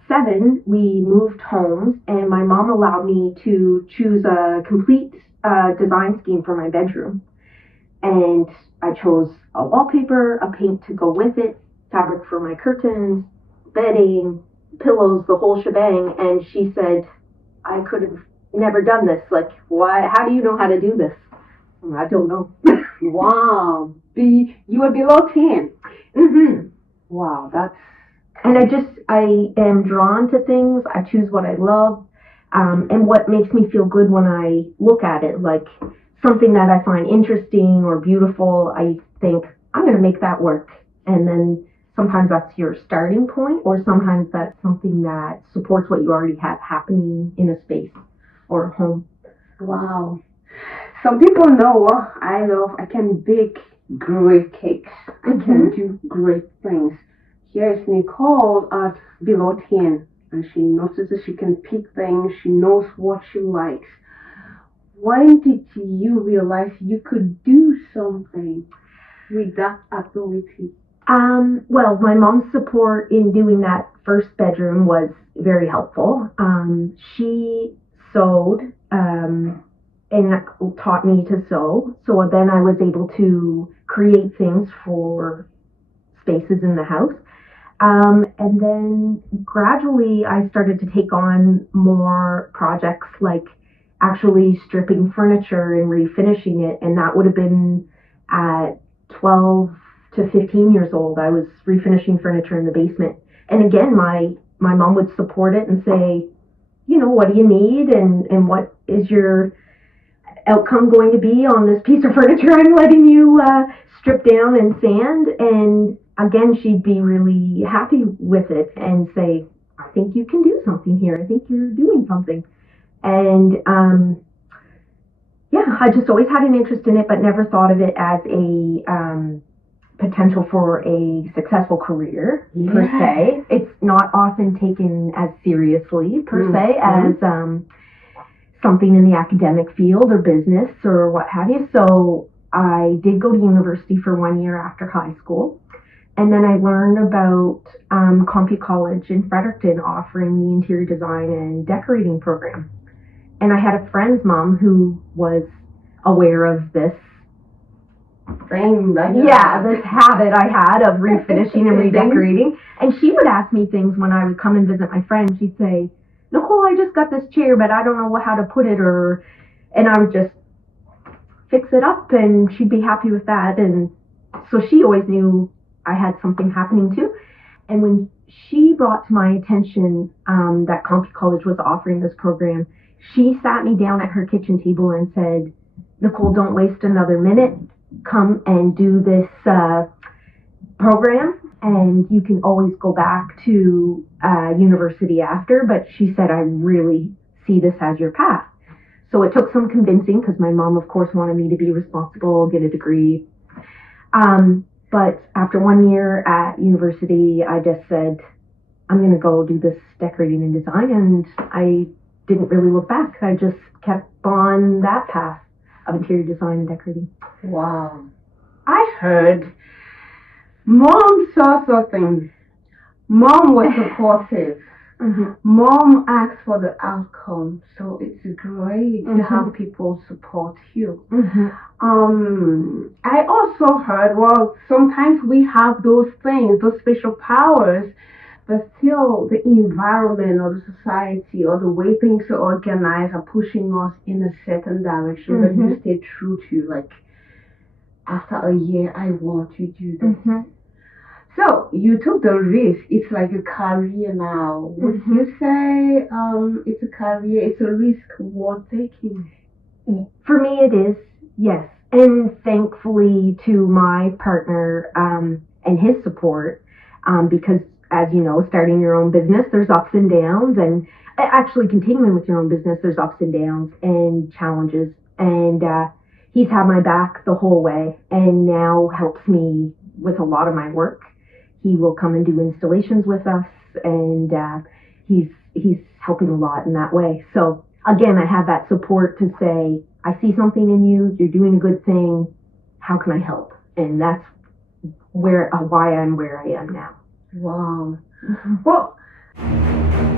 7, we moved homes, and my mom allowed me to choose a complete design scheme for my bedroom. And I chose a wallpaper, a paint to go with it, fabric for my curtains, bedding, pillows, the whole shebang. And she said, I could have never done this. Like, why? How do you know how to do this? I don't know. Wow. You were below 10. Mm-hmm. Wow, that's... And I am drawn to things. I choose what I love, and what makes me feel good when I look at it. Like something that I find interesting or beautiful, I think, I'm going to make that work. And then sometimes that's your starting point, or sometimes that's something that supports what you already have happening in a space or a home. Wow. Some people know what I love. I can bake great cakes. I can do great things. Here's Nicole at below 10, and she notices she can pick things. She knows what she likes. When did you realize you could do something with that ability? Well, my mom's support in doing that first bedroom was very helpful. She sewed and taught me to sew. So then I was able to create things for spaces in the house. And then gradually I started to take on more projects, like actually stripping furniture and refinishing it. And that would have been at 12 to 15 years old. I was refinishing furniture in the basement. And again, my mom would support it and say, you know, what do you need? And what is your outcome going to be on this piece of furniture I'm letting you strip down and sand? And again, she'd be really happy with it and say, I think you can do something here. I think you're doing something. And yeah, I just always had an interest in it, but never thought of it as a potential for a successful career per se. It's not often taken as seriously per se as something in the academic field or business or what have you. So I did go to university for 1 year after high school. And then I learned about Compu College in Fredericton offering the interior design and decorating program. And I had a friend's mom who was aware of this thing. This habit I had of refinishing and redecorating. And she would ask me things when I would come and visit my friend. She'd say, Nicole, I just got this chair, but I don't know how to put it, and I would just fix it up, and she'd be happy with that. And so she always knew I had something happening too. And when she brought to my attention that Compu College was offering this program, she sat me down at her kitchen table and said, Nicole, don't waste another minute. Come and do this program, and you can always go back to university after. But she said, I really see this as your path. So it took some convincing, because my mom, of course, wanted me to be responsible, get a degree. But after 1 year at university, I just said, I'm going to go do this decorating and design. And I didn't really look back. I just kept on that path of interior design and decorating. Wow. I heard Mom saw something. Mom was supportive. Mom asked for the outcome. So it's great to have people support you. I also heard, well, sometimes we have those things, those special powers, but still the environment or the society or the way things are organized are pushing us in a certain direction. But you stay true to, like, after a year, I want to do this. So you took the risk. It's like a career now. Would you say it's a career, it's a risk worth taking? For me, it is, yes. And thankfully to my partner and his support, because as you know, starting your own business, there's ups and downs, and actually continuing with your own business, there's ups and downs and challenges. And he's had my back the whole way, and now helps me with a lot of my work. He will come and do installations with us, and he's helping a lot in that way. So again, I have that support to say, I see something in you, you're doing a good thing, how can I help? And that's why I'm where I am now. Wow. Well,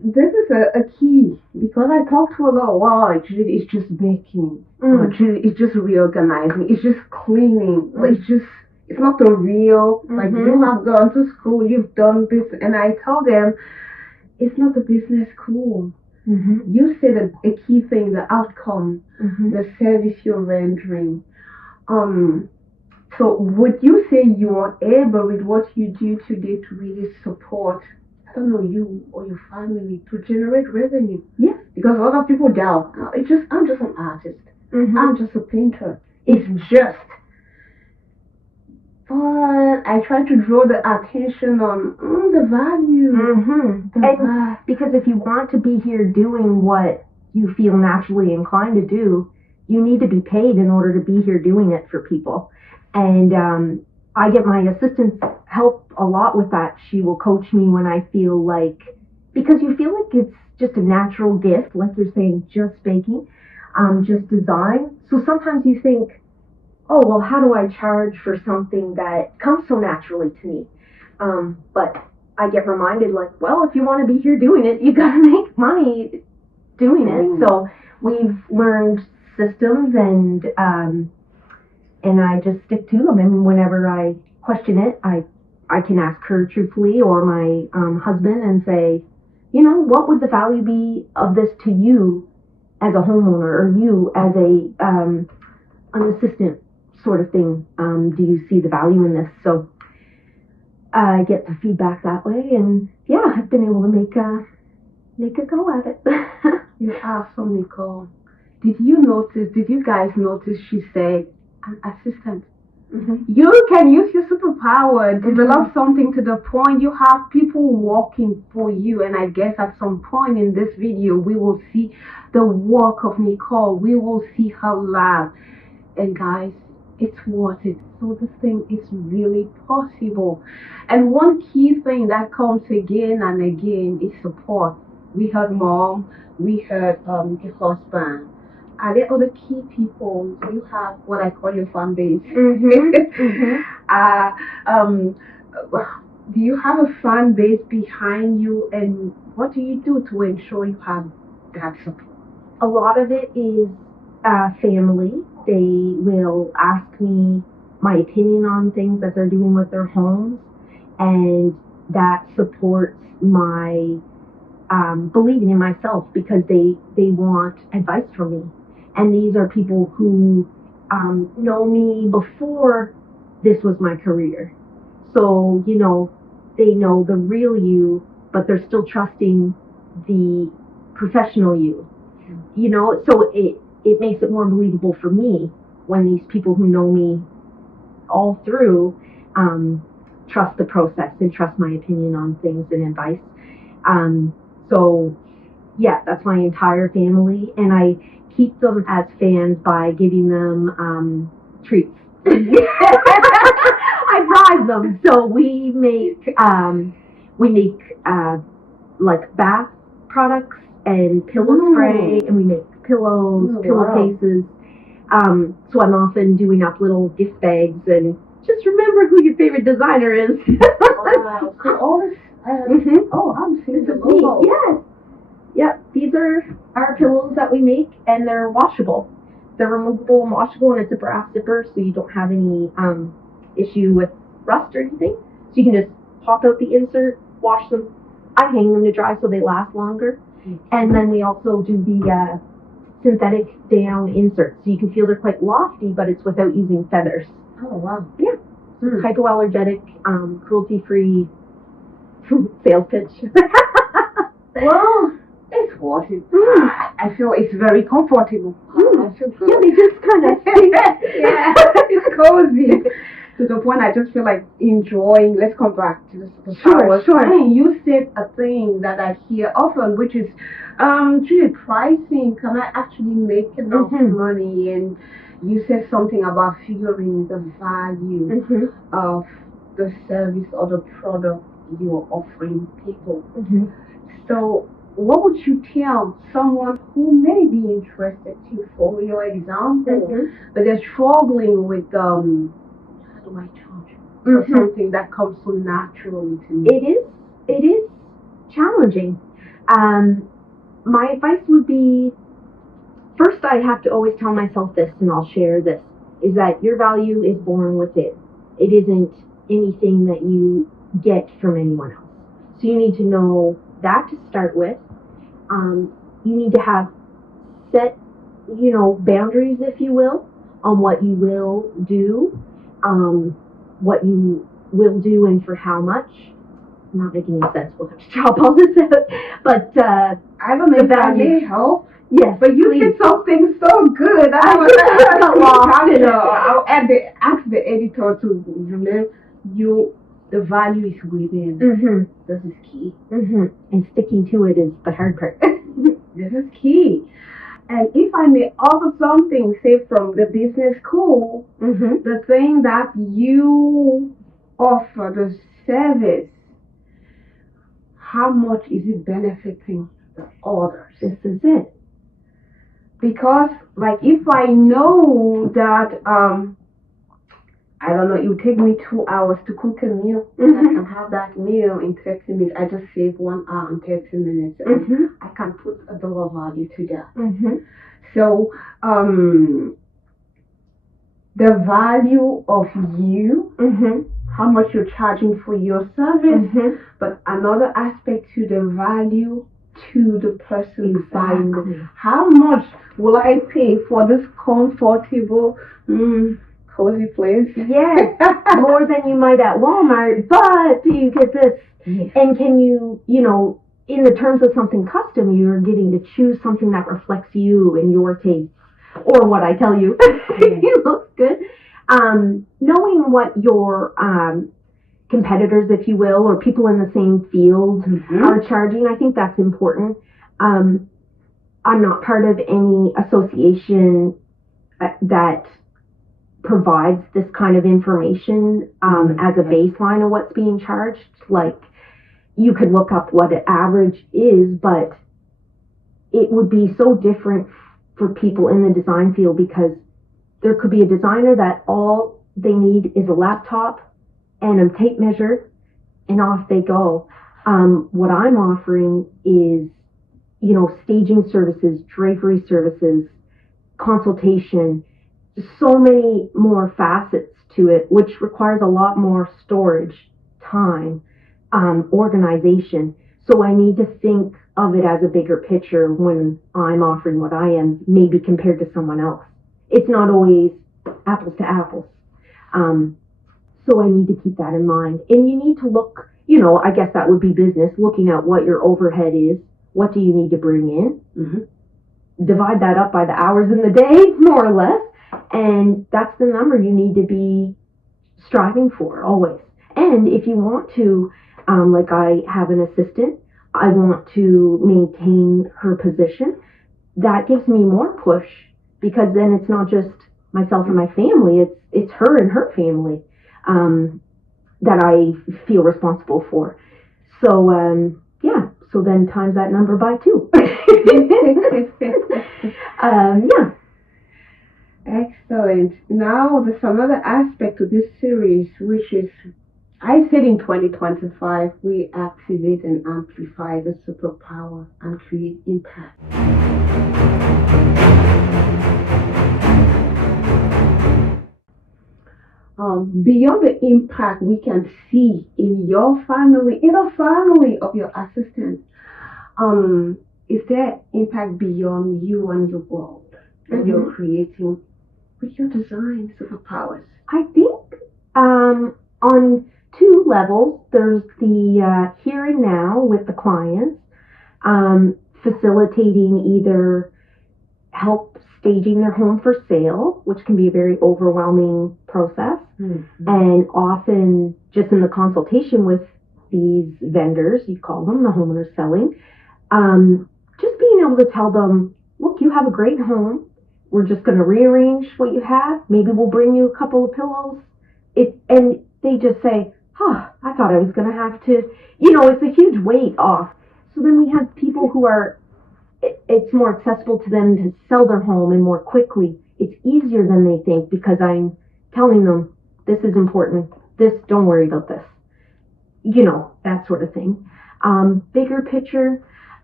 this is a key because I talk to a lot. Wow, actually, it's just baking. Actually, it's just reorganizing. It's just cleaning. It's not the real. Like you have gone to school, you've done this, and I tell them it's not the business school. You said a key thing, the outcome, the service you're rendering. So would you say you are able with what you do today to really support, I don't know, you or your family to generate revenue? Yes. Because a lot of people doubt. "No, I'm just an artist. I'm just a painter. It's just." But I try to draw the attention on the value. And because if you want to be here doing what you feel naturally inclined to do, you need to be paid in order to be here doing it for people. And I get my assistant's help a lot with that. She will coach me when I feel like, because you feel like it's just a natural gift, like you're saying, just baking, just design. So sometimes you think, oh, well, how do I charge for something that comes so naturally to me? But I get reminded, like, well, if you want to be here doing it, you got to make money doing it. So we've learned systems, and I just stick to them. And whenever I question it, I can ask her truthfully or my husband and say, what would the value be of this to you as a homeowner, or you as an assistant sort of thing? Do you see the value in this? So I get the feedback that way, and yeah, I've been able to make a go at it. You're awesome, Nicole. Did you guys notice she said an assistant? You can use your superpower, develop something to the point you have people working for you. And I guess at some point in this video, we will see the work of Nicole. We will see her lab. And guys, it's worth it. So this thing is really possible. And one key thing that comes again and again is support. We heard mom, we heard the husband. Are there other key people? You have what I call your fan base. Do you have a fan base behind you, and what do you do to ensure you have that support? A lot of it is family. They will ask me my opinion on things that they're doing with their homes, and that supports my believing in myself, because they want advice from me. And these are people who know me before this was my career. So, they know the real you, but they're still trusting the professional you. So it makes it more believable for me when these people who know me all through trust the process and trust my opinion on things and advice. So yeah, that's my entire family, and I keep them as fans by giving them treats. I bribe them. So we make like bath products and pillow spray, and we make pillows, pillowcases. So I'm often doing up little gift bags, and just remember who your favorite designer is. Wow. So all this. I'm seeing the logo. Yes. Yep. These are our pillows that we make, and they're washable. They're removable and washable, and it's a brass zipper, so you don't have any issue with rust or anything. So you can just pop out the insert, wash them. I hang them to dry so they last longer. And then we also do the synthetic down inserts, so you can feel they're quite lofty, but it's without using feathers. Oh wow. Yeah. Hypoallergenic, cruelty-free sales pitch. Well, it's worth it. I feel it's very comfortable. I feel good. Yeah, they just kind of yeah, it's cozy. To the point I just feel like enjoying. Let's come back to the Superpowers. Sure. Hey, you said a thing that I hear often, which is pricing. Can I actually make enough money? And you said something about figuring the value of the service or the product you're offering people. So what would you tell someone who may be interested to follow your example, but they're struggling with how do I charge for something that comes so naturally to me? It is challenging. My advice would be, first I have to always tell myself this, and I'll share this, is that your value is born within. It isn't anything that you get from anyone else. So you need to know that to start with. You need to have set, boundaries, if you will, on what you will do, what you will do and for how much. I'm not making any sense. We'll have to chop all this out. But I don't know if that may help. Yes, but you said something so good. I'll ask the editor to remember the value is within. Mm-hmm. This is key. Mm-hmm. And sticking to it is the hard part. This is key. And if I may offer something, say from the business school, mm-hmm. the thing that you offer, the service, how much is it benefiting the others? This is it. Because, like, if I know that, I don't know, it would take me 2 hours to cook a meal, mm-hmm. I can have that meal in 30 minutes. I just save 1 hour and 30 minutes. And mm-hmm. I can put a dollar value to that. Mm-hmm. So, the value of you, mm-hmm. how much you're charging for your service, mm-hmm. but another aspect to the value to the person buying. How much will I pay for this comfortable, cozy place? Yes, more than you might at Walmart, but do you get this? Yes. And can you, in the terms of something custom, you're getting to choose something that reflects you and your taste, or what I tell you. It looks good. Knowing what your competitors, if you will, or people in the same field mm-hmm. are charging, I think that's important. I'm not part of any association that provides this kind of information as a baseline of what's being charged. Like, you could look up what an average is, but it would be so different for people in the design field, because there could be a designer that all they need is a laptop and a tape measure, and off they go. What I'm offering is, staging services, drapery services, consultation, so many more facets to it, which requires a lot more storage, time, organization. So I need to think of it as a bigger picture when I'm offering what I am, maybe compared to someone else. It's not always apples to apples. So I need to keep that in mind. And you need to look, I guess that would be business, looking at what your overhead is. What do you need to bring in? Mm-hmm. Divide that up by the hours in the day, more or less. And that's the number you need to be striving for, always. And if you want to, like I have an assistant, I want to maintain her position, that gives me more push, because then it's not just myself and my family, it's her and her family that I feel responsible for. So, so then times that number by 2. Yeah. Excellent. Now, there's another aspect to this series, which is, I said in 2025, we activate and amplify the superpower and create impact. Beyond the impact we can see in your family, in the family of your assistant, is there impact beyond you and your world that mm-hmm. you're creating with your design superpowers? I think on 2 levels. There's the here and now with the clients, facilitating either help staging their home for sale, which can be a very overwhelming process, mm-hmm. and often just in the consultation with these vendors, you call them, the homeowners selling, just being able to tell them, look, you have a great home. We're just going to rearrange what you have. Maybe we'll bring you a couple of pillows. And they just say, I thought I was going to have to, it's a huge weight off. So then we have people who are, it's more accessible to them to sell their home and more quickly. It's easier than they think, because I'm telling them, this is important. Don't worry about this. That sort of thing. Bigger picture,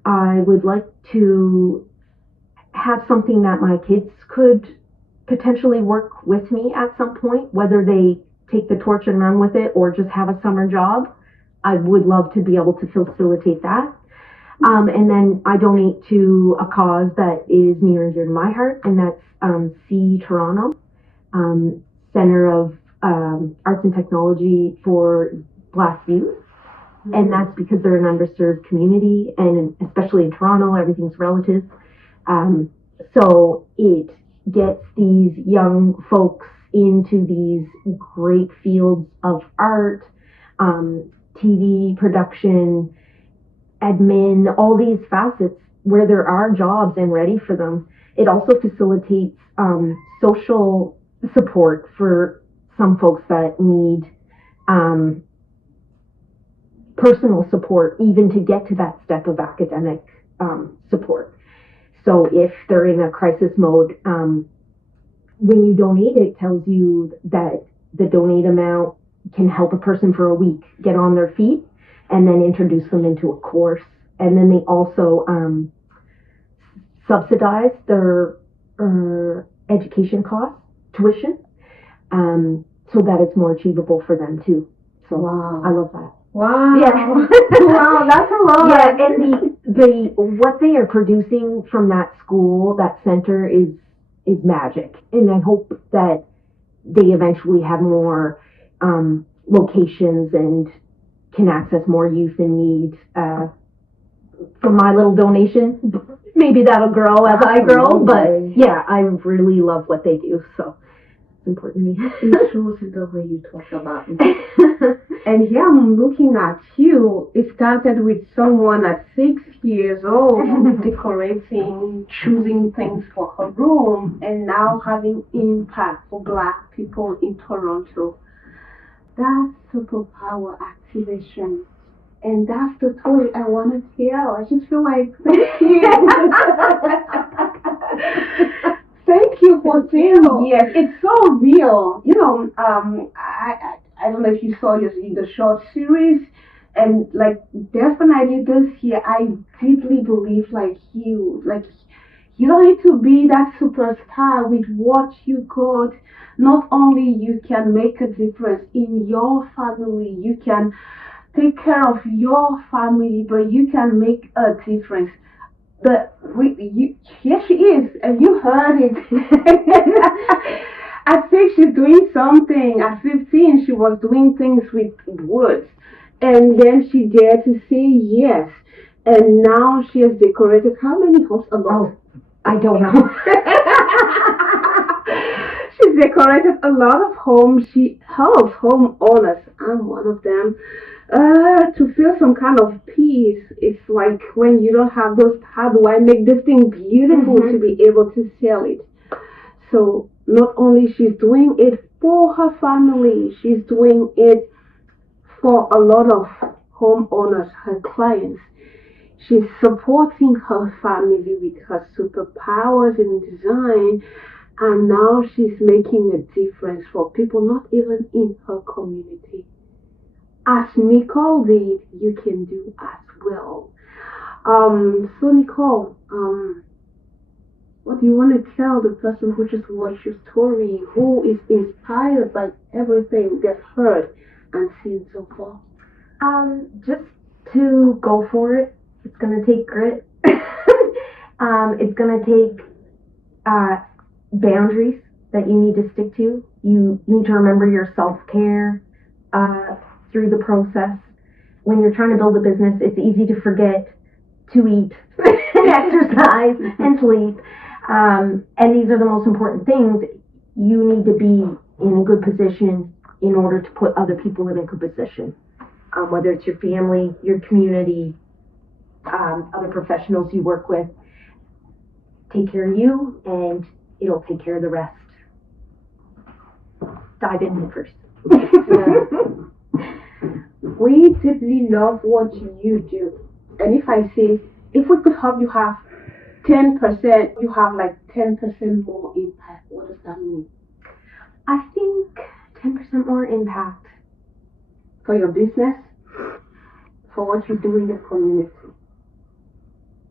I would like to have something that my kids could potentially work with me at some point, whether they take the torch and run with it or just have a summer job. I would love to be able to facilitate that. And then I donate to a cause that is near and dear to my heart, and that's C Toronto, Center of Arts and Technology for Black Youth. And that's because they're an underserved community, and especially in Toronto, everything's relative. So it gets these young folks into these great fields of art, TV production, admin, all these facets where there are jobs and ready for them. It also facilitates social support for some folks that need personal support, even to get to that step of academic support. So if they're in a crisis mode, when you donate, it tells you that the donate amount can help a person for a week get on their feet and then introduce them into a course. And then they also subsidize their education costs, tuition, so that it's more achievable for them too. So wow. I love that. Wow. Yeah. Wow, that's a lot. Yeah, and the what they are producing from that school, that center is magic. And I hope that they eventually have more locations and can access more youth in need. For my little donation, maybe that'll grow as I grow, but yeah, I really love what they do, so it's important to me. It shows the way you talk about it. And here I'm looking at you. It started with someone at 6 years old decorating, choosing things for her room, and now having impact for Black people in Toronto. That's superpower activation. And that's the story I want to tell. I just feel like, thank you. Thank you for saying yes. It's so real. You know, I don't know if you saw the short series, and like definitely this year, I deeply believe like you don't need to be that superstar with what you got. Not only you can make a difference in your family, you can take care of your family, but you can make a difference. But here she is, and you heard it. I think she's doing something. At 15, she was doing things with words, and then she dared to say yes. And now she has decorated how many homes? A lot. I don't know. She's decorated a lot of homes. She helps homeowners. I'm one of them. To feel some kind of peace. It's like when you don't have those, how do I make this thing beautiful to be able to sell it? So not only she's doing it for her family, she's doing it for a lot of homeowners, her clients. She's supporting her family with her superpowers in design, and now she's making a difference for people not even in her community. As Nicole did, you can do as well. So Nicole, what do you want to tell the person who just watched your story, who is inspired by everything they've heard and seen so far? Just to go for it. It's going to take grit. It's going to take boundaries that you need to stick to. You need to remember your self-care through the process. When you're trying to build a business, it's easy to forget to eat and exercise and sleep. And these are the most important things. You need to be in a good position in order to put other people in a good position. Whether it's your family, your community, other professionals you work with. Take care of you, and it'll take care of the rest. Dive in first. We deeply love what you do. And if I say, if we could help you have 10%, you have like 10% more impact. What does that mean? I think 10% more impact. For your business, for what you do in the community.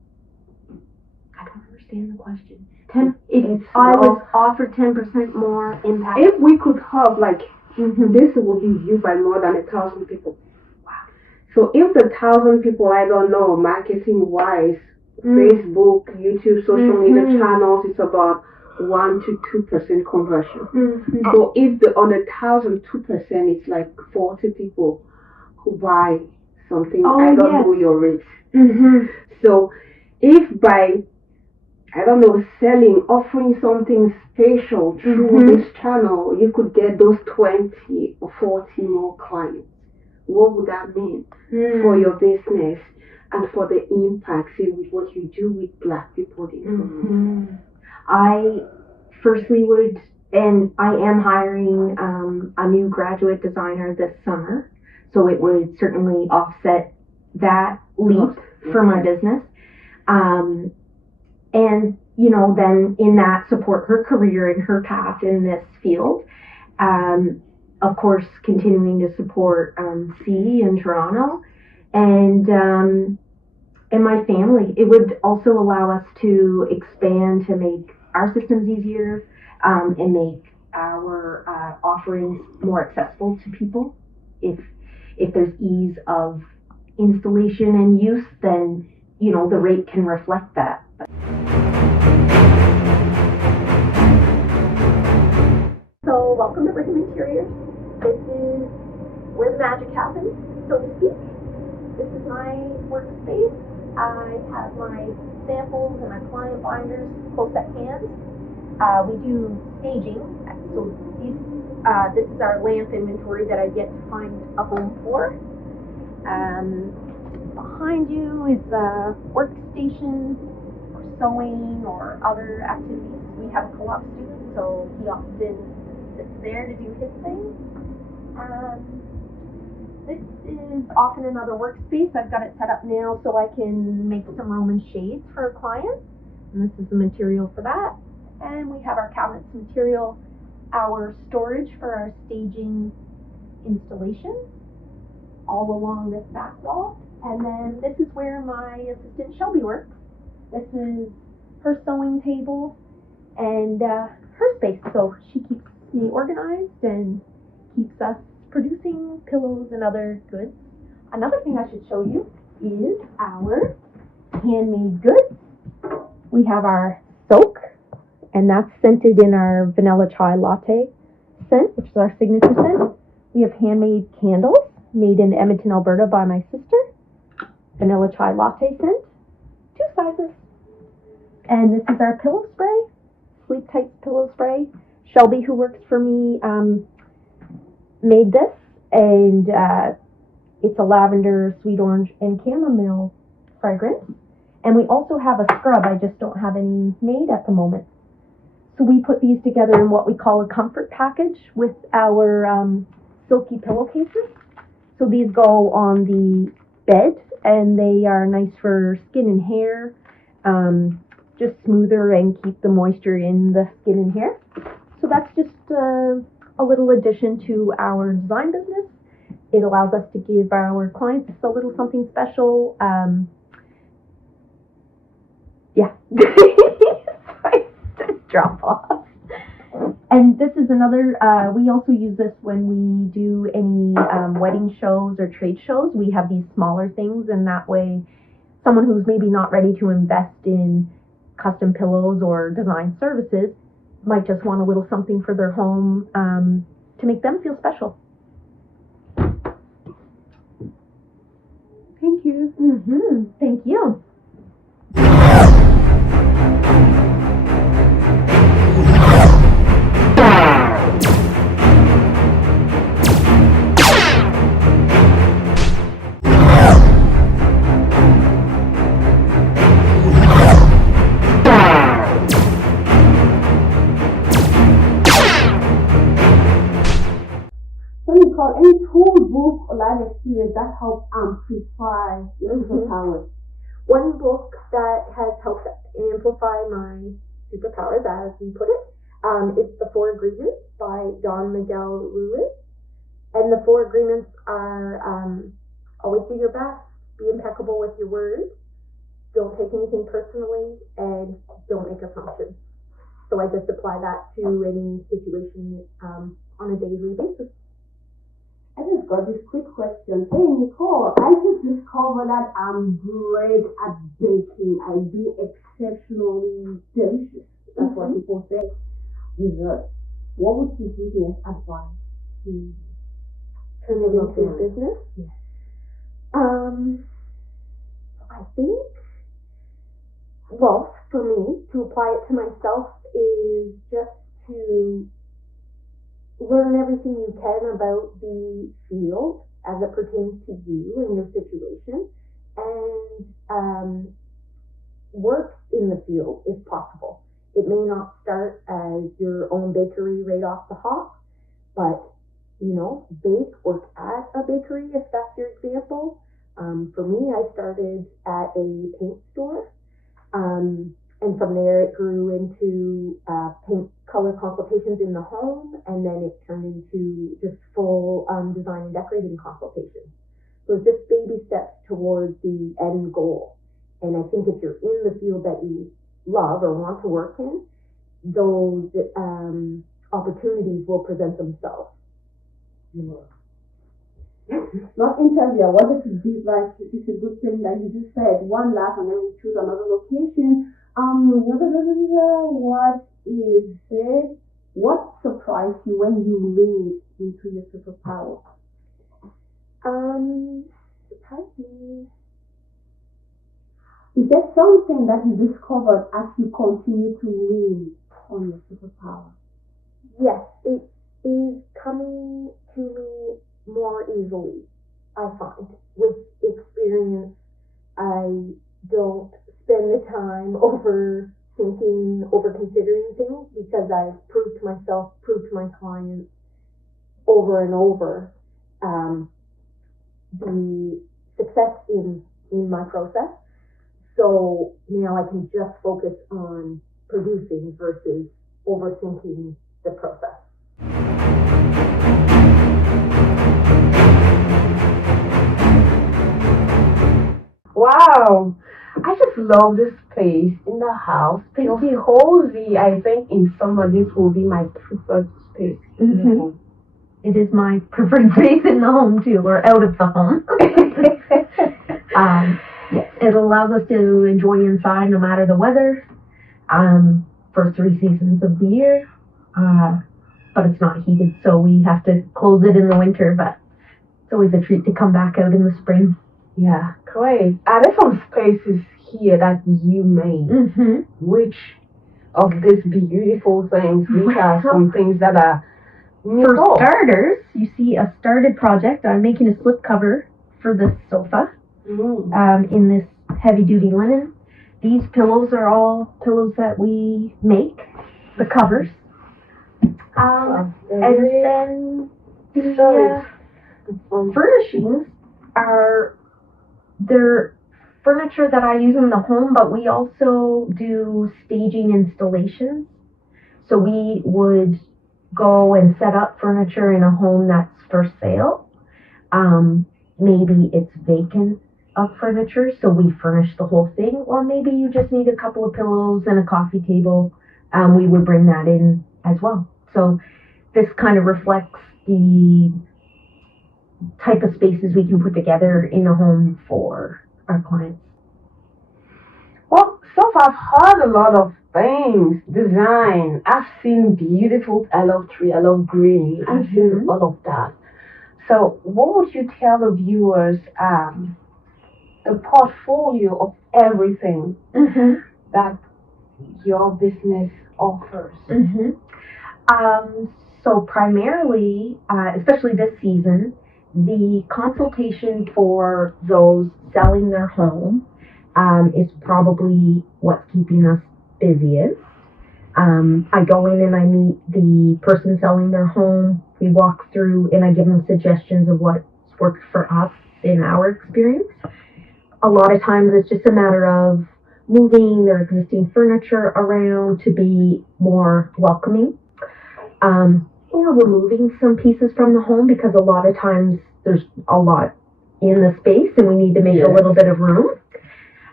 understand the question. It's I not- was offered 10% more impact. If we could have this will be viewed by more than 1,000 people. Wow. So if the 1,000 people, I don't know, marketing wise, Facebook, YouTube, social media channels, it's about 1 to 2% conversion. So if on 1,000, 2%, it's like 40 people who buy something. I don't know your rate. So if by, I don't know, offering something special through this channel, you could get those 20 or 40 more clients. What would that mean for your business and for the impact in what you do with Black people in the world? I firstly would, and I am hiring a new graduate designer this summer, so it would certainly offset that leap for my business. And, you know, then in that support her career and her path in this field. Of course, continuing to support C in Toronto and my family. It would also allow us to expand to make our systems easier and make our offerings more accessible to people. If there's ease of installation and use, then, you know, the rate can reflect that. So welcome to Brigham Interiors. This is where the magic happens, so to speak. This is my workspace. I have my samples and my client binders close at hand. We do staging, so this is our lamp inventory that I get to find a home for. Behind you is a workstation for sewing or other activities. We have a co-op student, so he often sits there to do his thing. This is often another workspace. I've got it set up now so I can make some Roman shades for a client. And this is the material for that. And we have our cabinets material, our storage for our staging installation, all along this back wall. And then this is where my assistant Shelby works. This is her sewing table and her space. So she keeps me organized and keeps us producing pillows and other goods. Another thing I should show you is our handmade goods. We have our soak, and that's scented in our vanilla chai latte scent, which is our signature scent. We have handmade candles made in Edmonton, Alberta by my sister. Vanilla chai latte scent, 2 sizes. And this is our pillow spray, Sleep Tight pillow spray. Shelby, who works for me, made this, and it's a lavender, sweet orange, and chamomile fragrance. And we also have a scrub. I just don't have any made at the moment. So we put these together in what we call a comfort package with our silky pillowcases. So these go on the bed, and they are nice for skin and hair, just smoother and keep the moisture in the skin and hair. So that's just a little addition to our design business. It allows us to give our clients a little something special. Drop off. And this is another, we also use this when we do any wedding shows or trade shows. We have these smaller things, and that way someone who's maybe not ready to invest in custom pillows or design services might just want a little something for their home to make them feel special. Thank you. Thank you. So Nicole, any tool, book, or live experience that help amplify your superpowers? One book that has helped amplify my superpowers, as we put it, is The 4 Agreements by Don Miguel Ruiz. And the 4 agreements are always do your best, be impeccable with your words, don't take anything personally, and don't make assumptions. So I just apply that to any situation on a daily basis. I just got this quick question. Hey Nicole, I just discovered that I'm great at baking. I do exceptionally delicious. That's what people say. Dessert. What would you give me as advice to turn it into a business? Yes. I think, well, for me, to apply it to myself is just to learn everything you can about the field as it pertains to you and your situation, and work in the field if possible. It may not start as your own bakery right off the hop, but bake, work at a bakery if that's your example. For me, I started at a paint store, and from there it grew into paint color consultations in the home, and then it turned into just full design and decorating consultations. So it's just baby steps towards the end goal. And I think if you're in the field that you love or want to work in, those opportunities will present themselves. Not interview. I wanted to be like, it's a good thing that you just said. One last, and then we choose another location. What is it? What surprised you when you leaned into your superpower? Surprised me. Is there something that you discovered as you continue to lean on your superpower? Yes, it is coming to me more easily, I find. With experience, I don't spend the time overthinking, over-considering things, because I've proved to myself, proved to my clients over and over the success in my process. So now I can just focus on producing versus overthinking the process. Wow, I just love this space in the house. Feels cozy. I think in summer this will be my preferred space. Mm-hmm. It is my preferred space in the home too, or out of the home. Yes, it allows us to enjoy inside no matter the weather, for 3 seasons of the year. But it's not heated, so we have to close it in the winter, but it's always a treat to come back out in the spring. Yeah, great. There's some spaces here that you made. Mm-hmm. Which of these beautiful things, which are some things that are For starters, you see a started project. I'm making a slipcover for this sofa in this heavy-duty linen. These pillows are all pillows that we make, the covers. And then the furnishings they're furniture that I use in the home, but we also do staging installations. So we would go and set up furniture in a home that's for sale. Maybe it's vacant of furniture, so we furnish the whole thing, or maybe you just need a couple of pillows and a coffee table. We would bring that in as well. So this kind of reflects the type of spaces we can put together in a home for our clients. Well, so far I've heard a lot of things, design. I've seen beautiful, I love tree, I love green. I've seen all of that. So what would you tell the viewers, a portfolio of everything that your business offers? So primarily, especially this season, the consultation for those selling their home is probably what's keeping us busiest. I go in and I meet the person selling their home. We walk through and I give them suggestions of what's worked for us in our experience. A lot of times it's just a matter of moving their existing furniture around to be more welcoming. Or removing some pieces from the home, because a lot of times there's a lot in the space and we need to make a little bit of room.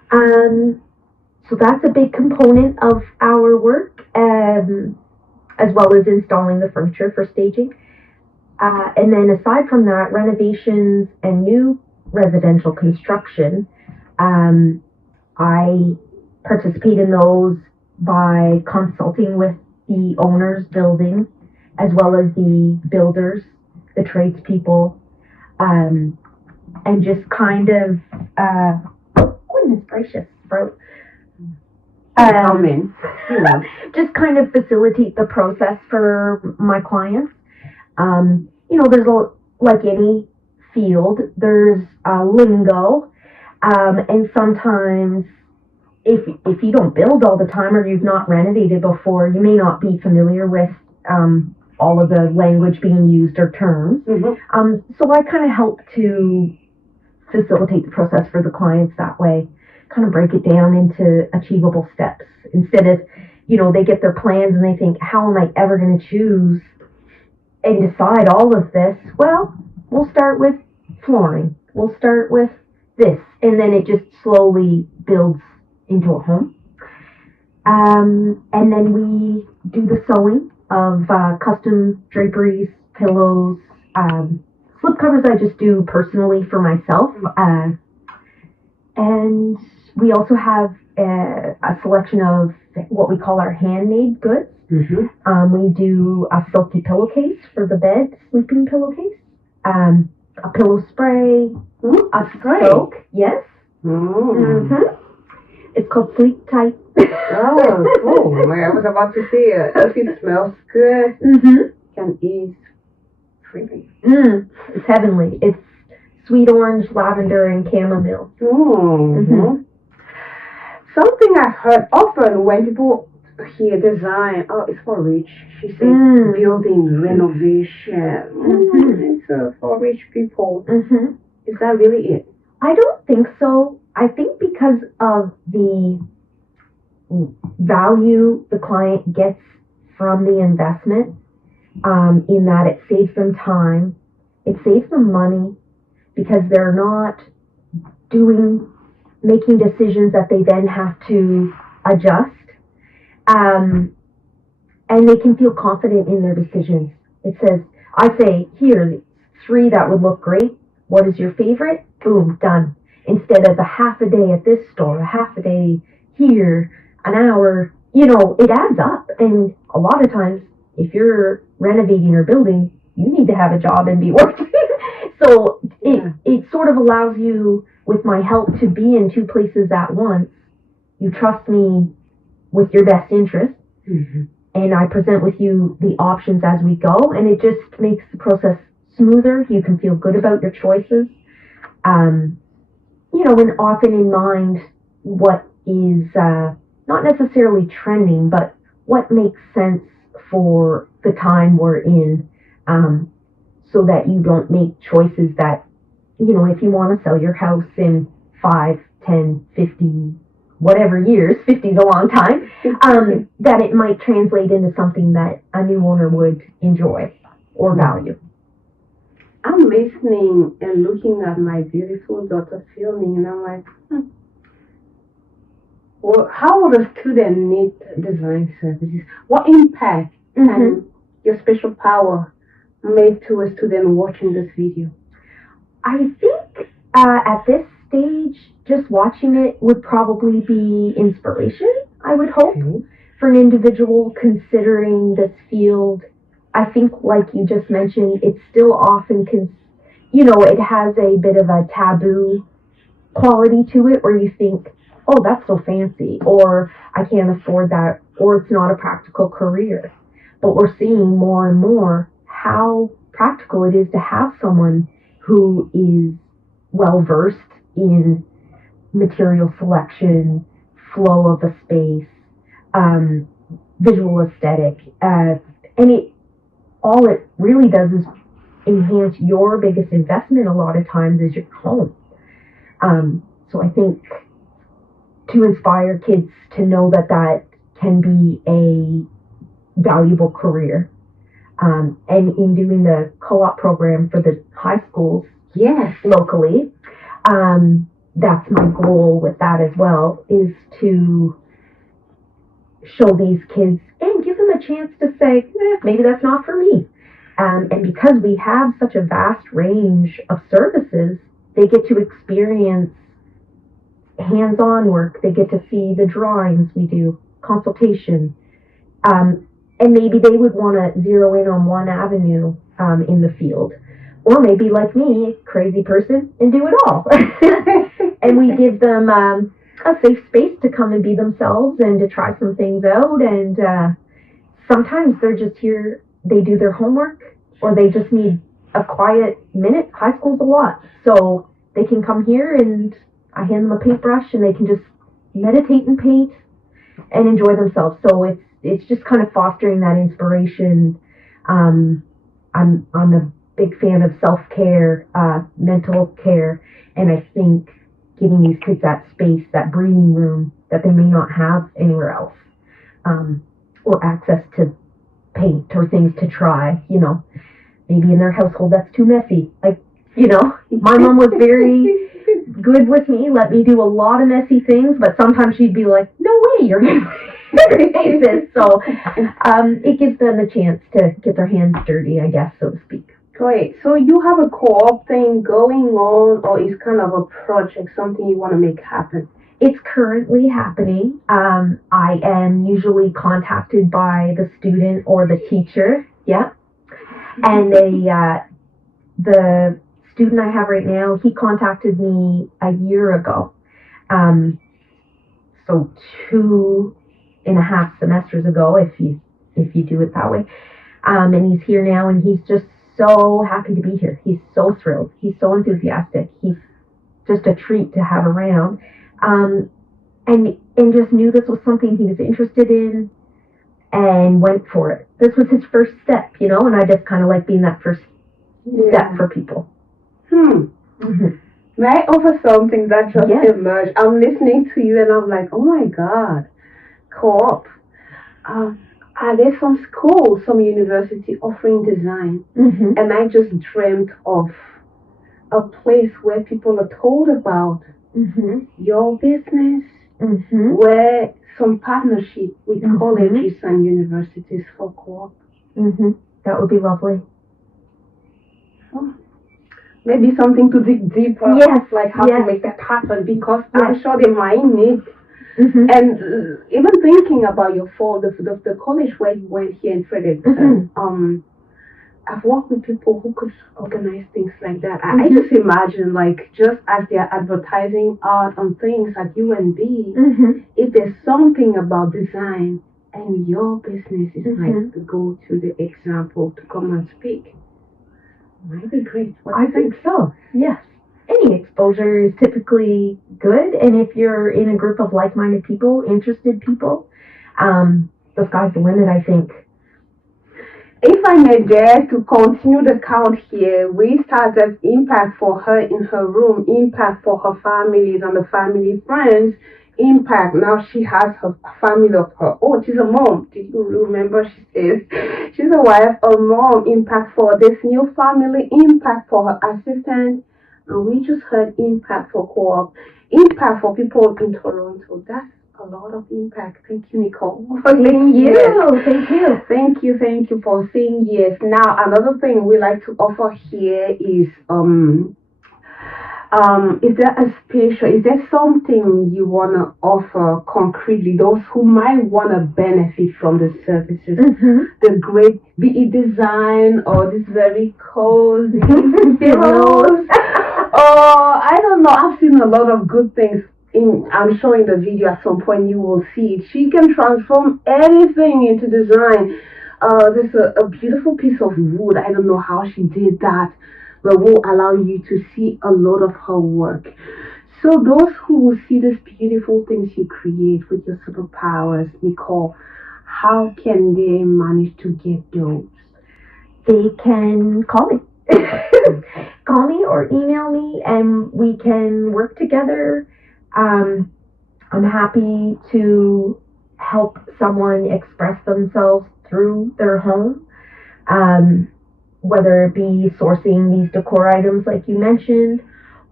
So that's a big component of our work, as well as installing the furniture for staging. And then aside from that, renovations and new residential construction, I participate in those by consulting with the owners building, as well as the builders, the tradespeople, and just kind of, goodness gracious, bro. Just kind of facilitate the process for my clients. There's like any field, there's lingo, and sometimes if you don't build all the time or you've not renovated before, you may not be familiar with all of the language being used or terms. So I kind of help to facilitate the process for the clients that way, kind of break it down into achievable steps instead of, they get their plans and they think, how am I ever going to choose and decide all of this? Well, we'll start with flooring. We'll start with this. And then it just slowly builds into a home. And then we do the sewing of custom draperies, pillows, slipcovers I just do personally for myself. And we also have a selection of what we call our handmade goods. We do a silky pillowcase for the bed, sleeping pillowcase, a pillow spray, a soak, yes. It's called Sleep Tight. Oh, cool. I was about to say it. If it smells good, can ease freely. It's heavenly. It's sweet orange, lavender, and chamomile. Something I've heard often when people hear design, it's for rich. She said building renovation. It's for rich people. Is that really it? I don't think so. I think because of the value the client gets from the investment, in that it saves them time, it saves them money, because they're not making decisions that they then have to adjust. And they can feel confident in their decisions. I say, here's 3 that would look great. What is your favorite? Boom, done. Instead of a half a day at this store, a half a day here, an hour, it adds up. And a lot of times, if you're renovating or building, you need to have a job and be working. So it sort of allows you, with my help, to be in 2 places at once. You trust me with your best interest, and I present with you the options as we go, and it just makes the process smoother. You can feel good about your choices. And often in mind what is not necessarily trending, but what makes sense for the time we're in, so that you don't make choices that, if you want to sell your house in 5, 10, 50, whatever years, 50 is a long time, that it might translate into something that a new owner would enjoy or value. I'm listening and looking at my beautiful daughter filming, and I'm like, well, how would a student need design services? What impact can your special power make to a student watching this video? I think at this stage, just watching it would probably be inspiration, I would hope, for an individual considering this field. I think, like you just mentioned, it's still often, it has a bit of a taboo quality to it, where you think, oh, that's so fancy, or I can't afford that, or it's not a practical career. But we're seeing more and more how practical it is to have someone who is well-versed in material selection, flow of a space, visual aesthetic, and all it really does is enhance your biggest investment a lot of times is your home. So I think to inspire kids to know that can be a valuable career. And in doing the co-op program for the high schools locally, that's my goal with that as well, is to show these kids and give them a chance to say, maybe that's not for me. And because we have such a vast range of services, they get to experience hands-on work. They get to see the drawings we do, consultation. And maybe they would want to zero in on one avenue in the field. Or maybe, like me, crazy person, and do it all. And we give them a safe space to come and be themselves and to try some things out. And sometimes they're just here, they do their homework, or they just need a quiet minute. High school's a lot. So they can come here and I hand them a paintbrush and they can just meditate and paint and enjoy themselves. So it's just kind of fostering that inspiration. I'm a big fan of self-care, mental care, and I think giving these kids that space, that breathing room that they may not have anywhere else, or access to paint or things to try, maybe in their household that's too messy. My mom was very good with me, let me do a lot of messy things, but sometimes she'd be like, no way, you're going to paint this. So it gives them a chance to get their hands dirty, I guess, so to speak. Great. So you have a co-op thing going on, or is kind of a project, something you want to make happen? It's currently happening. I am usually contacted by the student or the teacher. Yeah. And the student I have right now, he contacted me a year ago. So 2.5 semesters ago, if you do it that way. And he's here now, and he's just so happy to be here. He's so thrilled. He's so enthusiastic. He's just a treat to have around. And just knew this was something he was interested in and went for it. This was his first step, and I just kind of like being that first step for people. Mm-hmm. May I offer something that just emerged? I'm listening to you and I'm like, oh my God, co-op. Are there some schools, some university offering design? Mm-hmm. And I just dreamt of a place where people are told about your business, where some partnership with colleges and universities for co-op. That would be lovely. Oh. Maybe something to dig deeper, like how to make that happen, because I'm sure they might need. And even thinking about your fall, the college where you went here in Fredericton, I've worked with people who could organize things like that. I just imagine, like, just as they're advertising art on things at UNB, if there's something about design and your business is like the go-to, the example to come and speak, might be great. I think so, yes. Any exposure is typically good, and if you're in a group of like-minded people, interested people, the sky's the limit, I think. If I may dare to continue the count here, we started impact for her in her room, impact for her families and the family friends, impact. Now she has her family of her own. She's a mom. Did you remember? She says she's a wife, a mom, impact for this new family, impact for her assistant. And we just heard impact for co-op, impact for people in Toronto. That's a lot of impact. Thank you, Nicole. Thank you. Thank you for saying yes. Now, another thing we like to offer here is is there something you want to offer concretely, those who might want to benefit from the services, the great, be it design or this very cozy pillows, or I don't know, I've seen a lot of good things. I'm sure in the video at some point you will see it. She can transform anything into design. There's a beautiful piece of wood. I don't know how she did that, but will allow you to see a lot of her work. So those who will see these beautiful things you create with your superpowers, Nicole, how can they manage to get those? They can call me. Call me or email me, and we can work together. I'm happy to help someone express themselves through their home, whether it be sourcing these decor items like you mentioned,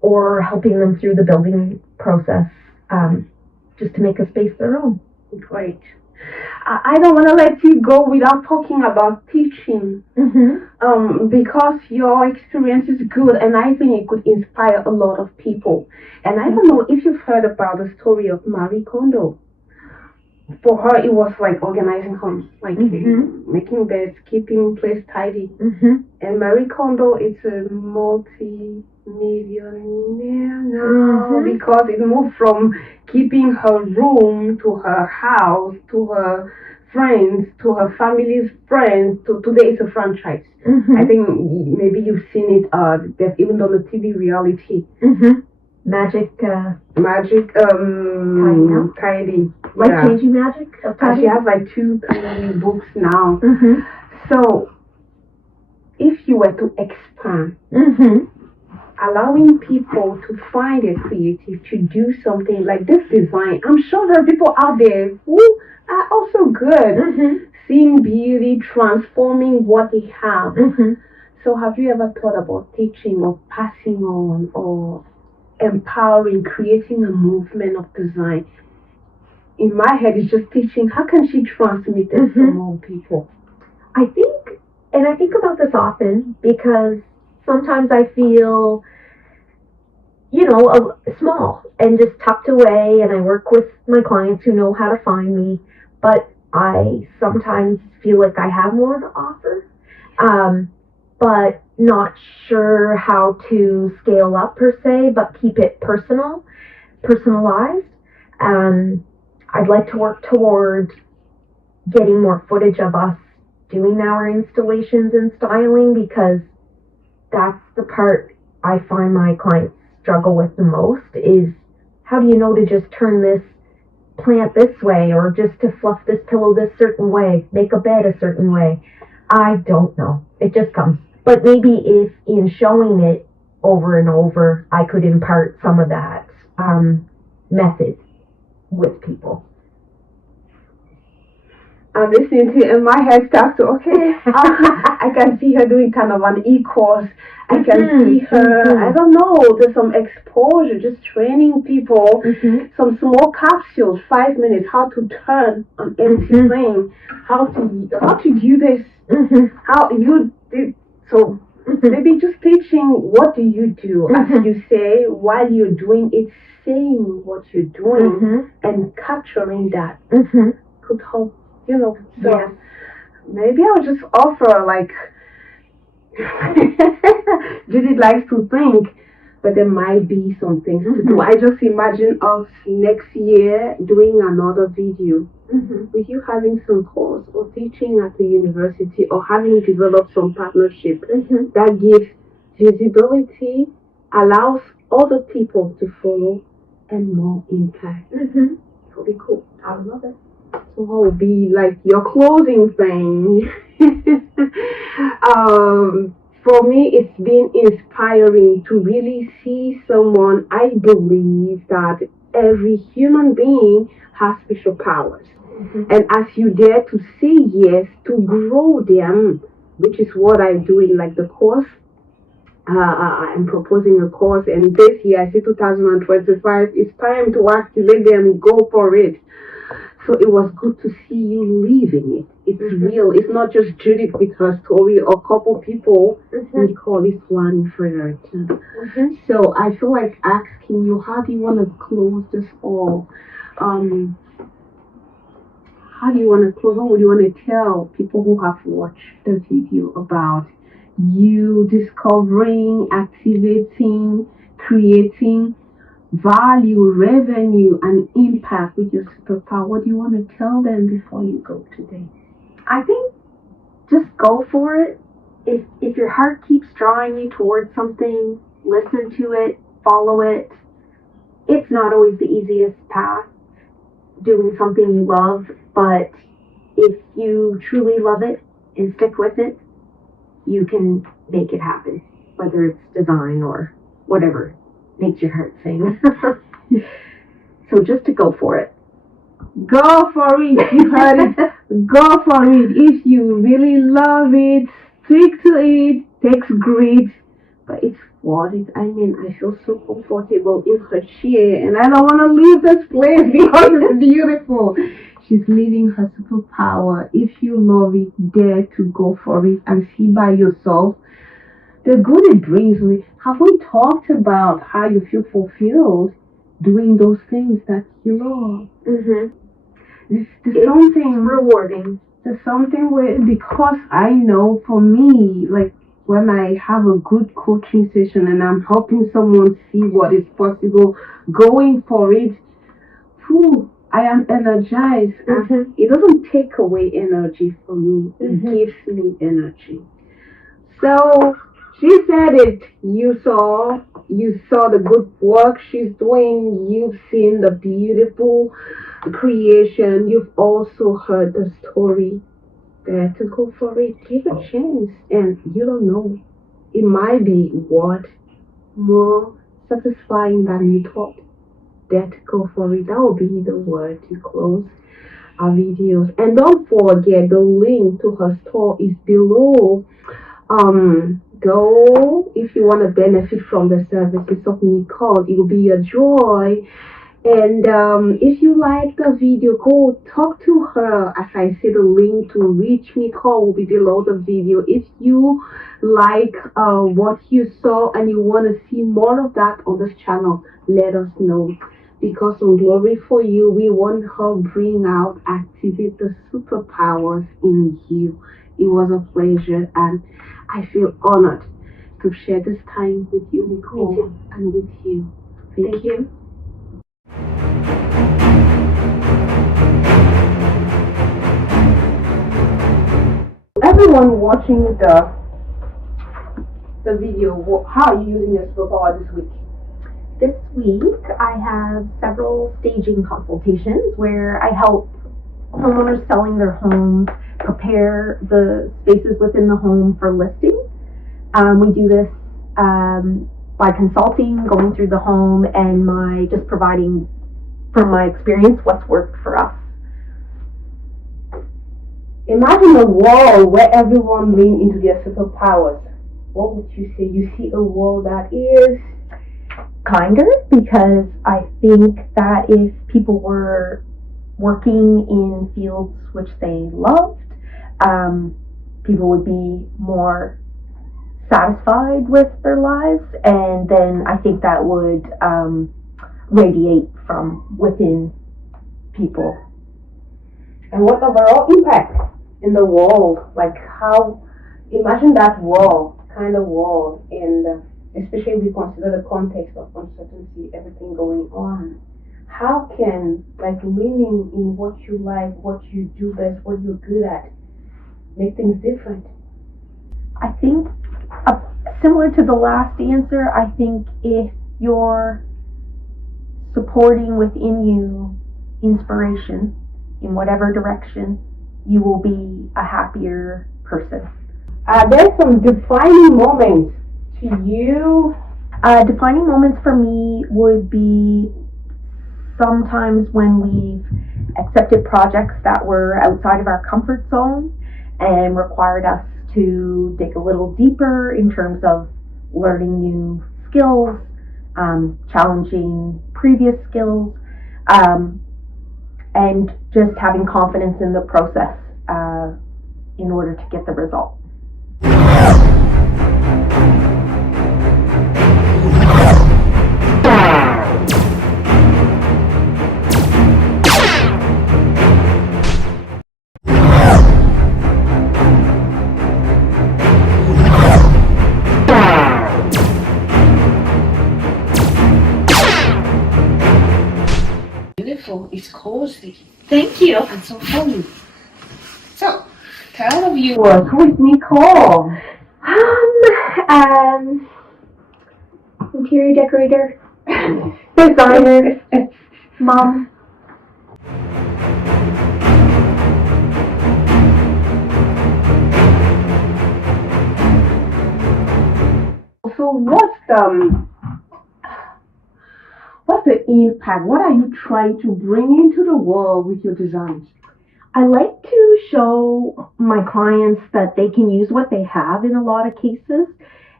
or helping them through the building process, just to make a space their own. Great. I don't want to let you go without talking about teaching, because your experience is good, and I think it could inspire a lot of people. And I don't know if you've heard about the story of Marie Kondo. For her, it was like organizing homes, like making beds, keeping place tidy. And Marie Kondo is a multi-millionaire now because it moved from keeping her room to her house, to her friends, to her family's friends, to today it's a franchise. I think maybe you've seen it. They've even done a TV reality. Magic, tidy. Like changing magic? She has like 2 tiny books now. So, if you were to expand, allowing people to find it creative, to do something like this design, I'm sure there are people out there who are also good, seeing beauty, transforming what they have. So, have you ever thought about teaching or passing on or empowering, creating a movement of design? In my head, it's just teaching. How can she transmit this to more people? I think about this often because sometimes I feel, small and just tucked away, and I work with my clients who know how to find me, but I sometimes feel like I have more to offer, but not sure how to scale up per se, but keep it personalized. I'd like to work toward getting more footage of us doing our installations and styling, because that's the part I find my clients struggle with the most, is how do you know to just turn this plant this way, or just to fluff this pillow this certain way, make a bed a certain way. I don't know. It just comes. But maybe if in showing it over and over, I could impart some of that method with people. I'm listening to it and my head starts to, I can see her doing kind of an e-course. I can see her, I don't know, there's some exposure, just training people, some small capsules, 5 minutes, how to turn an empty thing, how to do this, how you did. So maybe just teaching, what do you do, as you say, while you're doing it, saying what you're doing and capturing that could help, so maybe I'll just offer, like, Judith likes to think, but there might be some things to do. I just imagine us next year doing another video with you having some course or teaching at the university or having developed some partnership that gives visibility, allows other people to follow, and more impact. It'll be cool. I would love it. So what will be like your closing thing? For me, it's been inspiring to really see someone. I believe that every human being has special powers. And as you dare to say yes, to grow them, which is what I do in like the course. I'm proposing a course, and this year, I say 2025, it's time to activate them, go for it. So it was good to see you living it. It's real. It's not just Judith with her story or a couple people. Nicole is one for her too. So I feel like asking you, how do you want to close this all? How do you want to close? What would you want to tell people who have watched the video about you discovering, activating, creating value, revenue, and impact with your superpower? What do you want to tell them before you go today? I think just go for it. If your heart keeps drawing you towards something, listen to it, follow it. It's not always the easiest path, doing something you love, but if you truly love it and stick with it, you can make it happen, whether it's design or whatever makes your heart sing. So just to go for it. Go for it. You heard it. Go for it. If you really love it, stick to it. Takes grit, but it's worth it. I mean, I feel so comfortable in her chair, and I don't want to leave this place because it's beautiful. She's living her superpower. If you love it, dare to go for it and see by yourself the good it brings me. Have we talked about how you feel fulfilled doing those things that you love? Mm-hmm. There's something rewarding. There's something where, because I know for me, like when I have a good coaching session and I'm helping someone see what is possible, going for it, I am energized. Mm-hmm. It doesn't take away energy from me. It gives me energy. So she said it. You saw the good work she's doing. You've seen the beautiful creation. You've also heard the story. Dare to go for it. Take a chance, and you don't know. It might be what more satisfying than you thought. Dare to go for it. That will be the word to close our videos. And don't forget, the link to her store is below. Go if you want to benefit from the services of Nicole. It will be a joy. And if you like the video, go talk to her. As I say, the link to reach Nicole will be below the video. If you like what you saw and you want to see more of that on this channel, let us know. Because on Glory for You, we want her bring out, activate the superpowers in you. It was a pleasure, and I feel honored to share this time with you, Nicole, and with you. Thank you. Everyone watching the video, how are you using your superpower this week? This week, I have several staging consultations where I help homeowners selling their homes prepare the spaces within the home for listing. We do this by consulting, going through the home, and just providing, from my experience, what's worked for us. Imagine a world where everyone leans into their superpowers. What would you say? You see a world that is kinder, because I think that if people were working in fields which they loved, people would be more satisfied with their lives, and then I think that would radiate from within people. And what overall impact in the world? Like how, imagine that world, kind of world, and especially if we consider the context of uncertainty, everything going on. How can, like, living in what you like, what you do best, what you're good at, make things different? I think, similar to the last answer, I think if you're supporting within you inspiration in whatever direction, you will be a happier person. There's some defining moments to you. Defining moments for me would be sometimes when we've accepted projects that were outside of our comfort zone and required us to dig a little deeper in terms of learning new skills, challenging previous skills, and just having confidence in the process in order to get the result. Beautiful. It's cozy. Thank you. And so homey. So, tell the viewers, who is Nicole? Interior decorator, designer, mom. So what's the impact? What are you trying to bring into the world with your designs? I like to show my clients that they can use what they have in a lot of cases,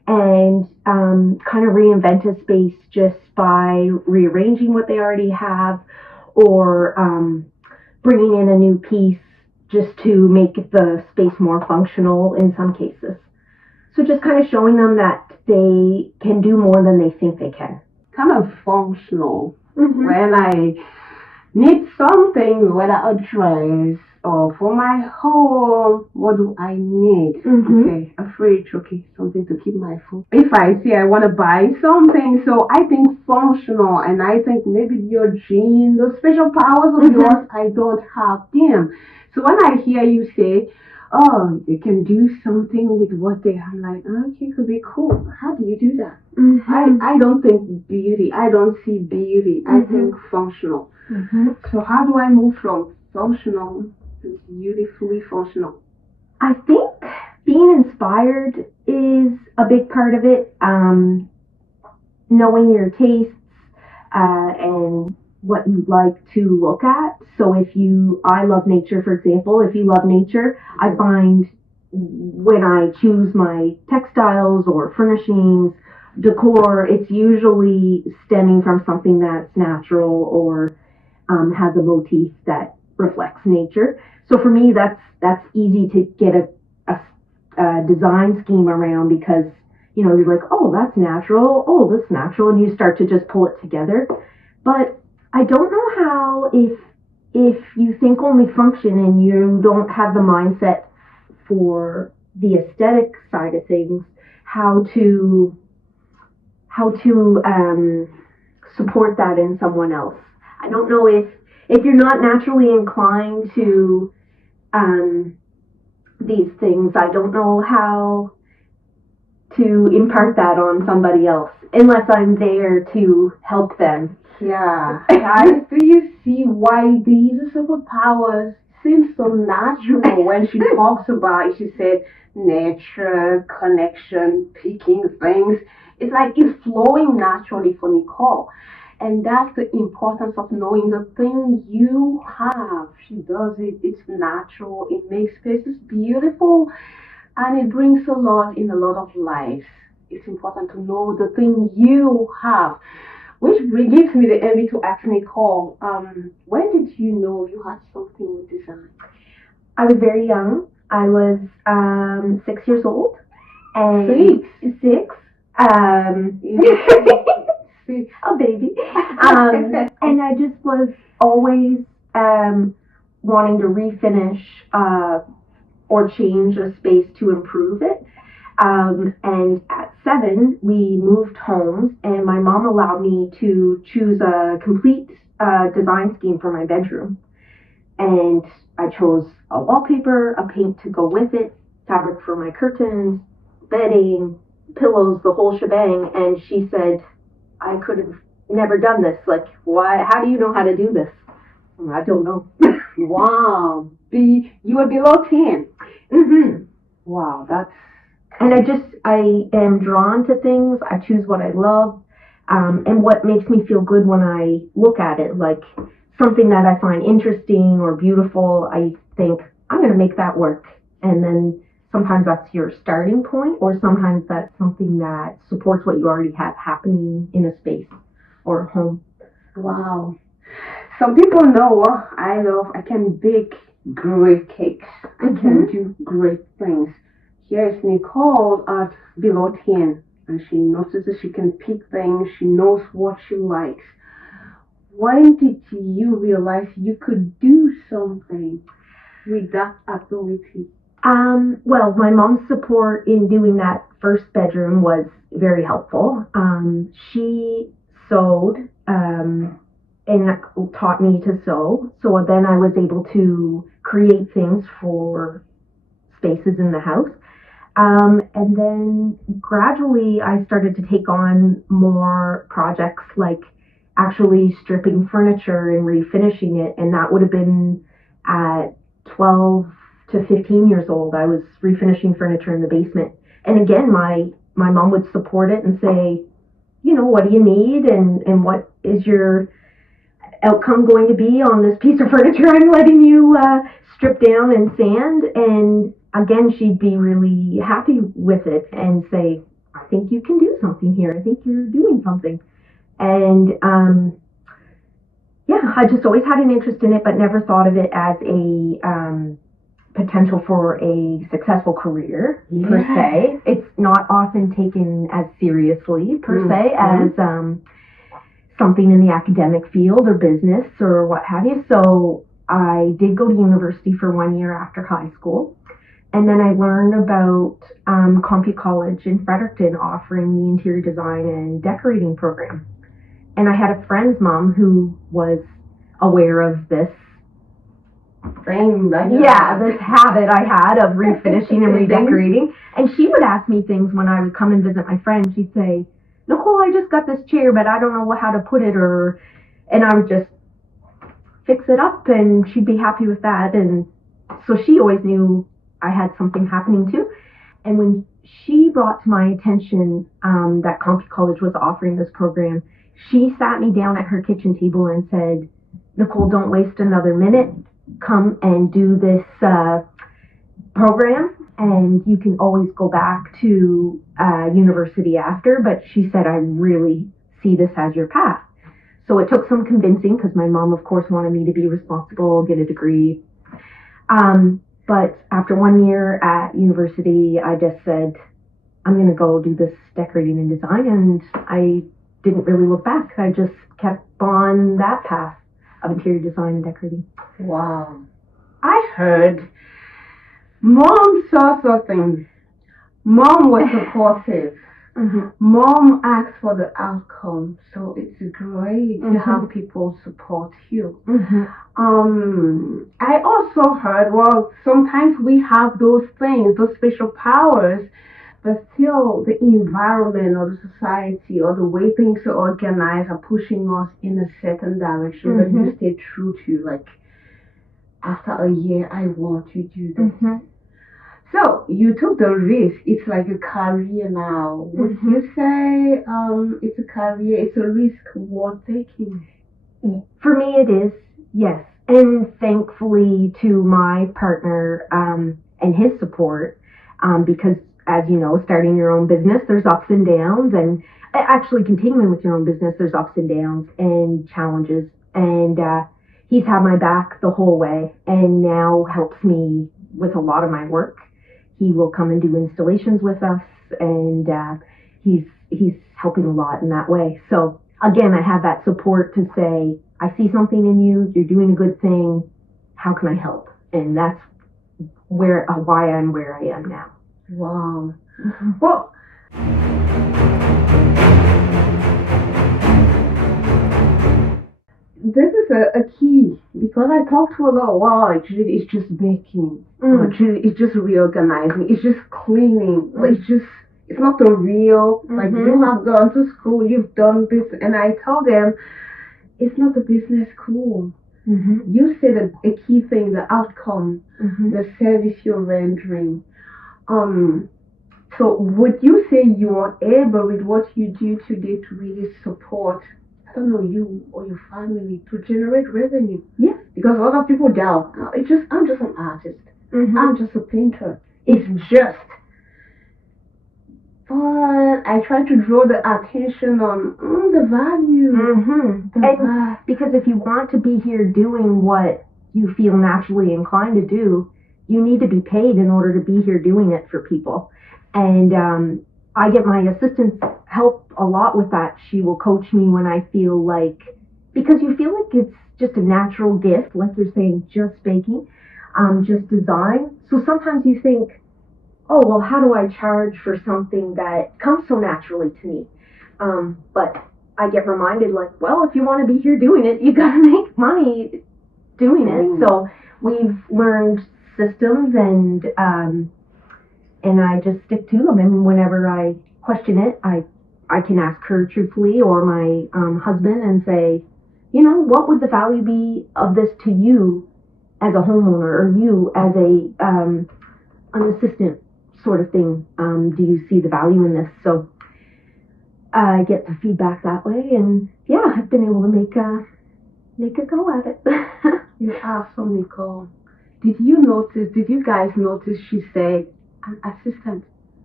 and kind of reinvent a space just by rearranging what they already have, or bringing in a new piece just to make the space more functional in some cases. So just kind of showing them that they can do more than they think they can. Kind of functional. When I need something, whether a dress or for my home, what do I need? Okay, a fridge, okay, something to keep my food. If I say I want to buy something, so I think functional, and I think maybe your genes, those special powers of yours, I don't have them. So when I hear you say, oh, they can do something with what they have, I'm like, okay, it could be cool. How do you do that? I don't think beauty. I don't see beauty. I think functional. So how do I move from functional to beautifully functional? I think being inspired is a big part of it. Knowing your tastes and what you like to look at. So I love nature, for example. If you love nature, I find when I choose my textiles or furnishings, decor, it's usually stemming from something that's natural or has a motif that reflects nature. So for me, that's easy to get a design scheme around, because you're like, oh, that's natural, oh, that's natural, and you start to just pull it together. But I don't know how, if you think only function and you don't have the mindset for the aesthetic side of things, how to support that in someone else. I don't know if you're not naturally inclined to these things, I don't know how to impart that on somebody else unless I'm there to help them. Yeah. Guys, do you see why these superpowers seem so natural when she talks about it? She said nature, connection, picking things. It's like it's flowing naturally for Nicole. And that's the importance of knowing the thing you have. She does it. It's natural. It makes spaces beautiful. And it brings a lot in a lot of lives. It's important to know the thing you have. Which gives me the envy to ask Nicole, when did you know you had something with design? I was very young. I was 6 years old. And six. A baby. And I just was always wanting to refinish or change a space to improve it. And at 7, we moved homes, and my mom allowed me to choose a complete design scheme for my bedroom. And I chose a wallpaper, a paint to go with it, fabric for my curtains, bedding, pillows, the whole shebang. And she said, I could have never done this. Like, why? How do you know how to do this? I don't know. Wow. You were below 10. Wow, that's... And I am drawn to things. I choose what I love, and what makes me feel good when I look at it. Like something that I find interesting or beautiful, I think, I'm going to make that work. And then sometimes that's your starting point, or sometimes that's something that supports what you already have happening in a space or a home. Wow. Some people know what I love. I can bake great cakes. I can do great things. Here's Nicole at below 10, and she notices she can pick things. She knows what she likes. When did you realize you could do something with that ability? Well, my mom's support in doing that first bedroom was very helpful. She sewed and taught me to sew. So then I was able to create things for spaces in the house. And then gradually I started to take on more projects, like actually stripping furniture and refinishing it. And that would have been at 12 to 15 years old. I was refinishing furniture in the basement. And again, my mom would support it and say, what do you need? And what is your outcome going to be on this piece of furniture I'm letting you strip down and sand? And again, she'd be really happy with it and say, think you can do something here. I think you're doing something. And yeah, I just always had an interest in it, but never thought of it as a potential for a successful career per se. It's not often taken as seriously per se as something in the academic field or business or what have you. So I did go to university for 1 year after high school. And then I learned about Compu College in Fredericton offering the interior design and decorating program. And I had a friend's mom who was aware of this thing, this habit I had of refinishing and redecorating. And she would ask me things when I would come and visit my friend. She'd say, Nicole, I just got this chair, but I don't know how to put it, and I would just fix it up, and she'd be happy with that. And so she always knew I had something happening too. And when she brought to my attention that Compu College was offering this program, she sat me down at her kitchen table and said, Nicole, don't waste another minute. Come and do this program, and you can always go back to university after. But she said, I really see this as your path. So it took some convincing, because my mom, of course, wanted me to be responsible, get a degree. But after 1 year at university, I just said, I'm going to go do this decorating and design, and I didn't really look back. I just kept on that path of interior design and decorating. Wow. I heard Mom saw something. Mom was supportive. Mom asked for the outcome. So it's great to have people support you. I also heard, well, sometimes we have those things, those special powers, but still the environment or the society or the way things are organized are pushing us in a certain direction, but you stay true to, like, after a year, I want to do this. So you took the risk. It's like a career now. Would you say it's a career, it's a risk worth taking? For me, it is, yes. And thankfully to my partner and his support, because as you know, starting your own business, there's ups and downs, and actually continuing with your own business, there's ups and downs and challenges. And he's had my back the whole way, and now helps me with a lot of my work. He will come and do installations with us, and he's helping a lot in that way. So again, I have that support to say, I see something in you, you're doing a good thing, how can I help? And that's why I'm where I am now. Wow. Well, this is a key, because I talk to a lot. Wow, actually, it's just baking. Actually, it's just reorganizing. It's just cleaning. It's not the real. Like, you have gone to school, you've done business, and I tell them, it's not the business school. You said a key thing, the outcome, the service you're rendering. So would you say you are able, with what you do today, to really support, I don't know, you or your family, to generate revenue? Yes. Because a lot of people doubt, I'm just an artist. I'm just a painter. It's just. But I try to draw the attention on the value. And because if you want to be here doing what you feel naturally inclined to do, you need to be paid in order to be here doing it for people. And I get my assistant's help a lot with that. She will coach me when I feel like, because you feel like it's just a natural gift, like you're saying, just baking, just design. So sometimes you think, oh, well, how do I charge for something that comes so naturally to me? But I get reminded, like, well, if you want to be here doing it, you got to make money doing it. So we've learned systems, and I just stick to them. And whenever I question it, I can ask her truthfully, or my husband, and say, you know, what would the value be of this to you as a homeowner, or you as an assistant sort of thing? Do you see the value in this? So I get the feedback that way, and yeah, I've been able to make a go at it. You're awesome, Nicole. Did you guys notice she said an assistant?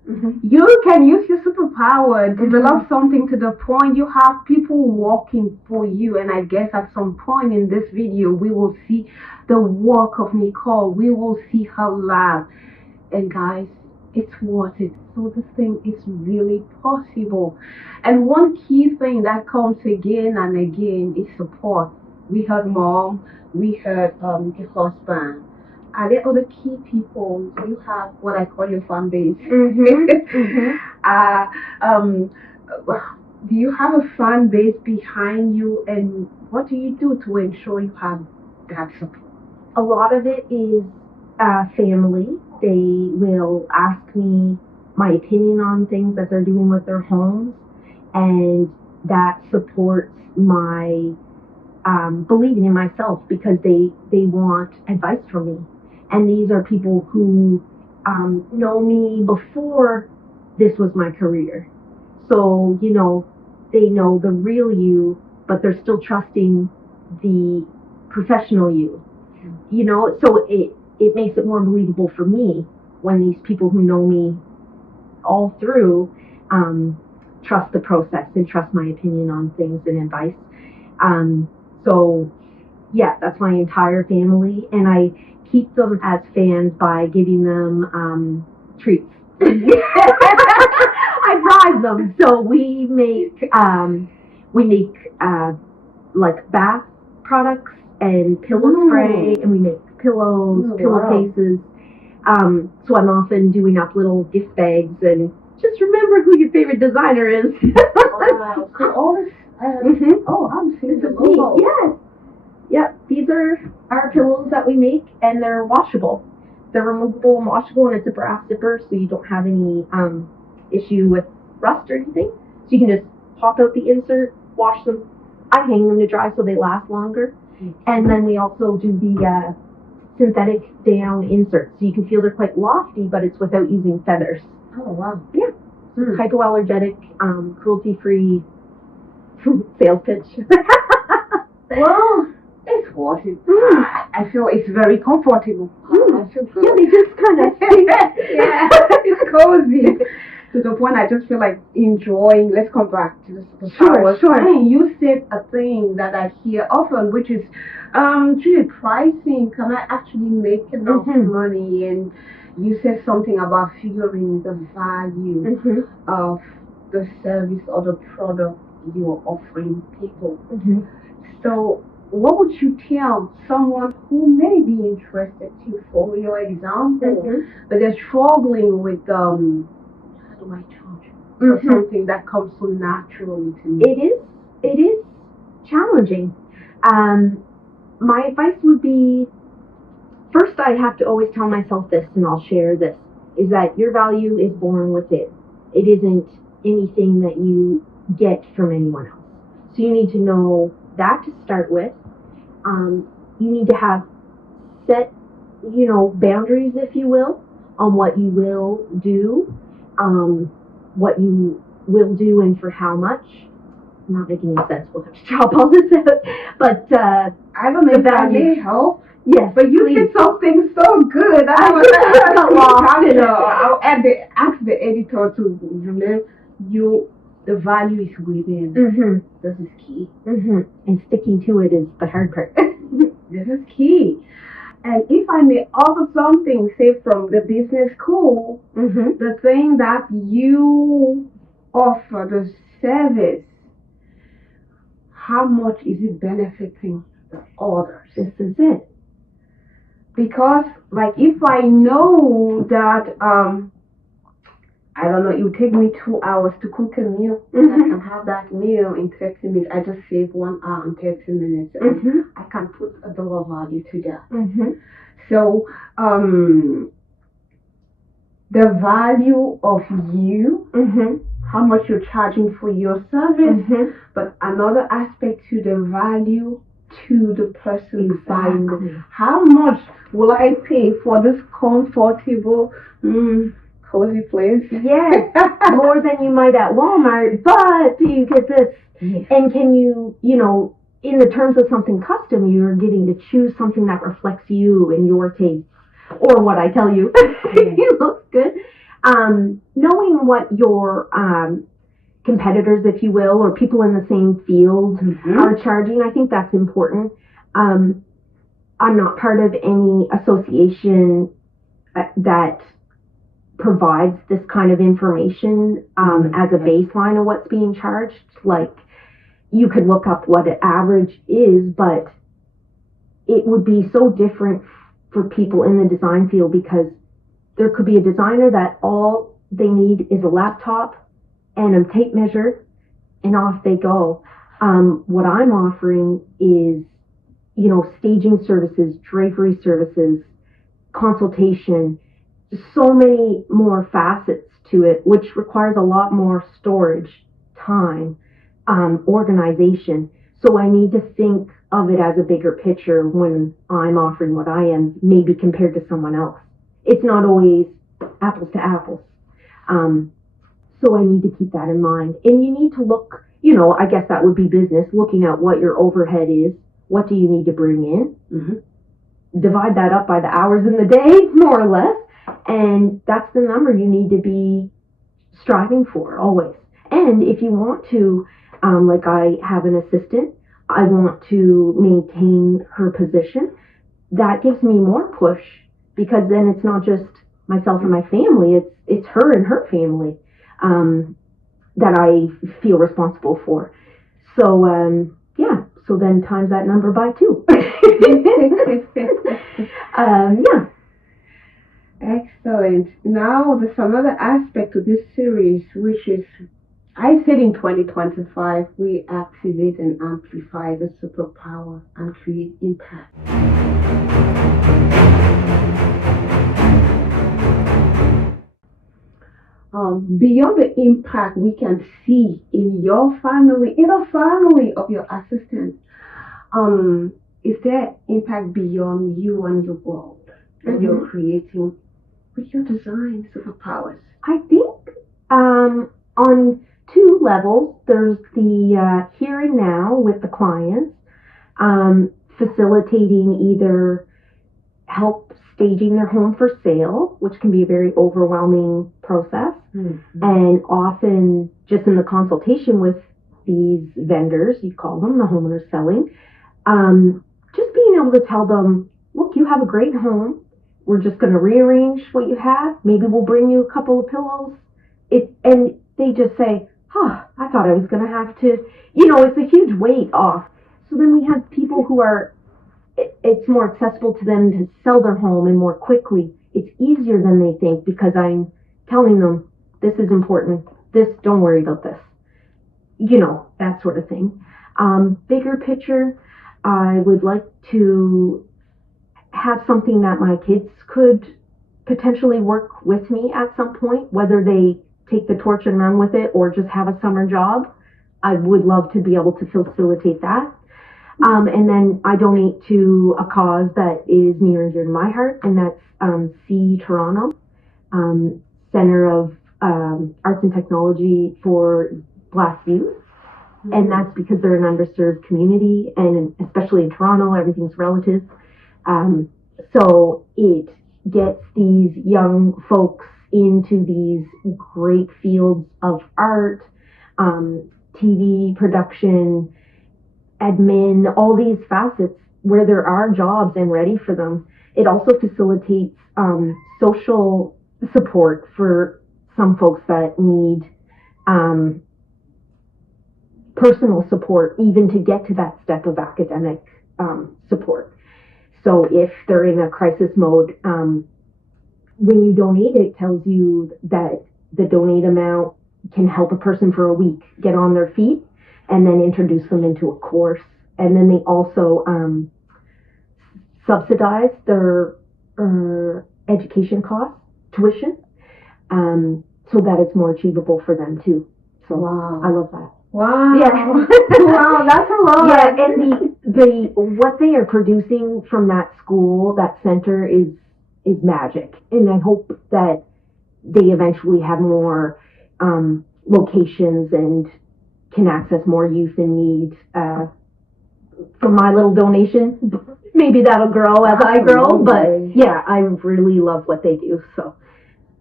You can use your superpower, develop something to the point you have people working for you. And I guess at some point in this video, we will see the work of Nicole. We will see her lab. And guys, it's worth it. So this thing is really possible. And one key thing that comes again and again is support. We heard mom, we heard the husband. Are there other key people? You have what I call your fan base. Do you have a fan base behind you, and what do you do to ensure you have that support? A lot of it is family. They will ask me my opinion on things that they're doing with their homes, and that supports my believing in myself, because they want advice from me. And these are people who know me before this was my career. So, you know, they know the real you, but they're still trusting the professional you. You know, so it makes it more believable for me when these people who know me all through trust the process and trust my opinion on things and advice. So, yeah, that's my entire family, and I keep them as fans by giving them treats. I bribe them. So we make like bath products and pillow spray, and we make pillows, pillowcases. So I'm often doing up little gift bags, and just remember who your favorite designer is. Wow. So all this. Oh, I'm seeing the logo. Yes. Yep. These are our pillows that we make, and they're washable. They're removable and washable, and it's a brass zipper, so you don't have any issue with rust or anything. So you can just pop out the insert, wash them. I hang them to dry so they last longer. And then we also do the synthetic down inserts, so you can feel they're quite lofty, but it's without using feathers. Oh, wow. Yeah. Hypoallergenic, cruelty-free sales pitch. Well, it's worth it. I feel it's very comfortable. I feel good. Yeah, they just kind of yeah, it's cozy. To the point I just feel like enjoying. Let's come back to the Superpowers. Sure. And you said a thing that I hear often, which is pricing. Can I actually make enough money? And you said something about figuring the value of the service or the product you're offering people. So what would you tell someone who may be interested to follow your example, but they're struggling with how do I charge for something that comes so naturally to me? It is challenging. My advice would be, first I have to always tell myself this, and I'll share this, is that your value is born within. It isn't anything that you get from anyone else. So you need to know that to start with. You need to have set, boundaries, if you will, on what you will do, what you will do and for how much. I'm not making any sense. We'll have to chop all this out. But I have a value help. Yes, but you said something so good. I'll ask the editor to remember the value is within. This is key. And sticking to it is the hard part. This is key. And if I may offer something, say from the business school, the thing that you offer, the service, how much is it benefiting the others? This is it. Because, like, if I know that, I don't know, it would take me 2 hours to cook a meal, I can have that meal in 30 minutes. I just save 1 hour and 30 minutes. And I can put a dollar value to that. So, the value of you, how much you're charging for your service, but another aspect to the value to the person buying it. How much will I pay for this comfortable, cozy place? Yes, more than you might at Walmart, but do you get this? Yes. And can you, in the terms of something custom, you're getting to choose something that reflects you and your taste, or what I tell you. It looks good. Knowing what your competitors, if you will, or people in the same field are charging, I think that's important. I'm not part of any association that provides this kind of information as a baseline of what's being charged. Like, you could look up what an average is, but it would be so different for people in the design field, because there could be a designer that all they need is a laptop and a tape measure, and off they go. What I'm offering is, staging services, drapery services, consultation, so many more facets to it, which requires a lot more storage, time, organization. So I need to think of it as a bigger picture when I'm offering what I am, maybe compared to someone else. It's not always apples to apples. So I need to keep that in mind. And you need to look, I guess that would be business, looking at what your overhead is. What do you need to bring in? Divide that up by the hours in the day, more or less. And that's the number you need to be striving for, always. And if you want to, like I have an assistant, I want to maintain her position, that gives me more push, because then it's not just myself and my family, it's her and her family that I feel responsible for. So, so then times that number by 2. Yeah. Excellent. Now, there's another aspect to this series, which is, I said in 2025, we activate and amplify the superpower and create impact. Beyond the impact we can see in your family, in the family of your assistant, is there impact beyond you and your world that you're creating with your design superpowers? I think on 2 levels. There's the here and now with the clients, facilitating either help staging their home for sale, which can be a very overwhelming process, and often just in the consultation with these vendors, you call them, the homeowners selling, just being able to tell them, look, you have a great home. We're just going to rearrange what you have. Maybe we'll bring you a couple of pillows. And they just say, I thought I was going to have to, it's a huge weight off. So then we have people who are, it's more accessible to them to sell their home and more quickly. It's easier than they think, because I'm telling them, this is important. Don't worry about this. That sort of thing. Bigger picture, I would like to have something that my kids could potentially work with me at some point, whether they take the torch and run with it or just have a summer job. I would love to be able to facilitate that. And then I donate to a cause that is near and dear to my heart, and that's C Toronto, Center of Arts and Technology for Black Youth. And that's because they're an underserved community, and especially in Toronto, everything's relative. So it gets these young folks into these great fields of art, TV production, admin, all these facets where there are jobs and ready for them. It also facilitates social support for some folks that need personal support, even to get to that step of academic support. So if they're in a crisis mode, when you donate, it tells you that the donate amount can help a person for a week get on their feet, and then introduce them into a course. And then they also subsidize their education costs, tuition, so that it's more achievable for them too. So wow. I love that. Wow. Yeah. Wow, that's a lot. Yeah, and the what they are producing from that school, that center, is magic. And I hope that they eventually have more locations and can access more youth in need. From my little donation, maybe that'll grow as I grow. But yeah, I really love what they do. So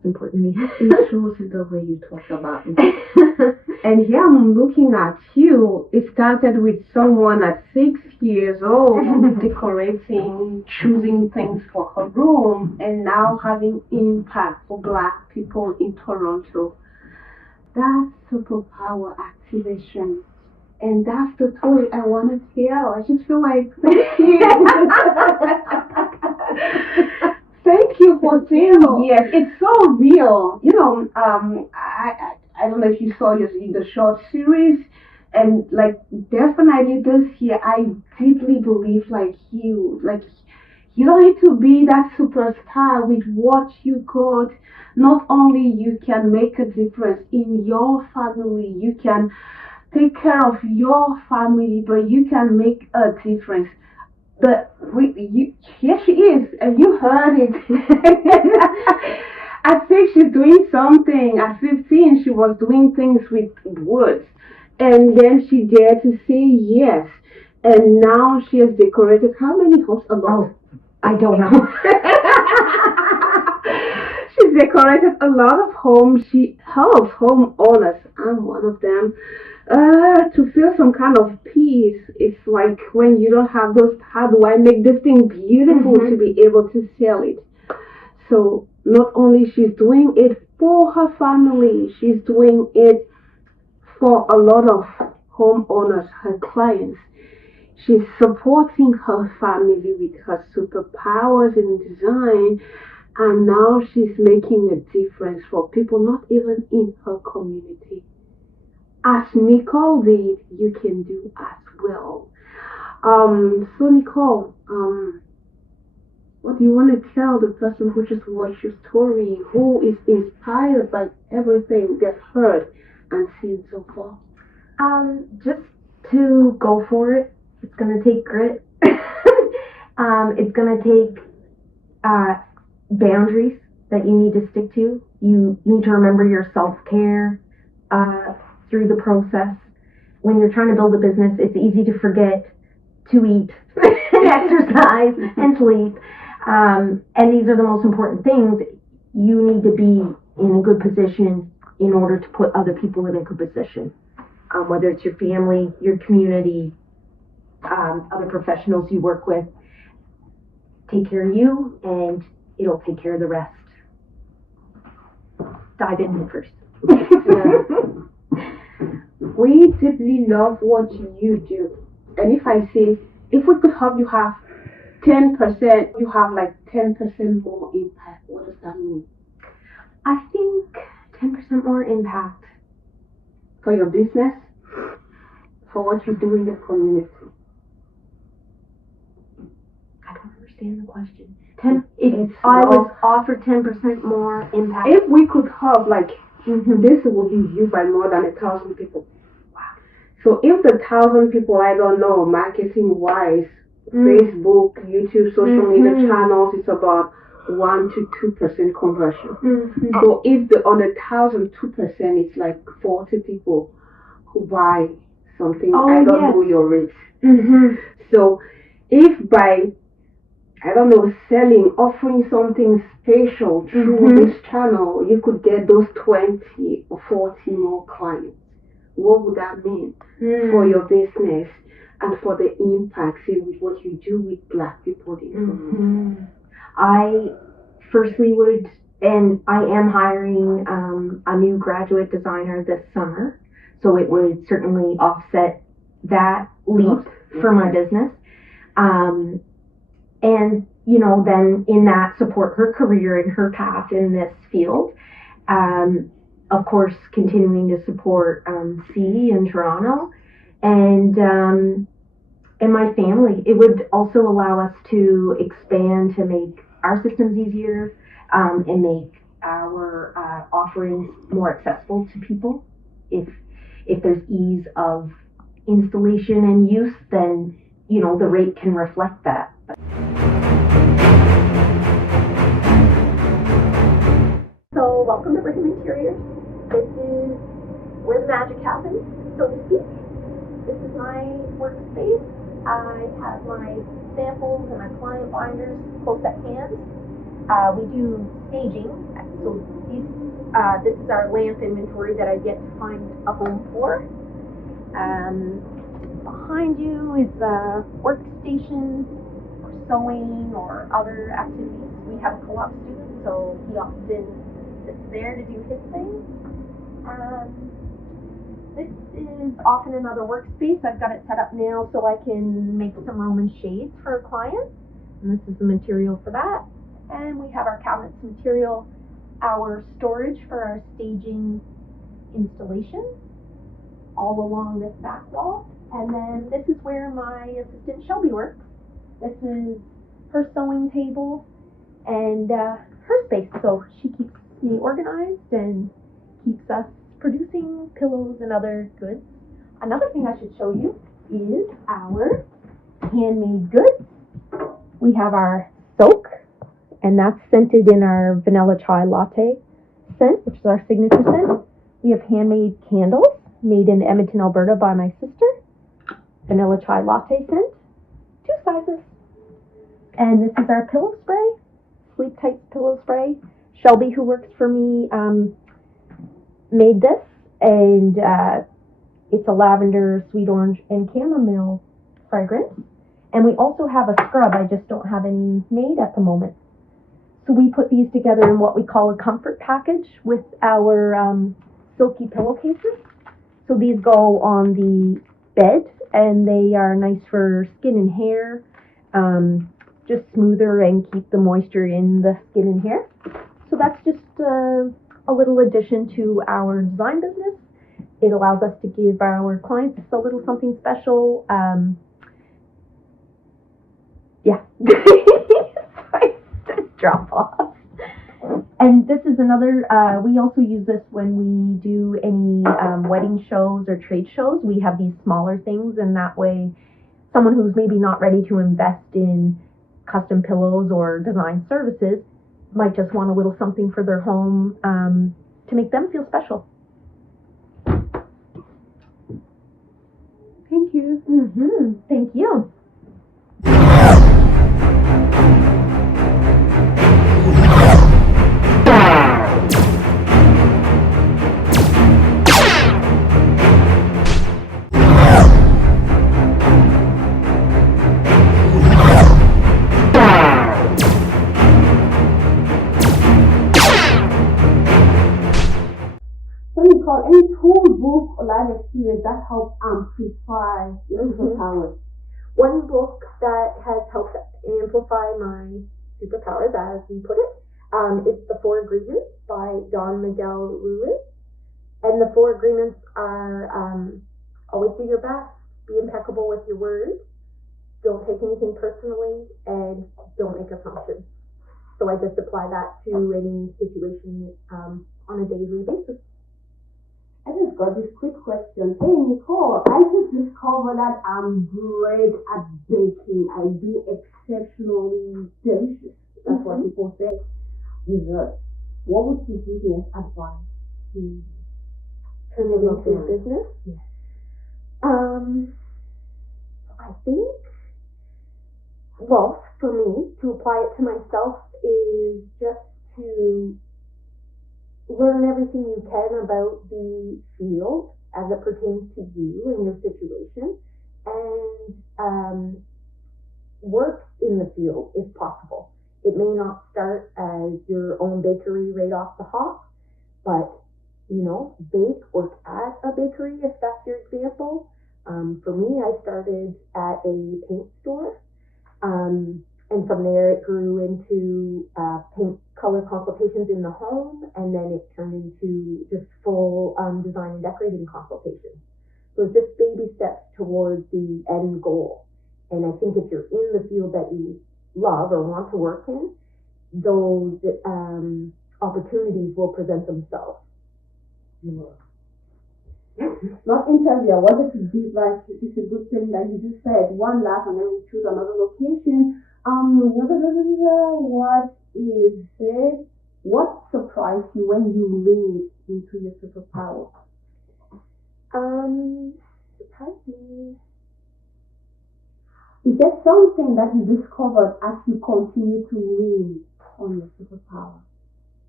important to me. It shows the way you talk about it. And here I'm looking at you. It started with someone at 6 years old decorating, choosing things for her room, and now having impact for Black people in Toronto. That's superpower activation. And that's the story I want to tell. I just feel like, thank you. Thank you for saying yes. It's so real. You know, I don't know if you saw the short series, and like definitely this year, I deeply believe like you don't need to be that superstar with what you got. Not only you can make a difference in your family, you can take care of your family, but you can make a difference. Here she is, and you heard it. I think she's doing something. At 15, she was doing things with words, and then she dared to say yes. And now she has decorated how many homes? A lot. I don't know. She's decorated a lot of homes. She helps homeowners. I'm one of them. To feel some kind of peace. It's like when you don't have those, how do I make this thing beautiful to be able to sell it? So not only she's doing it for her family, she's doing it for a lot of homeowners, her clients. She's supporting her family with her superpowers in design, and now she's making a difference for people not even in her community. As Nicole did, you can do as well. So Nicole, what do you want to tell the person who just watched your story, who is inspired by everything they've heard and seen so far? Just to go for it. It's gonna take grit. It's gonna take boundaries that you need to stick to. You need to remember your self-care through the process. When you're trying to build a business, it's easy to forget to eat and exercise and sleep. And these are the most important things. You need to be in a good position in order to put other people in a good position. Whether it's your family, your community, other professionals you work with. Take care of you, and it'll take care of the rest. Dive in first. We deeply love what you do. And if I say, if we could help you have 10%, you have like 10% more impact, what does that mean? I think 10% more impact. For your business, for what you do in the community. I don't understand the question. If I was offered 10% more impact. If we could help, like, this will be viewed by more than 1,000 people. Wow. So if the 1,000 people, I don't know, marketing-wise, Facebook, YouTube, social media channels, it's about 1 to 2% conversion. So if on 1,000, 2%, it's like 40 people who buy something. I don't know your rate. So if by, I don't know, selling, offering something special through this channel, you could get those 20 or 40 more clients. What would that mean for your business and for the impact, say, with what you do with Black people in Toronto? I firstly would, and I am hiring a new graduate designer this summer, so it would certainly offset that leap for my business. And, you know, then in that support her career and her path in this field. Of course, continuing to support C in Toronto and my family. It would also allow us to expand to make our systems easier and make our offerings more accessible to people. If there's ease of installation and use, then, you know, the rate can reflect that. So welcome to Brigham Interiors. This is where the magic happens, so to speak. This is my workspace. I have my samples and my client binders close at hand. We do staging So this is our lamp inventory that I've yet to find a home for. Behind you is a workstation for sewing or other activities. We have a co-op student, so he often sits there to do his thing. This is often another workspace. I've got it set up now so I can make some Roman shades for a client. And this is the material for that. And we have our cabinets material, our storage for our staging installation, all along this back wall. And then this is where my assistant Shelby works. This is her sewing table and her space. So she keeps me organized and keeps us producing pillows and other goods. Another thing I should show you is our handmade goods. We have our soak, and that's scented in our vanilla chai latte scent, which is our signature scent. We have handmade candles made in Edmonton, Alberta by my sister. Vanilla chai latte scent, 2 sizes. And this is our pillow spray, Sleep Tight pillow spray. Shelby, who works for me, made this, and it's a lavender, sweet orange, and chamomile fragrance. And we also have a scrub. I just don't have any made at the moment. So we put these together in what we call a comfort package with our silky pillowcases. So these go on the bed, and they are nice for skin and hair, just smoother and keep the moisture in the skin and hair. So that's just a little addition to our design business. It allows us to give our clients a little something special. Yeah. Drop off. And this is another, we also use this when we do any wedding shows or trade shows. We have these smaller things, and that way someone who's maybe not ready to invest in custom pillows or design services might just want a little something for their home to make them feel special. Thank you. Thank you. So Nicole, any tool, book, or life experience that help amplify your superpowers? One book that has helped amplify my superpowers, as we put it, is The 4 Agreements by Don Miguel Ruiz. And the 4 agreements are always do your best, be impeccable with your words, don't take anything personally, and don't make assumptions. So I just apply that to any situation on a daily basis. I just got this quick question. Hey Nicole, I just discovered that I'm great at baking. I do exceptionally delicious. That's what people say. Dessert. What would you give me as advice to turn it into a business? Yes. I think, well, for me, to apply it to myself is just to learn everything you can about the field as it pertains to you and your situation, and work in the field if possible. It may not start as your own bakery right off the hop, but bake, work at a bakery if that's your example. For me, I started at a paint store, and from there it grew into paint color consultations in the home, and then it turned into just full design and decorating consultations. So it's just baby steps towards the end goal. And I think if you're in the field that you love or want to work in, those opportunities will present themselves. Not interview. I wanted to be like, it's a good thing that you just said one last, and then we choose another location. What is it? What surprised you when you leaned into your superpower? Surprised me. Is there something that you discovered as you continue to lean on your superpower?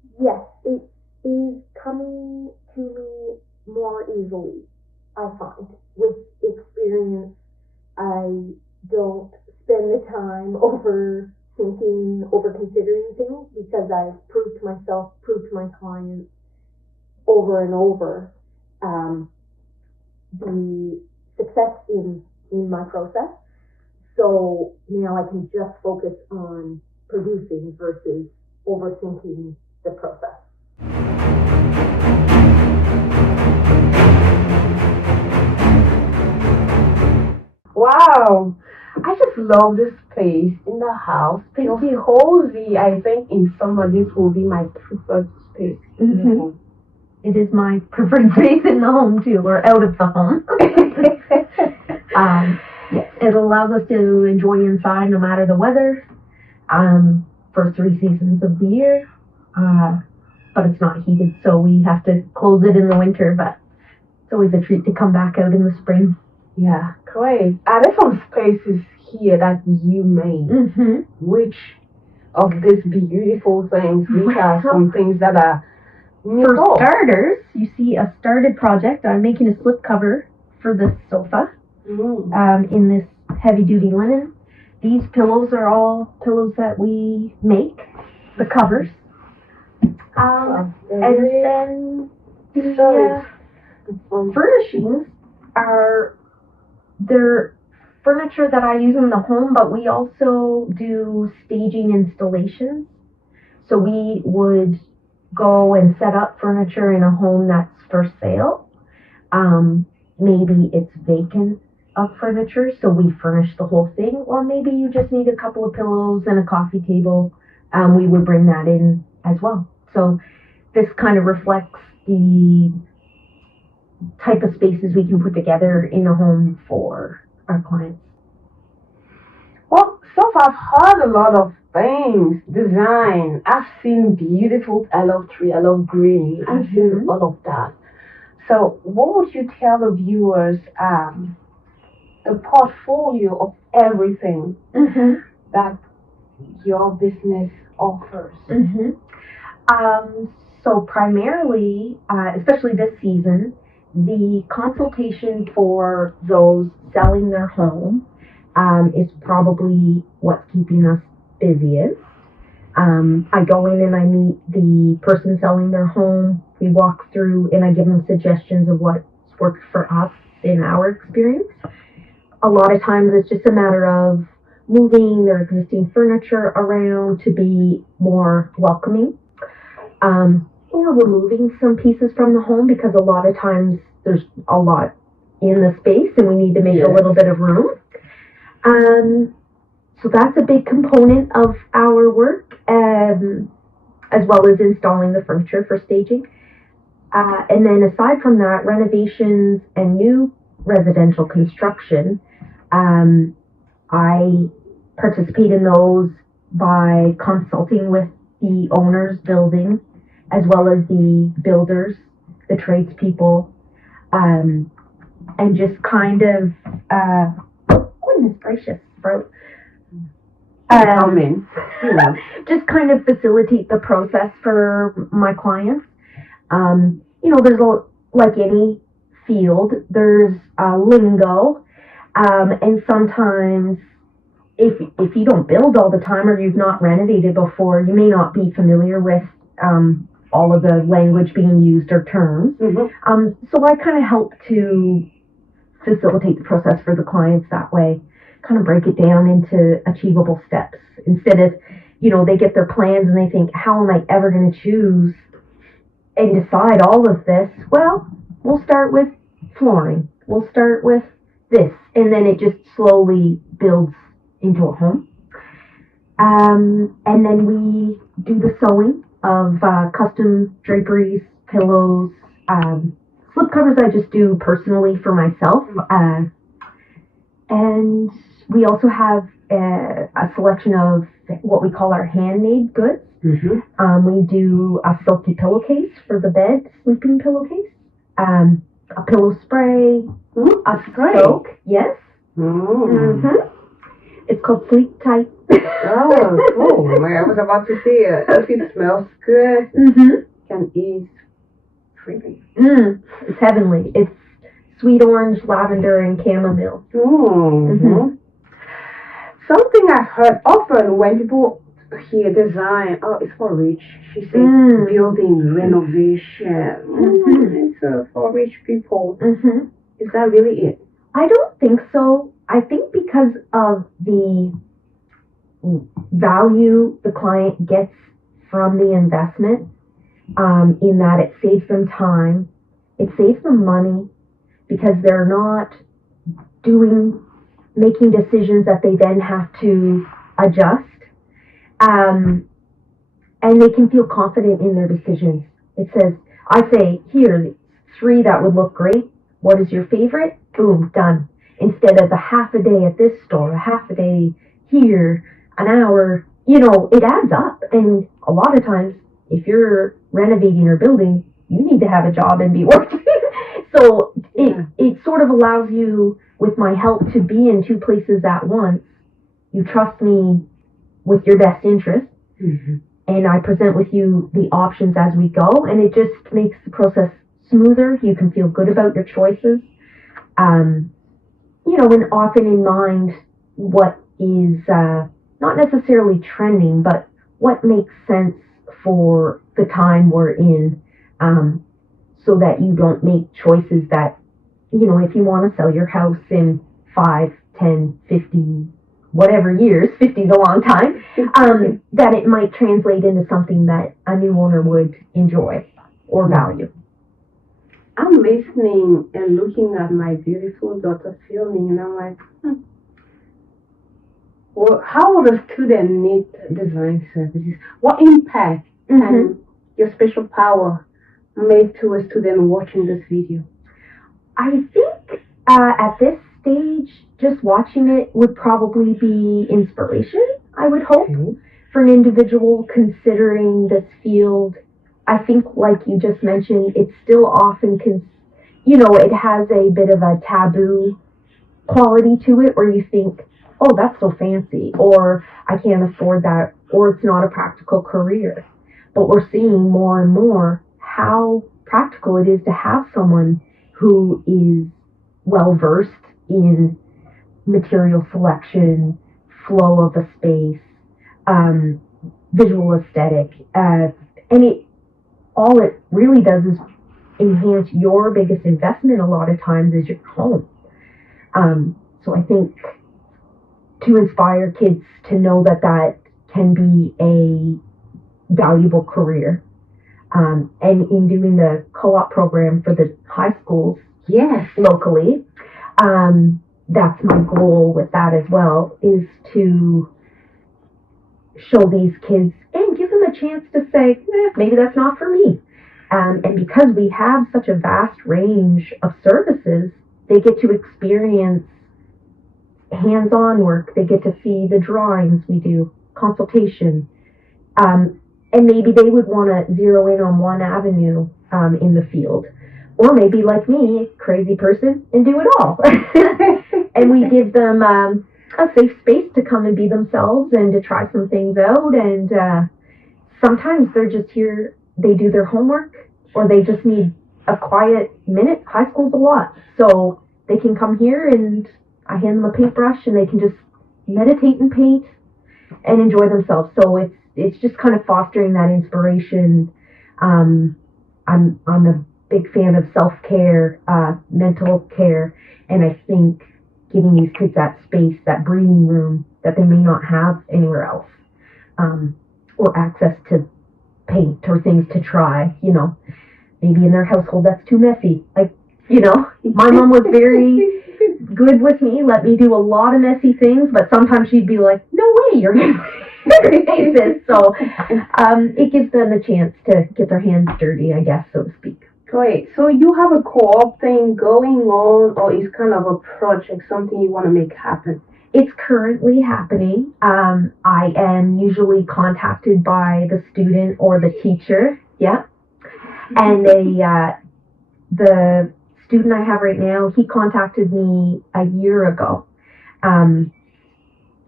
Yes, it is coming to me more easily, I find. With experience, I don't spend the time overthinking, over considering things because I've proved to myself, proved to my clients over and over the success in my process. So now I can just focus on producing versus overthinking the process. Wow. I just love the space in the house. Feels cozy. I think in summer this will be my preferred space. Mm-hmm. It is my preferred space in the home too, or out of the home. Yes, it allows us to enjoy inside no matter the weather, for 3 seasons of the year. But it's not heated, so we have to close it in the winter, but it's always a treat to come back out in the spring. Yeah, great. There's some spaces here that you made. Mm-hmm. Which of these beautiful things, which are some things that are Nicole. For starters, you see a started project. I'm making a slipcover for this sofa in this heavy-duty linen. These pillows are all pillows that we make, the covers. And then the furnishings they're furniture that I use in the home, but we also do staging installations. So we would go and set up furniture in a home that's for sale. Maybe it's vacant of furniture, so we furnish the whole thing, or maybe you just need a couple of pillows and a coffee table. We would bring that in as well. So this kind of reflects the type of spaces we can put together in a home for our clients. Well, so far I've heard a lot of things, design. I've seen beautiful, I love tree, I love green. I've seen all of that. So what would you tell the viewers, a portfolio of everything that your business offers? So primarily, especially this season, the consultation for those selling their home is probably what's keeping us busiest. I go in and I meet the person selling their home. We walk through and I give them suggestions of what's worked for us in our experience. A lot of times it's just a matter of moving their existing furniture around to be more welcoming. Or removing some pieces from the home because a lot of times there's a lot in the space and we need to make a little bit of room. So that's a big component of our work, as well as installing the furniture for staging. And then aside from that, renovations and new residential construction, I participate in those by consulting with the owners building, as well as the builders, the tradespeople, and just kind of, goodness gracious, bro. Just kind of facilitate the process for my clients. There's like any field, there's lingo, and sometimes if you don't build all the time or you've not renovated before, you may not be familiar with all of the language being used or terms. So I kind of help to facilitate the process for the clients that way, kind of break it down into achievable steps instead of, they get their plans and they think, how am I ever going to choose and decide all of this? Well, we'll start with flooring. We'll start with this, and then it just slowly builds into a home. And then we do the sewing of custom draperies, pillows, slipcovers I just do personally for myself. And we also have a selection of what we call our handmade goods. We do a silky pillowcase for the bed, sleeping pillowcase, a pillow spray, a soak, yes. It's called Sleep Tight. Oh, cool. I was about to say, if it smells good, can eat freely. It's heavenly. It's sweet orange, lavender, and chamomile. Something I've heard often when people hear design, oh, it's for rich. She said building renovation. It's for rich people. Is that really it? I don't think so. I think because of the value the client gets from the investment, in that it saves them time, it saves them money, because they're not making decisions that they then have to adjust, and they can feel confident in their decisions. I say, here's 3 that would look great. What is your favorite? Boom, done. Instead of a half a day at this store, a half a day here, an hour, it adds up. And a lot of times, if you're renovating or building, you need to have a job and be working. So it sort of allows you, with my help, to be in 2 places at once. You trust me with your best interest, and I present with you the options as we go, and it just makes the process smoother. You can feel good about your choices. And often in mind what is not necessarily trending, but what makes sense for the time we're in, so that you don't make choices that, if you want to sell your house in 5, 10, 50, whatever years, 50 is a long time, that it might translate into something that a new owner would enjoy or value. I'm listening and looking at my beautiful daughter filming, and I'm like, well, how would a student need design services? What impact can your special power make to a student watching this video? I think at this stage, just watching it would probably be inspiration, I would hope, for an individual considering this field. I think, like you just mentioned, it's still often, it has a bit of a taboo quality to it, where you think, oh, that's so fancy, or I can't afford that, or it's not a practical career. But we're seeing more and more how practical it is to have someone who is well-versed in material selection, flow of a space, visual aesthetic, and all it really does is enhance your biggest investment a lot of times is your home. So I think to inspire kids to know that can be a valuable career. And in doing the co-op program for the high schools locally, that's my goal with that as well, is to show these kids and give them a chance to say, maybe that's not for me. And because we have such a vast range of services, they get to experience hands-on work. They get to see the drawings we do, consultation. And maybe they would want to zero in on one avenue in the field. Or maybe, like me, crazy person, and do it all. And we give them a safe space to come and be themselves and to try some things out. And sometimes they're just here, they do their homework, or they just need a quiet minute. High school's a lot. So they can come here and I hand them a paintbrush and they can just meditate and paint and enjoy themselves. So it's just kind of fostering that inspiration. I'm a big fan of self-care, mental care, and I think giving these kids that space, that breathing room that they may not have anywhere else, or access to paint or things to try, maybe in their household that's too messy. My mom was very good with me, let me do a lot of messy things, but sometimes she'd be like, no way, you're going to paint this. So it gives them a chance to get their hands dirty, I guess, so to speak. Great. So you have a co-op thing going on, or is kind of a project, something you want to make happen? It's currently happening. I am usually contacted by the student or the teacher. Yeah. And the student I have right now, he contacted me a year ago.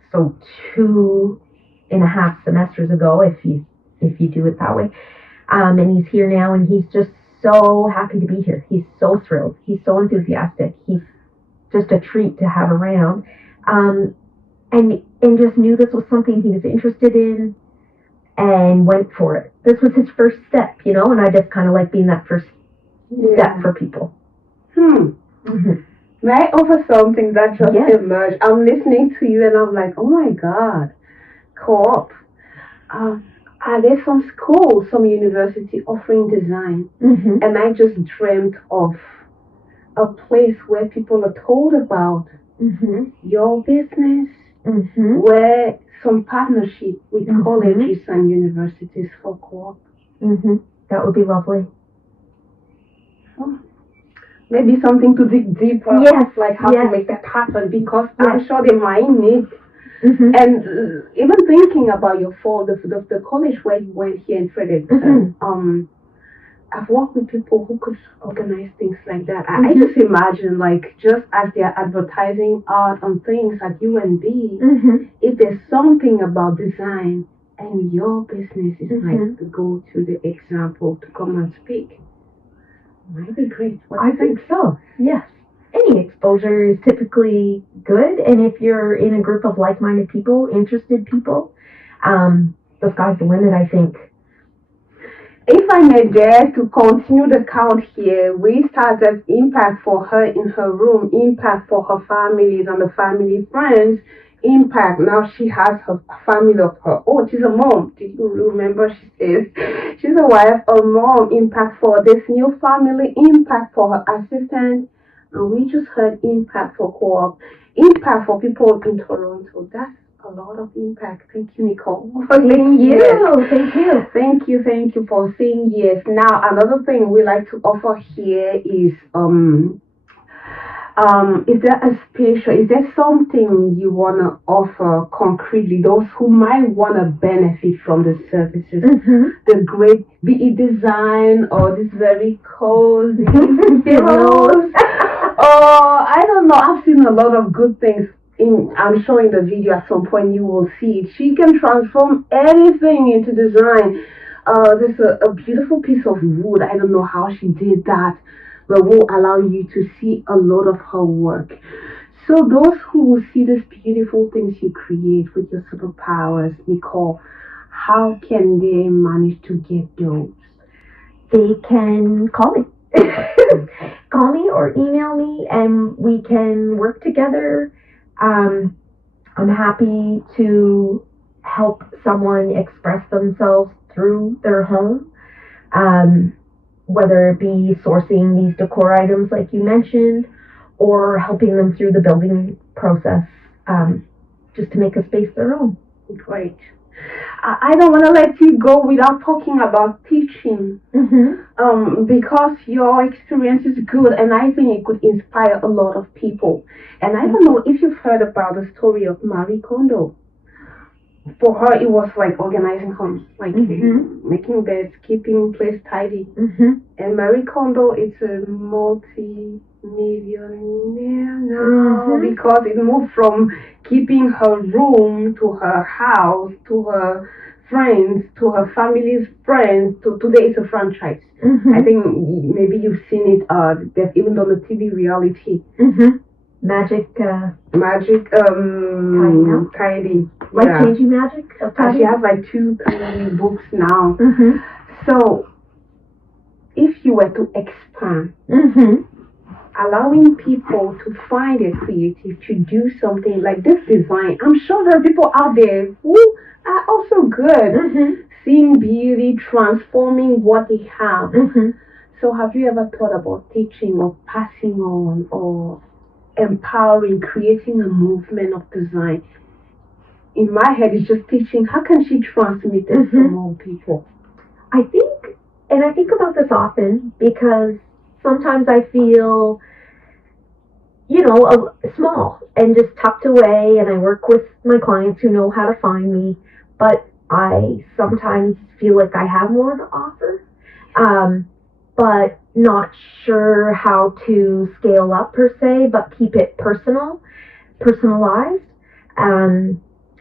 so 2.5 semesters ago, if you do it that way. And he's here now, and he's just so happy to be here. He's so thrilled. He's so enthusiastic. He's just a treat to have around. And just knew this was something he was interested in and went for it. This was his first step, and I just kind of like being that first step for people. Mm-hmm. May I offer something that just emerged? I'm listening to you and I'm like, oh my God, co-op. Are there some schools, some university offering design? Mm-hmm. And I just dreamt of a place where people are told about your business, where some partnership with colleges and universities for co-op. That would be lovely. Maybe something to dig deeper, like how to make that happen, because I'm sure they might need. And even thinking about your fall, the college where you went here in Fredericton, I've worked with people who could organize things like that. I just imagine, like, just as they're advertising art and things at UNB, if there's something about design and your business is like the go-to, the example to come and speak, might be great. I think so, yes. Any exposure is typically good, and if you're in a group of like-minded people, interested people, the sky's the limit, I think. If I may dare to continue the count here, we started impact for her in her room, impact for her families and the family friends, impact. Now she has her family of her own. She's a mom. Did you remember? She says she's a wife, a mom, impact for this new family, impact for her assistant. And we just heard impact for co-op, impact for people in Toronto. That's a lot of impact. Thank you, Nicole. Thank you. Thank you for saying yes. Now, another thing we like to offer here is is there something you want to offer concretely, those who might want to benefit from the services, the great, be it design or this very cozy pillows, or I don't know, I've seen a lot of good things. I'm showing the video at some point, you will see it. She can transform anything into design. There's a beautiful piece of wood. I don't know how she did that, but will allow you to see a lot of her work. So those who will see these beautiful things you create with your superpowers, Nicole, how can they manage to get those? They can call me. Call me or email me, and we can work together. I'm happy to help someone express themselves through their home, whether it be sourcing these decor items like you mentioned, or helping them through the building process, just to make a space their own. Great. I don't want to let you go without talking about teaching, because your experience is good, and I think it could inspire a lot of people. And I don't know if you've heard about the story of Marie Kondo. For her, it was like organizing homes, like making beds, keeping place tidy. And Marie Kondo is a multi-millionaire now, because it moved from keeping her room to her house, to her friends, to her family's friends, to today it's a franchise. I think maybe you've seen it, they've even done a TV reality. Magic, tidy. Life-changing magic of tidy. She has like 2 tidy books now. So, if you were to expand, allowing people to find it creative, to do something like this design, I'm sure there are people out there who are also good, seeing beauty, transforming what they have. So, have you ever thought about teaching or passing on or empowering, creating a movement of design? In my head, it's just teaching. How can she transmit it to more people? I think about this often, because sometimes I feel, small and just tucked away, and I work with my clients who know how to find me, but I sometimes feel like I have more to offer, but not sure how to scale up per se, but keep it personalized.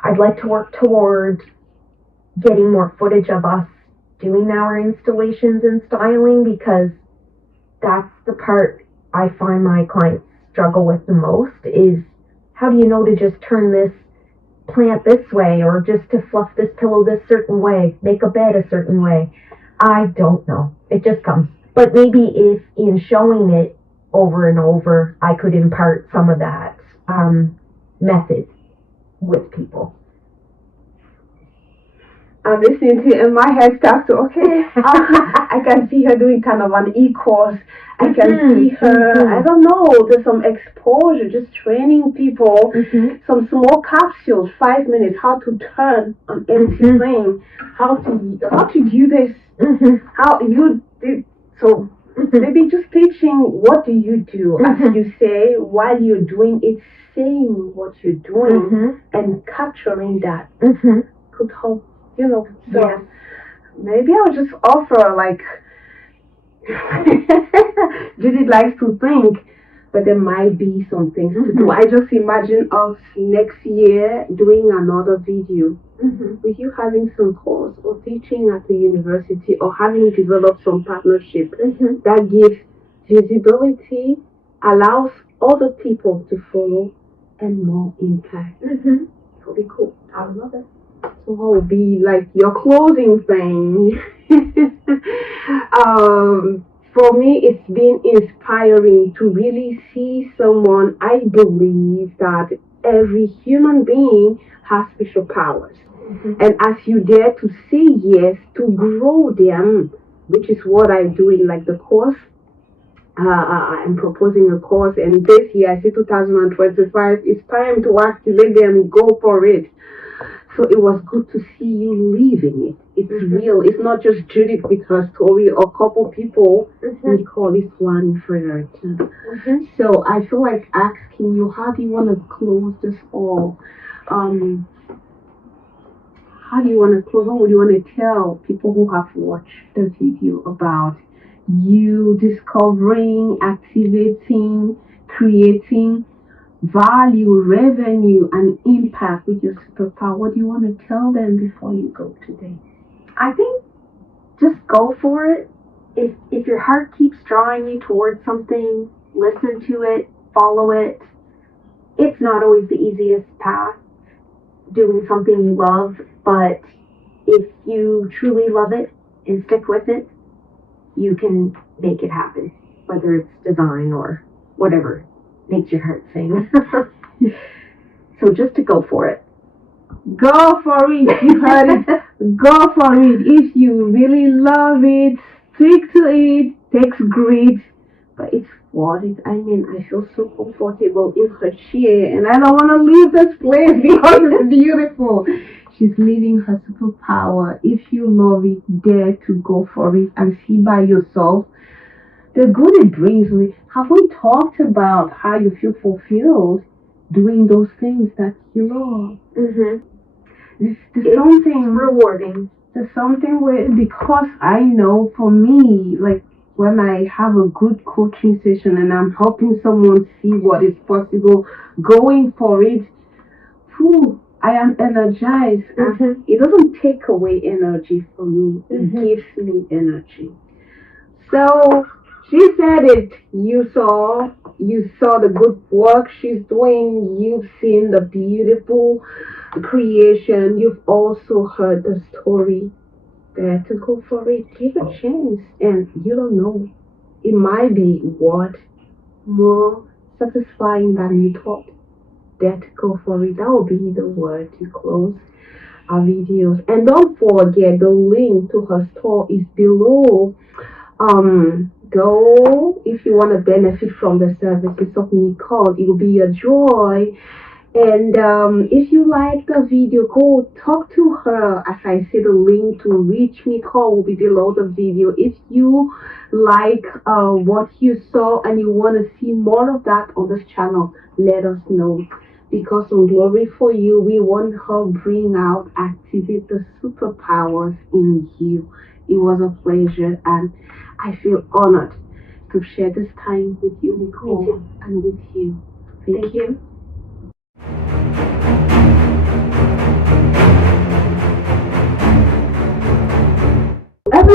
I'd like to work toward getting more footage of us doing our installations and styling, because that's the part I find my clients struggle with the most, is how do you know to just turn this plant this way, or just to fluff this pillow this certain way, make a bed a certain way. I don't know. It just comes. But maybe if in showing it over and over, I could impart some of that method with people. I'm listening to it and my head starts to, okay, I can see her doing kind of an e-course. I can see her, I don't know, there's some exposure, just training people, some small capsules, 5 minutes, how to turn an empty thing, how to do this, how you did, so maybe just teaching what do you do, as you say, while you're doing it, saying what you're doing and capturing that could help. You know, so maybe I'll just offer, like, Judith likes to think, but there might be some things to do. I just imagine us next year doing another video with you having some course or teaching at the university or having developed some partnership that gives visibility, allows other people to follow, and more impact. It'll be cool. I would love it. So what will be like your closing thing? For me, it's been inspiring to really see someone. I believe that every human being has special powers. And as you dare to say yes, to grow them, which is what I do in like the course. I'm proposing a course, and this year, I say 2025, it's time to activate them, go for it. So it was good to see you living it. It's real. It's not just Judith with her story or a couple people. Nicole is one for her too. So I feel like asking you, how do you want to close this all? How do you want to close? What would you want to tell people who have watched the video about you discovering, activating, creating value, revenue, and impact with your superpower? What do you want to tell them before you go today? I think just go for it. If your heart keeps drawing you towards something, listen to it, follow it. It's not always the easiest path, doing something you love, but if you truly love it and stick with it, you can make it happen, whether it's design or whatever makes your heart sing. So just to go for it. Go for it. You heard it. Go for it. If you really love it, stick to it. Takes grit, but it's worth it. I mean, I feel so comfortable in her chair, and I don't want to leave this place because it's beautiful. She's living her superpower. If you love it, dare to go for it and see by yourself the good it brings me. Have we talked about how you feel fulfilled doing those things that you love? There's something rewarding. There's something where, because I know for me, like when I have a good coaching session and I'm helping someone see what is possible, going for it, I am energized. It doesn't take away energy from me. It gives me energy. So she said it. You saw the good work she's doing. You've seen the beautiful creation. You've also heard the story. Dare to go for it. Give a chance, and you don't know. It might be what more satisfying than you thought. Dare to go for it. That will be the word to close our videos. And don't forget, the link to her store is below. Go if you want to benefit from the services of Nicole. It will be a joy. And if you like the video, go talk to her. As I say, the link to reach Nicole will be below the video. If you like what you saw and you want to see more of that on this channel, let us know. Because on Glory for You, we want her bring out, activate the superpowers in you. It was a pleasure, and I feel honored to share this time with you, Nicole, and with you. Thank you.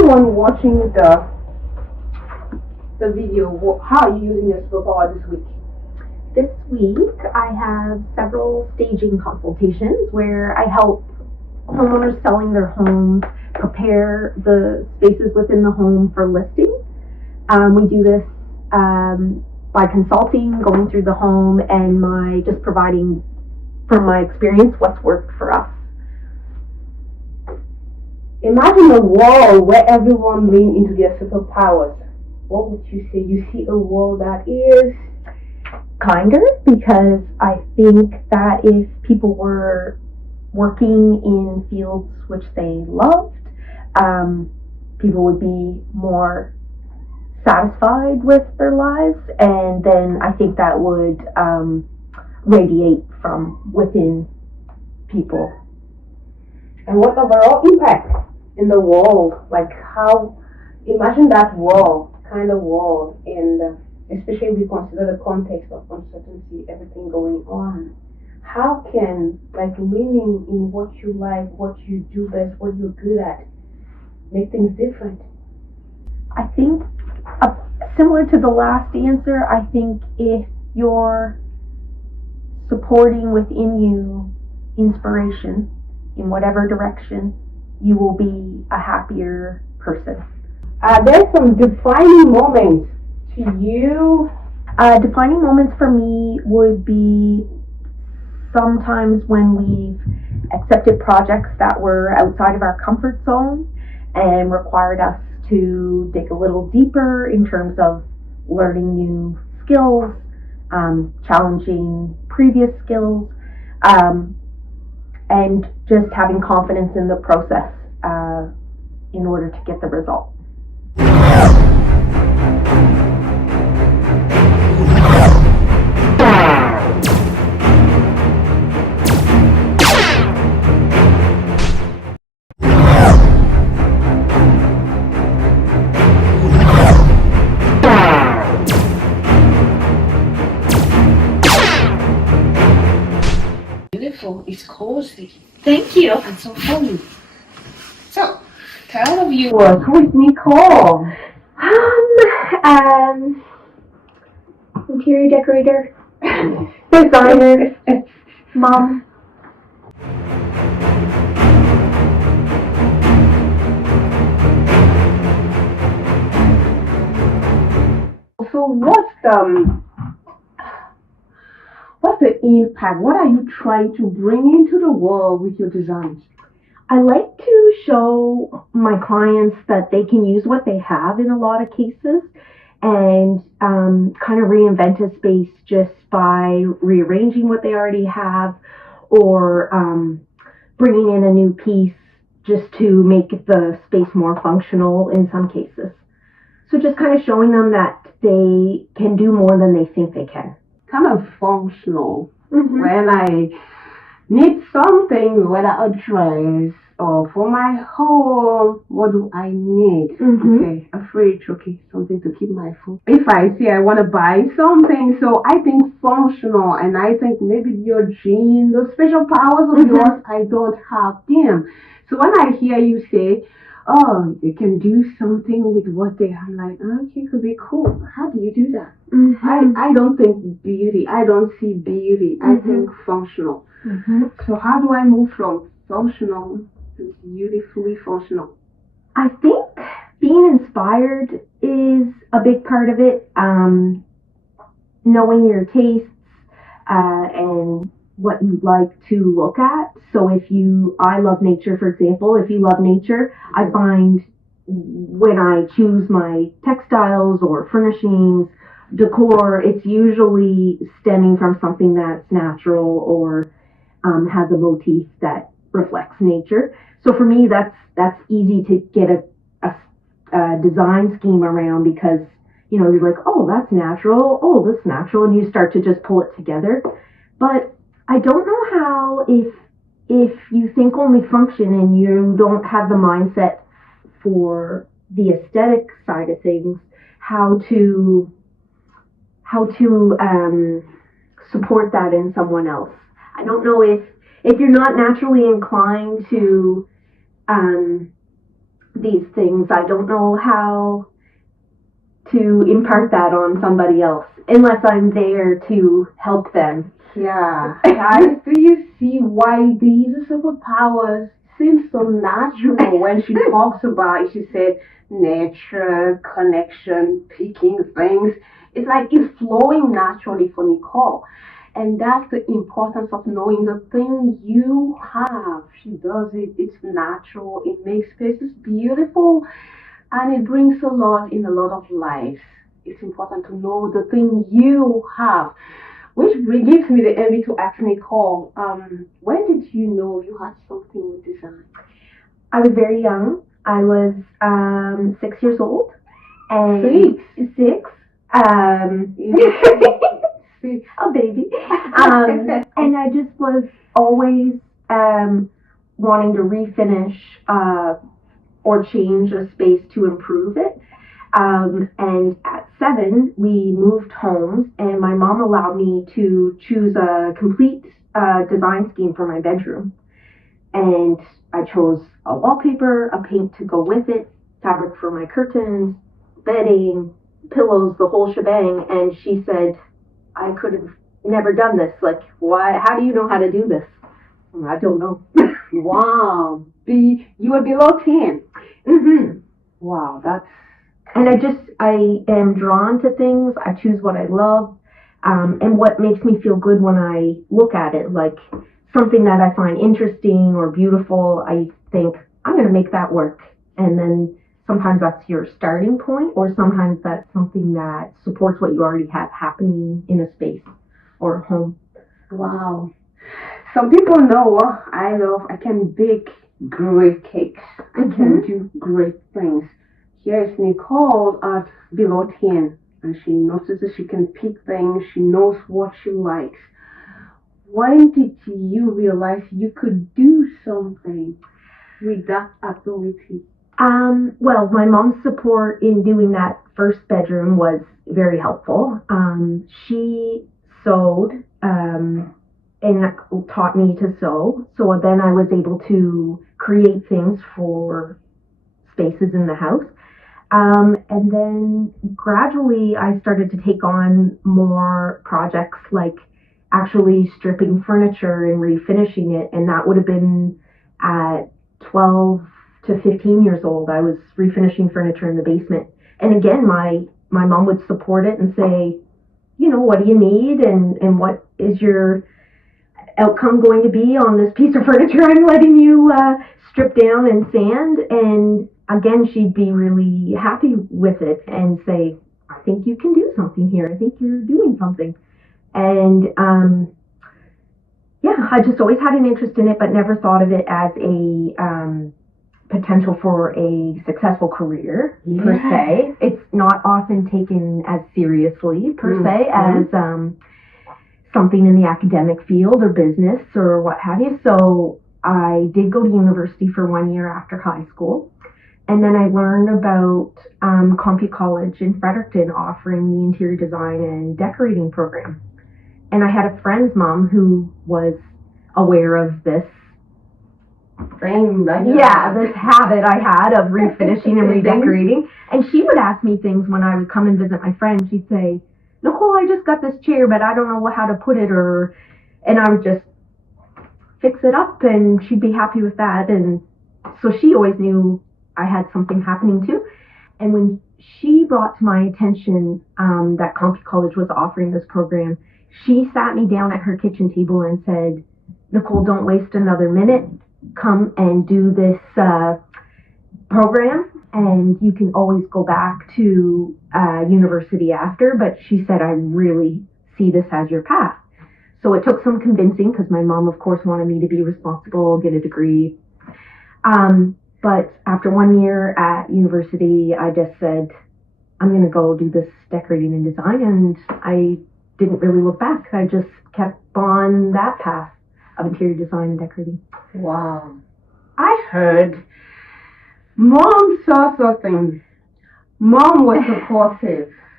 everyone watching the video, how are you using your superpower this week? This week, I have several staging consultations where I help homeowners selling their homes prepare the spaces within the home for listing. We do this by consulting, going through the home, and just providing from my experience what's worked for us. Imagine a world where everyone leans into their superpowers. What would you say? You see a world that is kinder, because I think that if people were working in fields which they loved, people would be more satisfied with their lives, and then I think that would radiate from within people. And what overall impact in the world? Like how, imagine that world, kind of world, and especially if we consider the context of uncertainty, everything going on. How can, like, living in what you like, what you do best, what you're good at, make things different? I think, similar to the last answer, I think if you're supporting within you inspiration in whatever direction, you will be a happier person. There's some defining moments to you. Defining moments for me would be sometimes when we've accepted projects that were outside of our comfort zone and required us to dig a little deeper in terms of learning new skills, challenging previous skills, and just having confidence in the process in order to get the result. Beautiful. It's cozy. Thank you. And so homey. So, tell all of you who is Nicole? Interior decorator, designer, mom. So what's the impact? What are you trying to bring into the world with your designs? I like to show my clients that they can use what they have in a lot of cases and kind of reinvent a space just by rearranging what they already have or bringing in a new piece just to make the space more functional in some cases. So just kind of showing them that they can do more than they think they can. Kind of functional. Mm-hmm. When I need something, whether a dress or for my home, what do I need? Mm-hmm. Okay, a fridge, okay, something to keep my food. If I say I want to buy something, so I think functional, and I think maybe your genes, those special powers of yours, I don't have them. So when I hear you say, oh, you can do something with what they have, I'm like, okay, it could be cool. How do you do that? Mm-hmm. I don't think beauty. I don't see beauty. I think functional. Mm-hmm. So how do I move from functional to beautifully functional? I think being inspired is a big part of it. Knowing your tastes and what you like to look at. So I love nature, for example. If you love nature, I find when I choose my textiles or furnishings, decor, it's usually stemming from something that's natural or has a motif that reflects nature. So for me, that's easy to get a design scheme around because, you know, you're like, oh, that's natural. Oh, that's natural. And you start to just pull it together. But I don't know how, if you think only function and you don't have the mindset for the aesthetic side of things, how to support that in someone else. I don't know if you're not naturally inclined to these things. I don't know how to impart that on somebody else unless I'm there to help them. Yeah. Guys, do you see why these superpowers seem so natural when she talks about it? She said nature, connection, picking things. It's like it's flowing naturally for Nicole. And that's the importance of knowing the thing you have. She does it, it's natural, it makes spaces beautiful, and it brings a lot in a lot of lives. It's important to know the thing you have. Which gives me the envy to ask Nicole, when did you know you had something with design? I was very young. I was 6 years old. And six. A baby. And I just was always wanting to refinish or change a space to improve it. And at 7, we moved homes, and my mom allowed me to choose a complete design scheme for my bedroom. And I chose a wallpaper, a paint to go with it, fabric for my curtains, bedding, pillows, the whole shebang. And she said, I could have never done this. Like, why? How do you know how to do this? I don't know. Wow. You were below 10. Mm-hmm. Wow, that's... And I am drawn to things. I choose what I love. And what makes me feel good when I look at it, like something that I find interesting or beautiful, I think, I'm going to make that work. And then sometimes that's your starting point, or sometimes that's something that supports what you already have happening in a space or a home. Wow. Some people know what I love. I can bake great cakes. I can do great things. Here's Nicole at below 10, and she notices she can pick things. She knows what she likes. When did you realize you could do something with that ability? Well, my mom's support in doing that first bedroom was very helpful. She sewed and taught me to sew. So then I was able to create things for spaces in the house. And then gradually I started to take on more projects, like actually stripping furniture and refinishing it. And that would have been at 12 to 15 years old. I was refinishing furniture in the basement. And again, my mom would support it and say, you know, what do you need? And what is your outcome going to be on this piece of furniture I'm letting you strip down and sand? And again, she'd be really happy with it and say, I think you can do something here. I think you're doing something. And yeah, I just always had an interest in it, but never thought of it as a potential for a successful career per se. It's not often taken as seriously per se as something in the academic field or business or what have you. So I did go to university for 1 year after high school. And then I learned about Compu College in Fredericton offering the interior design and decorating program. And I had a friend's mom who was aware of this thing, this habit I had of refinishing and redecorating. And she would ask me things when I would come and visit my friend. She'd say, Nicole, I just got this chair, but I don't know how to put it, and I would just fix it up, and she'd be happy with that. And so she always knew I had something happening too. And when she brought to my attention that Compu College was offering this program, she sat me down at her kitchen table and said, Nicole, don't waste another minute. Come and do this program, and you can always go back to university after. But she said, I really see this as your path. So it took some convincing, because my mom, of course, wanted me to be responsible, get a degree. But after 1 year at university, I just said, I'm going to go do this decorating and design. And I didn't really look back. I just kept on that path of interior design and decorating. Wow. I heard Mom saw something. Mom was supportive.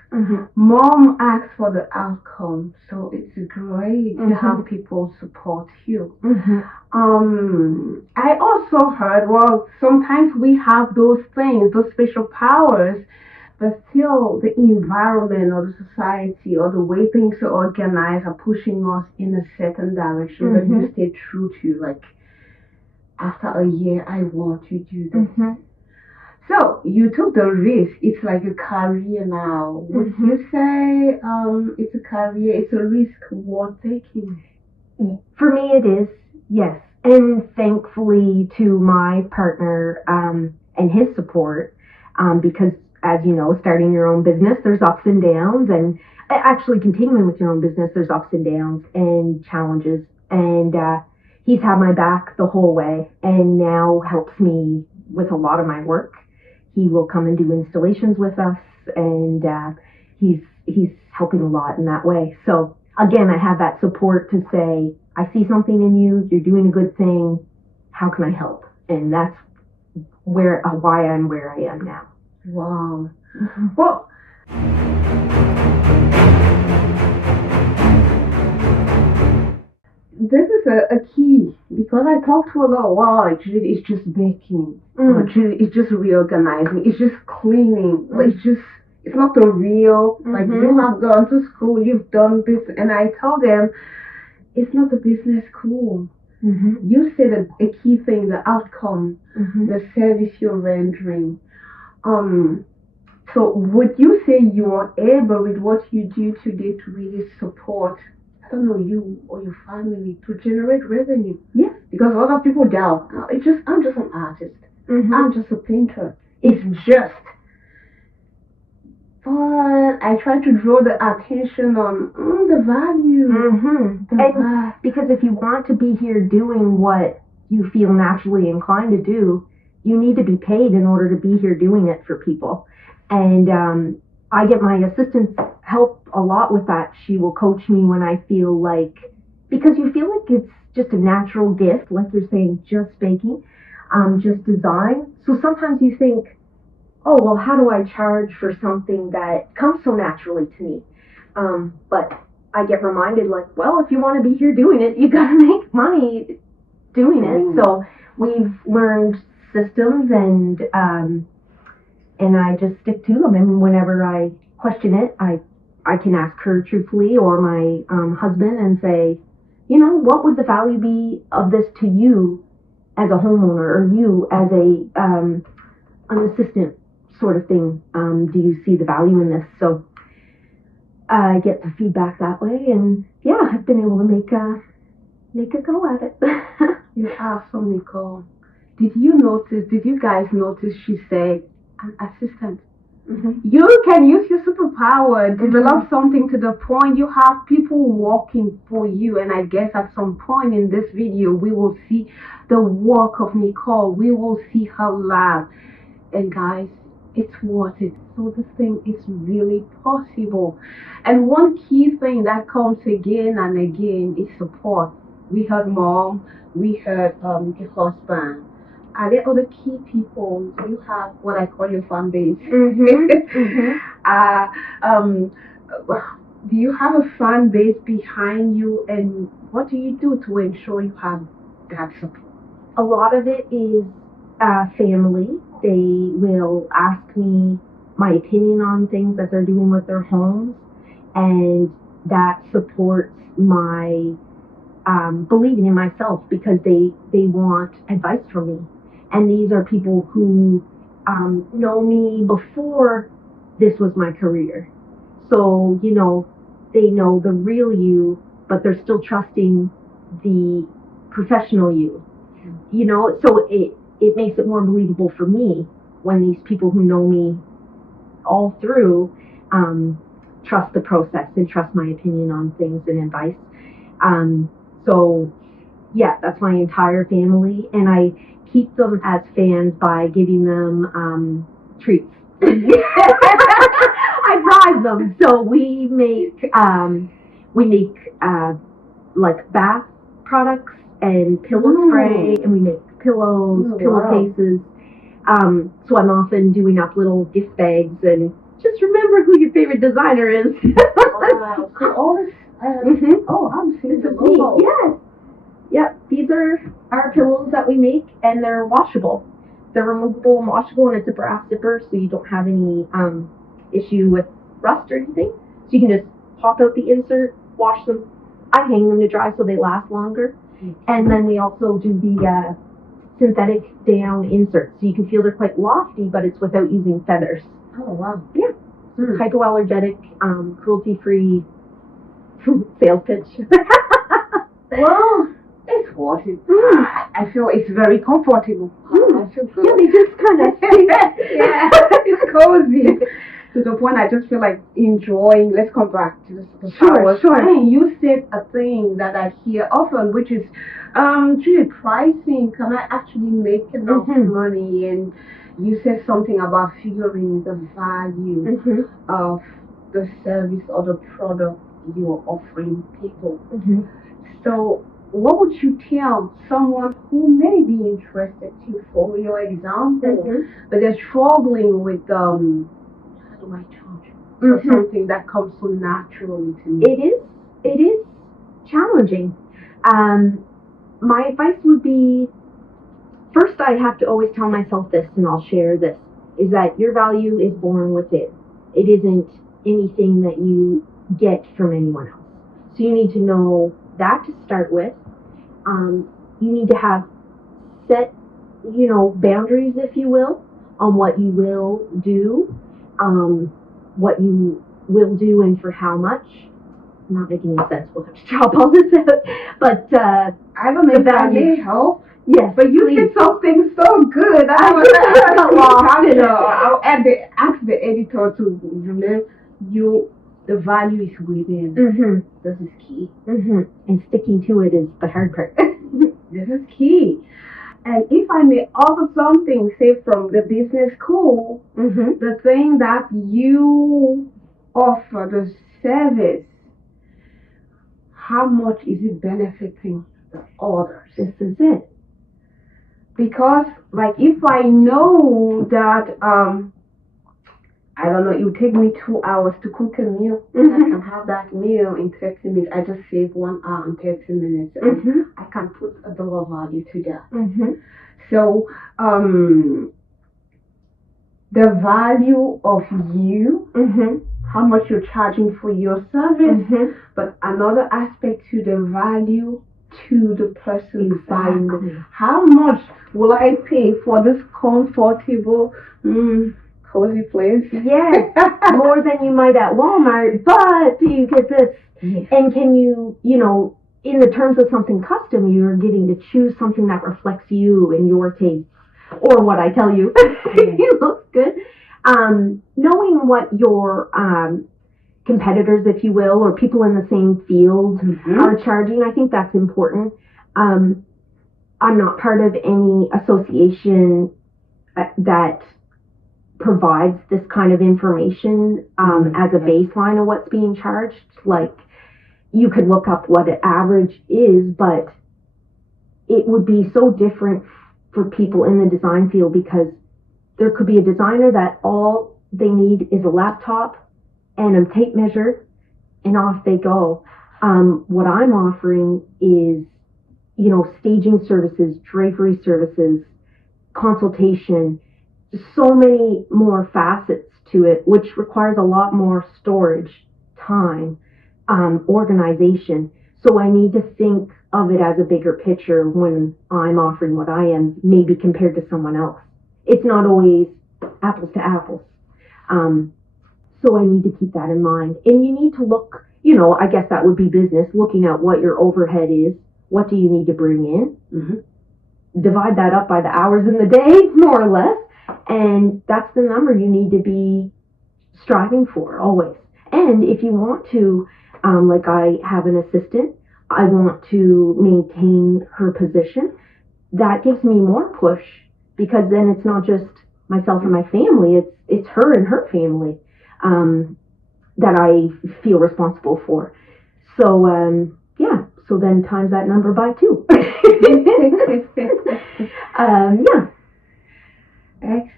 Mom asks for the outcome, so it's great to have people support you. I also heard, well, sometimes we have those things, those special powers, but still the environment or the society or the way things are organized are pushing us in a certain direction, but you stay true to, like, after a year, I want to do this. So you took the risk. It's like a career now. Would you say it's a career? It's a risk worth taking? For me, it is, yes. And thankfully to my partner and his support, because as you know, starting your own business, there's ups and downs, and actually continuing with your own business, there's ups and downs and challenges. And he's had my back the whole way, and now helps me with a lot of my work. He will come and do installations with us, and he's helping a lot in that way. So again, I have that support to say, I see something in you, you're doing a good thing, how can I help? And that's why I'm where I am now. Wow. Well, this is a key, because I talk to a lot. Wow, actually, it's just baking. Actually, it's just reorganizing. It's just cleaning. It's not the real. Like, you have gone to school, you've done this, and I tell them, it's not the business school. You said a key thing, the outcome, the service you're rendering. So would you say you are able with what you do today to really support, I don't know, you or your family, to generate revenue? Yes. Because a lot of people doubt, I'm just an artist. I'm just a painter. It's just. But I try to draw the attention on the value. Because if you want to be here doing what you feel naturally inclined to do, you need to be paid in order to be here doing it for people. And I get my assistant's help a lot with that. She will coach me when I feel like, because you feel like it's just a natural gift, like you're saying, just baking, just design. So sometimes you think, oh, well, how do I charge for something that comes so naturally to me? But I get reminded, like, well, if you want to be here doing it, you got to make money doing it. So we've learned systems, and I just stick to them. And whenever I question it, I can ask her truthfully, or my husband, and say, you know, what would the value be of this to you as a homeowner, or you as an assistant sort of thing? Do you see the value in this? So I get the feedback that way, and yeah, I've been able to make a go at it. You're awesome, Nicole. Did you guys notice she said an assistant? You can use your superpower, develop something to the point you have people working for you. And I guess at some point in this video, we will see the work of Nicole. We will see her lab. And guys, it's worth it. So this thing is really possible. And one key thing that comes again and again is support. We heard mom, we heard the husband. Are there other key people? You have what I call your fan base. Do you have a fan base behind you, and what do you do to ensure you have that support? A lot of it is family. They will ask me my opinion on things that they're doing with their homes, and that supports my believing in myself, because they want advice from me. And these are people who know me before this was my career. So, you know, they know the real you, but they're still trusting the professional you. You know, so it makes it more believable for me when these people who know me all through trust the process and trust my opinion on things and advice. So, yeah, that's my entire family, and I keep them as fans by giving them treats. I bribe them. So we make like bath products and pillow spray, and we make pillows, pillowcases. So I'm often doing up little gift bags and just remember who your favorite designer is. Wow. So all this. Oh, I'm seeing the logo. Yes. Yep. These are our pillows that we make, and they're washable. They're removable and washable, and it's a brass zipper, so you don't have any issue with rust or anything. So you can just pop out the insert, wash them. I hang them to dry so they last longer. And then we also do the synthetic down inserts, so you can feel they're quite lofty, but it's without using feathers. Oh wow. Yeah. Hypoallergenic, cruelty-free sales pitch. Well, it's worth it. I feel it's very comfortable. I feel good. Yeah, they just kind of yeah, it's cozy. To the point I just feel like enjoying. Let's come back to the Superpowers. Sure. And you said a thing that I hear often, which is through the pricing, can I actually make enough money? And you said something about figuring the value of the service or the product you're offering people. So what would you tell someone who may be interested to follow your example, but they're struggling with how do I charge for something that comes so naturally to me? It is challenging. My advice would be, first I have to always tell myself this, and I'll share this, is that your value is born within. It isn't anything that you get from anyone else. So you need to know that to start with. You need to have set, boundaries, if you will, on what you will do, what you will do and for how much. I'm not making any sense. We'll have to chop all this out. But I don't know if I may help. Yes, but you said something so good. I'll ask the editor to remember the value is within. This is key. And sticking to it is the hard part. This is key. And if I may offer something, say from the business school, the thing that you offer, the service, how much is it benefiting the others? This is it. Because, like, if I know that, I don't know, it would take me 2 hours to cook a meal, I can have that meal in 30 minutes. I just save 1 hour and 30 minutes. And I can put a dollar value to that. So, the value of you, how much you're charging for your service, but another aspect to the value to the person buying it. How much will I pay for this comfortable, cozy place? Yes, more than you might at Walmart, but do you get this? Yes. And can you, in the terms of something custom, you're getting to choose something that reflects you and your taste, or what I tell you. It looks good. Knowing what your competitors, if you will, or people in the same field are charging, I think that's important. I'm not part of any association that provides this kind of information as a baseline of what's being charged. Like, you could look up what an average is, but it would be so different for people in the design field, because there could be a designer that all they need is a laptop and a tape measure, and off they go. What I'm offering is, staging services, drapery services, consultation, so many more facets to it, which requires a lot more storage, time, organization. So I need to think of it as a bigger picture when I'm offering what I am, maybe compared to someone else. It's not always apples to apples. So I need to keep that in mind. And you need to look, I guess that would be business, looking at what your overhead is. What do you need to bring in? Divide that up by the hours in the day, more or less. And that's the number you need to be striving for, always. And if you want to, like I have an assistant, I want to maintain her position, that gives me more push, because then it's not just myself and my family, it's her and her family that I feel responsible for. So, so then times that number by 2. Yeah. Excellent.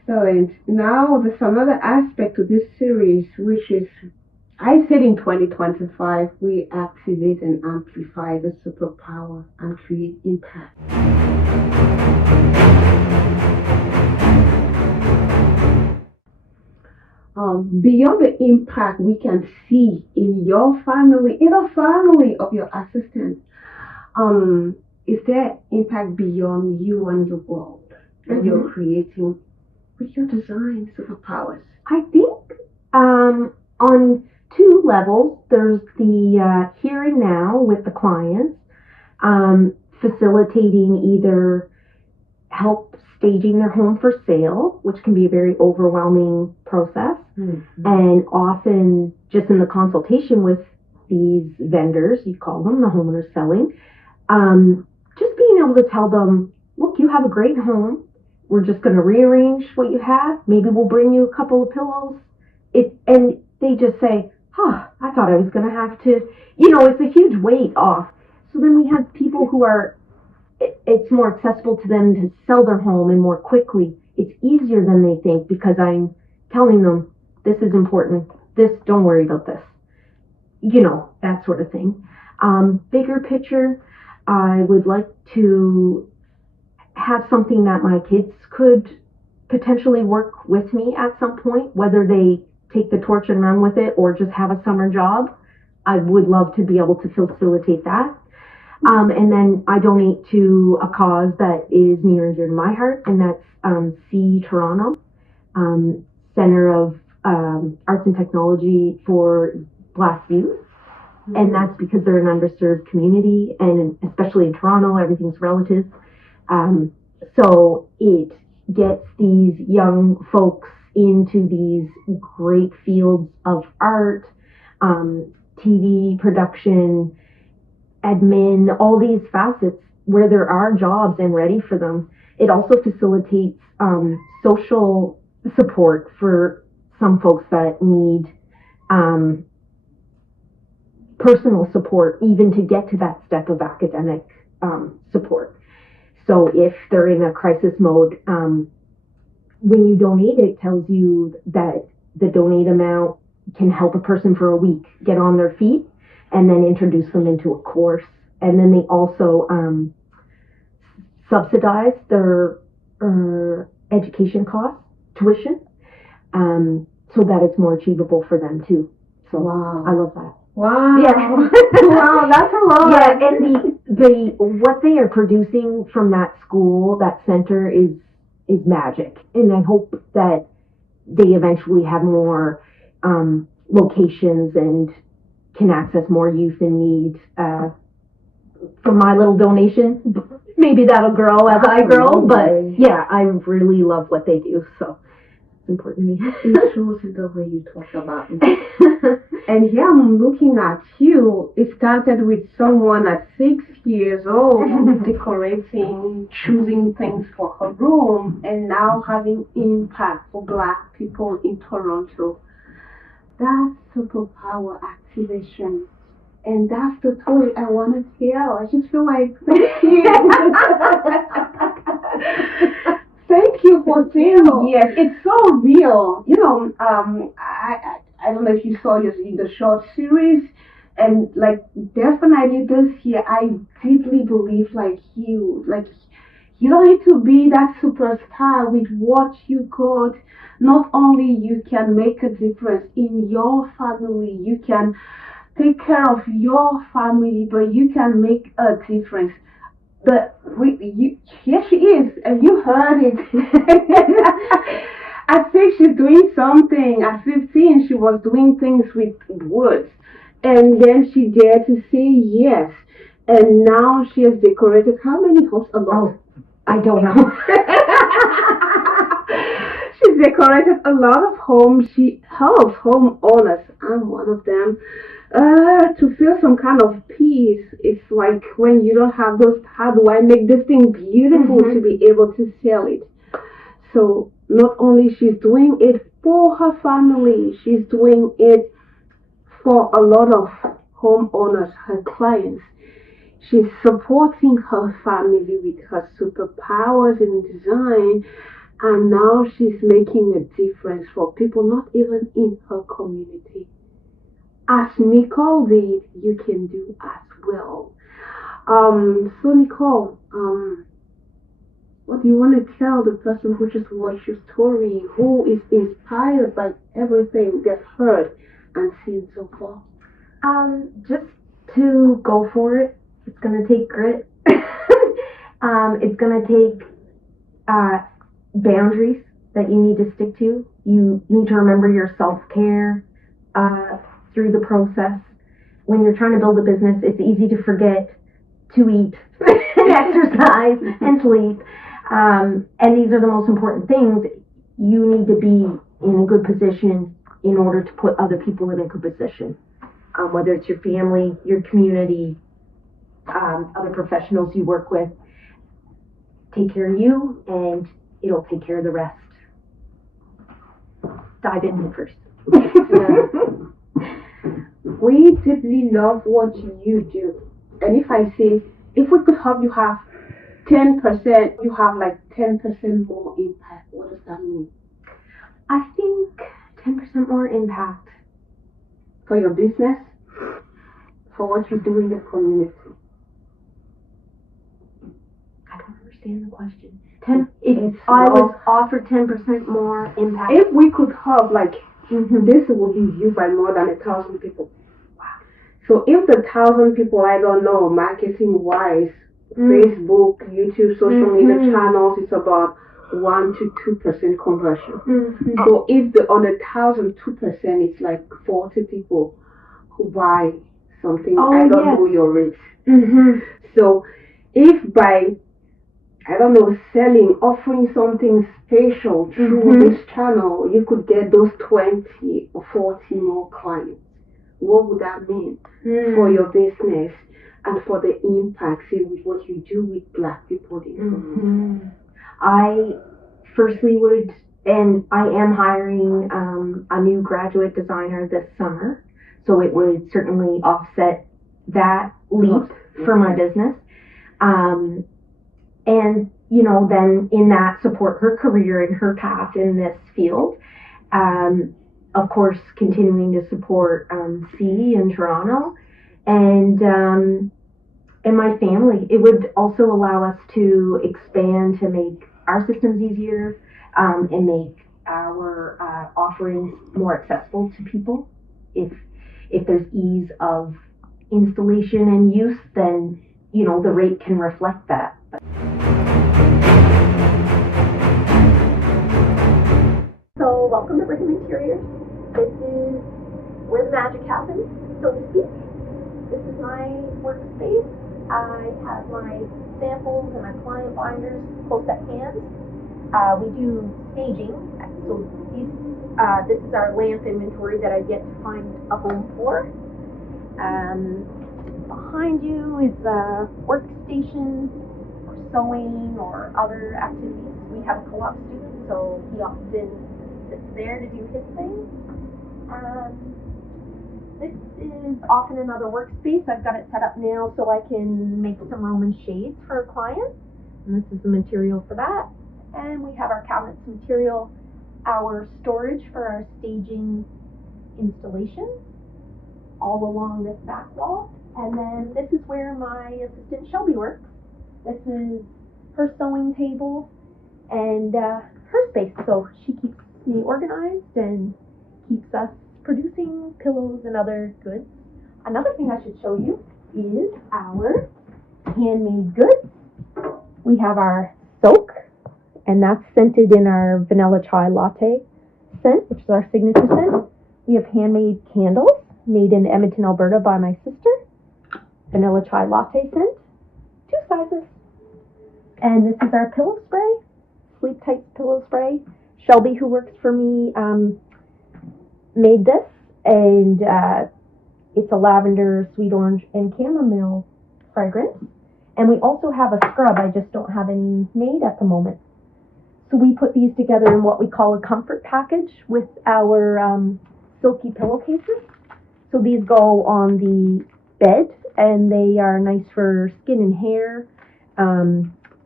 Excellent. Now, there's another aspect to this series, which is I said in 2025, we activate and amplify the superpower and create impact. Beyond the impact we can see in your family, in the family of your assistant, is there impact beyond you and your world that you're creating with your design superpowers? I think on two levels. There's the here and now with the clients, facilitating either help staging their home for sale, which can be a very overwhelming process, and often just in the consultation with these vendors, you call them, the homeowners selling, just being able to tell them, look, you have a great home. We're just going to rearrange what you have. Maybe we'll bring you a couple of pillows. And they just say, I thought I was going to have to, it's a huge weight off. So then we have people who are, it's more accessible to them to sell their home and more quickly. It's easier than they think because I'm telling them, this is important. Don't worry about this. That sort of thing. Bigger picture, I would like to have something that my kids could potentially work with me at some point, whether they take the torch and run with it or just have a summer job. I would love to be able to facilitate that. And then I donate to a cause that is near and dear to my heart, and that's C Toronto, Center of Arts and Technology for Black Youth. And that's because they're an underserved community, and especially in Toronto, everything's relative. So it gets these young folks into these great fields of art, TV production, admin, all these facets where there are jobs and ready for them. It also facilitates social support for some folks that need personal support, even to get to that step of academic support. So if they're in a crisis mode, when you donate, it tells you that the donate amount can help a person for a week get on their feet and then introduce them into a course. And then they also subsidize their education costs, tuition, so that it's more achievable for them too. So wow. I love that. Wow. Yeah. Wow, that's a lot. Yeah, and the what they are producing from that school, that center is magic. And I hope that they eventually have more locations and can access more youth in need. From my little donation, maybe that'll grow as I grow. But yeah, I really love what they do. So important to me. It shows the way you talk about it. And here I'm looking at you. It started with someone at 6 years old decorating, choosing things for her room, and now having impact for Black people in Toronto. That's superpower activation. And that's the story I want to tell. I just feel like, thank you. Thank you for saying yes. It's so real. I don't know if you saw the short series, and like definitely this year, I deeply believe like you don't need to be that superstar with what you got. Not only you can make a difference in your family, you can take care of your family, but you can make a difference. But here she is, and you heard it. At 6, she's doing something. At 15, she was doing things with words. And then she dared to say yes. And now she has decorated how many homes? A lot. I don't know. She's decorated a lot of homes. She helps homeowners. I'm one of them. To feel some kind of peace. It's like when you don't have those, how do I make this thing beautiful to be able to sell it? So not only she's doing it for her family, she's doing it for a lot of homeowners, her clients. She's supporting her family with her superpowers in design, And now she's making a difference for people not even in her community. As Nicole did, you can do as well. So Nicole, what do you want to tell the person who just watched your story, who is inspired by everything they've heard and seen so far? Just to go for it. It's gonna take grit. It's gonna take boundaries that you need to stick to. You need to remember your self-care through the process. When you're trying to build a business, it's easy to forget to eat and exercise and sleep. And these are the most important things. You need to be in a good position in order to put other people in a good position. Whether it's your family, your community, other professionals you work with. Take care of you, and it'll take care of the rest. Dive in first. We deeply love what you do. And if I say, if we could help you have 10%, you have like 10% more impact, what does that mean? I think 10% more impact. For your business? For what you do in the community? I don't understand the question. If I was offered 10% more impact. If we could help, like, this will be viewed by more than 1,000 people. Wow. So if the 1,000 people, I don't know, marketing-wise, Facebook, YouTube, social media channels, it's about 1 to 2% conversion. So if the on 1,000, 2% is like 40 people who buy something, I don't know your rate. So if by, I don't know, selling, offering something special through this channel, you could get those 20 or 40 more clients. What would that mean for your business and for the impact, say, with what you do with Black people in the community? I firstly would, and I am hiring a new graduate designer this summer, so it would certainly offset that leap for my business. And, you know, then in that support her career and her path in this field. Of course, continuing to support C in Toronto and my family. It would also allow us to expand to make our systems easier and make our offerings more accessible to people. If there's ease of installation and use, then, you know, the rate can reflect that. So welcome to Brigham Interiors. This is where the magic happens, so to speak. This is my workspace. I have my samples and my client binders close at hand. We do staging, so this is our lamp inventory that I've yet to find a home for. Behind you is a workstation for sewing or other activities. We have a co-op student, so he often sits there to do his thing. This is often another workspace. I've got it set up now so I can make some Roman shades for a client. And this is the material for that. And we have our cabinets material, our storage for our staging installation, all along this back wall. And then this is where my assistant Shelby works. This is her sewing table and her space. So she keeps me organized and keeps us producing pillows and other goods. Another thing I should show you is our handmade goods. We have our soak, and that's scented in our vanilla chai latte scent, which is our signature scent. We have handmade candles made in Edmonton, Alberta by my sister. Vanilla chai latte scent, 2 sizes. And this is our pillow spray, Sleep Tight pillow spray. Shelby, who works for me, made this, and it's a lavender, sweet orange, and chamomile fragrance. And we also have a scrub. I just don't have any made at the moment. So we put these together in what we call a comfort package with our silky pillowcases. So these go on the bed, and they are nice for skin and hair.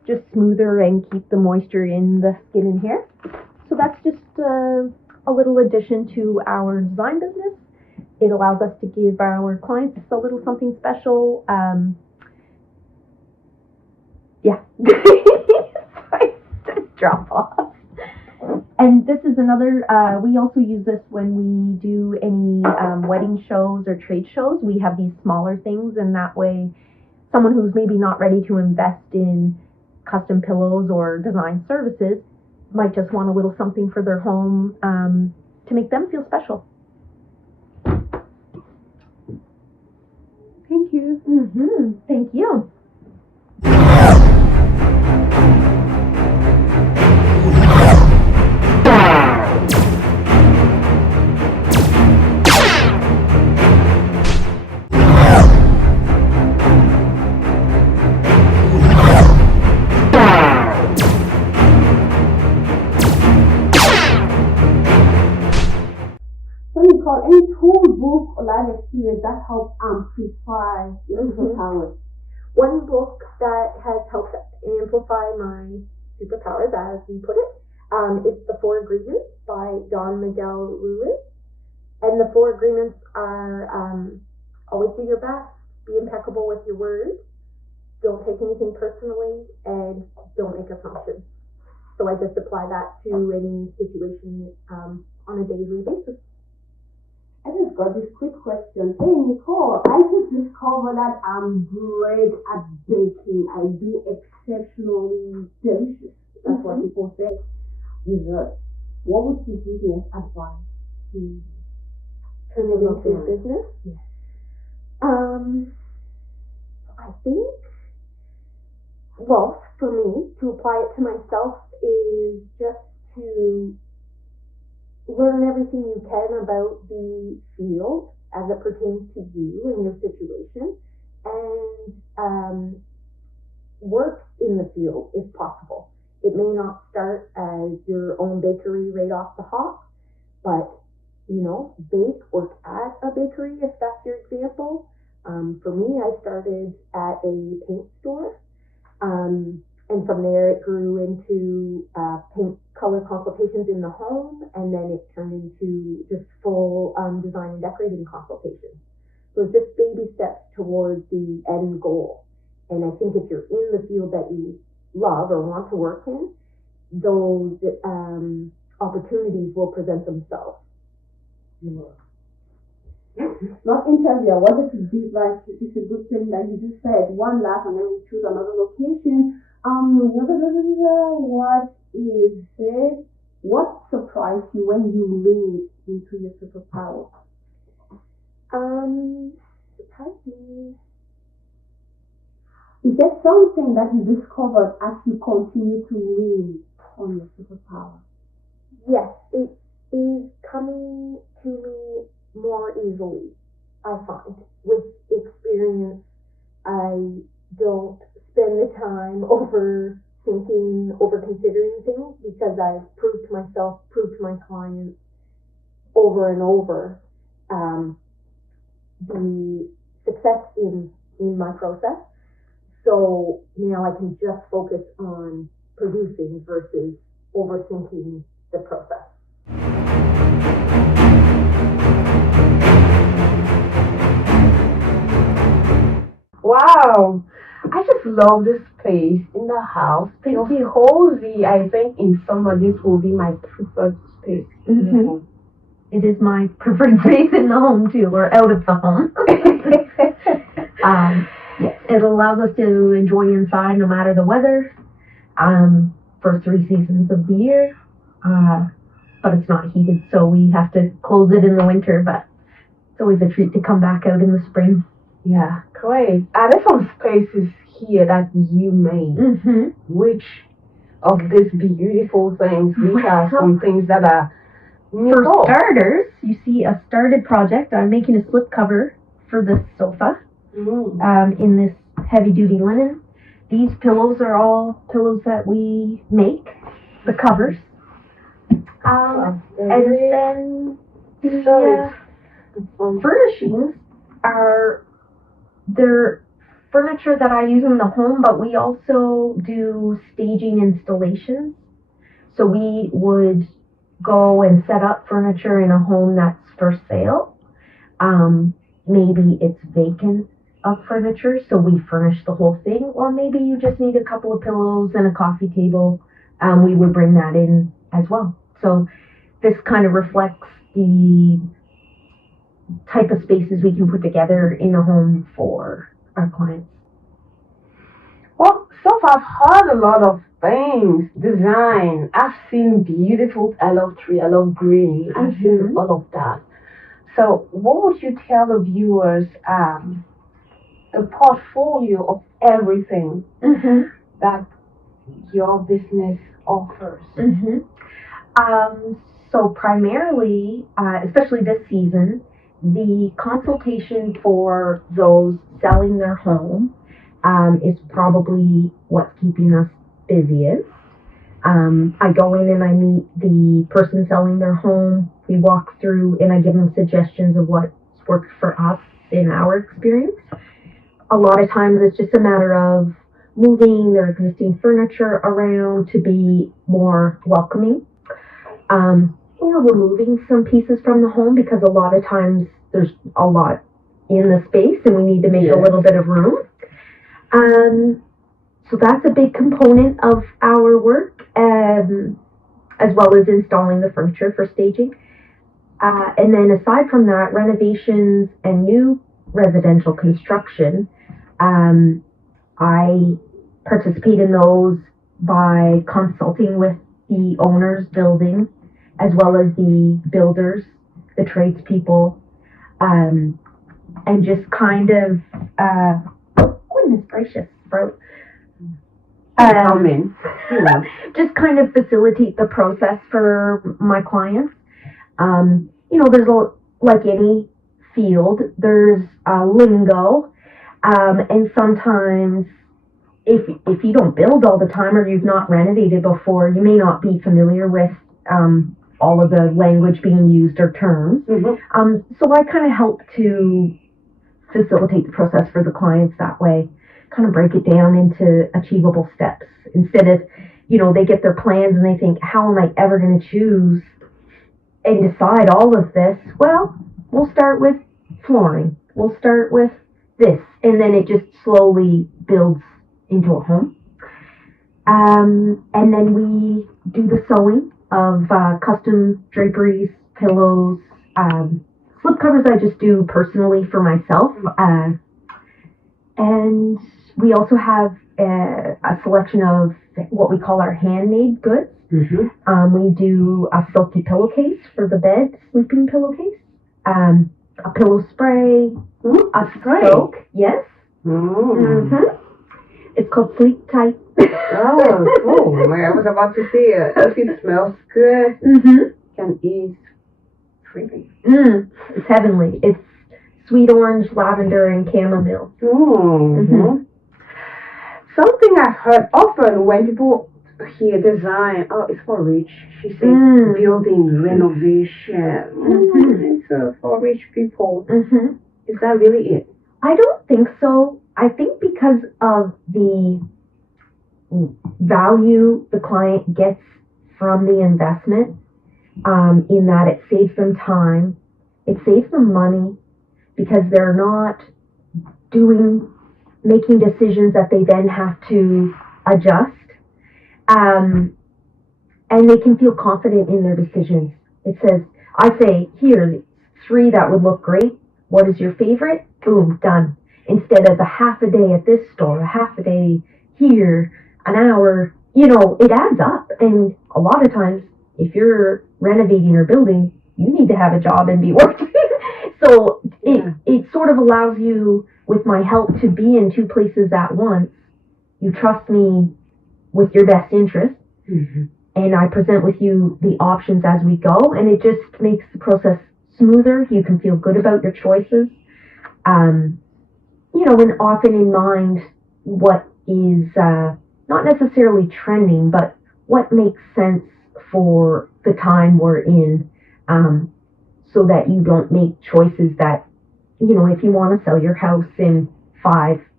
just smoother and keep the moisture in the skin and hair. So that's just a little addition to our design business. It allows us to give our clients a little something special. Yeah. Sorry, drop off. And this is another, we also use this when we do any wedding shows or trade shows. We have these smaller things, and that way someone who's maybe not ready to invest in custom pillows or design services might just want a little something for their home to make them feel special. Thank you. Thank you. So Nicole, any tool, book, or life experience that help amplify your superpowers? One book that has helped amplify my superpowers, as we put it, is The 4 Agreements by Don Miguel Ruiz. And the 4 agreements are always do your best, be impeccable with your words, don't take anything personally, and don't make assumptions. So I just apply that to any situation on a daily basis. I just got this quick question. Hey Nicole, I just discovered that I'm great at baking. I do exceptionally delicious. That's what people say. Dessert. What would you give me as advice to turn it into a business? Yes. I think, well, for me, to apply it to myself is just to learn everything you can about the field as it pertains to you and your situation, and work in the field if possible. It may not start as your own bakery right off the hop, but bake, work at a bakery if that's your example. For me, I started at a paint store, and from there it grew into paint color consultations in the home, and then it turned into just full design and decorating consultations. So it's just baby steps towards the end goal. And I think if you're in the field that you love or want to work in, those opportunities will present themselves. Not interview. I wanted to be like, it's a good thing that you just said one last and then we choose another location. What is it? What surprised you when you leaned into your superpower? Surprised me. Is there something that you discovered as you continue to lean on your superpower? Yes, it is coming to me more easily, I find. With experience, I don't spend the time overthinking, over-considering things, because I've proved to myself, proved to my clients over and over the success in my process. So now I can just focus on producing versus overthinking the process. Wow, I just love this space in the house. Feels cozy. I think in summer this will be my preferred space. Mm-hmm. It is my preferred space in the home too, or out of the home. Yes, it allows us to enjoy inside no matter the weather, for 3 seasons of the year. But it's not heated, so we have to close it in the winter, but it's always a treat to come back out in the spring. Yeah, great. There's some spaces here that you made. Mm-hmm. Which of these beautiful things, which are some things that are For starters, you see a started project. I'm making a slipcover for this sofa in this heavy-duty linen. These pillows are all pillows that we make, the covers. And then the furnishings they're furniture that I use in the home, but we also do staging installations. So we would go and set up furniture in a home that's for sale. Maybe it's vacant of furniture, so we furnish the whole thing, or maybe you just need a couple of pillows and a coffee table. We would bring that in as well. So this kind of reflects the type of spaces we can put together in a home for our clients. Well, so far I've heard a lot of things, design. I've seen beautiful, I love tree, I love green. I've seen all of that. So what would you tell the viewers, a portfolio of everything that your business offers? So primarily, especially this season, the consultation for those selling their home is probably what's keeping us busiest. I go in and I meet the person selling their home. We walk through and I give them suggestions of what's worked for us in our experience. A lot of times it's just a matter of moving their existing furniture around to be more welcoming. Or removing some pieces from the home because a lot of times there's a lot in the space and we need to make a little bit of room. So that's a big component of our work, as well as installing the furniture for staging. And then aside from that, renovations and new residential construction, I participate in those by consulting with the owners building, as well as the builders, the tradespeople, and just kind of, goodness gracious, bro. Just kind of facilitate the process for my clients. There's like any field, there's lingo, and sometimes if you don't build all the time or you've not renovated before, you may not be familiar with all of the language being used or terms. So I kind of help to facilitate the process for the clients that way, kind of break it down into achievable steps instead of, they get their plans and they think, how am I ever going to choose and decide all of this? Well, we'll start with flooring. We'll start with this. And then it just slowly builds into a home. And then we do the sewing of custom draperies, pillows, slip covers I just do personally for myself. And we also have a selection of what we call our handmade goods. We do a silky pillowcase for the bed, sleeping pillowcase, a pillow spray, a soak, yes. It's called Sleep Tight. Oh, cool. I was about to say it. If it smells good, can ease creepy. It's heavenly. It's sweet orange, lavender, and chamomile. Something I've heard often when people hear design, it's for rich. She says building renovation. It's for rich people. Is that really it? I don't think so. I think because of the value the client gets from the investment, in that it saves them time, it saves them money, because they're not making decisions that they then have to adjust, and they can feel confident in their decisions. I say, here's 3 that would look great. What is your favorite? Boom, done. Instead of a half a day at this store, a half a day here, an hour, it adds up. And a lot of times, if you're renovating or building, you need to have a job and be working. So it sort of allows you, with my help, to be in 2 places at once. You trust me with your best interest, and I present with you the options as we go, and it just makes the process smoother. You can feel good about your choices. And often in mind what is not necessarily trending, but what makes sense for the time we're in, so that you don't make choices that, if you want to sell your house in 5,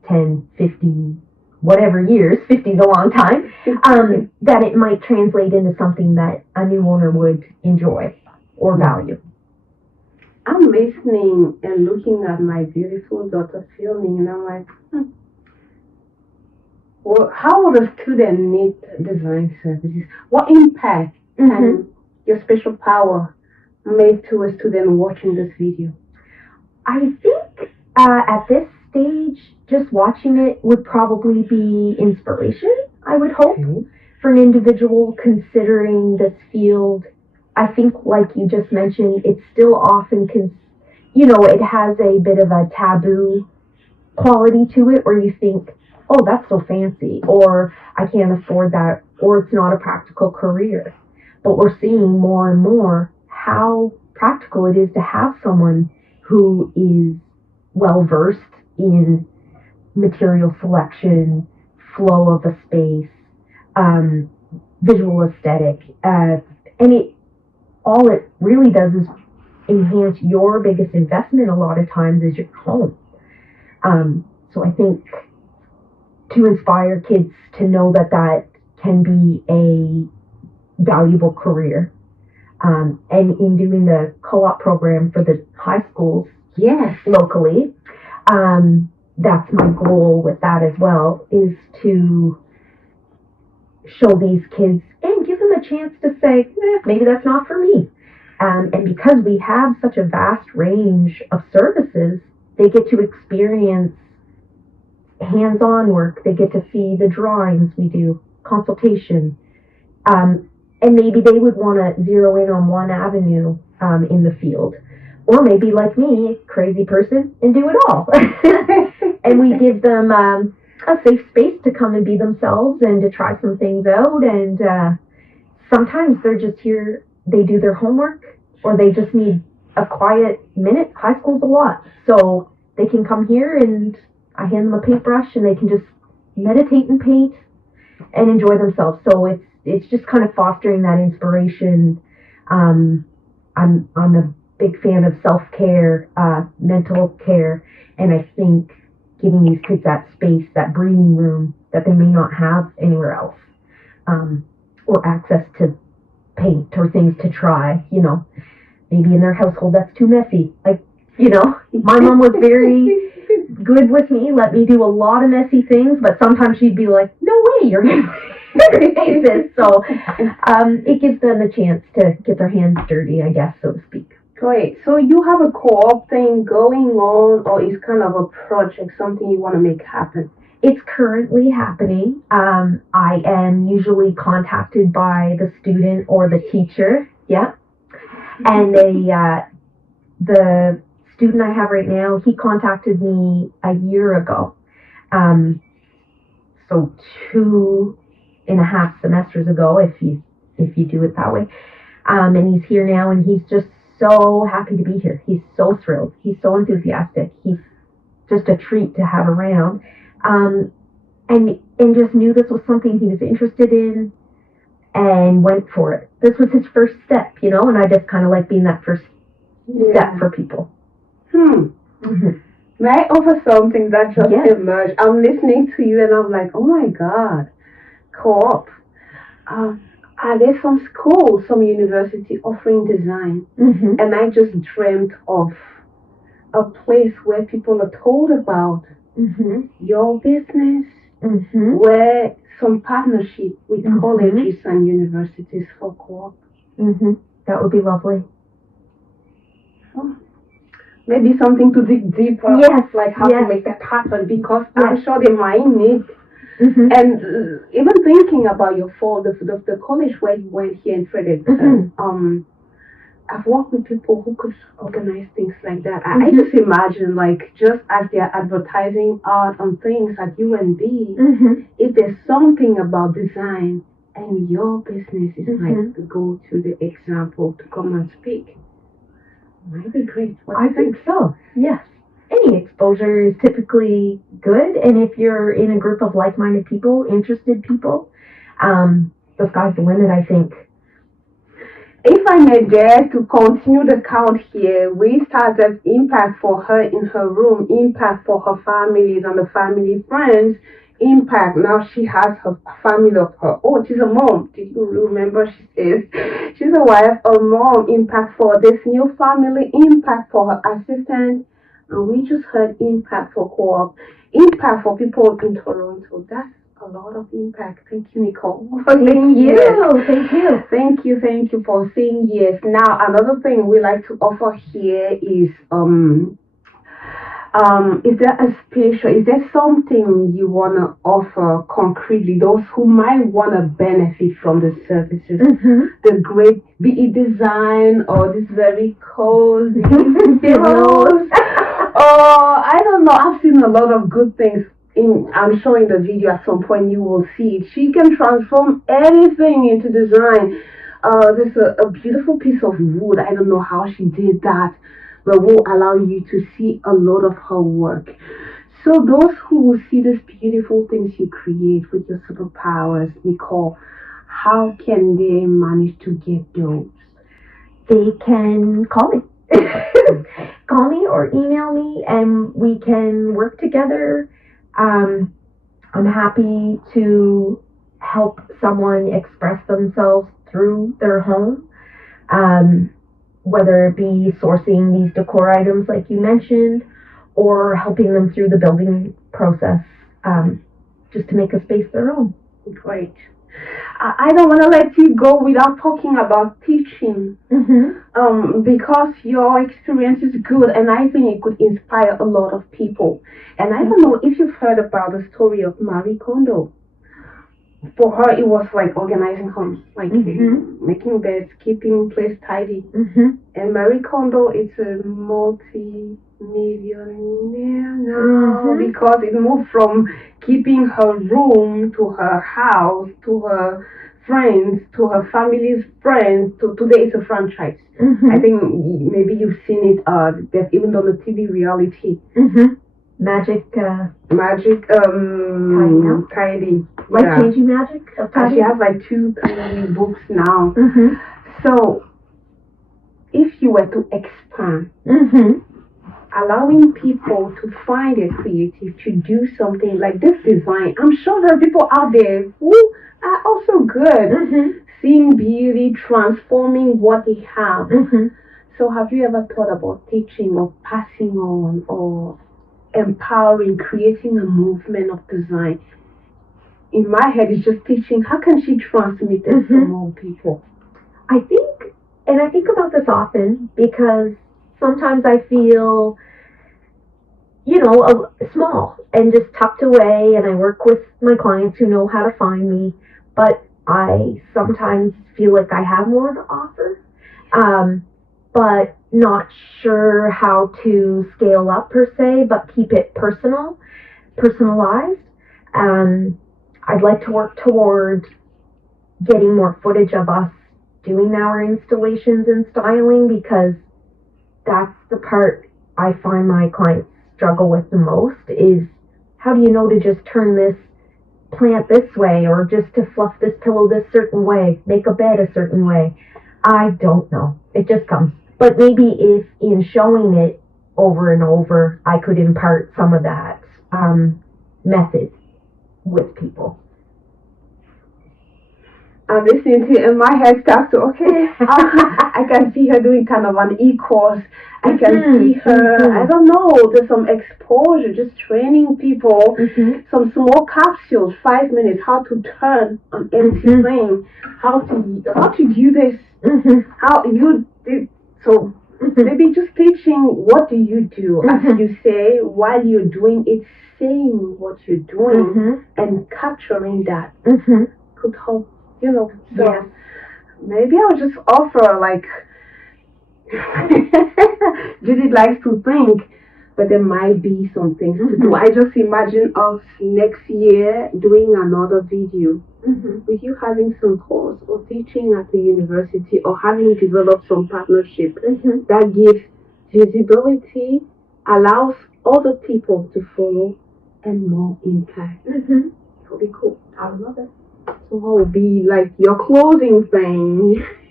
10, 50, whatever years, 50 is a long time, that it might translate into something that a new owner would enjoy or value. I'm listening and looking at my beautiful daughter filming, and I'm like, well, how would a student need design services? What impact can your special power make to a student watching this video? I think at this stage, just watching it would probably be inspiration, I would hope, for an individual considering this field. I think, like you just mentioned, it's still often, it has a bit of a taboo quality to it where you think, oh, that's so fancy, or I can't afford that, or it's not a practical career. But we're seeing more and more how practical it is to have someone who is well-versed in material selection, flow of a space, visual aesthetic, and all it really does is enhance your biggest investment a lot of times is your home. So I think to inspire kids to know that can be a valuable career. And in doing the co-op program for the high schools locally, that's my goal with that as well, is to show these kids and give them a chance to say, maybe that's not for me. And because we have such a vast range of services, they get to experience hands-on work. They get to see the drawings we do, consultation. And maybe they would want to zero in on one avenue in the field. Or maybe, like me, crazy person, and do it all. And we give them a safe space to come and be themselves and to try some things out. And sometimes they're just here, they do their homework, or they just need a quiet minute. High school's a lot. So they can come here and I hand them a paintbrush and they can just meditate and paint and enjoy themselves. So it's just kind of fostering that inspiration. I'm a big fan of self-care, mental care, and I think giving these kids that space, that breathing room that they may not have anywhere else, or access to paint or things to try, maybe in their household that's too messy. My mom was very good with me, let me do a lot of messy things, but sometimes she'd be like, no way, you're going to paint this. So it gives them a chance to get their hands dirty, I guess, so to speak. Great. So you have a co-op thing going on, or is kind of a project, something you want to make happen? It's currently happening. I am usually contacted by the student or the teacher. Yeah. And the student I have right now, he contacted me a year ago. So 2.5 semesters ago, if you do it that way. And he's here now, and he's just so happy to be here. He's so thrilled. He's so enthusiastic. He's just a treat to have around. And just knew this was something he was interested in and went for it. This was his first step, and I just kind of like being that first step for people. May I offer something that just emerged? I'm listening to you and I'm like, oh my God, co-op. Are there some schools, some university offering design? And I just dreamt of a place where people are told about your business, where some partnership with colleges and universities for co-op. That would be lovely. Maybe something to dig deeper, like how to make that happen, because I'm sure they might need. And even thinking about your fall, the college where you went here in Frederick, I've worked with people who could organize things like that. I just imagine, like, just as they're advertising art and things at UNB, if there's something about design and your business is like the go-to, the example to come and speak, might be great. I think so, yes. Any exposure is typically good, and if you're in a group of like-minded people, interested people, the sky's the limit, I think. If I may dare to continue the count here, we started impact for her in her room, impact for her families and the family friends, impact. Now she has her family of her own. She's a mom. Do you remember? She says she's a wife, a mom, impact for this new family, impact for her assistant. And we just heard impact for co-op, impact for people in Toronto. That's a lot of impact. Thank you, Nicole, for saying yes. Thank you for saying yes. Now, another thing we like to offer here is there a special, is there something you want to offer concretely, those who might want to benefit from the services, the great, be it design or this very cozy pillows, or I don't know, I've seen a lot of good things. I'm showing the video at some point, you will see it. She can transform anything into design. This is a beautiful piece of wood. I don't know how she did that, but will allow you to see a lot of her work. So those who will see these beautiful things you create with your superpowers, Nicole, how can they manage to get those? They can call me. Call me or email me and we can work together. I'm happy to help someone express themselves through their home, whether it be sourcing these decor items like you mentioned, or helping them through the building process, just to make a space their own. Great. I don't want to let you go without talking about teaching, because your experience is good and I think it could inspire a lot of people. And I don't know if you've heard about the story of Marie Kondo. For her, it was like organizing homes, like making beds, keeping place tidy. And Marie Kondo is a multi-millionaire now because it moved from keeping her room to her house, to her friends, to her family's friends, to today it's a franchise. I think maybe you've seen it, they've even done a TV reality. Magic, tidy. Life-changing magic of tidy. She has like 2-3 books now. So, if you were to expand, allowing people to find it creative, to do something like this design, I'm sure there are people out there who are also good, seeing beauty, transforming what they have. So, have you ever thought about teaching or passing on or empowering, creating a movement of design? In my head, it's just teaching. How can she transmit it to more people? I think about this often because sometimes I feel, small and just tucked away, and I work with my clients who know how to find me, but I sometimes feel like I have more to offer, but not sure how to scale up per se, but keep it personalized. I'd like to work toward getting more footage of us doing our installations and styling, because that's the part I find my clients struggle with the most, is how do you know to just turn this plant this way, or just to fluff this pillow this certain way, make a bed a certain way. I don't know. It just comes. But maybe if in showing it over and over, I could impart some of that method with people. I'm listening to it and my head starts to, I can see her doing kind of an e-course. I can see her, I don't know, there's some exposure, just training people, some small capsules, 5 minutes, how to turn an empty thing, how to do this, how you did. So maybe just teaching, what do you do, as you say, while you're doing it, saying what you're doing and capturing that could help, so maybe I'll just offer, like, Judith likes to think, but there might be some things to do. I just imagine us next year doing another video with you having some course or teaching at the university or having developed some partnership that gives visibility, allows other people to follow, and more impact. It'll be cool. I would love it. So what will be like your closing thing?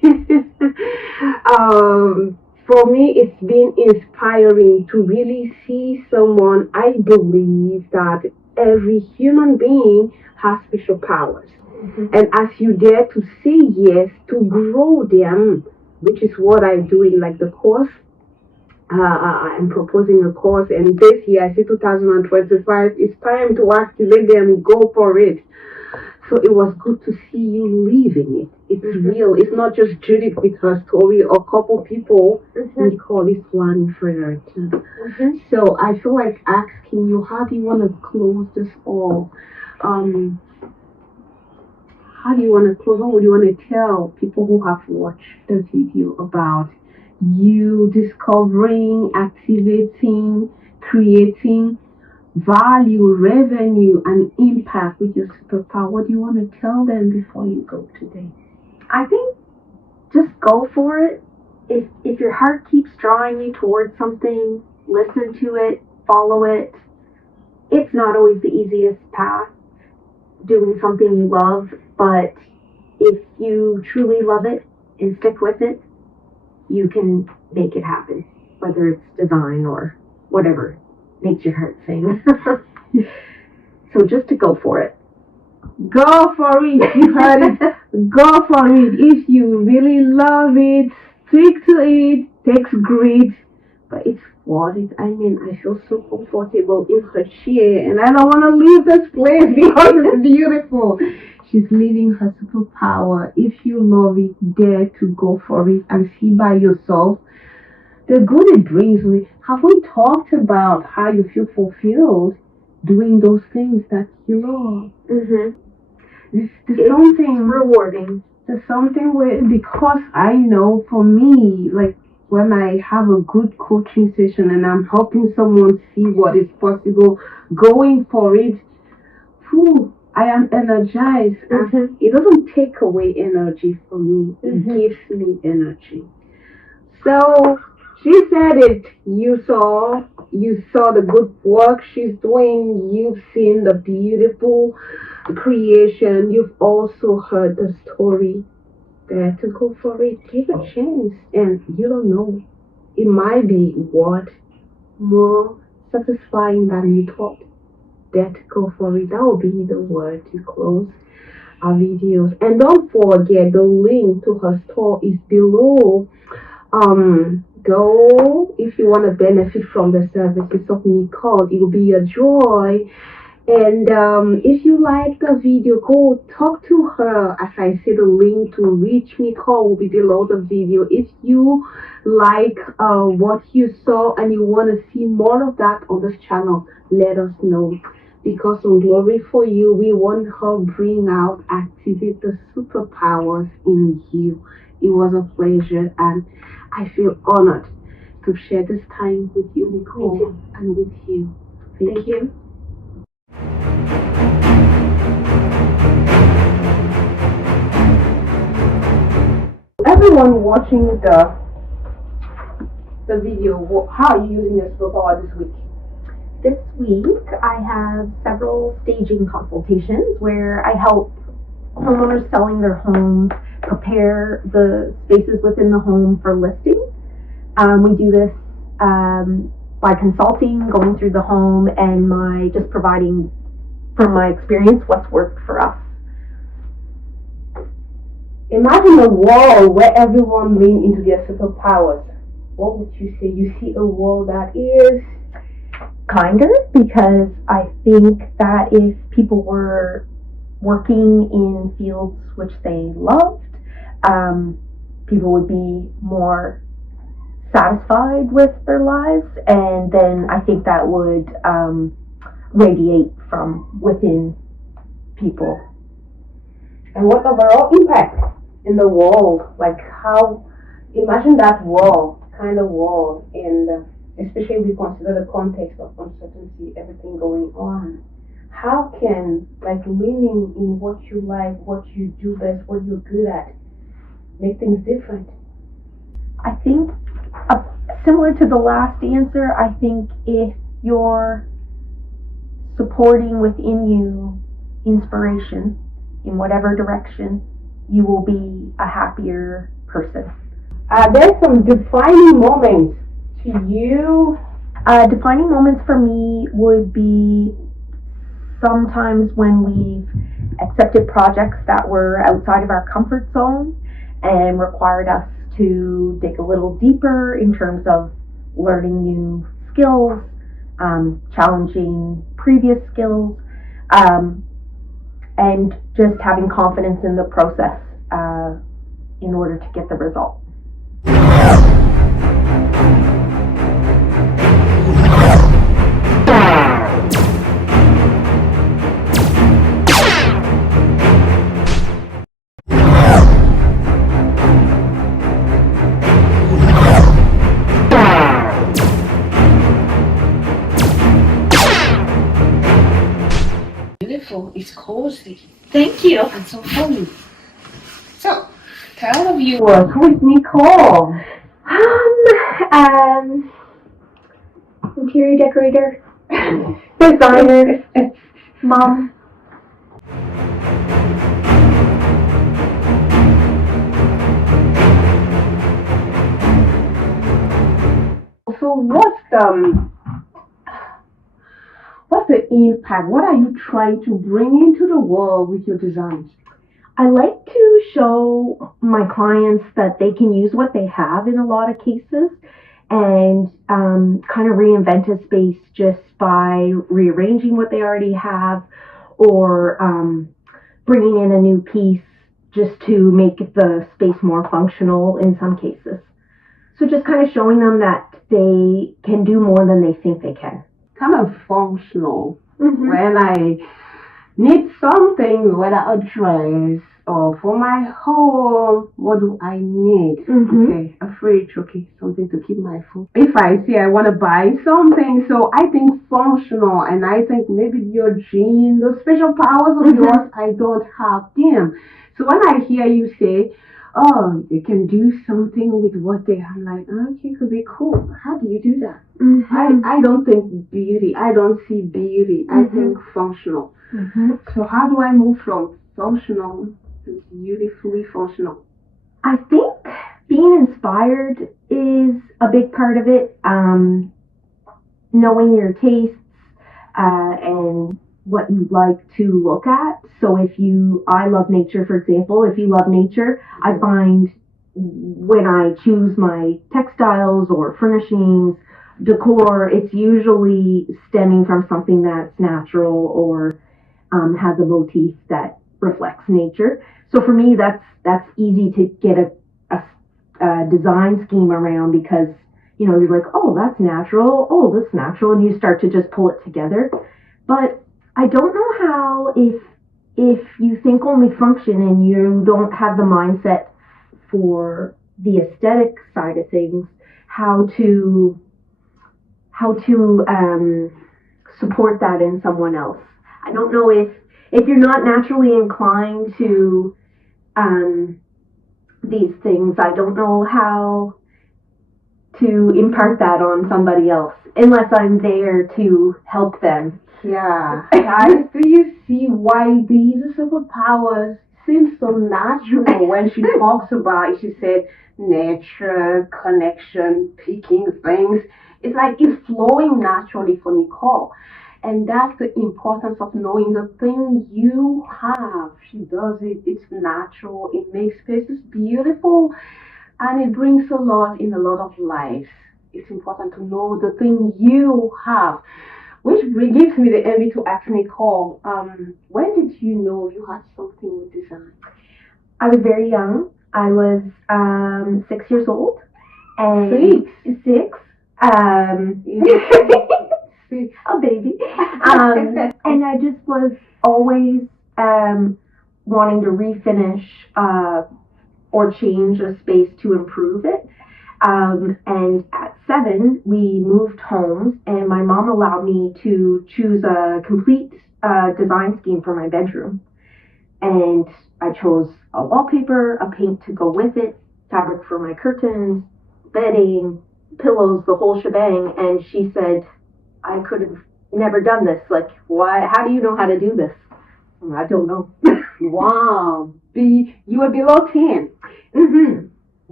For me, it's been inspiring to really see someone. I believe that every human being has special powers. And as you dare to say yes, to grow them, which is what I do in like the course, I'm proposing a course, and this year, I see 2025, it's time to activate them, go for it. So it was good to see you living it. It's real. It's not just Judith with her story or a couple people. Nicole is one for her too. So I feel like asking you, how do you want to close this all? How do you want to close? What would you want to tell people who have watched the video about you discovering, activating, creating value, revenue, and impact with your superpower? What do you want to tell them before you go today? I think just go for it. If your heart keeps drawing you towards something, listen to it, follow it. It's not always the easiest path, doing something you love, but if you truly love it and stick with it, you can make it happen, whether it's design or whatever makes your heart sing. So just to go for it. Go for it. You heard it. Go for it. If you really love it, stick to it. Takes grit, but it's worth it. I mean, I feel so comfortable in her chair, and I don't want to leave this place because it's beautiful. She's living her superpower. If you love it, dare to go for it and see by yourself the good it brings me. Have we talked about how you feel fulfilled doing those things that you love? There's something rewarding. There's something where, because I know for me, like when I have a good coaching session and I'm helping someone see what is possible, going for it, I am energized. It doesn't take away energy from me. It gives me energy. So she said it. You saw the good work she's doing. You've seen the beautiful creation. You've also heard the story. Dare to go for it. Take a chance, and you don't know. It might be what more satisfying than you thought. Dare to go for it. That will be the word to close our videos. And don't forget, the link to her store is below. Go if you want to benefit from the services of Nicole. It will be a joy. And if you like the video, go talk to her. As I say, the link to reach Nicole will be below the video. If you like what you saw and you want to see more of that on this channel, let us know. Because on Glory for You, we want her bring out, activate the superpowers in you. It was a pleasure, and I feel honored to share this time with you, Nicole, and with you. Thank you. Everyone watching the video, how are you using your superpower this week? This week, I have several staging consultations where I help homeowners selling their homes prepare the spaces within the home for listing. We do this by consulting, going through the home, and just providing from my experience what's worked for us. Imagine a world where everyone leans into their superpowers. What would you say? You see a world that is kinder, because I think that if people were working in fields which they loved, people would be more satisfied with their lives, and then I think that would radiate from within people. And what overall impact in the world? Like how, imagine that world, kind of world, and especially if we consider the context of uncertainty, everything going on. How can, like, living in what you like, what you do best, what you're good at, make things different? I think, similar to the last answer, I think if you're supporting within you inspiration in whatever direction, you will be a happier person. There's some defining moments to you. Defining moments for me would be sometimes when we've accepted projects that were outside of our comfort zone and required us to dig a little deeper in terms of learning new skills, challenging previous skills, and just having confidence in the process in order to get the result. Beautiful. It's cozy. Thank you. And so homey. So, tell all of you who is Nicole? Interior decorator, designer, mom. So what's the impact? What are you trying to bring into the world with your designs? I like to show my clients that they can use what they have in a lot of cases and kind of reinvent a space just by rearranging what they already have or bringing in a new piece just to make the space more functional in some cases. So just kind of showing them that they can do more than they think they can. Kind of functional. Mm-hmm. When I need something, whether a dress or for my home, what do I need? Mm-hmm. Okay, a fridge, okay, something to keep my food. If I say I want to buy something, so I think functional, and I think maybe your gene, those special powers of yours, I don't have them. So when I hear you say, oh, you can do something with what they have, I'm like, okay, it could be cool. How do you do that? Mm-hmm. I don't think beauty. I don't see beauty. I think functional. Mm-hmm. So how do I move from functional to beautifully functional? I think being inspired is a big part of it. Knowing your tastes and what you like to look at. So I love nature, for example. If you love nature, I find when I choose my textiles or furnishings, decor, it's usually stemming from something that's natural or has a motif that reflects nature. So for me, that's easy to get a design scheme around because, you're like, oh, that's natural. Oh, that's natural. And you start to just pull it together. But I don't know how, if you think only function and you don't have the mindset for the aesthetic side of things, how to support that in someone else. I don't know if you're not naturally inclined to these things, I don't know how to impart that on somebody else unless I'm there to help them. Yeah. Guys, do you see why these superpowers seem so natural when she talks about it? She said nature, connection, picking things. It's like it's flowing naturally for Nicole. And that's the importance of knowing the thing you have. She does it. It's natural. It makes spaces beautiful. And it brings a lot in a lot of lives. It's important to know the thing you have. Which gives me the envy to ask Nicole, when did you know you had something with design? I was very young. I was 6 years old. And Six. A baby. And I just was always wanting to refinish or change a space to improve it. And at 7, we moved homes, and my mom allowed me to choose a complete design scheme for my bedroom. And I chose a wallpaper, a paint to go with it, fabric for my curtains, bedding, pillows, the whole shebang. And she said, I could have never done this. Like, why? How do you know how to do this? I don't know. Wow. You were below 10. Mm-hmm.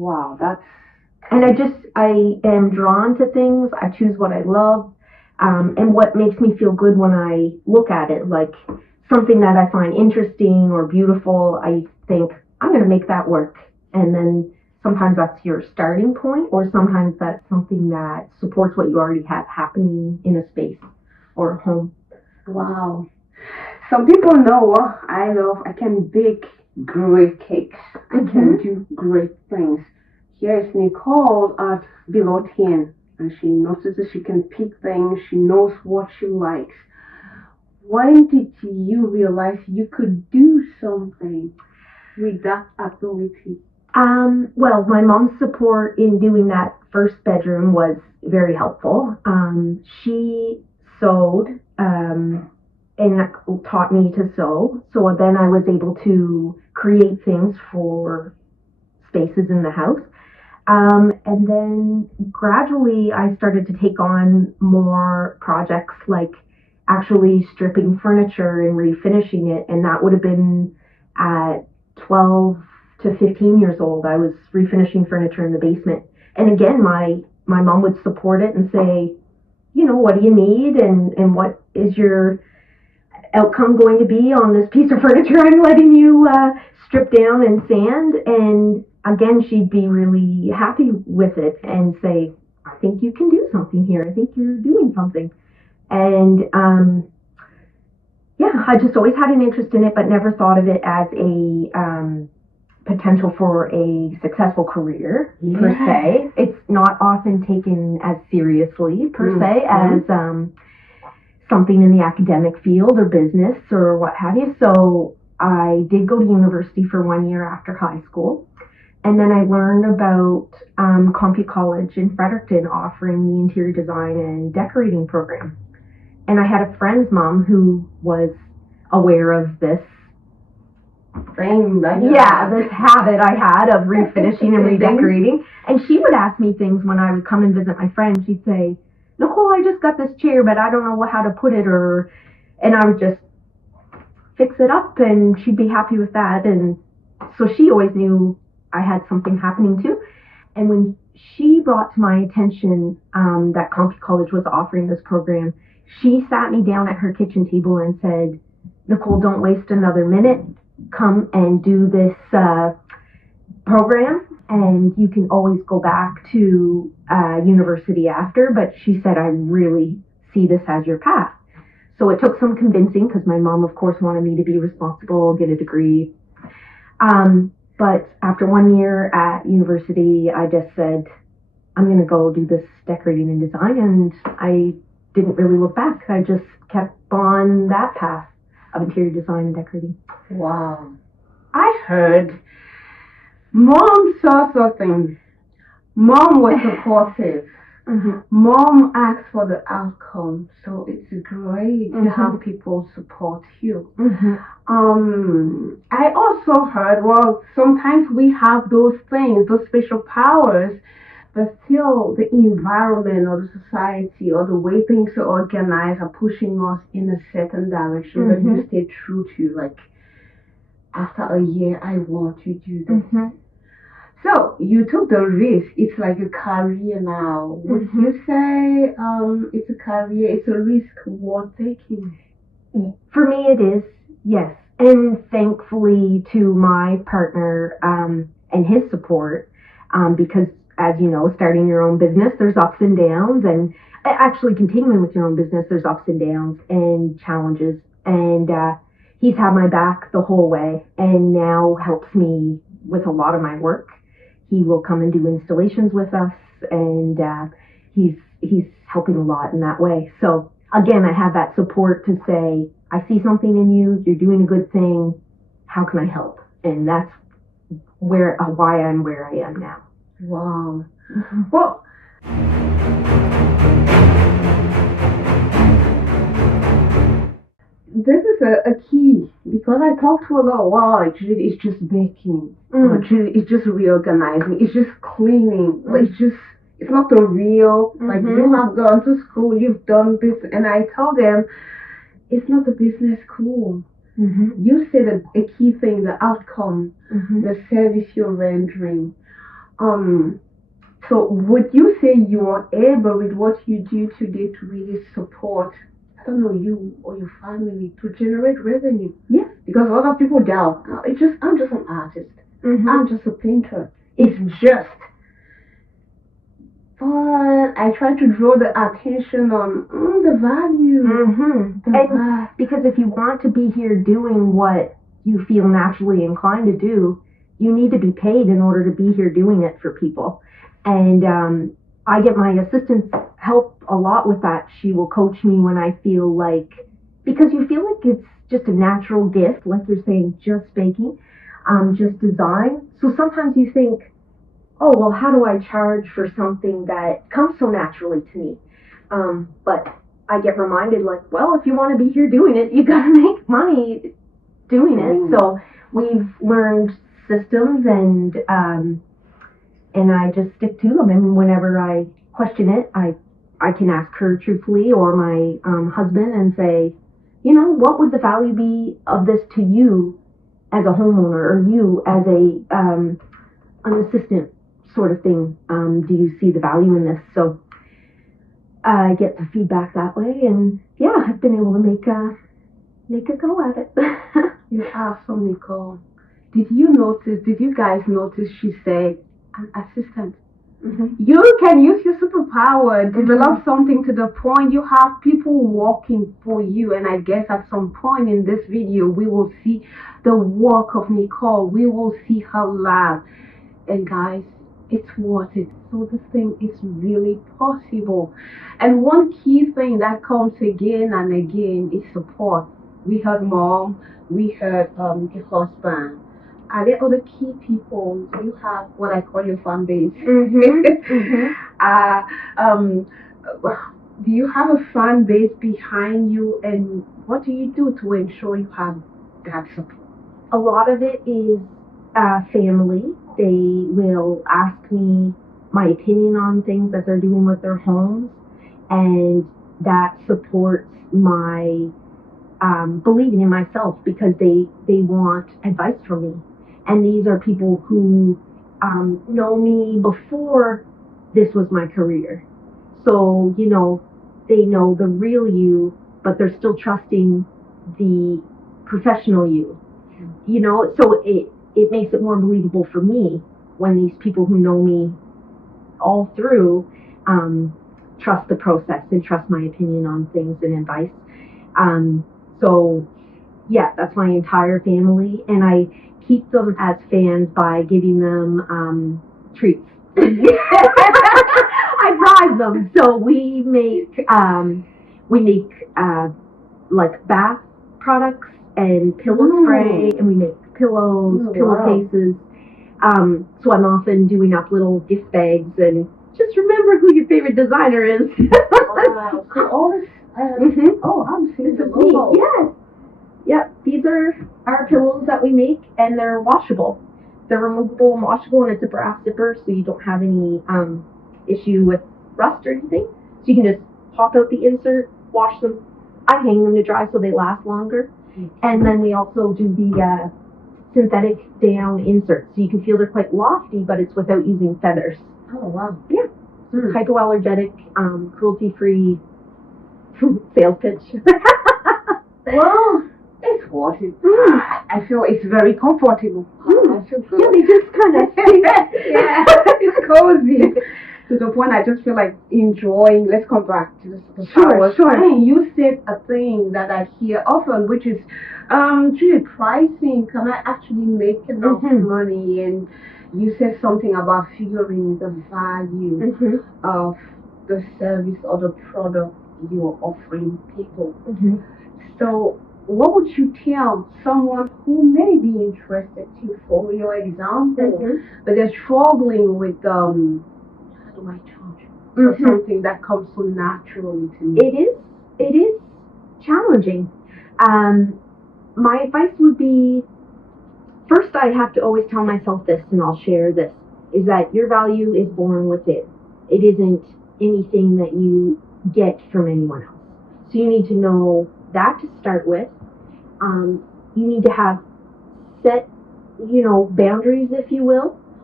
Wow, that's And I am drawn to things. I choose what I love, and what makes me feel good when I look at it. Like something that I find interesting or beautiful, I think I'm going to make that work. And then sometimes that's your starting point, or sometimes that's something that supports what you already have happening in a space or a home. wow. Some people know what I love. I can bake great cakes. I can do great things. Here's Nicole at below 10, and she notices she can pick things. She knows what she likes. When did you realize you could do something with that ability? Well, my mom's support in doing that first bedroom was very helpful. She sewed, and taught me to sew. So then I was able to create things for spaces in the house. And then gradually I started to take on more projects, like actually stripping furniture and refinishing it. And that would have been at 12 to 15 years old. I was refinishing furniture in the basement. And again, my mom would support it and say, what do you need, and what is your outcome going to be on this piece of furniture I'm letting you strip down and sand. And again, she'd be really happy with it and say, I think you can do something here. I think you're doing something. And yeah, I just always had an interest in it, but never thought of it as a potential for a successful career per se. It's not often taken as seriously per se as something in the academic field or business or what have you. So I did go to university for 1 year after high school. And then I learned about Compu College in Fredericton offering the interior design and decorating program. And I had a friend's mom who was aware of this thing. This habit I had of refinishing and redecorating. And she would ask me things when I would come and visit my friend. She'd say, Nicole, I just got this chair, but I don't know how to put it, and I would just fix it up, and she'd be happy with that. And so she always knew I had something happening too. And when she brought to my attention that Compu College was offering this program, she sat me down at her kitchen table and said, Nicole, don't waste another minute. Come and do this program, and you can always go back to university after. But she said, I really see this as your path. So it took some convincing, because my mom, of course, wanted me to be responsible, get a degree. But after 1 year at university, I just said, I'm going to go do this decorating and design. And I didn't really look back. I just kept on that path of interior design and decorating. Wow. I heard Mom saw something. Mom was supportive. Mom asked for the outcome. So it's great to have people support you. I also heard, well, sometimes we have those things, those special powers, but still the environment or the society or the way things are organized are pushing us in a certain direction, but you stay true to, like, after a year, I want to do this. So you took the risk. It's like a career now. Would you say it's a career, it's a risk worth taking? For me, it is, yes. And thankfully to my partner and his support, because as you know, starting your own business, there's ups and downs, and actually continuing with your own business, there's ups and downs and challenges. And he's had my back the whole way, and now helps me with a lot of my work. He will come and do installations with us, and he's helping a lot in that way. So again, I have that support to say, I see something in you, you're doing a good thing, how can I help? And that's why I'm where I am now. Wow. Well, this is a key, because I talk to a lot. Wow, actually, it's just baking. Actually, it's just reorganizing. It's just cleaning. It's not the real. Like, you have gone to school, you've done business, and I tell them, it's not the business school. You said a key thing, the outcome, the service you're rendering. So would you say you are able with what you do today to really support, I don't know, you or your family to generate revenue? Yes. Because a lot of people doubt. "No, I'm just an artist. Mm-hmm. I'm just a painter. It's just." But I try to draw the attention on the value. Mm-hmm. And because if you want to be here doing what you feel naturally inclined to do, you need to be paid in order to be here doing it for people. And I get my assistant's help a lot with that. She will coach me when I feel like, because you feel like it's just a natural gift, like you're saying, just baking, just design. So sometimes you think, oh, well, how do I charge for something that comes so naturally to me? But I get reminded, like, well, if you want to be here doing it, you got to make money doing it. So we've learned systems, and I just stick to them. And whenever I question it, I can ask her truthfully or my husband and say, what would the value be of this to you as a homeowner, or you as an assistant sort of thing? Do you see the value in this? So I get the feedback that way, and yeah, I've been able to make a go at it. You're awesome, Nicole. Did you guys notice she said an assistant? Mm-hmm. You can use your superpower, develop something to the point you have people working for you. And I guess at some point in this video, we will see the work of Nicole. We will see her lab. And guys, it's worth it. So this thing is really possible. And one key thing that comes again and again is support. We heard mom, we heard the husband. Are there other key people? You have what I call your fan base. Mm-hmm. Do you have a fan base behind you, and what do you do to ensure you have that support? A lot of it is family. They will ask me my opinion on things that they're doing with their homes, and that supports my believing in myself, because they want advice from me. And these are people who know me before this was my career. So, they know the real you, but they're still trusting the professional you. So it makes it more believable for me when these people who know me all through trust the process and trust my opinion on things and advice. So yeah, that's my entire family, and I keep them as fans by giving them treats. I bribe them. So we make like bath products and pillow spray, and we make pillows, pillowcases. So I'm often doing up little gift bags, and just remember who your favorite designer is. Wow. So all this. I'm seeing the logo. Yes. Yep. These are our pillows that we make, and they're washable. They're removable and washable, and it's a brass zipper, so you don't have any issue with rust or anything. So you can just pop out the insert, wash them. I hang them to dry so they last longer. And then we also do the synthetic down inserts, so you can feel they're quite lofty, but it's without using feathers. Oh wow. Yeah. Hypoallergenic, cruelty-free sales pitch. Well, it's worth it. I feel it's very comfortable. I feel good. Yeah, they just kind of yeah, it's cozy. To the point I just feel like enjoying. Let's come back to the Superpowers. Sure. Hey, you said a thing that I hear often, which is pricing. Can I actually make enough money? And you said something about figuring the value of the service or the product you're offering people. So what would you tell someone who may be interested to follow your example, but they're struggling with how do I charge for something that comes so naturally to me? It is challenging. My advice would be, first I have to always tell myself this, and I'll share this, is that your value is born within. It isn't anything that you get from anyone else. So you need to know that to start with. You need to have set, boundaries, if you will,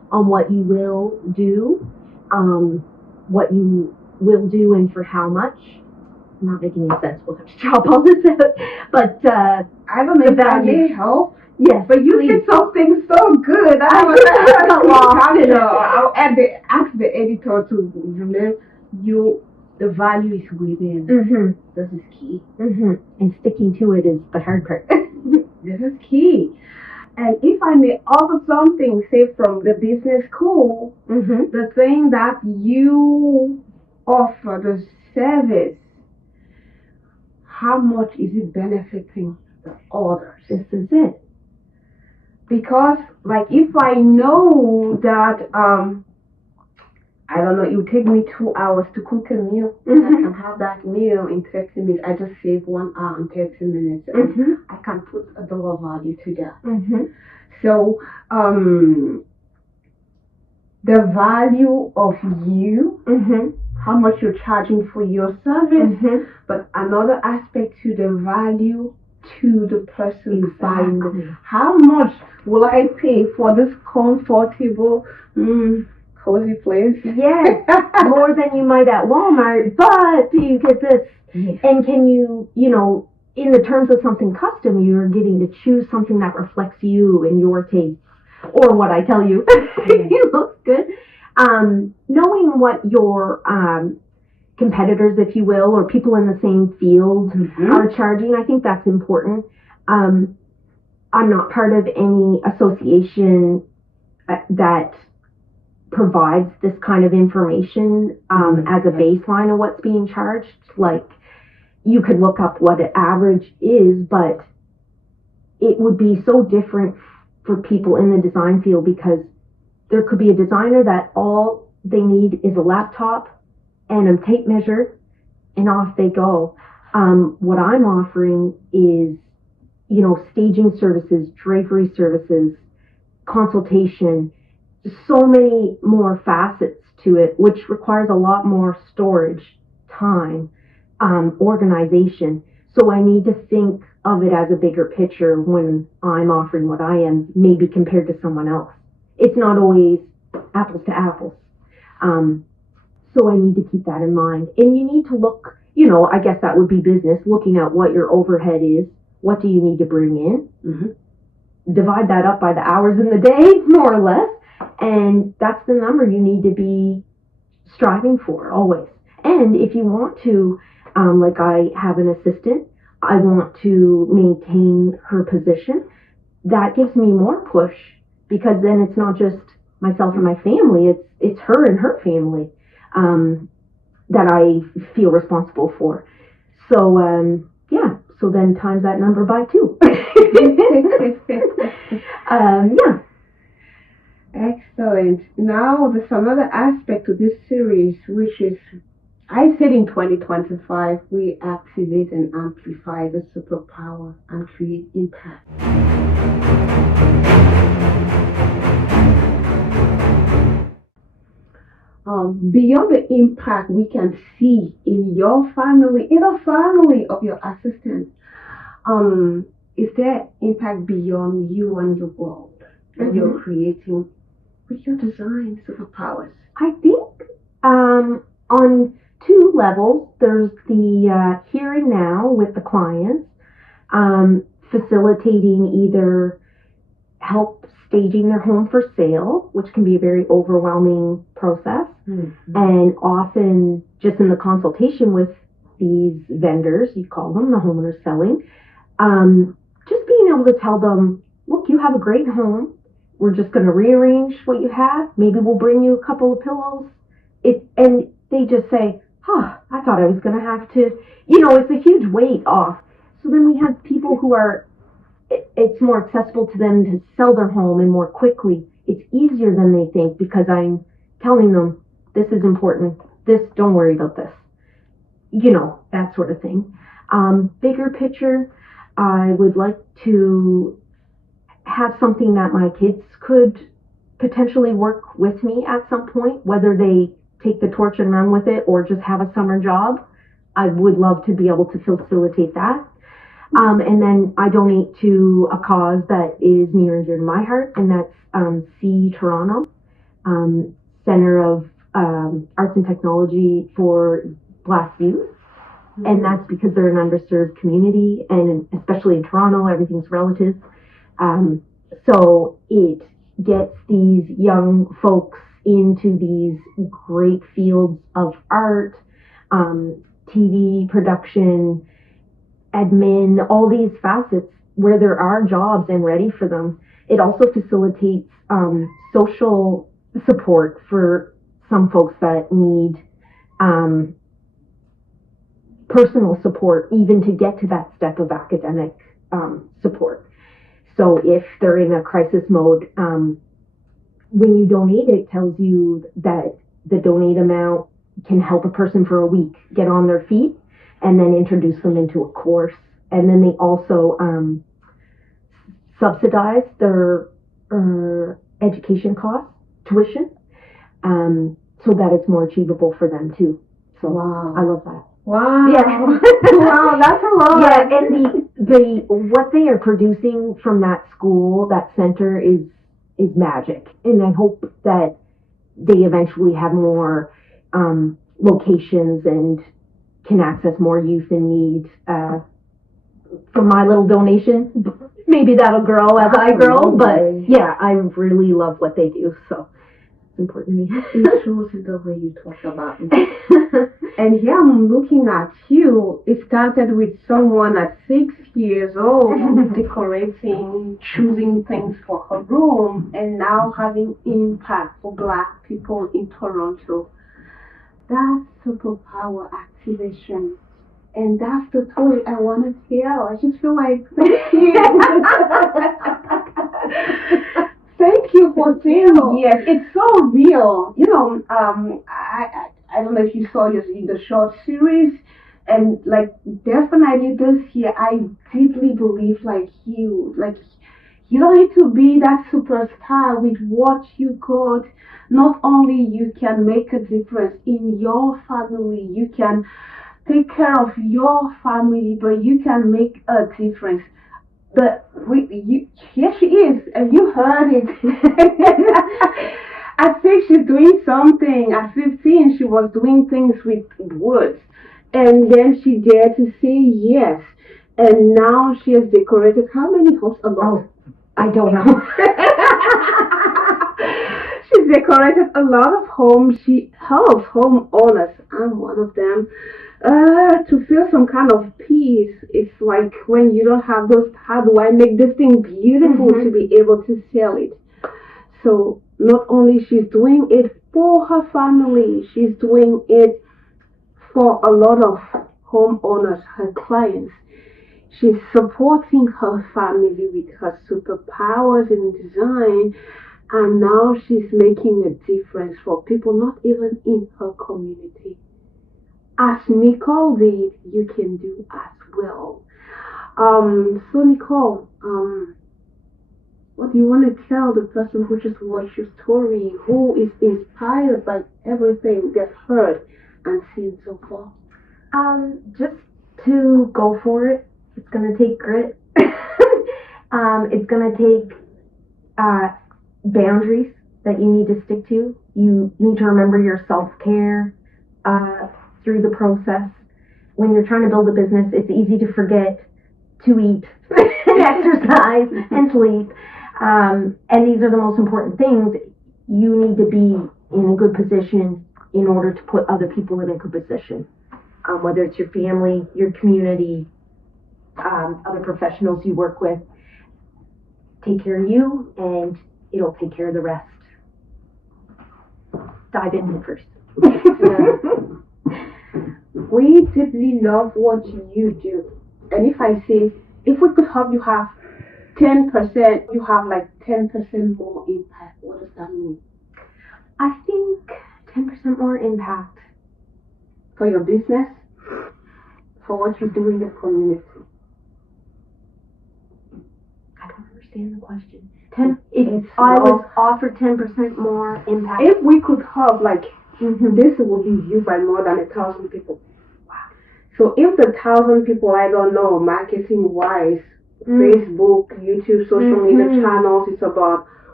on what you will do, what you will do and for how much. I'm not making any sense. We'll have to chop all this out. But I don't know if that may help. Yes, but you said something so good. I'll ask the editor to remember you. The value is within. Mm-hmm. This is key. Mm-hmm. And sticking to it is the hard part. This is key. And if I may offer something, say from the business school, mm-hmm. the thing that you offer, the service, how much is it benefiting the others? This is it. Because, like, if I know that, I don't know, it would take me 2 hours to cook a meal, mm-hmm. I can have that meal in 30 minutes. I just save 1 hour and 30 minutes. And mm-hmm. I can put a dollar value to that. Mm-hmm. So, the value of you, mm-hmm. how much you're charging for your service, mm-hmm. but another aspect to the value to the person buying it. How much will I pay for this comfortable, cozy place? Yes, more than you might at Walmart, but do you get this? Yes. And can you in the terms of something custom, you're getting to choose something that reflects you and your taste, or what I tell you. It looks good. Knowing what your competitors, if you will, or people in the same field mm-hmm. are charging, I think that's important. I'm not part of any association that provides this kind of information as a baseline of what's being charged. Like, you could look up what an average is, but it would be so different for people in the design field, because there could be a designer that all they need is a laptop and a tape measure, and off they go. What I'm offering is, staging services, drapery services, consultation, so many more facets to it, which requires a lot more storage, time, organization. So I need to think of it as a bigger picture when I'm offering what I am, maybe compared to someone else. It's not always apples to apples. So I need to keep that in mind. And you need to look, I guess that would be business, looking at what your overhead is. What do you need to bring in? Mm-hmm. Divide that up by the hours in the day, more or less. And that's the number you need to be striving for, always. And if you want to, like I have an assistant, I want to maintain her position, that gives me more push, because then it's not just myself and my family, it's her and her family that I feel responsible for. So, so then times that number by 2. Yeah. Excellent. Now, there's another aspect to this series, which is, I said in 2025, we activate and amplify the superpower and create impact. Beyond the impact we can see in your family, in the family of your assistant, is there impact beyond you and your world that mm-hmm. you're creating with your design superpowers? I think on 2 levels. There's the here and now with the clients, facilitating either help staging their home for sale, which can be a very overwhelming process, mm-hmm. and often just in the consultation with these vendors, you call them, the homeowners selling, just being able to tell them, look, you have a great home. We're just going to rearrange what you have. Maybe we'll bring you a couple of pillows. And they just say, I thought I was going to have to, it's a huge weight off. So then we have people who are, it's more accessible to them to sell their home and more quickly. It's easier than they think, because I'm telling them, this is important. Don't worry about this. That sort of thing. Bigger picture, I would like to have something that my kids could potentially work with me at some point, whether they take the torch and run with it or just have a summer job. I would love to be able to facilitate that. And then I donate to a cause that is near and dear to my heart, and that's See Toronto. Center of Arts and Technology for Black youth. And that's because they're an underserved community, and especially in Toronto, everything's relative. So it gets these young folks into these great fields of art, TV production, admin, all these facets where there are jobs and ready for them. It also facilitates social support for some folks that need personal support, even to get to that step of academic support. So if they're in a crisis mode, when you donate, it tells you that the donate amount can help a person for a week get on their feet and then introduce them into a course. And then they also subsidize their education costs, tuition, so that it's more achievable for them too. So wow. I love that. Wow. Yeah. Wow, that's a lot. Yeah, and the what they are producing from that school, that center is magic. And I hope that they eventually have more locations and can access more youth in need. For my little donation, maybe that'll grow as I grow, but yeah, I really love what they do, so it's important to me. It shows the way you talk about it. And here I'm looking at you. It started with someone at 6 years old decorating, choosing things for her room, and now having impact for Black people in Toronto. That's superpower activation. And that's the story I want to tell. I just feel like, thank you. Thank you for saying yes. It's so real. You know, I don't know if you saw the short series, and like definitely this year, I deeply believe like you don't need to be that superstar with what you got. Not only you can make a difference in your family, you can take care of your family, but you can make a difference. But here she is, and you heard it. At 6, she's doing something. At 15, she was doing things with words. And then she dared to say yes. And now she has decorated how many homes? A lot. I don't know. She's decorated a lot of homes. She helps homeowners. I'm one of them. To feel some kind of peace. It's like when you don't have those, how do I make this thing beautiful to be able to sell it? So not only she's doing it for her family, she's doing it for a lot of homeowners, her clients. She's supporting her family with her superpowers in design, and now she's making a difference for people not even in her community. As Nicole did, you can do as well. So Nicole, what do you want to tell the person who just watched your story, who is inspired by everything they've heard and seen so far? Just to go for it. It's going to take grit. It's going to take boundaries that you need to stick to. You need to remember your self-care through the process. When you're trying to build a business, it's easy to forget to eat and exercise and sleep. And these are the most important things. You need to be in a good position in order to put other people in a good position. Whether it's your family, your community, other professionals you work with. Take care of you, and it'll take care of the rest. Dive in first. We deeply love what you do. And if I say, if we could help you have 10%, you have like 10% more impact. What does that mean? I think 10% more impact. For your business? For what you do in the community? I don't understand the question. If I was offered 10% more impact. If we could help, like, this will be viewed by more than 1,000 people. Wow. So if the 1,000 people, I don't know, marketing-wise, Facebook, YouTube, social media channels, it's about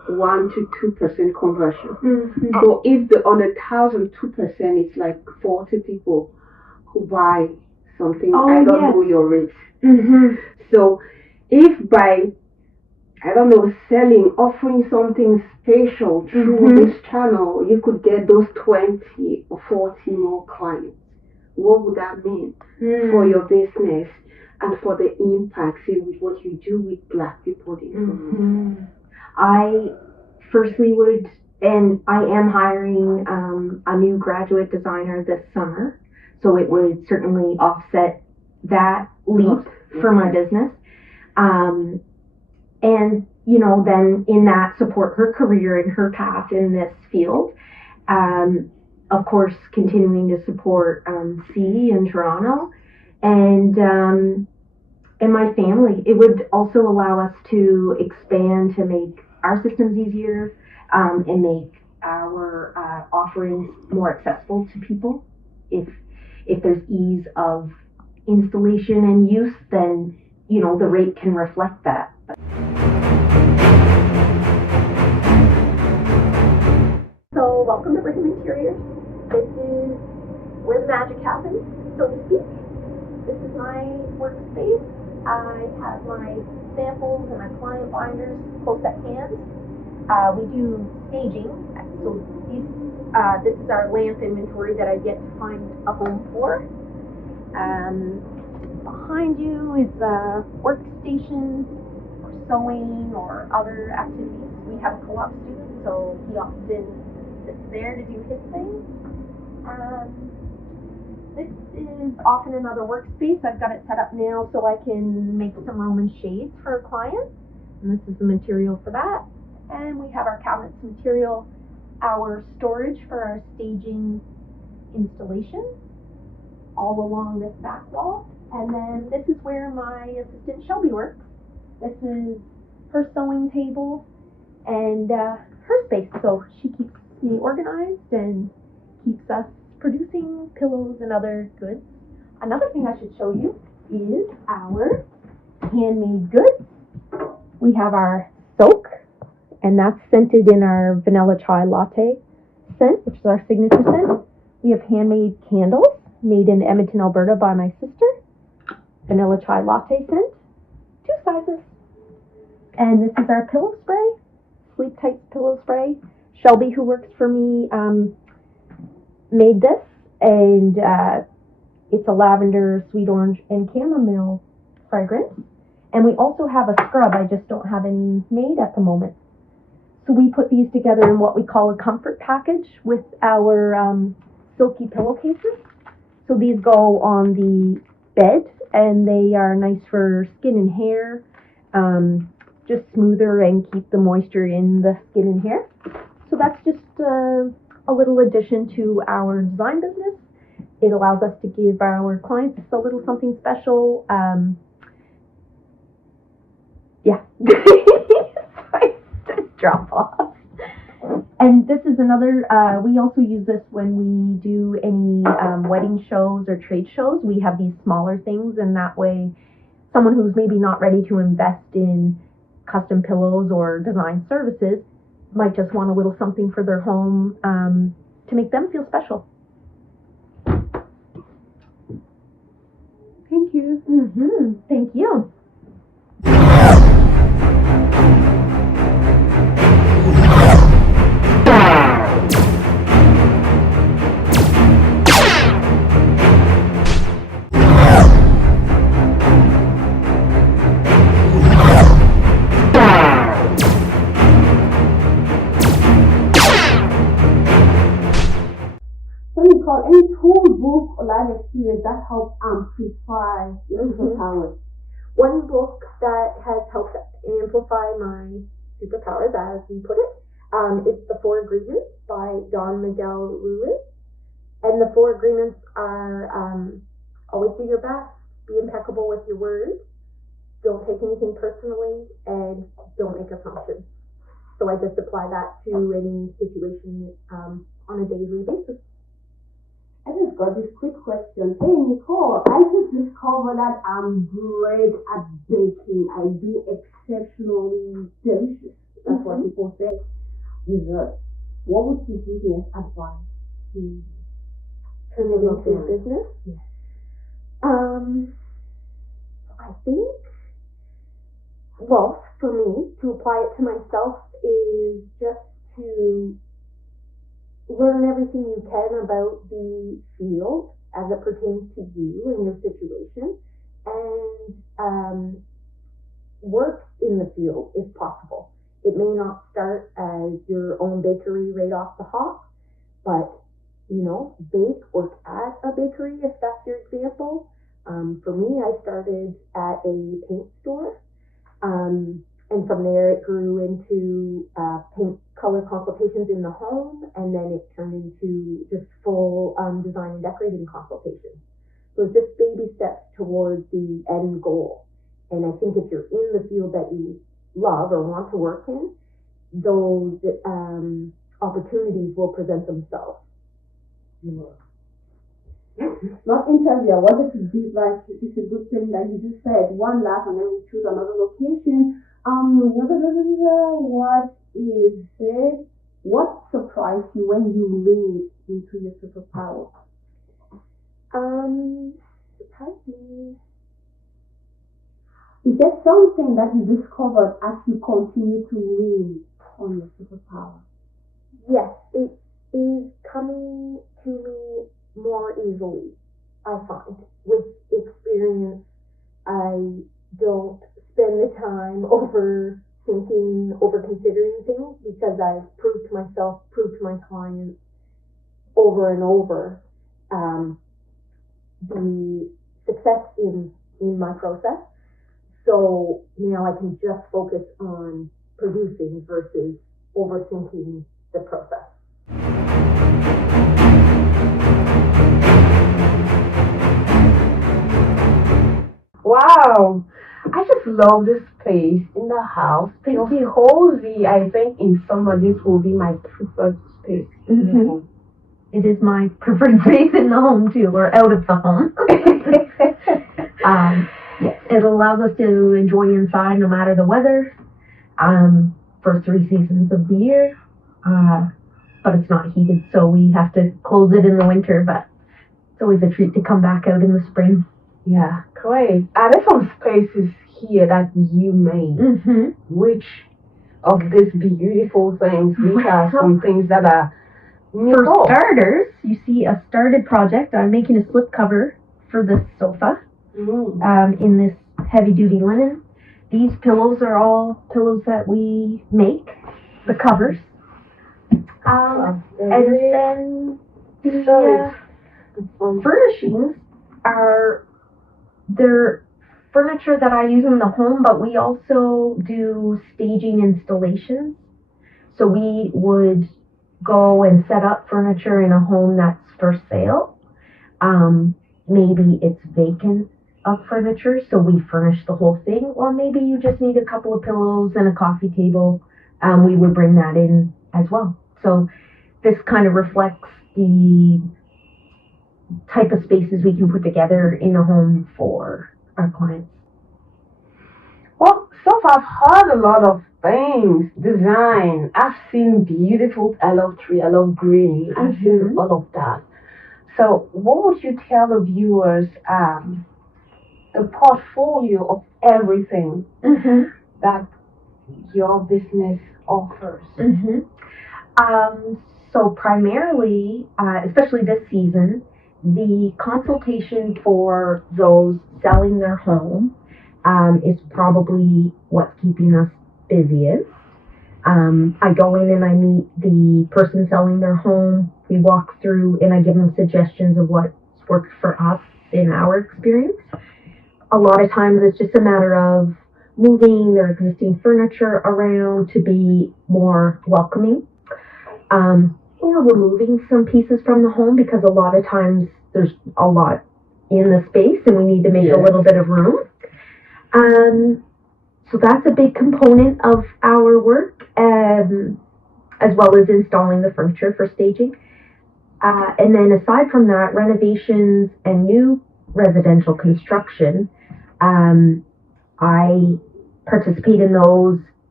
1 to 2% conversion. Mm-hmm. So if on 1,000, 2% is like 40 people who buy something, I don't know your rate. Mm-hmm. So if by, I don't know, offering something special through this channel, you could get those 20 or 40 more clients. What would that mean for your business and for the impact in what you do with Black people in Toronto? I firstly would, and I am hiring a new graduate designer this summer, so it would certainly offset that leap for my business. And, you know, then in that support her career and her path in this field. Of course, continuing to support C in Toronto and my family. It would also allow us to expand to make our systems easier and make our offerings more accessible to people. If there's ease of installation and use, then, you know, the rate can reflect that. So welcome to Brigham Interiors. This is where the magic happens, so to speak. This is my workspace. I have my samples and my client binders close at hand. We do staging, so this is our lamp inventory that I get to find a home for. Behind you is a workstation for sewing or other activities. We have a co-op student, so he often sits there to do his thing. This is often another workspace. I've got it set up now so I can make some Roman shades for a client. And this is the material for that. And we have our cabinets material, our storage for our staging installation, all along this back wall. And then this is where my assistant Shelby works. This is her sewing table and her space. So she keeps me organized and keeps us producing pillows and other goods. Another thing I should show you is our handmade goods. We have our soak, and that's scented in our vanilla chai latte scent, which is our signature scent. We have handmade candles made in Edmonton, Alberta by my sister. Vanilla chai latte scent, 2 sizes. And this is our pillow spray, Sleep Tight pillow spray. Shelby, who works for me, made this, and it's a lavender, sweet orange, and chamomile fragrance. And we also have a scrub. I just don't have any made at the moment. So we put these together in what we call a comfort package with our silky pillowcases. So these go on the bed, and they are nice for skin and hair, just smoother and keep the moisture in the skin and hair. So that's just a little addition to our design business. It allows us to give our clients a little something special. Yeah. Drop off. And this is another, we also use this when we do any wedding shows or trade shows. We have these smaller things, and that way someone who's maybe not ready to invest in custom pillows or design services might just want a little something for their home to make them feel special. Thank you. Thank you. So Nicole, any tool, book, or live experience that help amplify your superpowers? One book that has helped amplify my superpowers, as we put it, is The 4 Agreements by Don Miguel Ruiz. And the 4 agreements are always do your best, be impeccable with your words, don't take anything personally, and don't make assumptions. So I just apply that to any situation on a daily basis. I just got this quick question. Hey Nicole, I just discovered that I'm great at baking. I do exceptionally delicious That's what people say. Dessert. What would you give me as advice to turn it into a business? Yes. I think, well, for me, to apply it to myself is just to learn everything you can about the field as it pertains to you and your situation, and work in the field if possible. It may not start as your own bakery right off the hop, but bake, work at a bakery if that's your example. For me, I started at a paint store, and from there it grew into paint color consultations in the home, and then it turned into just full design and decorating consultations. So it's just baby steps towards the end goal. And I think if you're in the field that you love or want to work in, those opportunities will present themselves. Not interview. I wanted to be like, it's a good thing that you just said one last and then we choose another location. What is it? What surprised you when you leaned into your superpower? Surprised me. Is there something that you discovered as you continue to lean on your superpower? Yes, it is coming to me more easily, I find. With experience, I don't spend the time overthinking, over-considering things, because I've proved to myself, proved to my clients over and over the success in my process. So now I can just focus on producing versus overthinking the process. Wow, I just love this space in the house. Feels cozy. I think in summer this will be my preferred space. Mm-hmm. It is my preferred space in the home too, or out of the home. Yes, it allows us to enjoy inside no matter the weather, for 3 seasons of the year. But it's not heated, so we have to close it in the winter, but it's always a treat to come back out in the spring. Yeah, great. There's some spaces here that you made. Mm-hmm. Which of these beautiful things, which are some things that are Nicole. For starters, you see a started project. I'm making a slip cover for this sofa in this heavy-duty linen. These pillows are all pillows that we make, the covers. And then the furnishings they're furniture that I use in the home, but we also do staging installations. So we would go and set up furniture in a home that's for sale. Maybe it's vacant of furniture, so we furnish the whole thing, or maybe you just need a couple of pillows and a coffee table. We would bring that in as well. So this kind of reflects the type of spaces we can put together in a home for our clients. Well, so far I've heard a lot of things, design. I've seen beautiful, I love tree, I love green. I've seen all of that. So what would you tell the viewers, the portfolio of everything that your business offers? So primarily, especially this season, the consultation for those selling their home is probably what's keeping us busiest. I go in and I meet the person selling their home. We walk through and I give them suggestions of what's worked for us in our experience. A lot of times it's just a matter of moving their existing furniture around to be more welcoming. Or removing some pieces from the home, because a lot of times there's a lot in the space and we need to make a little bit of room. So that's a big component of our work, as well as installing the furniture for staging. And then aside from that, renovations and new residential construction, I participate in those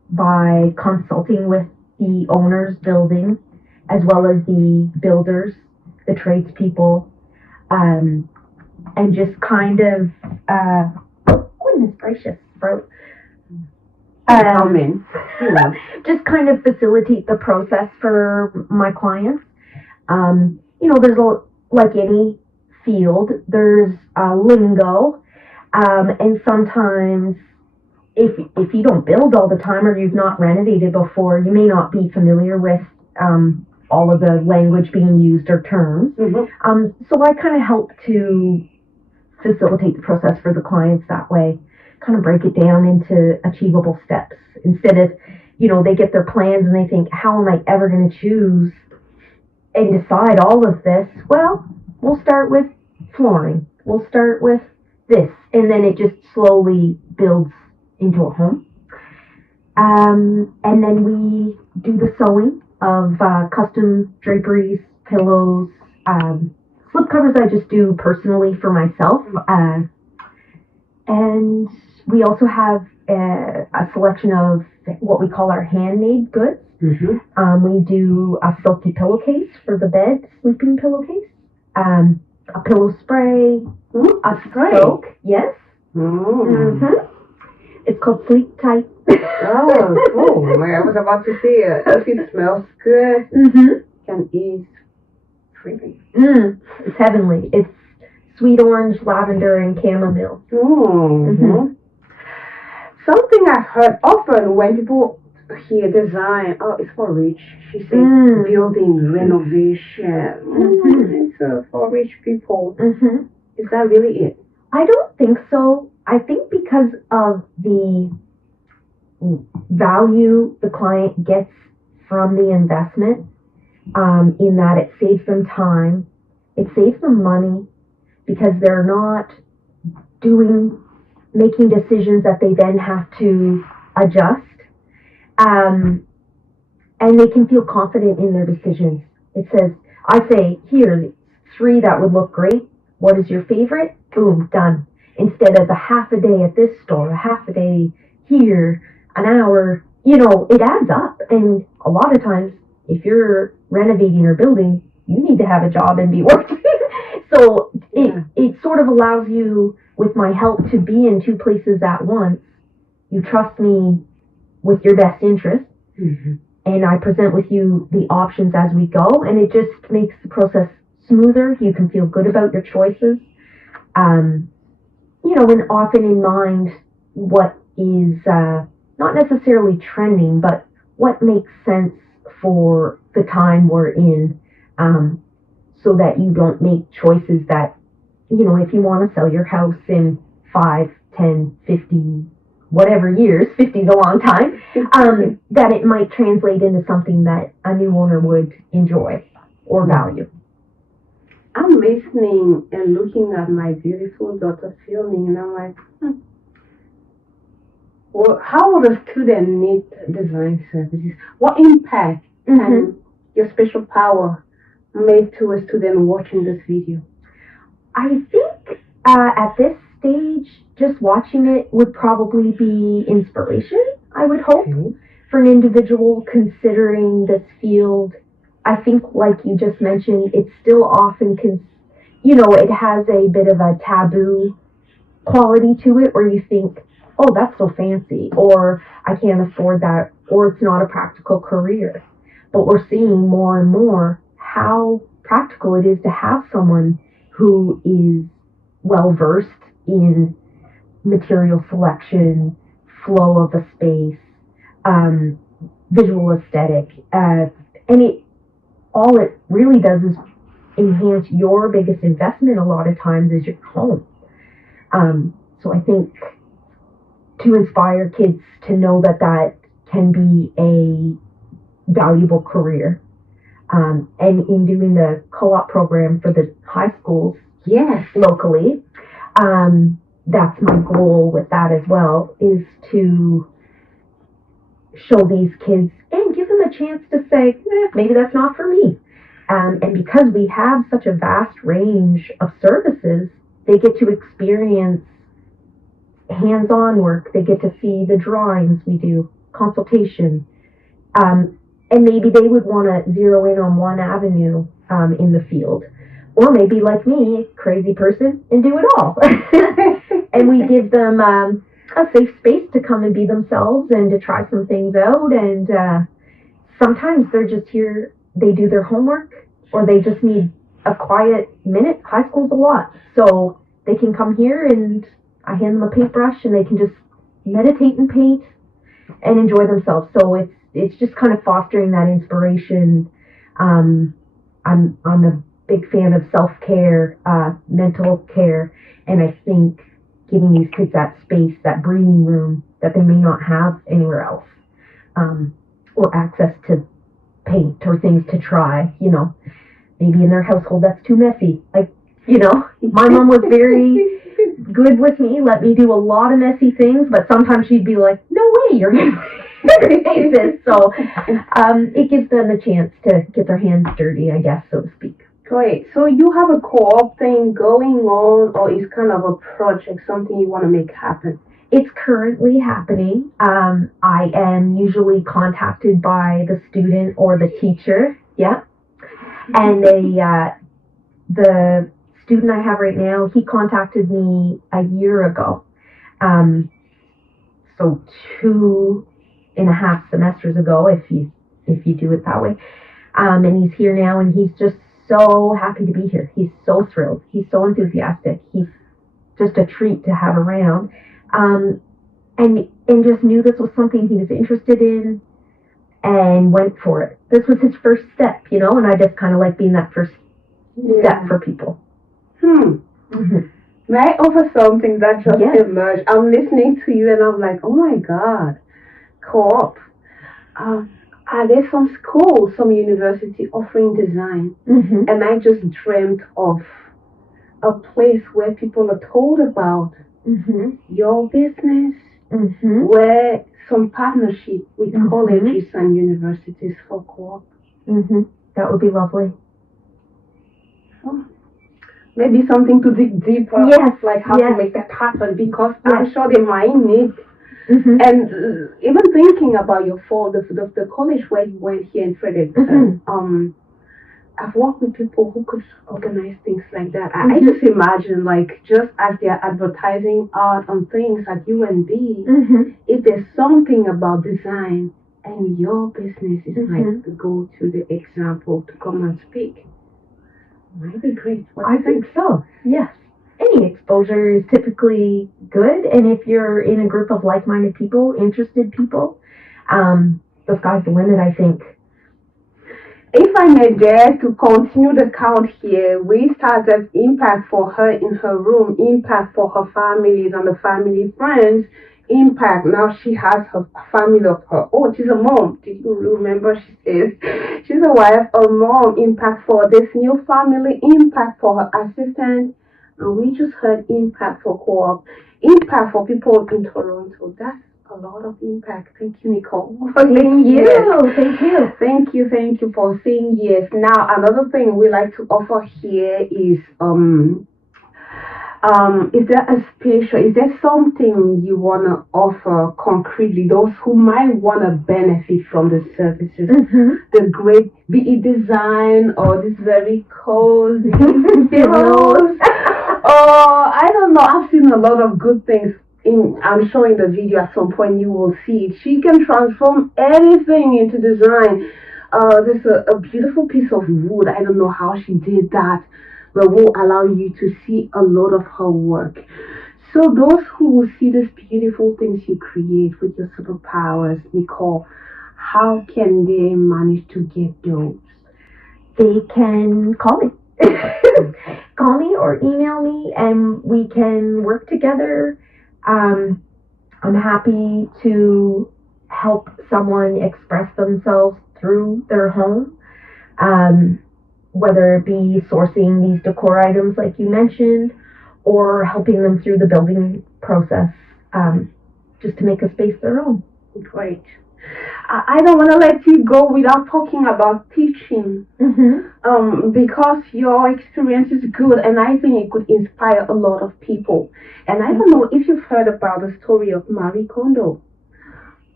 by consulting with the owners building, as well as the builders, the tradespeople, and just kind of, goodness gracious, bro. Just kind of facilitate the process for my clients. There's like any field, there's lingo, and sometimes if you don't build all the time or you've not renovated before, you may not be familiar with all of the language being used or terms. So I kind of help to facilitate the process for the clients that way, kind of break it down into achievable steps instead of, they get their plans and they think, how am I ever going to choose and decide all of this? Well, we'll start with flooring. We'll start with this, and then it just slowly builds into a home. And then we do the sewing of custom draperies, pillows, slip covers I just do personally for myself. And we also have a selection of what we call our handmade goods. We do a silky pillowcase for the bed, sleeping pillowcase, a pillow spray, a soak, yes. It's called Sleep Tight. Oh, cool. I was about to say it. If it smells good, can ease creepy. It's heavenly. It's sweet orange, lavender, and chamomile. Something I've heard often when people hear design, it's for rich. She says building renovation. It's for rich people. Is that really it? I don't think so. I think because of the value the client gets from the investment, in that it saves them time, it saves them money, because they're not making decisions that they then have to adjust, and they can feel confident in their decisions. I say, here's 3 that would look great. What is your favorite? Boom, done. Instead of a half a day at this store, a half a day here, an hour, it adds up. And a lot of times, if you're renovating or building, you need to have a job and be working. So it sort of allows you, with my help, to be in 2 places at once. You trust me with your best interest, and I present with you the options as we go, and it just makes the process smoother. You can feel good about your choices. And often in mind what is not necessarily trending, but what makes sense for the time we're in, so that you don't make choices that, if you want to sell your house in 5, 10, 50, whatever years, 50 is a long time, that it might translate into something that a new owner would enjoy or value. I'm listening and looking at my beautiful daughter filming, and I'm like, well, how would a student need design services? What impact can your special power make to a student watching this video? I think at this stage, just watching it would probably be inspiration, I would hope, for an individual considering this field. I think, like you just mentioned, it's still often, it has a bit of a taboo quality to it, where you think, oh, that's so fancy, or I can't afford that, or it's not a practical career. But we're seeing more and more how practical it is to have someone who is well-versed in material selection, flow of a space, visual aesthetic, and all it really does is enhance your biggest investment a lot of times is your home. So I think to inspire kids to know that can be a valuable career. And in doing the co-op program for the high schools locally, that's my goal with that as well, is to show these kids and give them a chance to say, maybe that's not for me. And because we have such a vast range of services, they get to experience hands-on work. They get to see the drawings we do. consultation. And maybe they would want to zero in on one avenue in the field. Or maybe like me, crazy person, and do it all. And we give them a safe space to come and be themselves and to try some things out. And sometimes they're just here, they do their homework, or they just need a quiet minute. High school's a lot. So they can come here and I hand them a paintbrush and they can just meditate and paint and enjoy themselves. So it's just kind of fostering that inspiration. I'm a big fan of self-care, mental care, and I think giving these kids that space, that breathing room that they may not have anywhere else, or access to paint or things to try, maybe in their household that's too messy. Like, my mom was very good with me, let me do a lot of messy things, but sometimes she'd be like, no way, you're going to paint this. So it gives them a chance to get their hands dirty, I guess, so to speak. Great. So you have a co-op thing going on, or is kind of a project, something you want to make happen? It's currently happening. I am usually contacted by the student or the teacher. Yeah. And the student I have right now, he contacted me a year ago. So 2.5 semesters ago, if you do it that way. And he's here now, and he's just so happy to be here. He's so thrilled. He's so enthusiastic. He's just a treat to have around. And just knew this was something he was interested in and went for it. This was his first step, and I just kind of like being that first step for people. Mm-hmm. May I offer something that just emerged? I'm listening to you and I'm like, oh my God, co-op. Are there some schools, some university offering design? Mm-hmm. And I just dreamt of a place where people are told about your business, where some partnership with colleges and universities for co-op. That would be lovely. Oh. Maybe something to dig deeper, like how to make that happen, because I'm sure they might need. And even thinking about your fall, the college where you went here in Fredericton, I've worked with people who could organize things like that. I just imagine, like, just as they're advertising art on things at UNB, if there's something about design and your business is like the go-to, the example to come and speak, might be great. I think so, yes. Any exposure is typically good, and if you're in a group of like-minded people, interested people, the sky's the limit, I think. If I may dare to continue the count here, we started impact for her in her room, impact for her families and the family friends, impact. Now she has her family of her own. She's a mom. Did you remember? She says she's a wife, a mom, impact for this new family, impact for her assistant. And we just heard impact for co-op, impact for people in Toronto. That's a lot of impact. Thank you, Nicole. Thank you. Thank you for saying yes. Now, another thing we like to offer here is is there something you want to offer concretely, those who might want to benefit from the services, the great, be it design or this very cozy pillows, or I don't know, I've seen a lot of good things. I'm sure in the video at some point you will see it. She can transform anything into design. There's a beautiful piece of wood. I don't know how she did that, but will allow you to see a lot of her work. So those who will see these beautiful things you create with your superpowers, Nicole, how can they manage to get those? They can call me. Call me or email me, and we can work together. I'm happy to help someone express themselves through their home, whether it be sourcing these decor items like you mentioned, or helping them through the building process, just to make a space their own. Great. I don't want to let you go without talking about teaching, because your experience is good, and I think it could inspire a lot of people. And I don't know if you've heard about the story of Marie Kondo.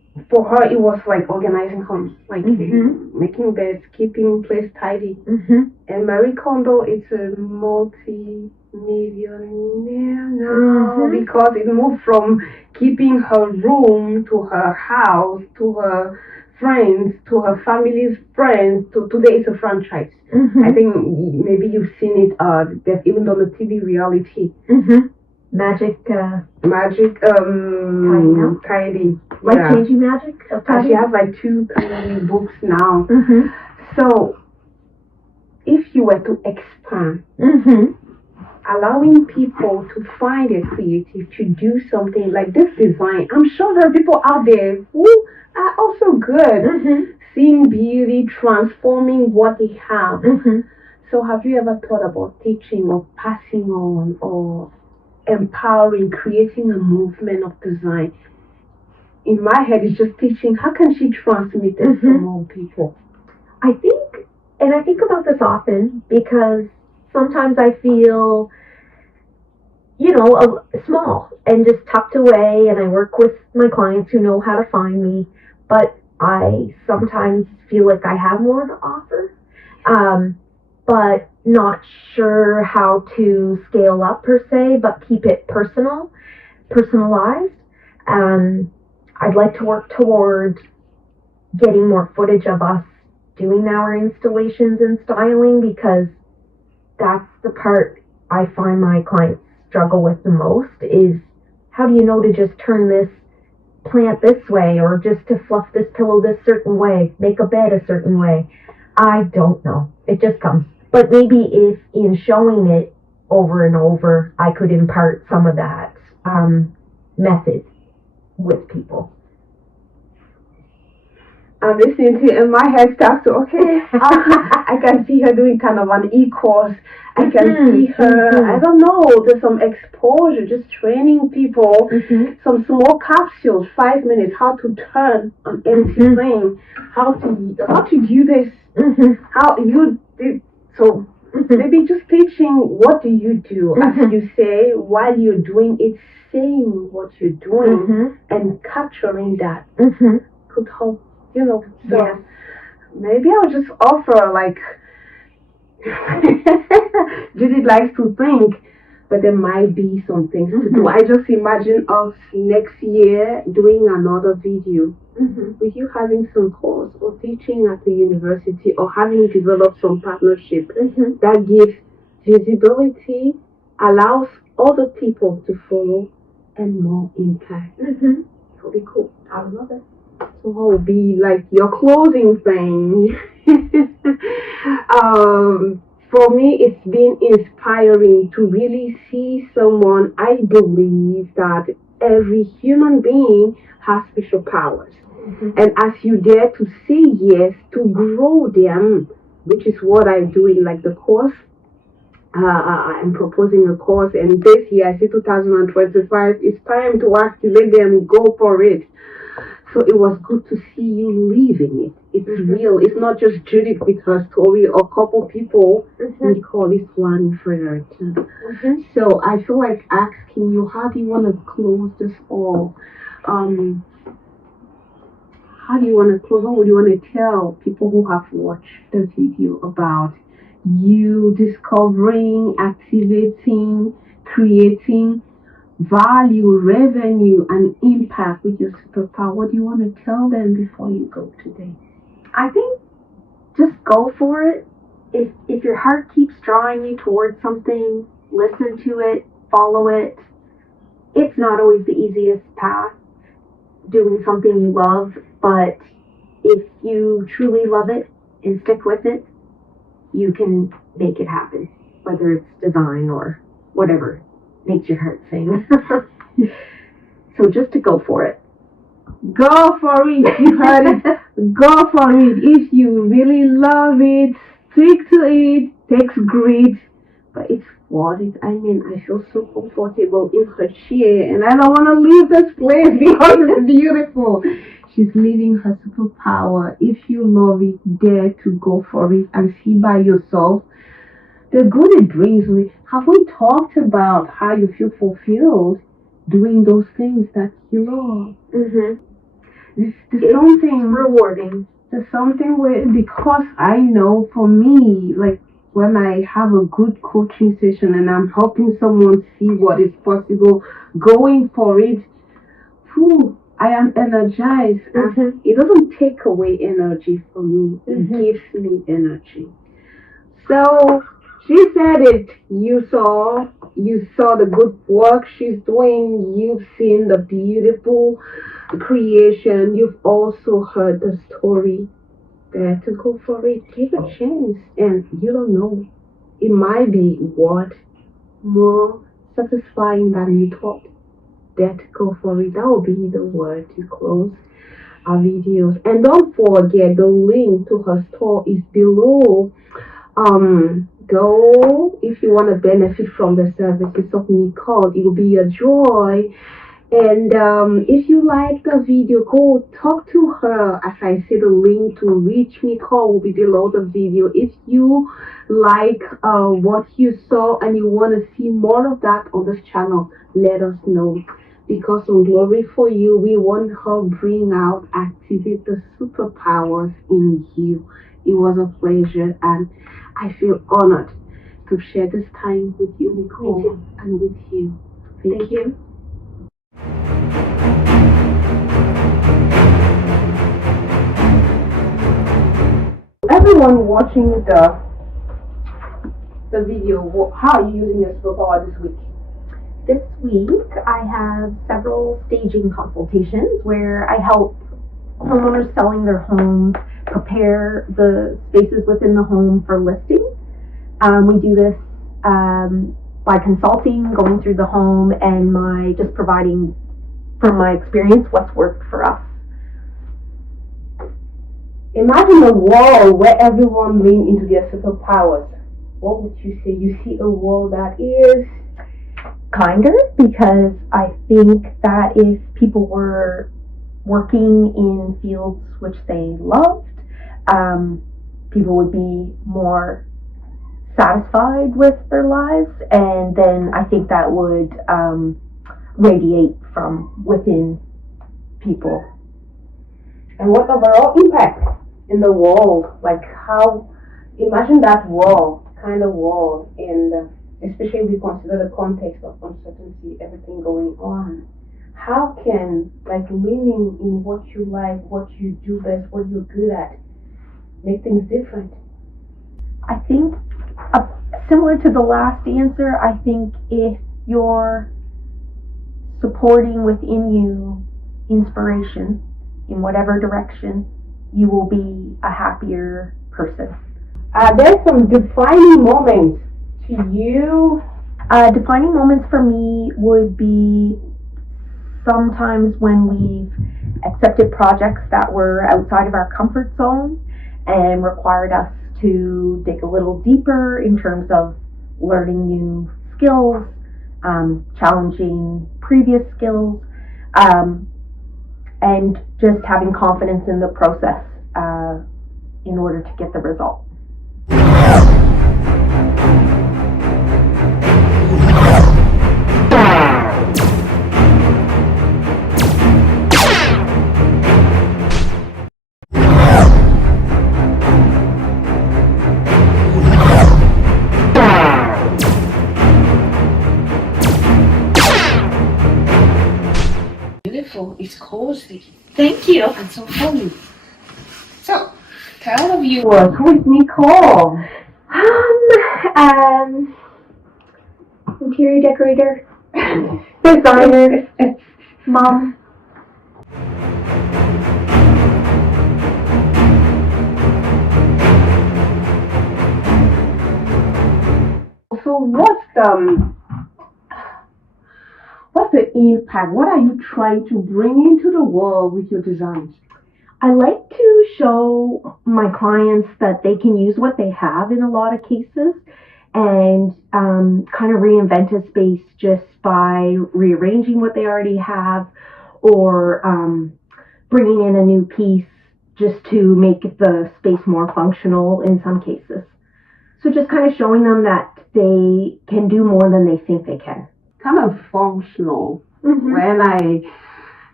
for her, it was like organizing homes, like making beds, keeping place tidy. And Marie Kondo is a multi-millionaire now because it moved from keeping her room to her house, to her friends, to her family's friends, to today it's a franchise. I think maybe you've seen it, they've even done a TV reality. Magic tidy. Like changing magic of tidy? She has like 2 books now. So if you were to expand, allowing people to find it creative to do something like this design, I'm sure there are people out there who are also good, seeing beauty, transforming what they have. So have you ever thought about teaching or passing on or empowering, creating a movement of design? In my head, it's just teaching. How can she transmit it to more people? I think about this often because sometimes I feel, small and just tucked away, and I work with my clients who know how to find me, but I sometimes feel like I have more to offer, but not sure how to scale up per se, but keep it personalized. I'd like to work toward getting more footage of us doing our installations and styling, because that's the part I find my clients struggle with the most is, how do you know to just turn this plant this way, or just to fluff this pillow this certain way, make a bed a certain way? I don't know. It just comes. But maybe if in showing it over and over, I could impart some of that method with people. I'm listening to it and my head starts to, I can see her doing kind of an e-course. I can see her, I don't know, there's some exposure, just training people, some small capsules, 5 minutes, how to turn an empty thing, how to do this, how you did. So maybe just teaching, what do you do, as you say, while you're doing it, saying what you're doing and capturing that could help. So maybe I'll just offer, like, Judith likes to think, but there might be some things to do. I just imagine us next year doing another video with you having some course or teaching at the university or having developed some partnership that gives visibility, allows other people to follow, and more impact. It'll be cool. I would love it. So what will be like your closing thing? For me, it's been inspiring to really see someone. I believe that every human being has special powers. And as you dare to say yes, to grow them, which is what I do in like the course. I'm proposing a course, and this year, I say 2025, it's time to activate them, go for it. So it was good to see you living it. It's real. It's not just Judith with her story or a couple people. Nicole is one for her too. So I feel like asking you, how do you want to close this all? How do you want to close? What would you want to tell people who have watched the video about you discovering, activating, creating value, revenue, and impact with your superpower? What do you want to tell them before you go today? I think just go for it. If your heart keeps drawing you towards something, listen to it, follow it. It's not always the easiest path, doing something you love, but if you truly love it and stick with it, you can make it happen, whether it's design or whatever makes your heart sing. So just to go for it. Go for it. You heard it. Go for it. If you really love it, stick to it. Takes grit, but it's worth it. I mean, I feel so comfortable in her chair, and I don't want to leave this place because it's beautiful. She's living her superpower. If you love it, dare to go for it and see by yourself the good it brings me. Have we talked about how you feel fulfilled doing those things that you love? There's something rewarding. There's something where, because I know for me, like when I have a good coaching session and I'm helping someone see what is possible, going for it, I am energized. Mm-hmm. It doesn't take away energy from me. It gives me energy. So she said it. You saw the good work she's doing. You've seen the beautiful creation. You've also heard the story. There to go for it. Take a chance, and you don't know. It might be what more satisfying than you thought. There to go for it. That will be the word to close our videos. And don't forget, the link to her store is below. Go if you want to benefit from the services of Nicole. It will be a joy. And if you like the video, go talk to her. As I say, the link to reach Nicole will be below the video. If you like what you saw and you want to see more of that on this channel, let us know. Because on Glory for You, we want her bring out, activate the superpowers in you. It was a pleasure, and I feel honored to share this time with you, Nicole, and with you. Thank you. Everyone watching the video, how are you using your superpower this week? This week, I have several staging consultations where I help homeowners selling their homes prepare the spaces within the home for listing. We do this by consulting, going through the home, and just providing, from my experience, what's worked for us. Imagine a world where everyone leans into their superpowers. What would you say? You see a world that is kinder, because I think that if people were working in fields which they loved, people would be more satisfied with their lives, and then I think that would radiate from within people. And what overall impact in the world? Like how, imagine that world, kind of world, and especially if we consider the context of uncertainty, everything going on. How can, like, living in what you like, what you do best, what you're good at, make things different? I think, similar to the last answer, I think if you're supporting within you inspiration in whatever direction, you will be a happier person. There's some defining moments to you. Defining moments for me would be sometimes when we've accepted projects that were outside of our comfort zone and required us to dig a little deeper in terms of learning new skills, challenging previous skills, and just having confidence in the process in order to get the result. Beautiful. It's cozy. Thank you. And so homey. So, tell the viewers, who is Nicole? Interior decorator, designer, mom. So what's the impact? What are you trying to bring into the world with your designs? I like to show my clients that they can use what they have in a lot of cases and kind of reinvent a space just by rearranging what they already have or bringing in a new piece just to make the space more functional in some cases. So just kind of showing them that they can do more than they think they can. Kind of functional. Mm-hmm. When I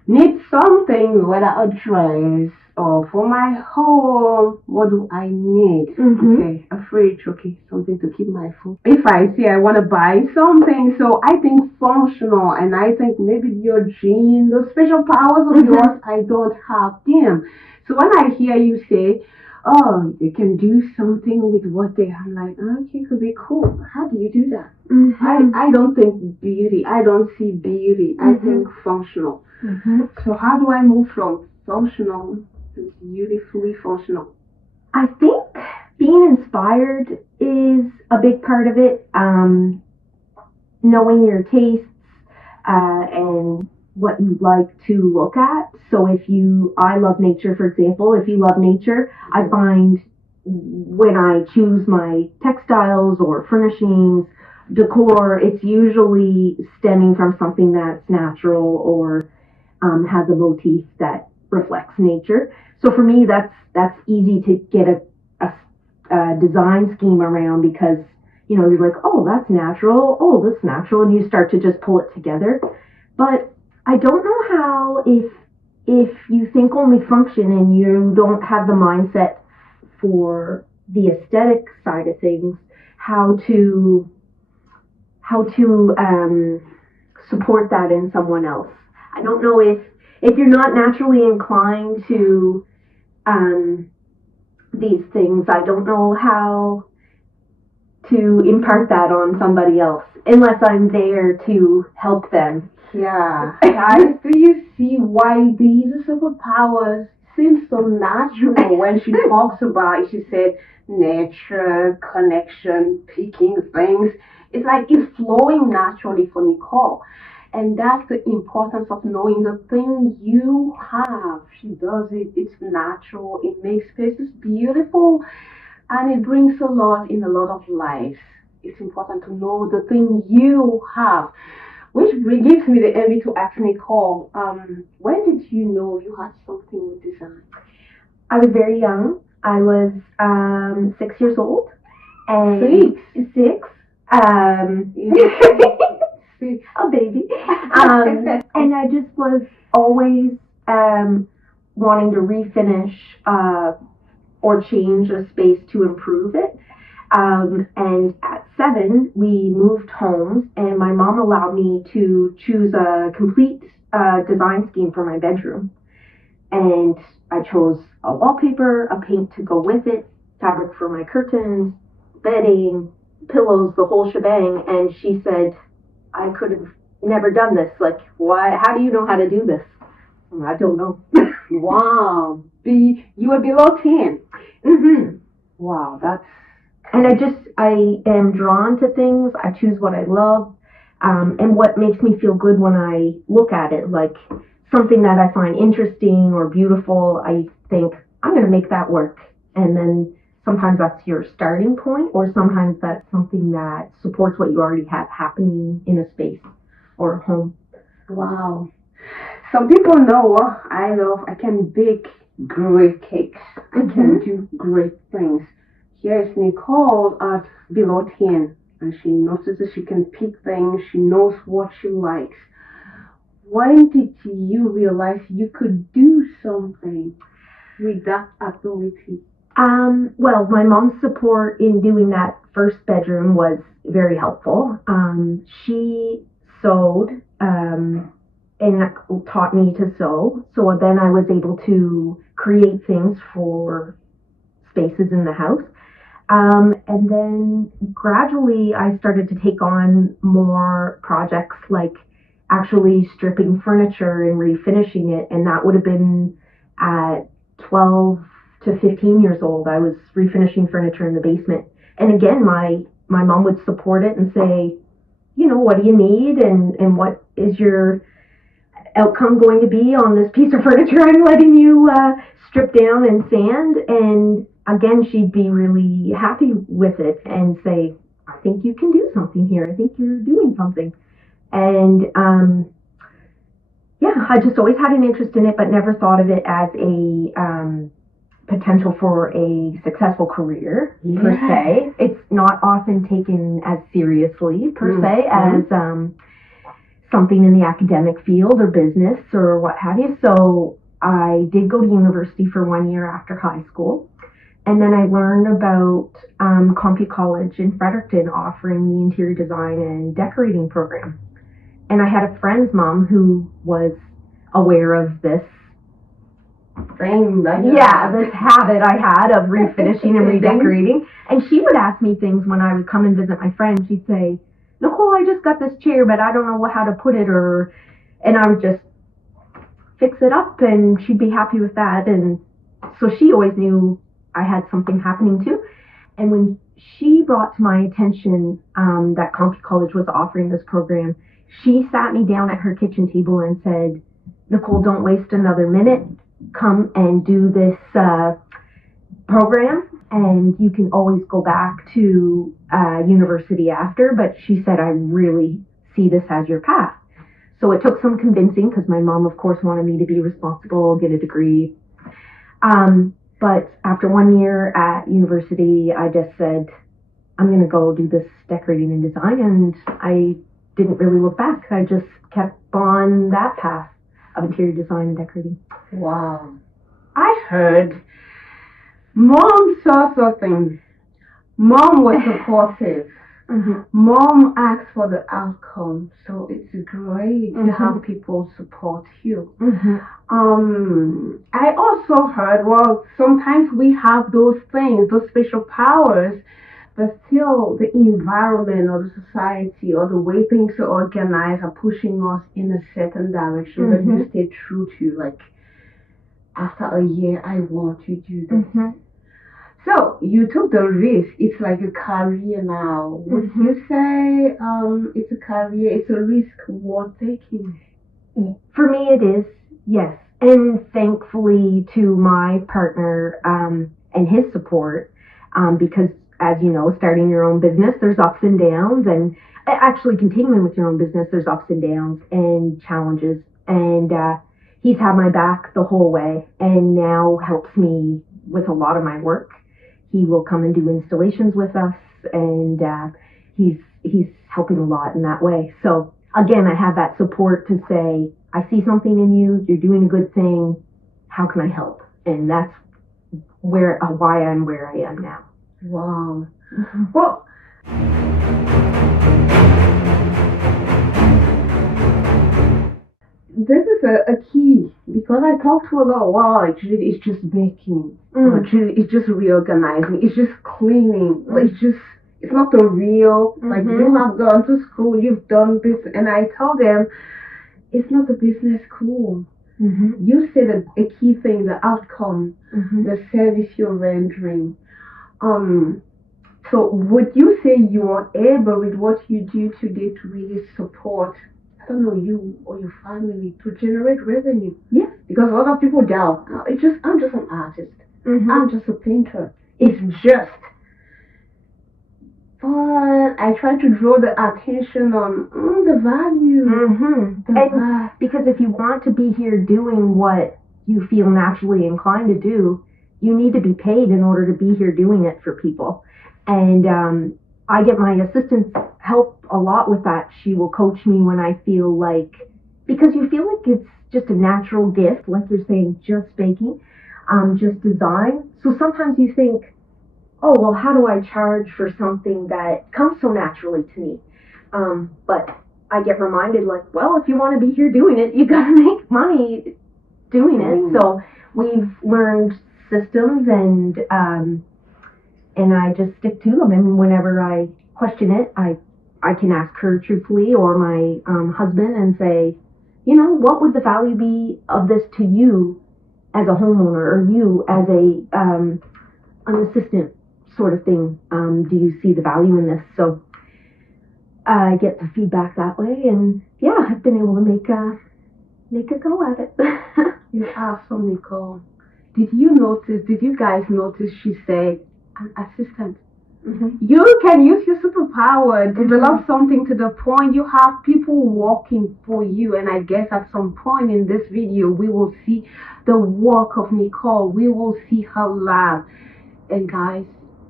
need something, whether a dress or for my home, what do I need? Okay, a fridge, okay, something to keep my food. If I say I want to buy something, so I think functional, and I think maybe your jeans, those special powers of yours, I don't have them. So when I hear you say, oh, they can do something with what they have, I'm like, okay, it could be cool. How do you do that? I don't think beauty. I don't see beauty. I think functional. So how do I move from functional to beautifully functional? I think being inspired is a big part of it. Knowing your tastes and what you like to look at. So I love nature, for example. If you love nature, I find when I choose my textiles or furnishings, decor, it's usually stemming from something that's natural or has a motif that reflects nature. So for me, that's easy to get a design scheme around because you're like, oh, that's natural. Oh, that's natural, and you start to just pull it together. But I don't know how if you think only function and you don't have the mindset for the aesthetic side of things, how to support that in someone else. I don't know if you're not naturally inclined to these things, I don't know how to impart that on somebody else unless I'm there to help them. Yeah. Guys, do you see why these superpowers seem so natural when she talks about it? She said nature, connection, picking things. It's like it's flowing naturally for Nicole. And that's the importance of knowing the thing you have. She does it. It's natural. It makes spaces beautiful. And it brings a lot in a lot of lives. It's important to know the thing you have. Which gives me the envy to ask Nicole, when did you know you had something with design? I was very young. I was 6 years old. And six. A baby. And I just was always wanting to refinish or change a space to improve it. And at 7, we moved homes, and my mom allowed me to choose a complete design scheme for my bedroom. And I chose a wallpaper, a paint to go with it, fabric for my curtains, bedding, pillows, the whole shebang. And she said, I could have never done this. Like, why? How do you know how to do this? I don't know. Wow. You were below 10. Wow, that's... And I am drawn to things. I choose what I love, and what makes me feel good when I look at it. Like something that I find interesting or beautiful, I think, I'm going to make that work. And then sometimes that's your starting point, or sometimes that's something that supports what you already have happening in a space or a home. Wow. Some people know what I love. I can bake great cakes. I can do great things. Here's Nicole at below 10, and she notices she can pick things. She knows what she likes. When did you realize you could do something with that ability? Well, my mom's support in doing that first bedroom was very helpful. She sewed and taught me to sew. So then I was able to create things for spaces in the house. And then gradually I started to take on more projects like actually stripping furniture and refinishing it. And that would have been at 12 to 15 years old. I was refinishing furniture in the basement. And again, my mom would support it and say, what do you need? And what is your outcome going to be on this piece of furniture I'm letting you strip down and sand? And again, she'd be really happy with it and say, I think you can do something here. I think you're doing something. And I just always had an interest in it, but never thought of it as a potential for a successful career per se. It's not often taken as seriously per se as something in the academic field or business or what have you. So I did go to university for 1 year after high school. And then I learned about Compu College in Fredericton offering the interior design and decorating program. And I had a friend's mom who was aware of this thing, this habit I had of refinishing and redecorating. And she would ask me things when I would come and visit my friend. She'd say, Nicole, I just got this chair, but I don't know how to put it, and I would just fix it up, and she'd be happy with that. And so she always knew I had something happening too. And when she brought to my attention that Compu College was offering this program, she sat me down at her kitchen table and said, Nicole, don't waste another minute. Come and do this program, and you can always go back to university after. But she said, I really see this as your path. So it took some convincing, because my mom, of course, wanted me to be responsible, get a degree. But after 1 year at university, I just said, I'm going to go do this decorating and design, and I didn't really look back. I just kept on that path of interior design and decorating. Wow. I heard Mom saw something. Mom was supportive. Mm-hmm. Mom asked for the outcome. So it's great to have people support you. Mm-hmm. I also heard, well, sometimes we have those things, those special powers, but still the environment or the society or the way things are organized are pushing us in a certain direction, but you stay true to, like, after a year, I want to do this. So you took the risk. It's like a career now. Would you say it's a career, it's a risk worth taking? For me, it is, yes. And thankfully to my partner and his support, because as you know, starting your own business, there's ups and downs, and actually continuing with your own business, there's ups and downs and challenges. And he's had my back the whole way, and now helps me with a lot of my work. He will come and do installations with us, and he's helping a lot in that way. So again, I have that support to say, I see something in you, you're doing a good thing, how can I help? And that's why I'm where I am now. Wow. Well, this is a key, because I talk to a lot. Wow, actually, it's just baking. Actually, it's just reorganizing. It's just cleaning. It's not the real. Like, you have gone to school, you've done business, and I tell them, it's not the business school. You said a key thing, the outcome, the service you're rendering. So would you say you are able with what you do today to really support, I don't know, you or your family to generate revenue? Yes. Because a lot of people doubt, I'm just an artist. I'm just a painter. It's just. But I try to draw the attention on the value. Because if you want to be here doing what you feel naturally inclined to do, you need to be paid in order to be here doing it for people. And I get my assistant's help a lot with that. She will coach me when I feel like, because you feel like it's just a natural gift, like you're saying, just baking, just design. So sometimes you think, oh, well, how do I charge for something that comes so naturally to me? But I get reminded, like, well, if you want to be here doing it, you got to make money doing it. So we've learned systems, and I just stick to them. And whenever I question it, I can ask her truthfully, or my husband, and say, you know, what would the value be of this to you as a homeowner, or you as an assistant sort of thing? Do you see the value in this? So I get the feedback that way, and yeah, I've been able to make a go at it. You're awesome, Nicole. Did you guys notice she said an assistant? You can use your superpower, develop something to the point you have people working for you. And I guess at some point in this video, we will see the work of Nicole. We will see her lab. And guys,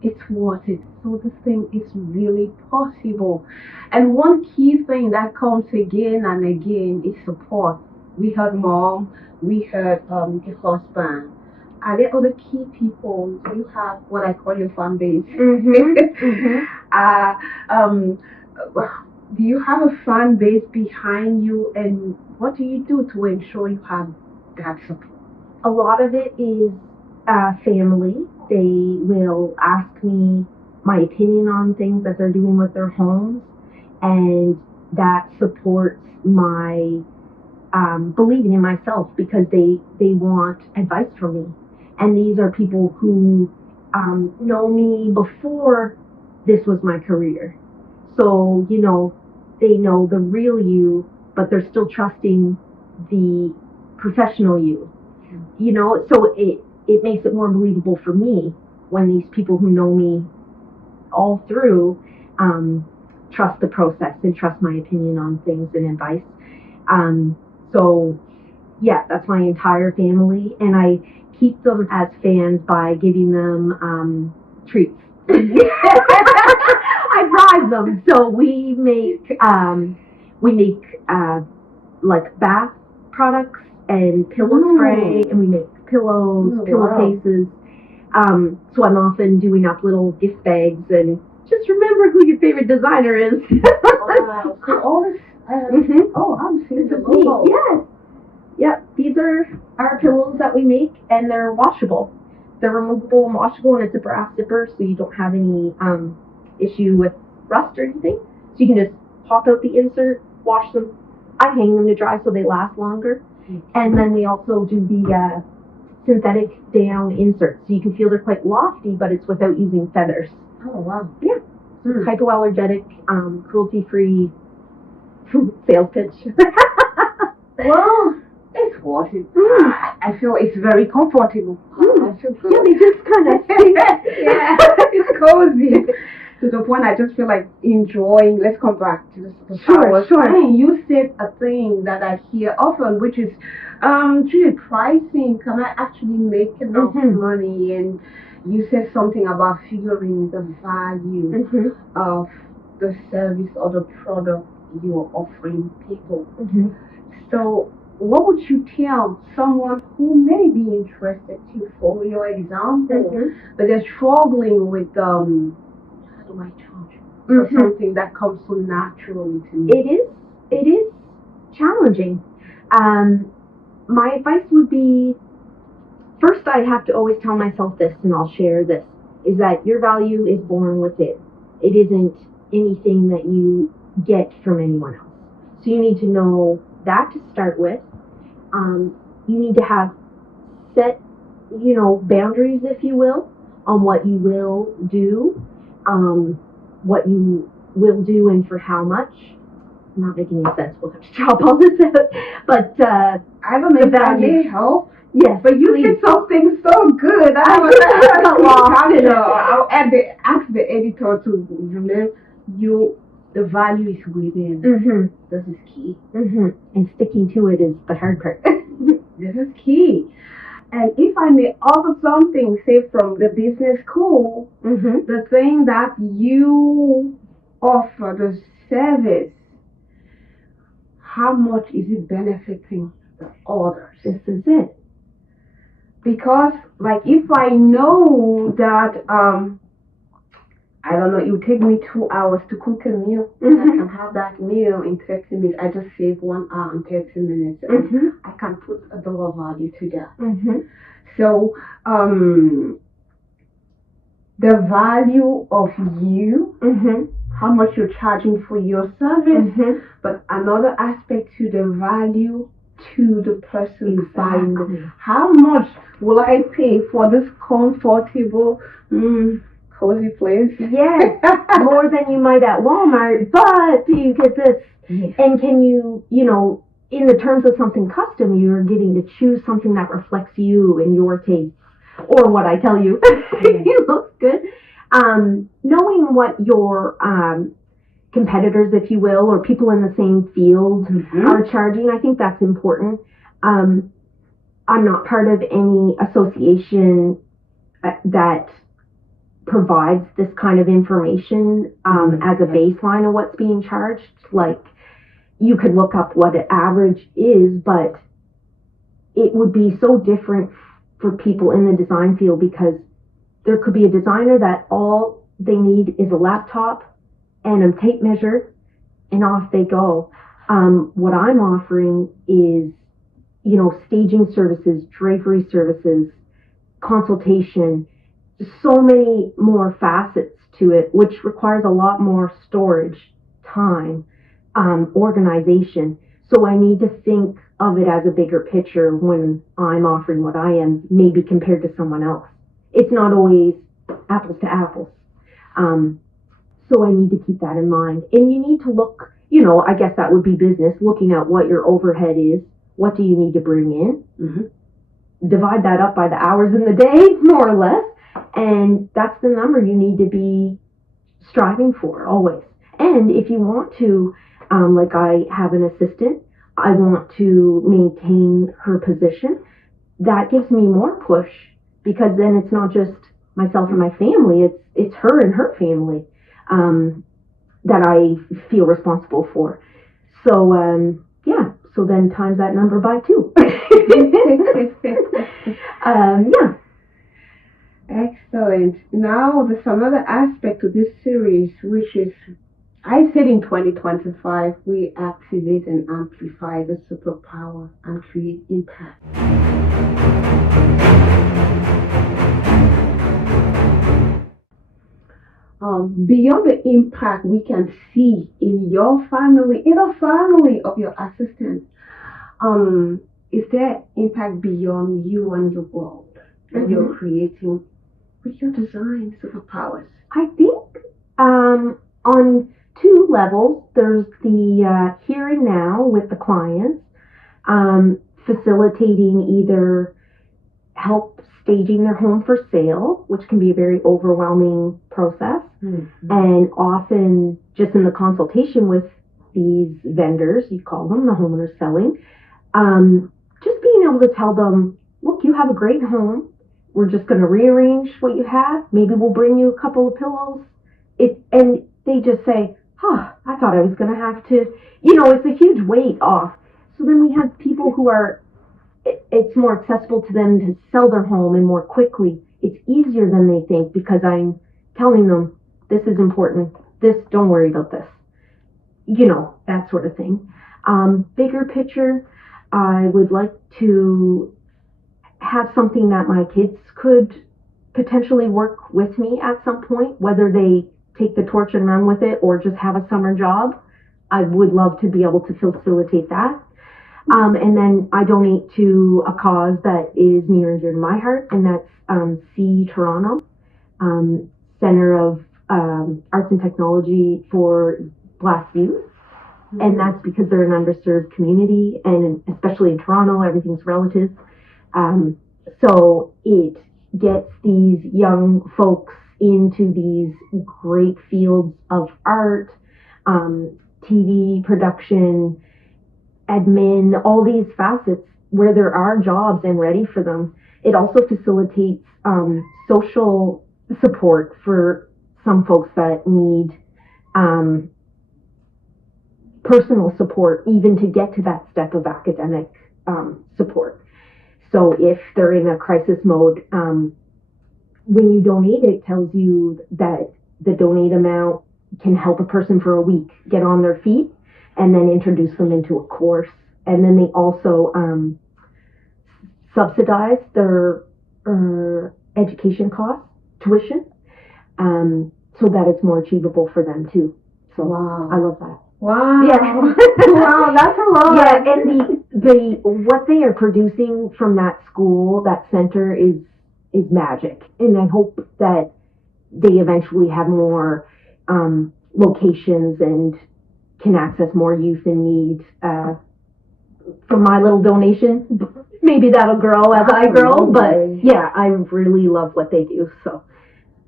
it's worth it. So this thing is really possible. And one key thing that comes again and again is support. We heard mom, we heard the husband. Are there other key people? Do you have what I call your fan base? uh, um, do you have a fan base behind you, and what do you do to ensure you have that support? A lot of it is family. They will ask me my opinion on things that they're doing with their homes, and that supports my believing in myself because they want advice from me. And these are people who know me before this was my career. So, they know the real you, but they're still trusting the professional you. So it makes it more believable for me when these people who know me all through trust the process and trust my opinion on things and advice. So yeah, that's my entire family, and I keep them as fans by giving them treats. I bribe them. So we make like bath products and pillow spray, and we make pillows, pillowcases. So I'm often doing up little gift bags and just remember who your favorite designer is. Wow. So all this. Oh, I'm seeing the logo. Yes. Yep. These are our pillows that we make, and they're washable. They're removable and washable, and it's a brass zipper, so you don't have any issue with rust or anything. So you can just pop out the insert, wash them. I hang them to dry so they last longer. And then we also do the synthetic down inserts, so you can feel they're quite lofty, but it's without using feathers. Oh wow. Yeah. Hypoallergenic, cruelty-free sales pitch. Well, it's worth it. I feel it's very comfortable. I feel good. Yeah, they just kind of yeah, it's cozy. To the point I just feel like enjoying. Let's come back to the Superpowers. Sure. And you said a thing that I hear often, which is pricing. Can I actually make enough money? And you said something about figuring the value of the service or the product you're offering people. So what would you tell someone who may be interested to follow your example, but they're struggling with how do I charge for something that comes so naturally to me? It is challenging. My advice would be, first I have to always tell myself this, and I'll share this, is that your value is born within. It isn't anything that you get from anyone else. So you need to know that to start with. You need to have set, boundaries, if you will, on what you will do, what you will do and for how much. I'm not making any sense. We'll have to chop all this out. But I have a value help. Yes, but you said something so good. I'll ask the editor to remember the value is within. This is key. And sticking to it is the hard part. This is key. And if I may offer something, say from the business school, the thing that you offer, the service, how much is it benefiting the others? This is it. Because, like, if I know that, I don't know, it would take me 2 hours to cook a meal, I can have that meal in 30 minutes. I just save 1 hour and 30 minutes. And I can put a dollar value to that. So, the value of you, how much you're charging for your service, but another aspect to the value to the person buying it. How much will I pay for this comfortable, cozy place? Yes, more than you might at Walmart, but do you get this? Yes. And can you, in the terms of something custom, you're getting to choose something that reflects you and your taste, or what I tell you. It looks good. Knowing what your competitors, if you will, or people in the same field are charging, I think that's important. I'm not part of any association that provides this kind of information as a baseline of what's being charged. Like, you could look up what an average is, but it would be so different for people in the design field, because there could be a designer that all they need is a laptop and a tape measure, and off they go. What I'm offering is, staging services, drapery services, consultation, so many more facets to it, which requires a lot more storage, time, organization. So I need to think of it as a bigger picture when I'm offering what I am, maybe compared to someone else. It's not always apples to apples. So I need to keep that in mind. And you need to look, I guess that would be business, looking at what your overhead is. What do you need to bring in? Mm-hmm. Divide that up by the hours in the day, more or less. And that's the number you need to be striving for, always. And if you want to, like I have an assistant, I want to maintain her position, that gives me more push, because then it's not just myself and my family, it's her and her family that I feel responsible for. So, so then times that number by 2. Yeah. Excellent. Now, there's another aspect to this series, which is, I said in 2025, we activate and amplify the superpower and create impact. Beyond the impact we can see in your family, in the family of your assistant, is there impact beyond you and your world that you're creating with your design superpowers? I think on 2 levels. There's the here and now with the clients, facilitating either help staging their home for sale, which can be a very overwhelming process, and often just in the consultation with these vendors, you call them, the homeowners selling, just being able to tell them, look, you have a great home. We're just going to rearrange what you have. Maybe we'll bring you a couple of pillows. And they just say, I thought I was going to have to, it's a huge weight off. So then we have people who are, it's more accessible to them to sell their home and more quickly. It's easier than they think, because I'm telling them, this is important. Don't worry about this. That sort of thing. Bigger picture, I would like to have something that my kids could potentially work with me at some point, whether they take the torch and run with it or just have a summer job. I would love to be able to facilitate that. And then I donate to a cause that is near and dear to my heart, and that's C Toronto, Center of Arts and Technology for Black Youth. And that's because they're an underserved community, and especially in Toronto, everything's relative. So it gets these young folks into these great fields of art, TV production, admin, all these facets where there are jobs and ready for them. It also facilitates social support for some folks that need personal support, even to get to that step of academic support. So if they're in a crisis mode, when you donate, it tells you that the donate amount can help a person for a week get on their feet, and then introduce them into a course. And then they also subsidize their education costs, tuition, so that it's more achievable for them too. So wow. I love that. Wow. Yeah. Wow, that's a lot. Yeah, and the what they are producing from that school, that center, is magic. And I hope that they eventually have more locations and can access more youth in need. From my little donation, maybe that'll grow as I grow. But yeah, I really love what they do. So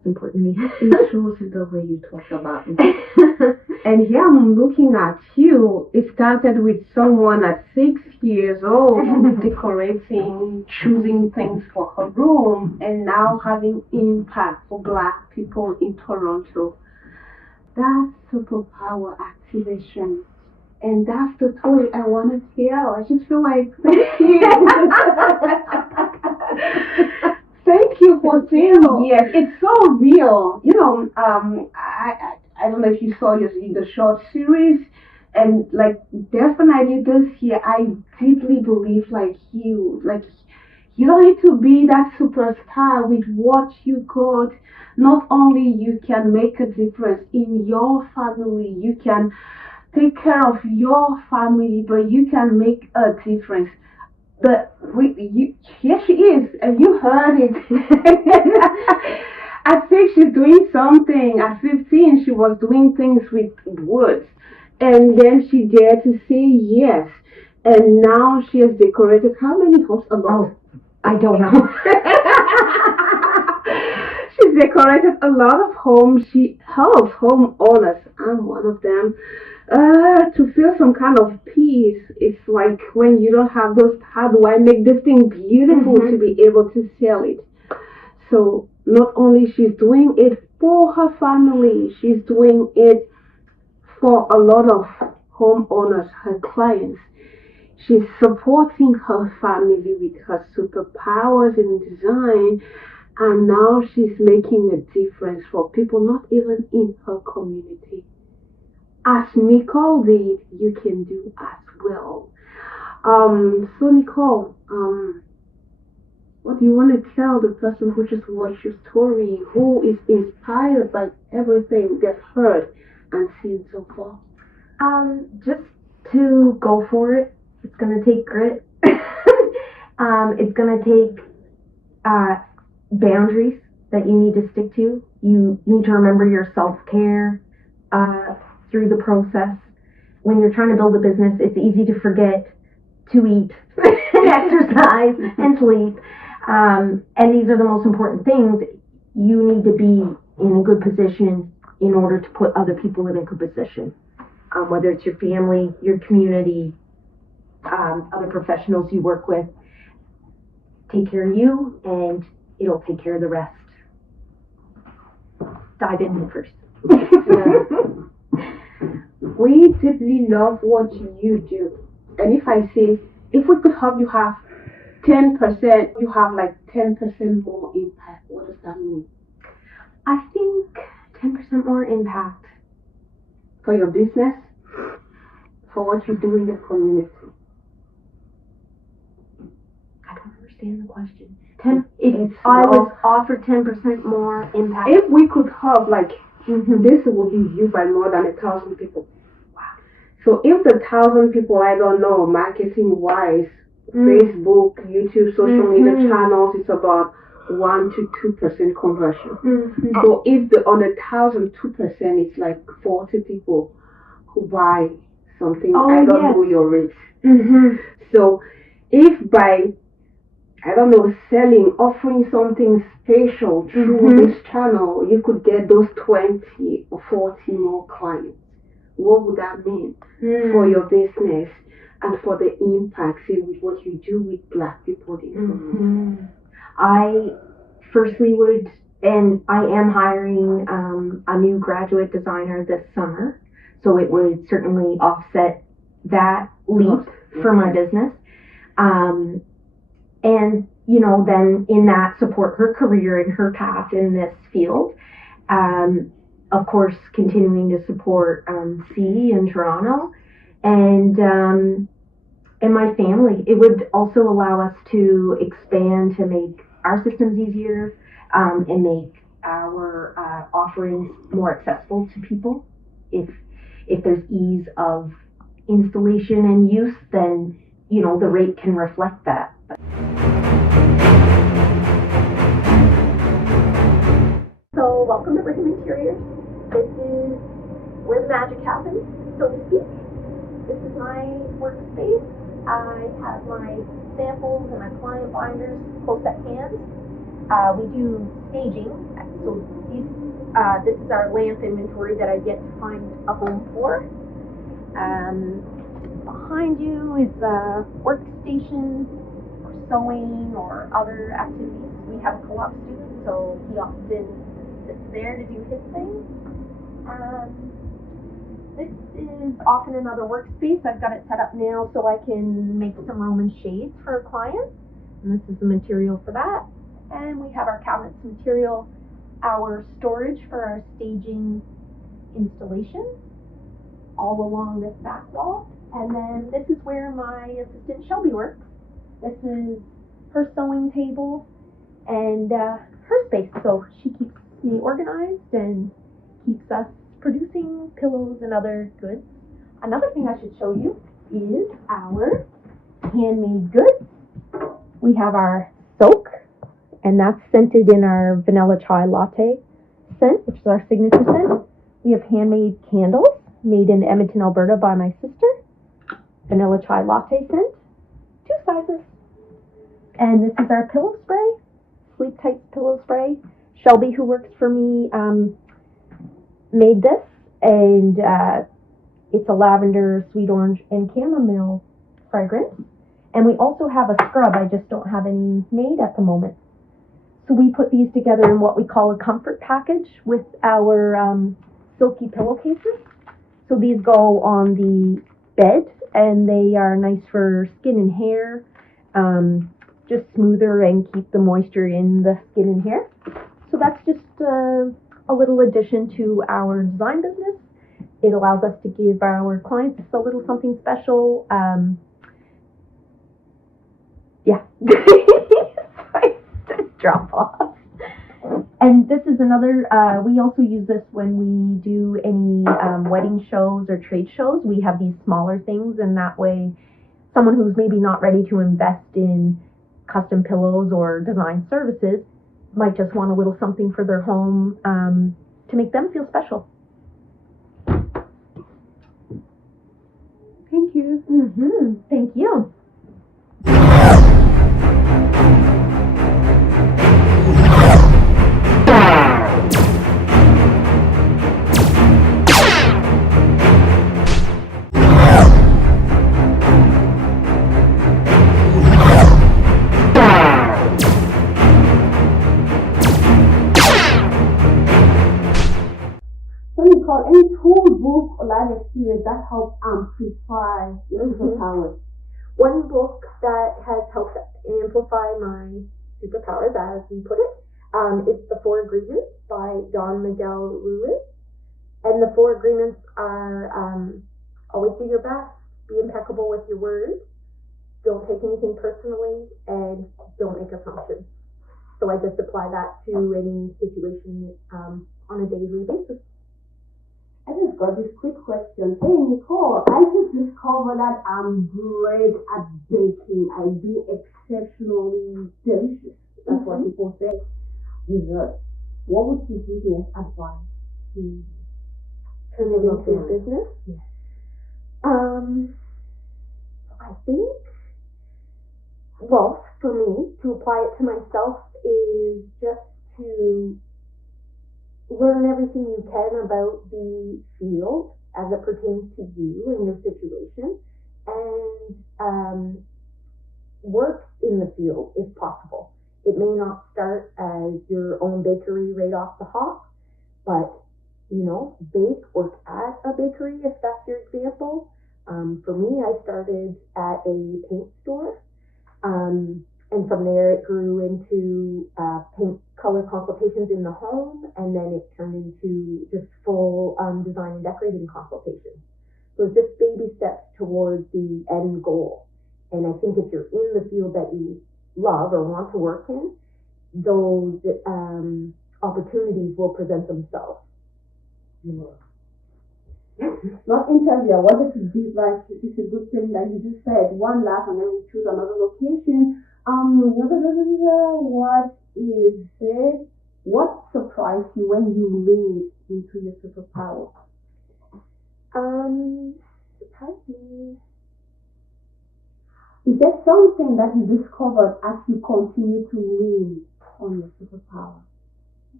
important to me. It shows the way you talk about it. And here I'm looking at you. It started with someone at 6 years old decorating, choosing things for her room, and now having impact for Black people in Toronto. That's superpower activation. And that's the story I want to tell. I just feel like, thank you. Thank you for saying yes. It's so real. You know, I don't know if you saw the short series, and like definitely this year, I deeply believe like you don't need to be that superstar with what you got. Not only you can make a difference in your family, you can take care of your family, but you can make a difference. Here she is, and you heard it. I think she's doing something. At 15, she was doing things with words, and then she dared to say yes. And now she has decorated how many homes? A lot. I don't know. She's decorated a lot of homes. She helps homeowners. I'm one of them. To feel some kind of peace. It's like when you don't have those, how do I make this thing beautiful to be able to sell it? So not only she's doing it for her family, she's doing it for a lot of homeowners, her clients. She's supporting her family with her superpowers in design, and now she's making a difference for people not even in her community. As Nicole did, you can do as well. So Nicole, what do you want to tell the person who just watched your story, who is inspired by everything they've heard and seen so far? Just to go for it. It's gonna take grit. It's gonna take boundaries that you need to stick to. You need to remember your self-care through the process. When you're trying to build a business, it's easy to forget to eat and exercise and sleep. And these are the most important things. You need to be in a good position in order to put other people in a good position. Whether it's your family, your community, other professionals you work with. Take care of you, and it'll take care of the rest. Dive in first. We deeply love what you do. And if I say, if we could help you have 10%, you have like 10% more impact, what does that mean? I think 10% more impact. For your business, for what you do in the community. I don't understand the question. If I was offered 10% more impact. If we could help, like, this will be viewed by more than 1,000 people. Wow. So if the 1,000 people, I don't know, marketing-wise, Facebook, YouTube, social media channels, it's about 1 to 2% conversion. So if on 1,000, 2%, it's like 40 people who buy something. I don't know your rate. So if by, I don't know, offering something special through this channel, you could get those 20 or 40 more clients. What would that mean for your business and for the impact, say, with what you do with Black people in community? I firstly would, and I am hiring a new graduate designer this summer, so it would certainly offset that leap for my business. And, you know, then in that support her career and her path in this field. Of course, continuing to support C in Toronto and my family. It would also allow us to expand to make our systems easier and make our offerings more accessible to people. If there's ease of installation and use, then, you know, the rate can reflect that. So welcome to Brigham Interiors. This is where the magic happens, so to speak. This is my workspace. I have my samples and my client binders close at hand. We do staging So this is our lamp inventory that I've yet to find a home for. Behind you is a workstation for sewing or other activities. We have a co-op student, so he often sits there to do his thing. This is often another workspace. I've got it set up now so I can make some Roman shades for a client. And this is the material for that. And we have our cabinets material, our storage for our staging installation, all along this back wall. And then this is where my assistant Shelby works. This is her sewing table and her space. So she keeps me organized and keeps us producing pillows and other goods. Another thing I should show you is our handmade goods. We have our soak, and that's scented in our vanilla chai latte scent, which is our signature scent. We have handmade candles made in Edmonton, Alberta by my sister. Vanilla chai latte scent, 2 sizes. And this is our pillow spray, Sleep Tight pillow spray. Shelby, who works for me, made this, and it's a lavender, sweet orange, and chamomile fragrance. And we also have a scrub. I just don't have any made at the moment. So we put these together in what we call a comfort package with our silky pillowcases. So these go on the bed, and they are nice for skin and hair, just smoother and keep the moisture in the skin and hair. So that's just a little addition to our design business. It allows us to give our clients a little something special. Yeah. Sorry, drop off. And this is another, we also use this when we do any wedding shows or trade shows. We have these smaller things, and that way someone who's maybe not ready to invest in custom pillows or design services might just want a little something for their home to make them feel special. Thank you. Thank you. So Nicole, any tool, book, or life experience that helps amplify your superpowers? One book that has helped amplify my superpowers, as we put it, is The 4 Agreements by Don Miguel Ruiz. And the 4 agreements are always do your best, be impeccable with your words, don't take anything personally, and don't make assumptions. So I just apply that to any situation on a daily basis. I just got this quick question. Hey Nicole, I just discovered that I'm great at baking. I do exceptionally delicious. That's what people say. Dessert. What would you give me as advice to turn it into a business? Yes. I think, well, for me, to apply it to myself is just to learn everything you can about the field as it pertains to you and your situation, and work in the field if possible. It may not start as your own bakery right off the hop, but bake, work at a bakery if that's your example. For me, I started at a paint store, and from there it grew into paint color consultations in the home, and then it turned into just full design and decorating consultations. So it's just baby steps towards the end goal. And I think if you're in the field that you love or want to work in, those opportunities will present themselves. Not interview. I wanted to be like, it's a good thing that you just said one last and then we choose another location. What is it? What surprised you when you leaned into your superpower? Surprised me. Is there something that you discovered as you continue to lean on your superpower?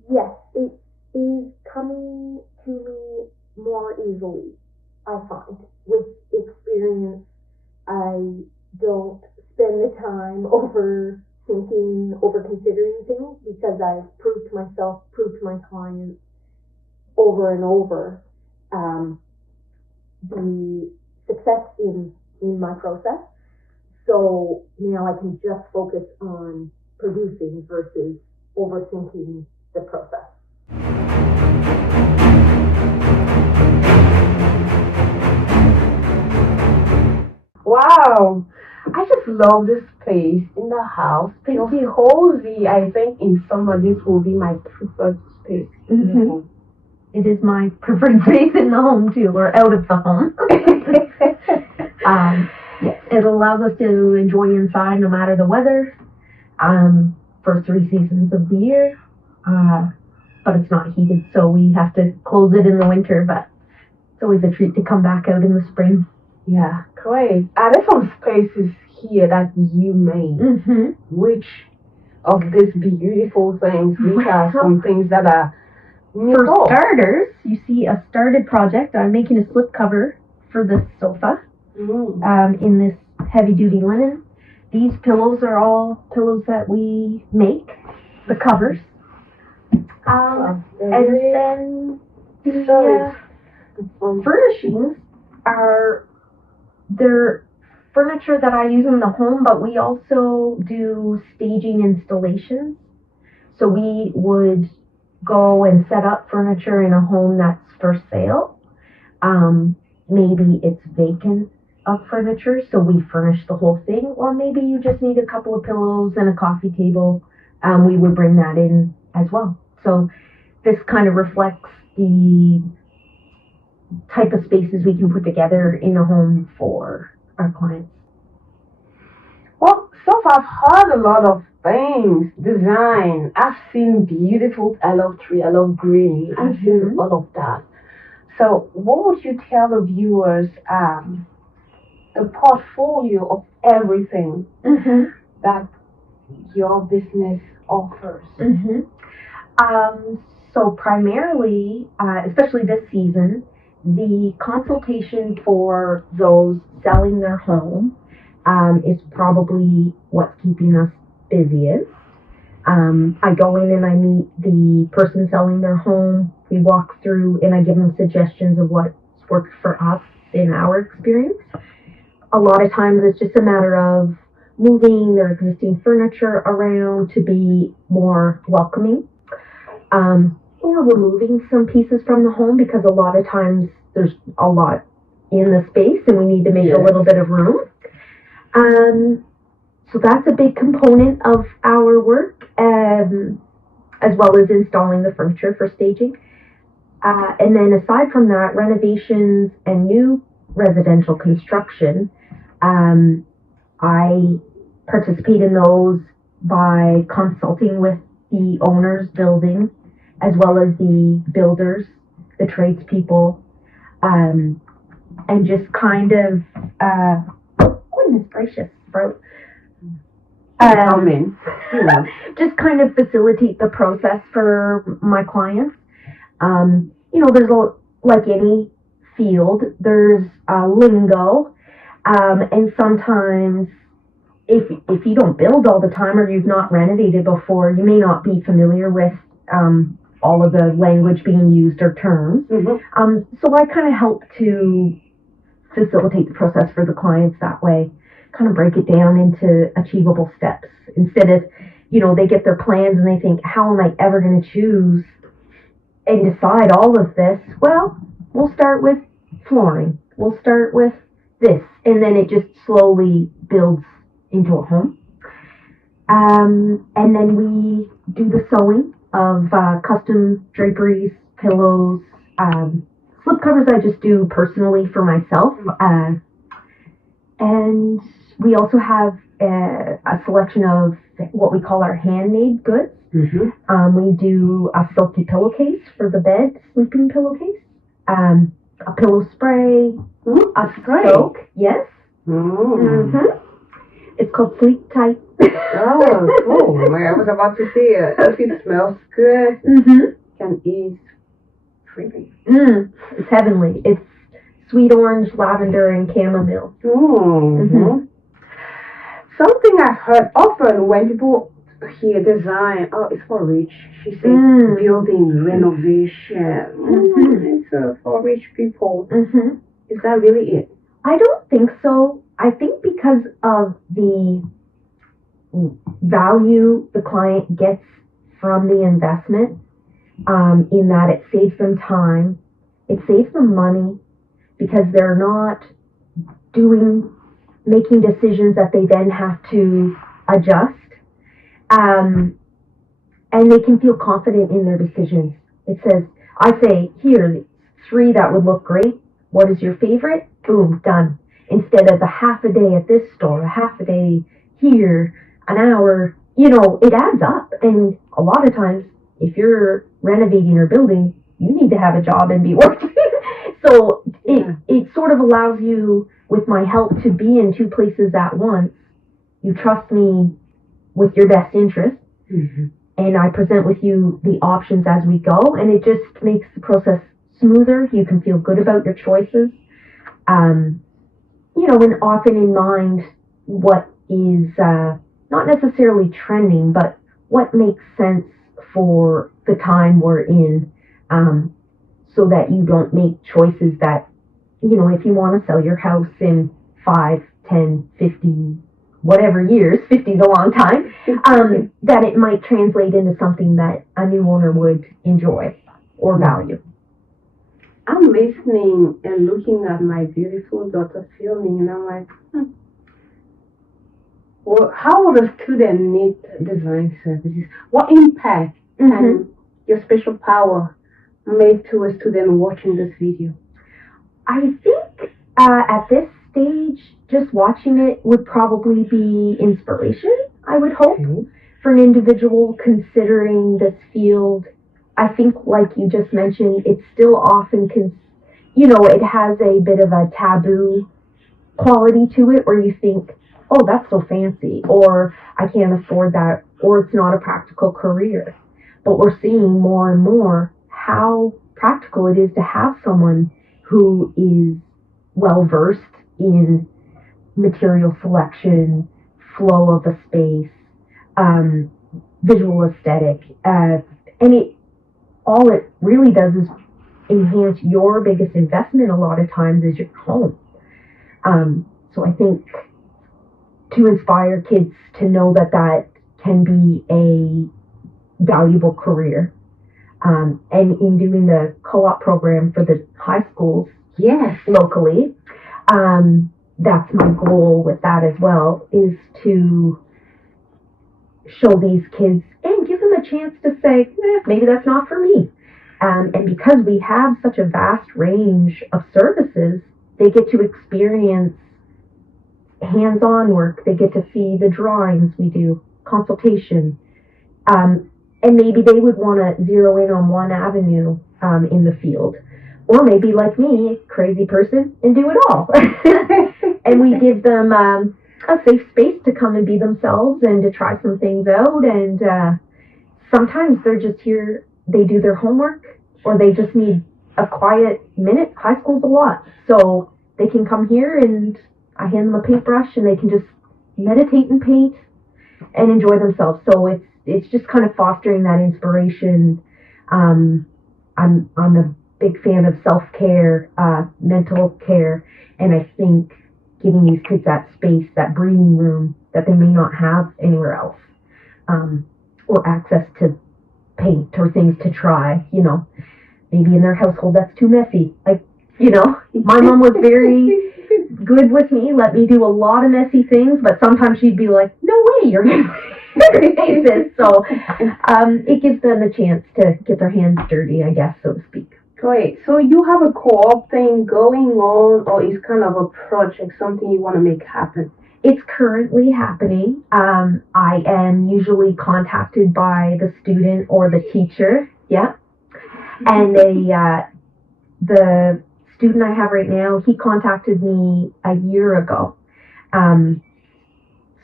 yes, it is coming to me more easily, I find. With experience, I don't spend the time overthinking, over considering things, because I've proved to myself, proved to my clients over and over the success in my process. So now I can just focus on producing versus overthinking the process. Wow. I just love the space in the house. Feels cozy. I think in summer this will be my preferred space. Mm-hmm. It is my preferred space in the home too, or out of the home. Yes, it allows us to enjoy inside no matter the weather, for 3 seasons of the year. But it's not heated, so we have to close it in the winter, but it's always a treat to come back out in the spring. Yeah, great. There's some spaces here that you made. Mm-hmm. Which of these beautiful things, which are some things that are For starters, you see a started project. I'm making a slipcover for this sofa in this heavy-duty linen. These pillows are all pillows that we make, the covers. And then the furnishings they're furniture that I use in the home, but we also do staging installations. So we would go and set up furniture in a home that's for sale. Maybe it's vacant of furniture, so we furnish the whole thing, or maybe you just need a couple of pillows and a coffee table. We would bring that in as well. So this kind of reflects the type of spaces we can put together in a home for our clients. Well, so far I've heard a lot of things, design. I've seen beautiful, I love tree, I love green. I've seen all of that. So what would you tell the viewers, a portfolio of everything that your business offers? So primarily, especially this season, the consultation for those selling their home is probably what's keeping us busiest. I go in and I meet the person selling their home. We walk through and I give them suggestions of what's worked for us in our experience. A lot of times it's just a matter of moving their existing furniture around to be more welcoming. Or removing some pieces from the home, because a lot of times there's a lot in the space and we need to make a little bit of room. So that's a big component of our work, as well as installing the furniture for staging. And then aside from that, renovations and new residential construction, I participate in those by consulting with the owners building, as well as the builders, the tradespeople, and just kind of, goodness gracious, bro. Just kind of facilitate the process for my clients. There's like any field, there's lingo, and sometimes if you don't build all the time or you've not renovated before, you may not be familiar with all of the language being used or terms. So I kind of help to facilitate the process for the clients that way, kind of break it down into achievable steps instead of, they get their plans and they think, how am I ever going to choose and decide all of this? Well, we'll start with flooring. We'll start with this, and then it just slowly builds into a home. And then we do the sewing of custom draperies, pillows, slipcovers I just do personally for myself. And we also have a selection of what we call our handmade goods. We do a silky pillowcase for the bed, sleeping pillowcase, a pillow spray, a soak, yes. It's called Sleep Tight. Oh, cool. I was about to say, if it smells good, can eat freely. It's heavenly. It's sweet orange, lavender, and chamomile. Something I've heard often when people hear design, oh, it's for rich. She said building renovation. It's for rich people. Is that really it? I don't think so. I think because of the value the client gets from the investment, in that it saves them time, it saves them money, because they're not making decisions that they then have to adjust, and they can feel confident in their decisions. I say, here's 3 that would look great. What is your favorite? Boom, done. Instead of a half a day at this store, a half a day here, an hour, it adds up. And a lot of times, if you're renovating or building, you need to have a job and be working. So it sort of allows you, with my help, to be in 2 places at once. You trust me with your best interest, and I present with you the options as we go, and it just makes the process smoother. You can feel good about your choices. And often in mind what is not necessarily trending, but what makes sense for the time we're in, so that you don't make choices that, if you want to sell your house in 5, 10, 50, whatever years, 50 is a long time, that it might translate into something that a new owner would enjoy or value. I'm listening and looking at my beautiful daughter filming, and I'm like, well, how would a student need design services? What impact can your special power make to a student watching this video? I think at this stage, just watching it would probably be inspiration, I would hope, for an individual considering this field. I think, like you just mentioned, it's still often, it has a bit of a taboo quality to it, where you think, oh, that's so fancy, or I can't afford that, or it's not a practical career. But we're seeing more and more how practical it is to have someone who is well-versed in material selection, flow of a space, visual aesthetic, and all it really does is enhance your biggest investment a lot of times is your home. So I think to inspire kids to know that can be a valuable career. And in doing the co-op program for the high schools locally, that's my goal with that as well, is to show these kids and give them a chance to say, maybe that's not for me. And because we have such a vast range of services, they get to experience hands-on work. They get to see the drawings we do, consultation. And maybe they would want to zero in on one avenue in the field. Or maybe, like me, crazy person, and do it all. And we give them a safe space to come and be themselves and to try some things out. And sometimes they're just here, they do their homework, or they just need a quiet minute. High school's a lot. So they can come here and I hand them a paintbrush and they can just meditate and paint and enjoy themselves. So it's just kind of fostering that inspiration. I'm a big fan of self-care, mental care, and I think giving these kids that space, that breathing room that they may not have anywhere else, or access to paint or things to try, maybe in their household that's too messy. My mom was very good with me, let me do a lot of messy things, but sometimes she'd be like, no way, you're going to do this. So it gives them a chance to get their hands dirty, I guess, so to speak. Great. So you have a co-op thing going on, or is kind of a project, something you want to make happen? It's currently happening. I am usually contacted by the student or the teacher. Yeah. And the student I have right now, he contacted me a year ago.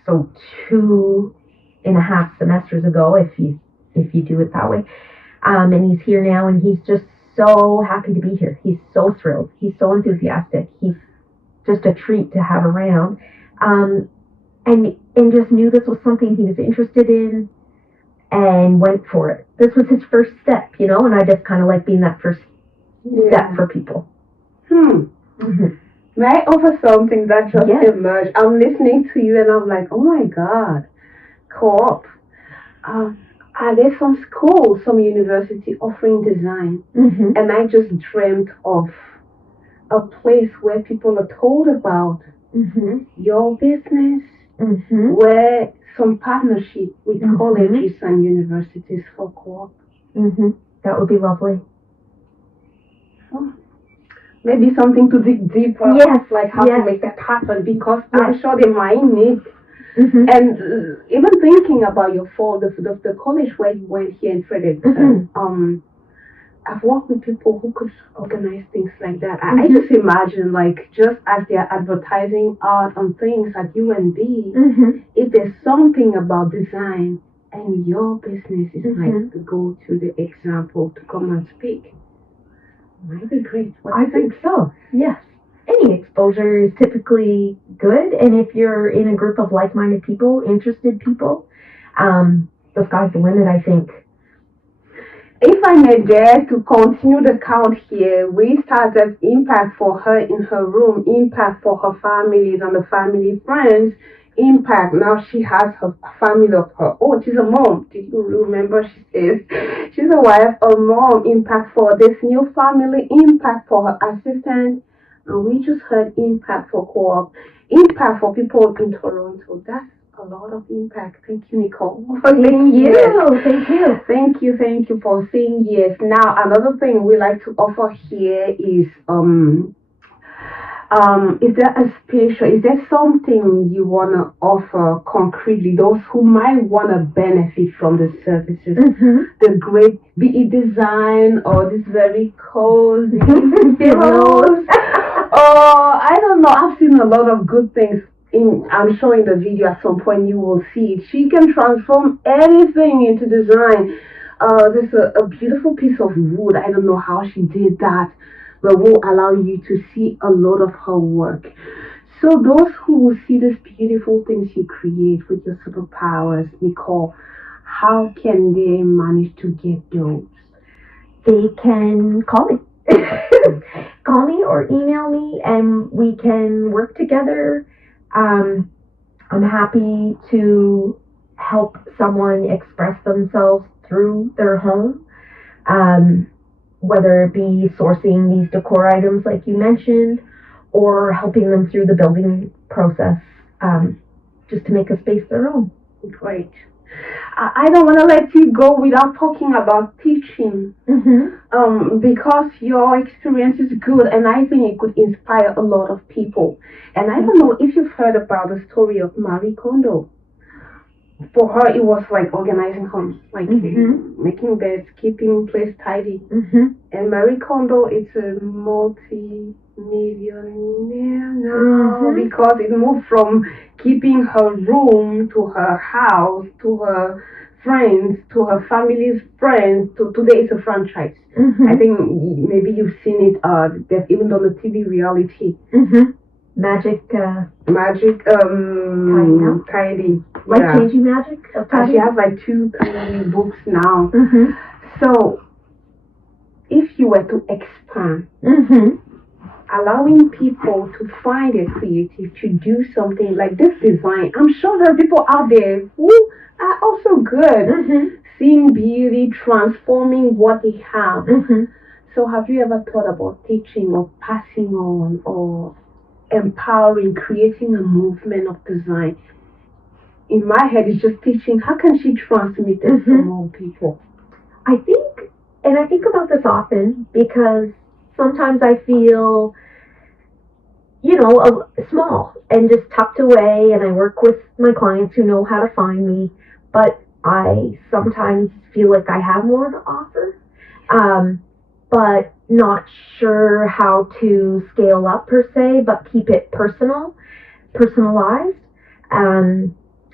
so 2.5 semesters ago, if you do it that way. And he's here now, and he's just so happy to be here. He's so thrilled. He's so enthusiastic. He's just a treat to have around. And just knew this was something he was interested in and went for it. This was his first step, and I just kind of like being that first step for people. Mm-hmm. May I offer something that just emerged? I'm listening to you and I'm like, oh my God, co-op. Are there some schools, some university offering design? Mm-hmm. And I just dreamt of a place where people are told about your business, where some partnership with colleges and universities for co-op. That would be lovely. Oh. Maybe something to dig deeper, like how to make that happen, because I'm sure they might need. And even thinking about your fall, the college where you went here in Fredericton, I've worked with people who could organize things like that. I just imagine, like, just as they're advertising art and things at UNB, if there's something about design and your business is like the go-to, the example to come and speak, might be great. I think so, yes. Any exposure is typically good, and if you're in a group of like-minded people, interested people, the sky's the limit, I think. If I may dare to continue the count here, we started impact for her in her room, impact for her families and the family friends, impact. Now she has her family of her own. She's a mom. Did you remember? She says she's a wife, a mom, impact for this new family, impact for her assistant. And we just heard impact for co-op, impact for people in Toronto. That's a lot of impact. Thank you, Nicole. Thank you. Thank you for saying yes. Now, another thing we like to offer here is is there something you want to offer concretely, those who might want to benefit from the services, the great, be it design or this very cozy pillows, or I don't know, I've seen a lot of good things. I'm sure in the video at some point you will see it. She can transform anything into design. There's a beautiful piece of wood. I don't know how she did that, but will allow you to see a lot of her work. So those who will see these beautiful things you create with your superpowers, Nicole, how can they manage to get those? They can call me. Call me or email me, and we can work together. I'm happy to help someone express themselves through their home, whether it be sourcing these decor items like you mentioned, or helping them through the building process, just to make a space their own. Great. I don't want to let you go without talking about teaching, because your experience is good, and I think it could inspire a lot of people. And I don't know if you've heard about the story of Marie Kondo. For her, it was like organizing homes, like making beds, keeping place tidy. And Marie Kondo is a multi-millionaire now, because it moved from keeping her room to her house, to her friends, to her family's friends, to today it's a franchise. I think maybe you've seen it, they've even done a TV reality. Magic, tidy. Life-changing magic of tidy. She has like 2 tiny books now. So, if you were to expand, allowing people to find it creative, to do something like this design, I'm sure there are people out there who are also good, seeing beauty, transforming what they have. So, have you ever thought about teaching or passing on or empowering, creating a movement of design? In my head, it's just teaching. How can she transmit it to more people? I think about this often, because sometimes I feel, small and just tucked away, and I work with my clients who know how to find me, but I sometimes feel like I have more to offer, but not sure how to scale up per se, but keep it personalized.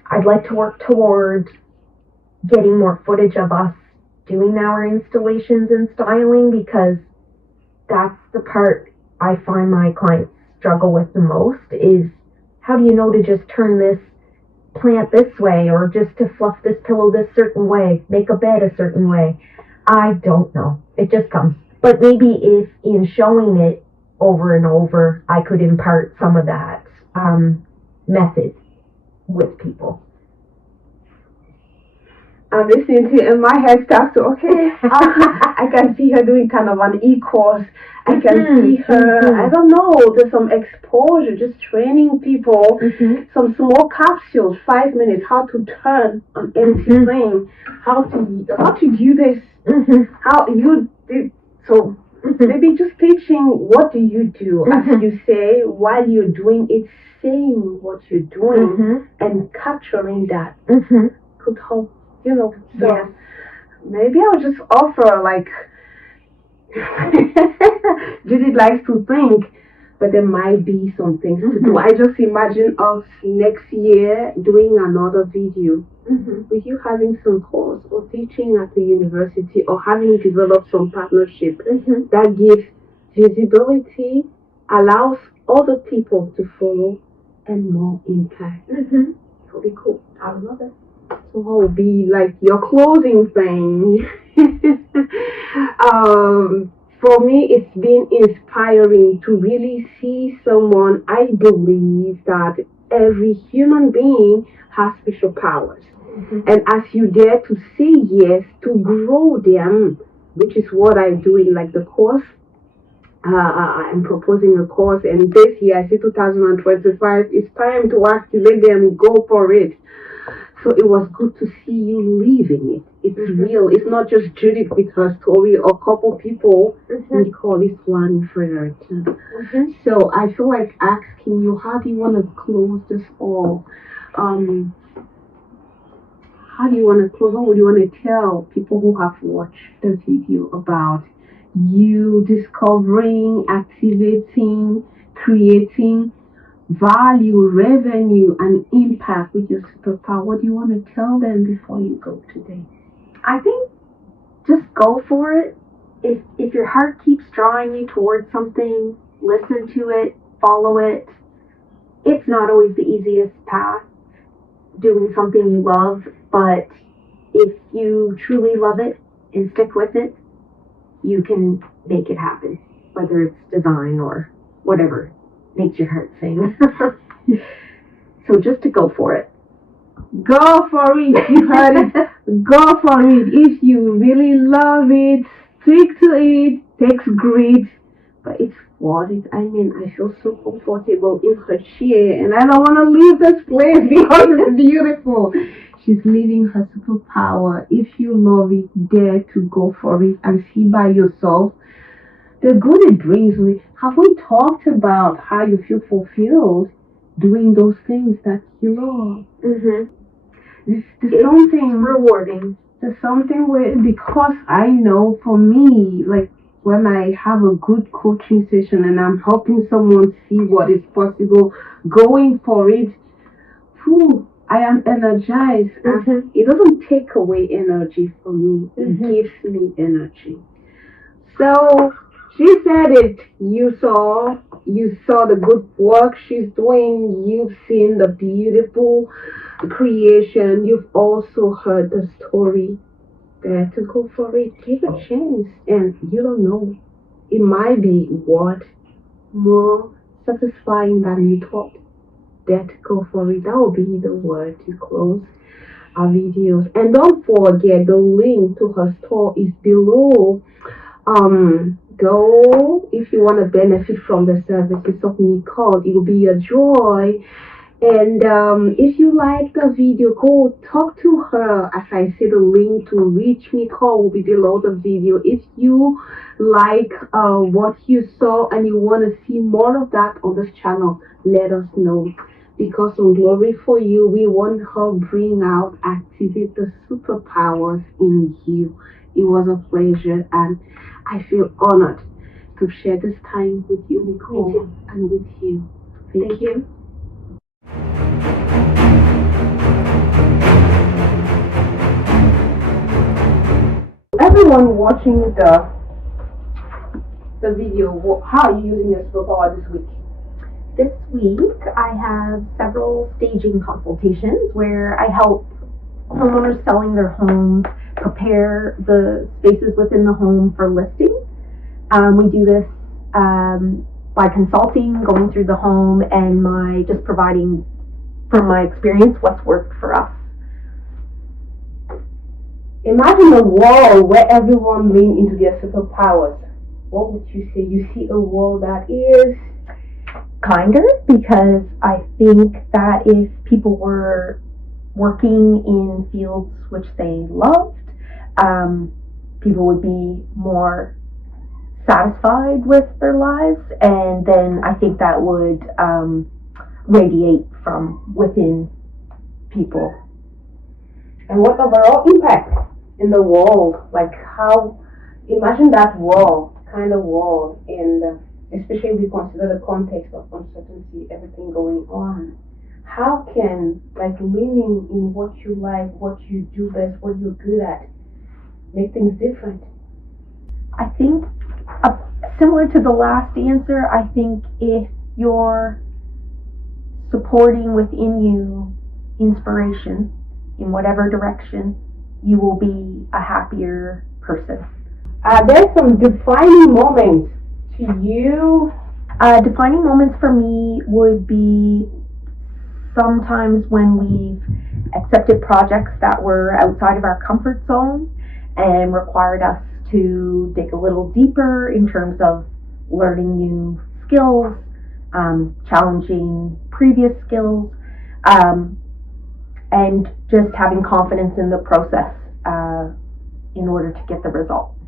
I'd like to work toward getting more footage of us doing our installations and styling, because that's the part I find my clients struggle with the most, is how do you know to just turn this plant this way, or just to fluff this pillow this certain way, make a bed a certain way. I don't know. It just comes. But maybe if in showing it over and over, I could impart some of that method with people. I'm listening to it and my head starts to, okay, I can see her doing kind of an e-course. I can see her, I don't know, there's some exposure, just training people, some small capsules, 5 minutes, how to turn an empty thing, how to do this, how you did, so maybe just teaching what do you do, as you say, while you're doing it, saying what you're doing and capturing that could help. You know, so maybe I'll just offer, like, Judith likes to think, but there might be some things to do. I just imagine us next year doing another video with you having some course or teaching at the university or having developed some partnership that gives visibility, allows other people to follow, and more impact. It'll be cool. I would love it. So what will be like your closing thing? For me, it's been inspiring to really see someone. I believe that every human being has special powers. And as you dare to say yes, to grow them, which is what I do in like the course. I'm proposing a course, and this year, I say 2025, it's time to activate them, go for it. So it was good to see you living it. It's real. It's not just Judith with her story or a couple people. Nicole is one for her too. So I feel like asking you, how do you want to close this all? How do you want to close? What would you want to tell people who have watched the video about you discovering, activating, creating value, revenue, and impact with your superpower? What do you want to tell them before you go today? I think just go for it. If your heart keeps drawing you towards something, listen to it, follow it. It's not always the easiest path, doing something you love, but if you truly love it and stick with it, you can make it happen, whether it's design or whatever makes your heart sing. So just to go for it. Go for it. You heard it. Go for it. If you really love it, stick to it. Takes grit, but it's worth it. I mean, I feel so comfortable in her chair, and I don't want to leave this place because it's beautiful. She's living her superpower. If you love it, dare to go for it and see by yourself the good it brings me. Have we talked about how you feel fulfilled doing those things that you love? There's something rewarding. There's something where, because I know for me, like when I have a good coaching session and I'm helping someone see what is possible, going for it, I am energized. It doesn't take away energy from me. It gives me energy. So she said it. You saw the good work she's doing. You've seen the beautiful creation. You've also heard the story. Dare to go for it. Give a chance, and you don't know. It might be what more satisfying than you thought. Dare to go for it. That will be the word to close our videos. And don't forget, the link to her store is below. Go if you want to benefit from the services of Nicole. It will be a joy. And if you like the video, go talk to her. As I say, the link to reach Nicole will be below the video. If you like what you saw and you want to see more of that on this channel, let us know. Because on Glory for You, we want her bring out, activate the superpowers in you. It was a pleasure, and I feel honored to share this time with you, Nicole, and with you. Thank you. everyone watching the video, how are you using your superpower this week? This week, I have several staging consultations where I help homeowners selling their homes prepare the spaces within the home for listing. We do this by consulting, going through the home, and just providing, from my experience, what's worked for us. Imagine a world where everyone leans into their superpowers. What would you say? You see a world that is kinder, because I think that if people were working in fields which they loved, people would be more satisfied with their lives, and then I think that would radiate from within people. And what overall impact in the world? Like how, imagine that world, kind of world, and especially if we consider the context of uncertainty, everything going on. How can, like, living in what you like, what you do best, what you're good at, make things different? I think, similar to the last answer, I think if you're supporting within you inspiration in whatever direction, you will be a happier person. There's some defining moments to you. Defining moments for me would be sometimes when we've accepted projects that were outside of our comfort zone and required us to dig a little deeper in terms of learning new skills, challenging previous skills, and just having confidence in the process in order to get the result.